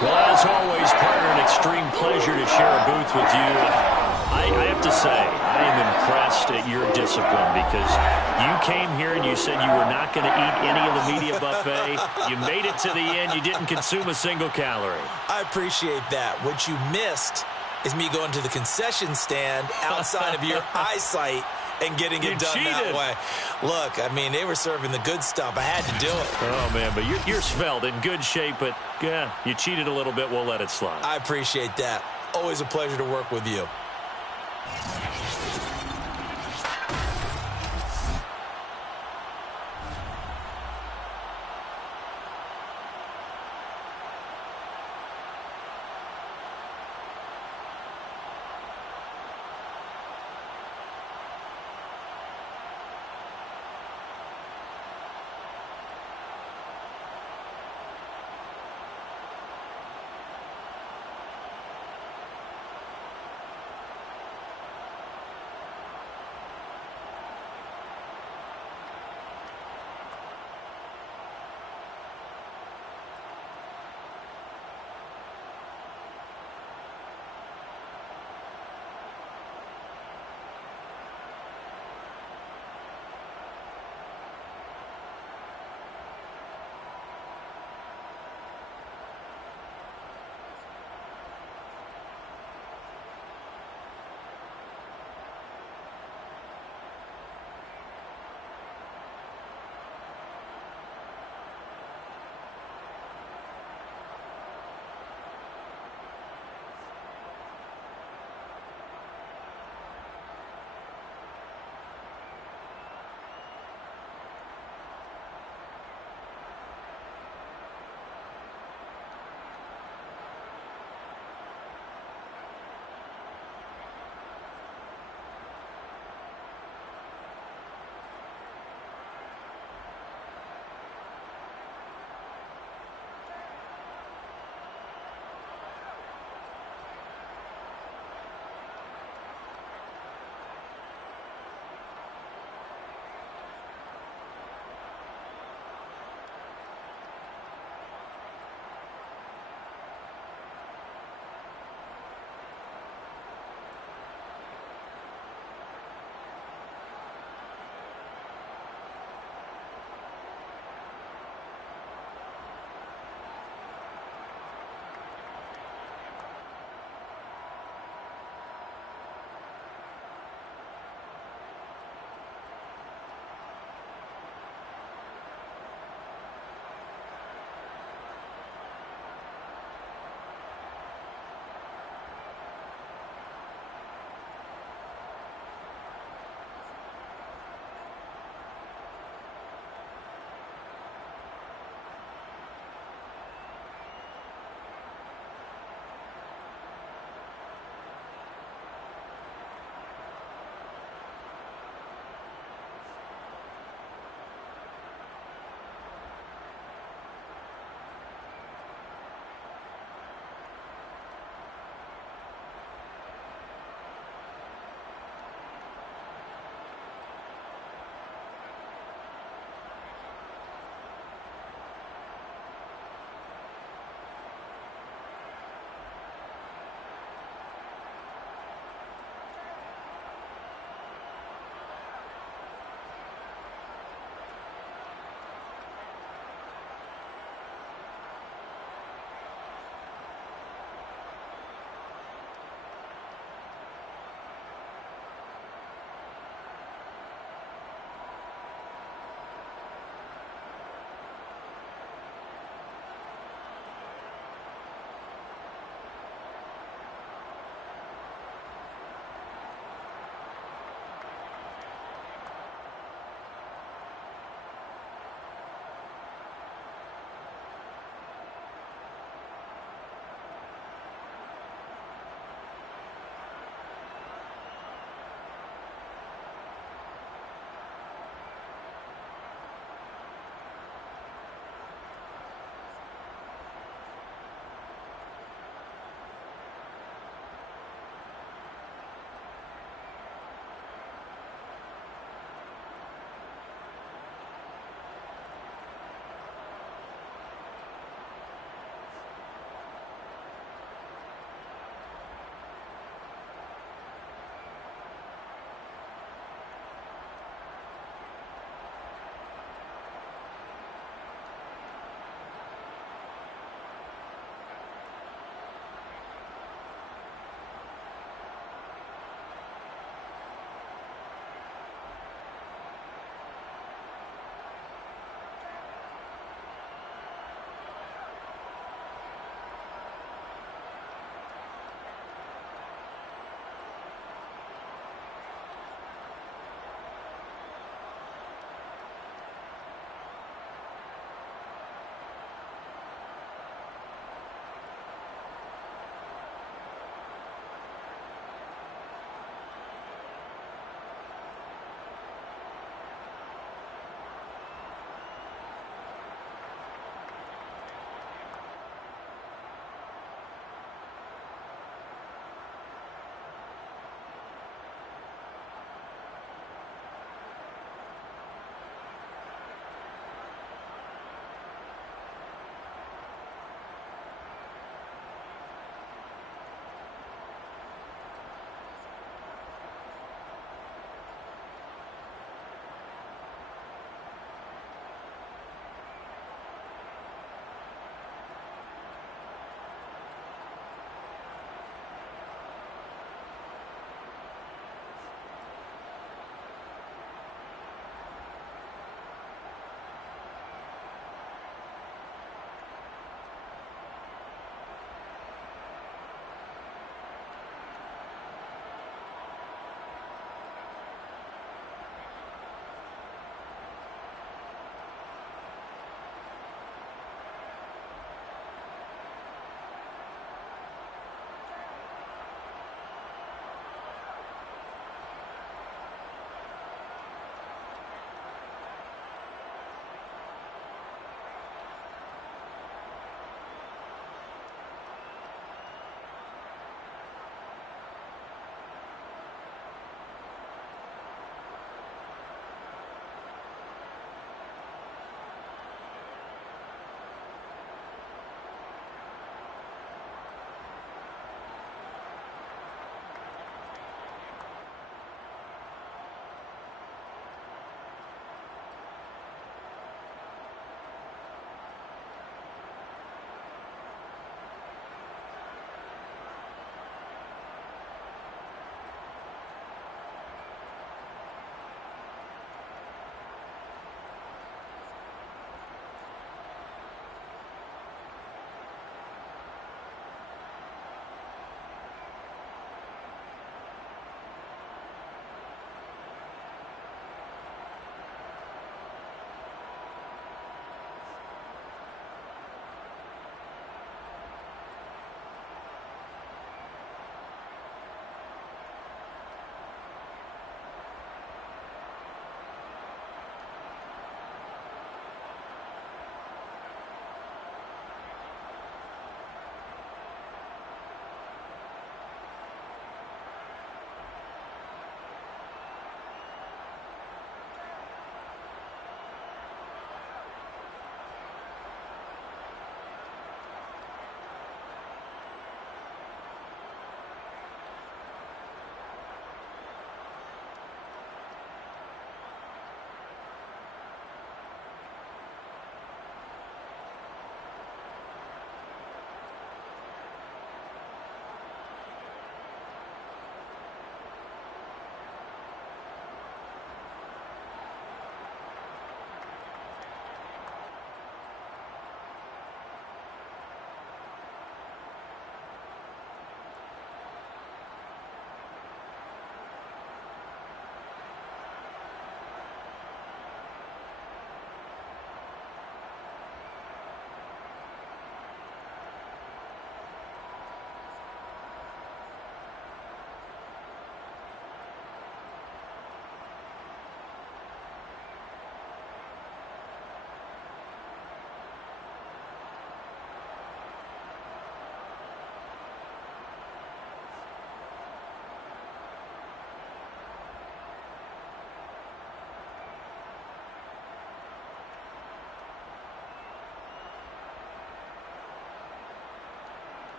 Well, as always, partner, an extreme pleasure to share a booth with you. I have to say, I am impressed at your discipline because you came here and you said you were not going to eat any of the media buffet. You made it to the end. You didn't consume a single calorie. I appreciate that. What you missed is me going to the concession stand outside of your eyesight and getting it done that way. Look, I mean, they were serving the good stuff. I had to do it. Oh, man, but you're svelte, in good shape, but, yeah, you cheated a little bit. We'll let it slide. I appreciate that. Always a pleasure to work with you.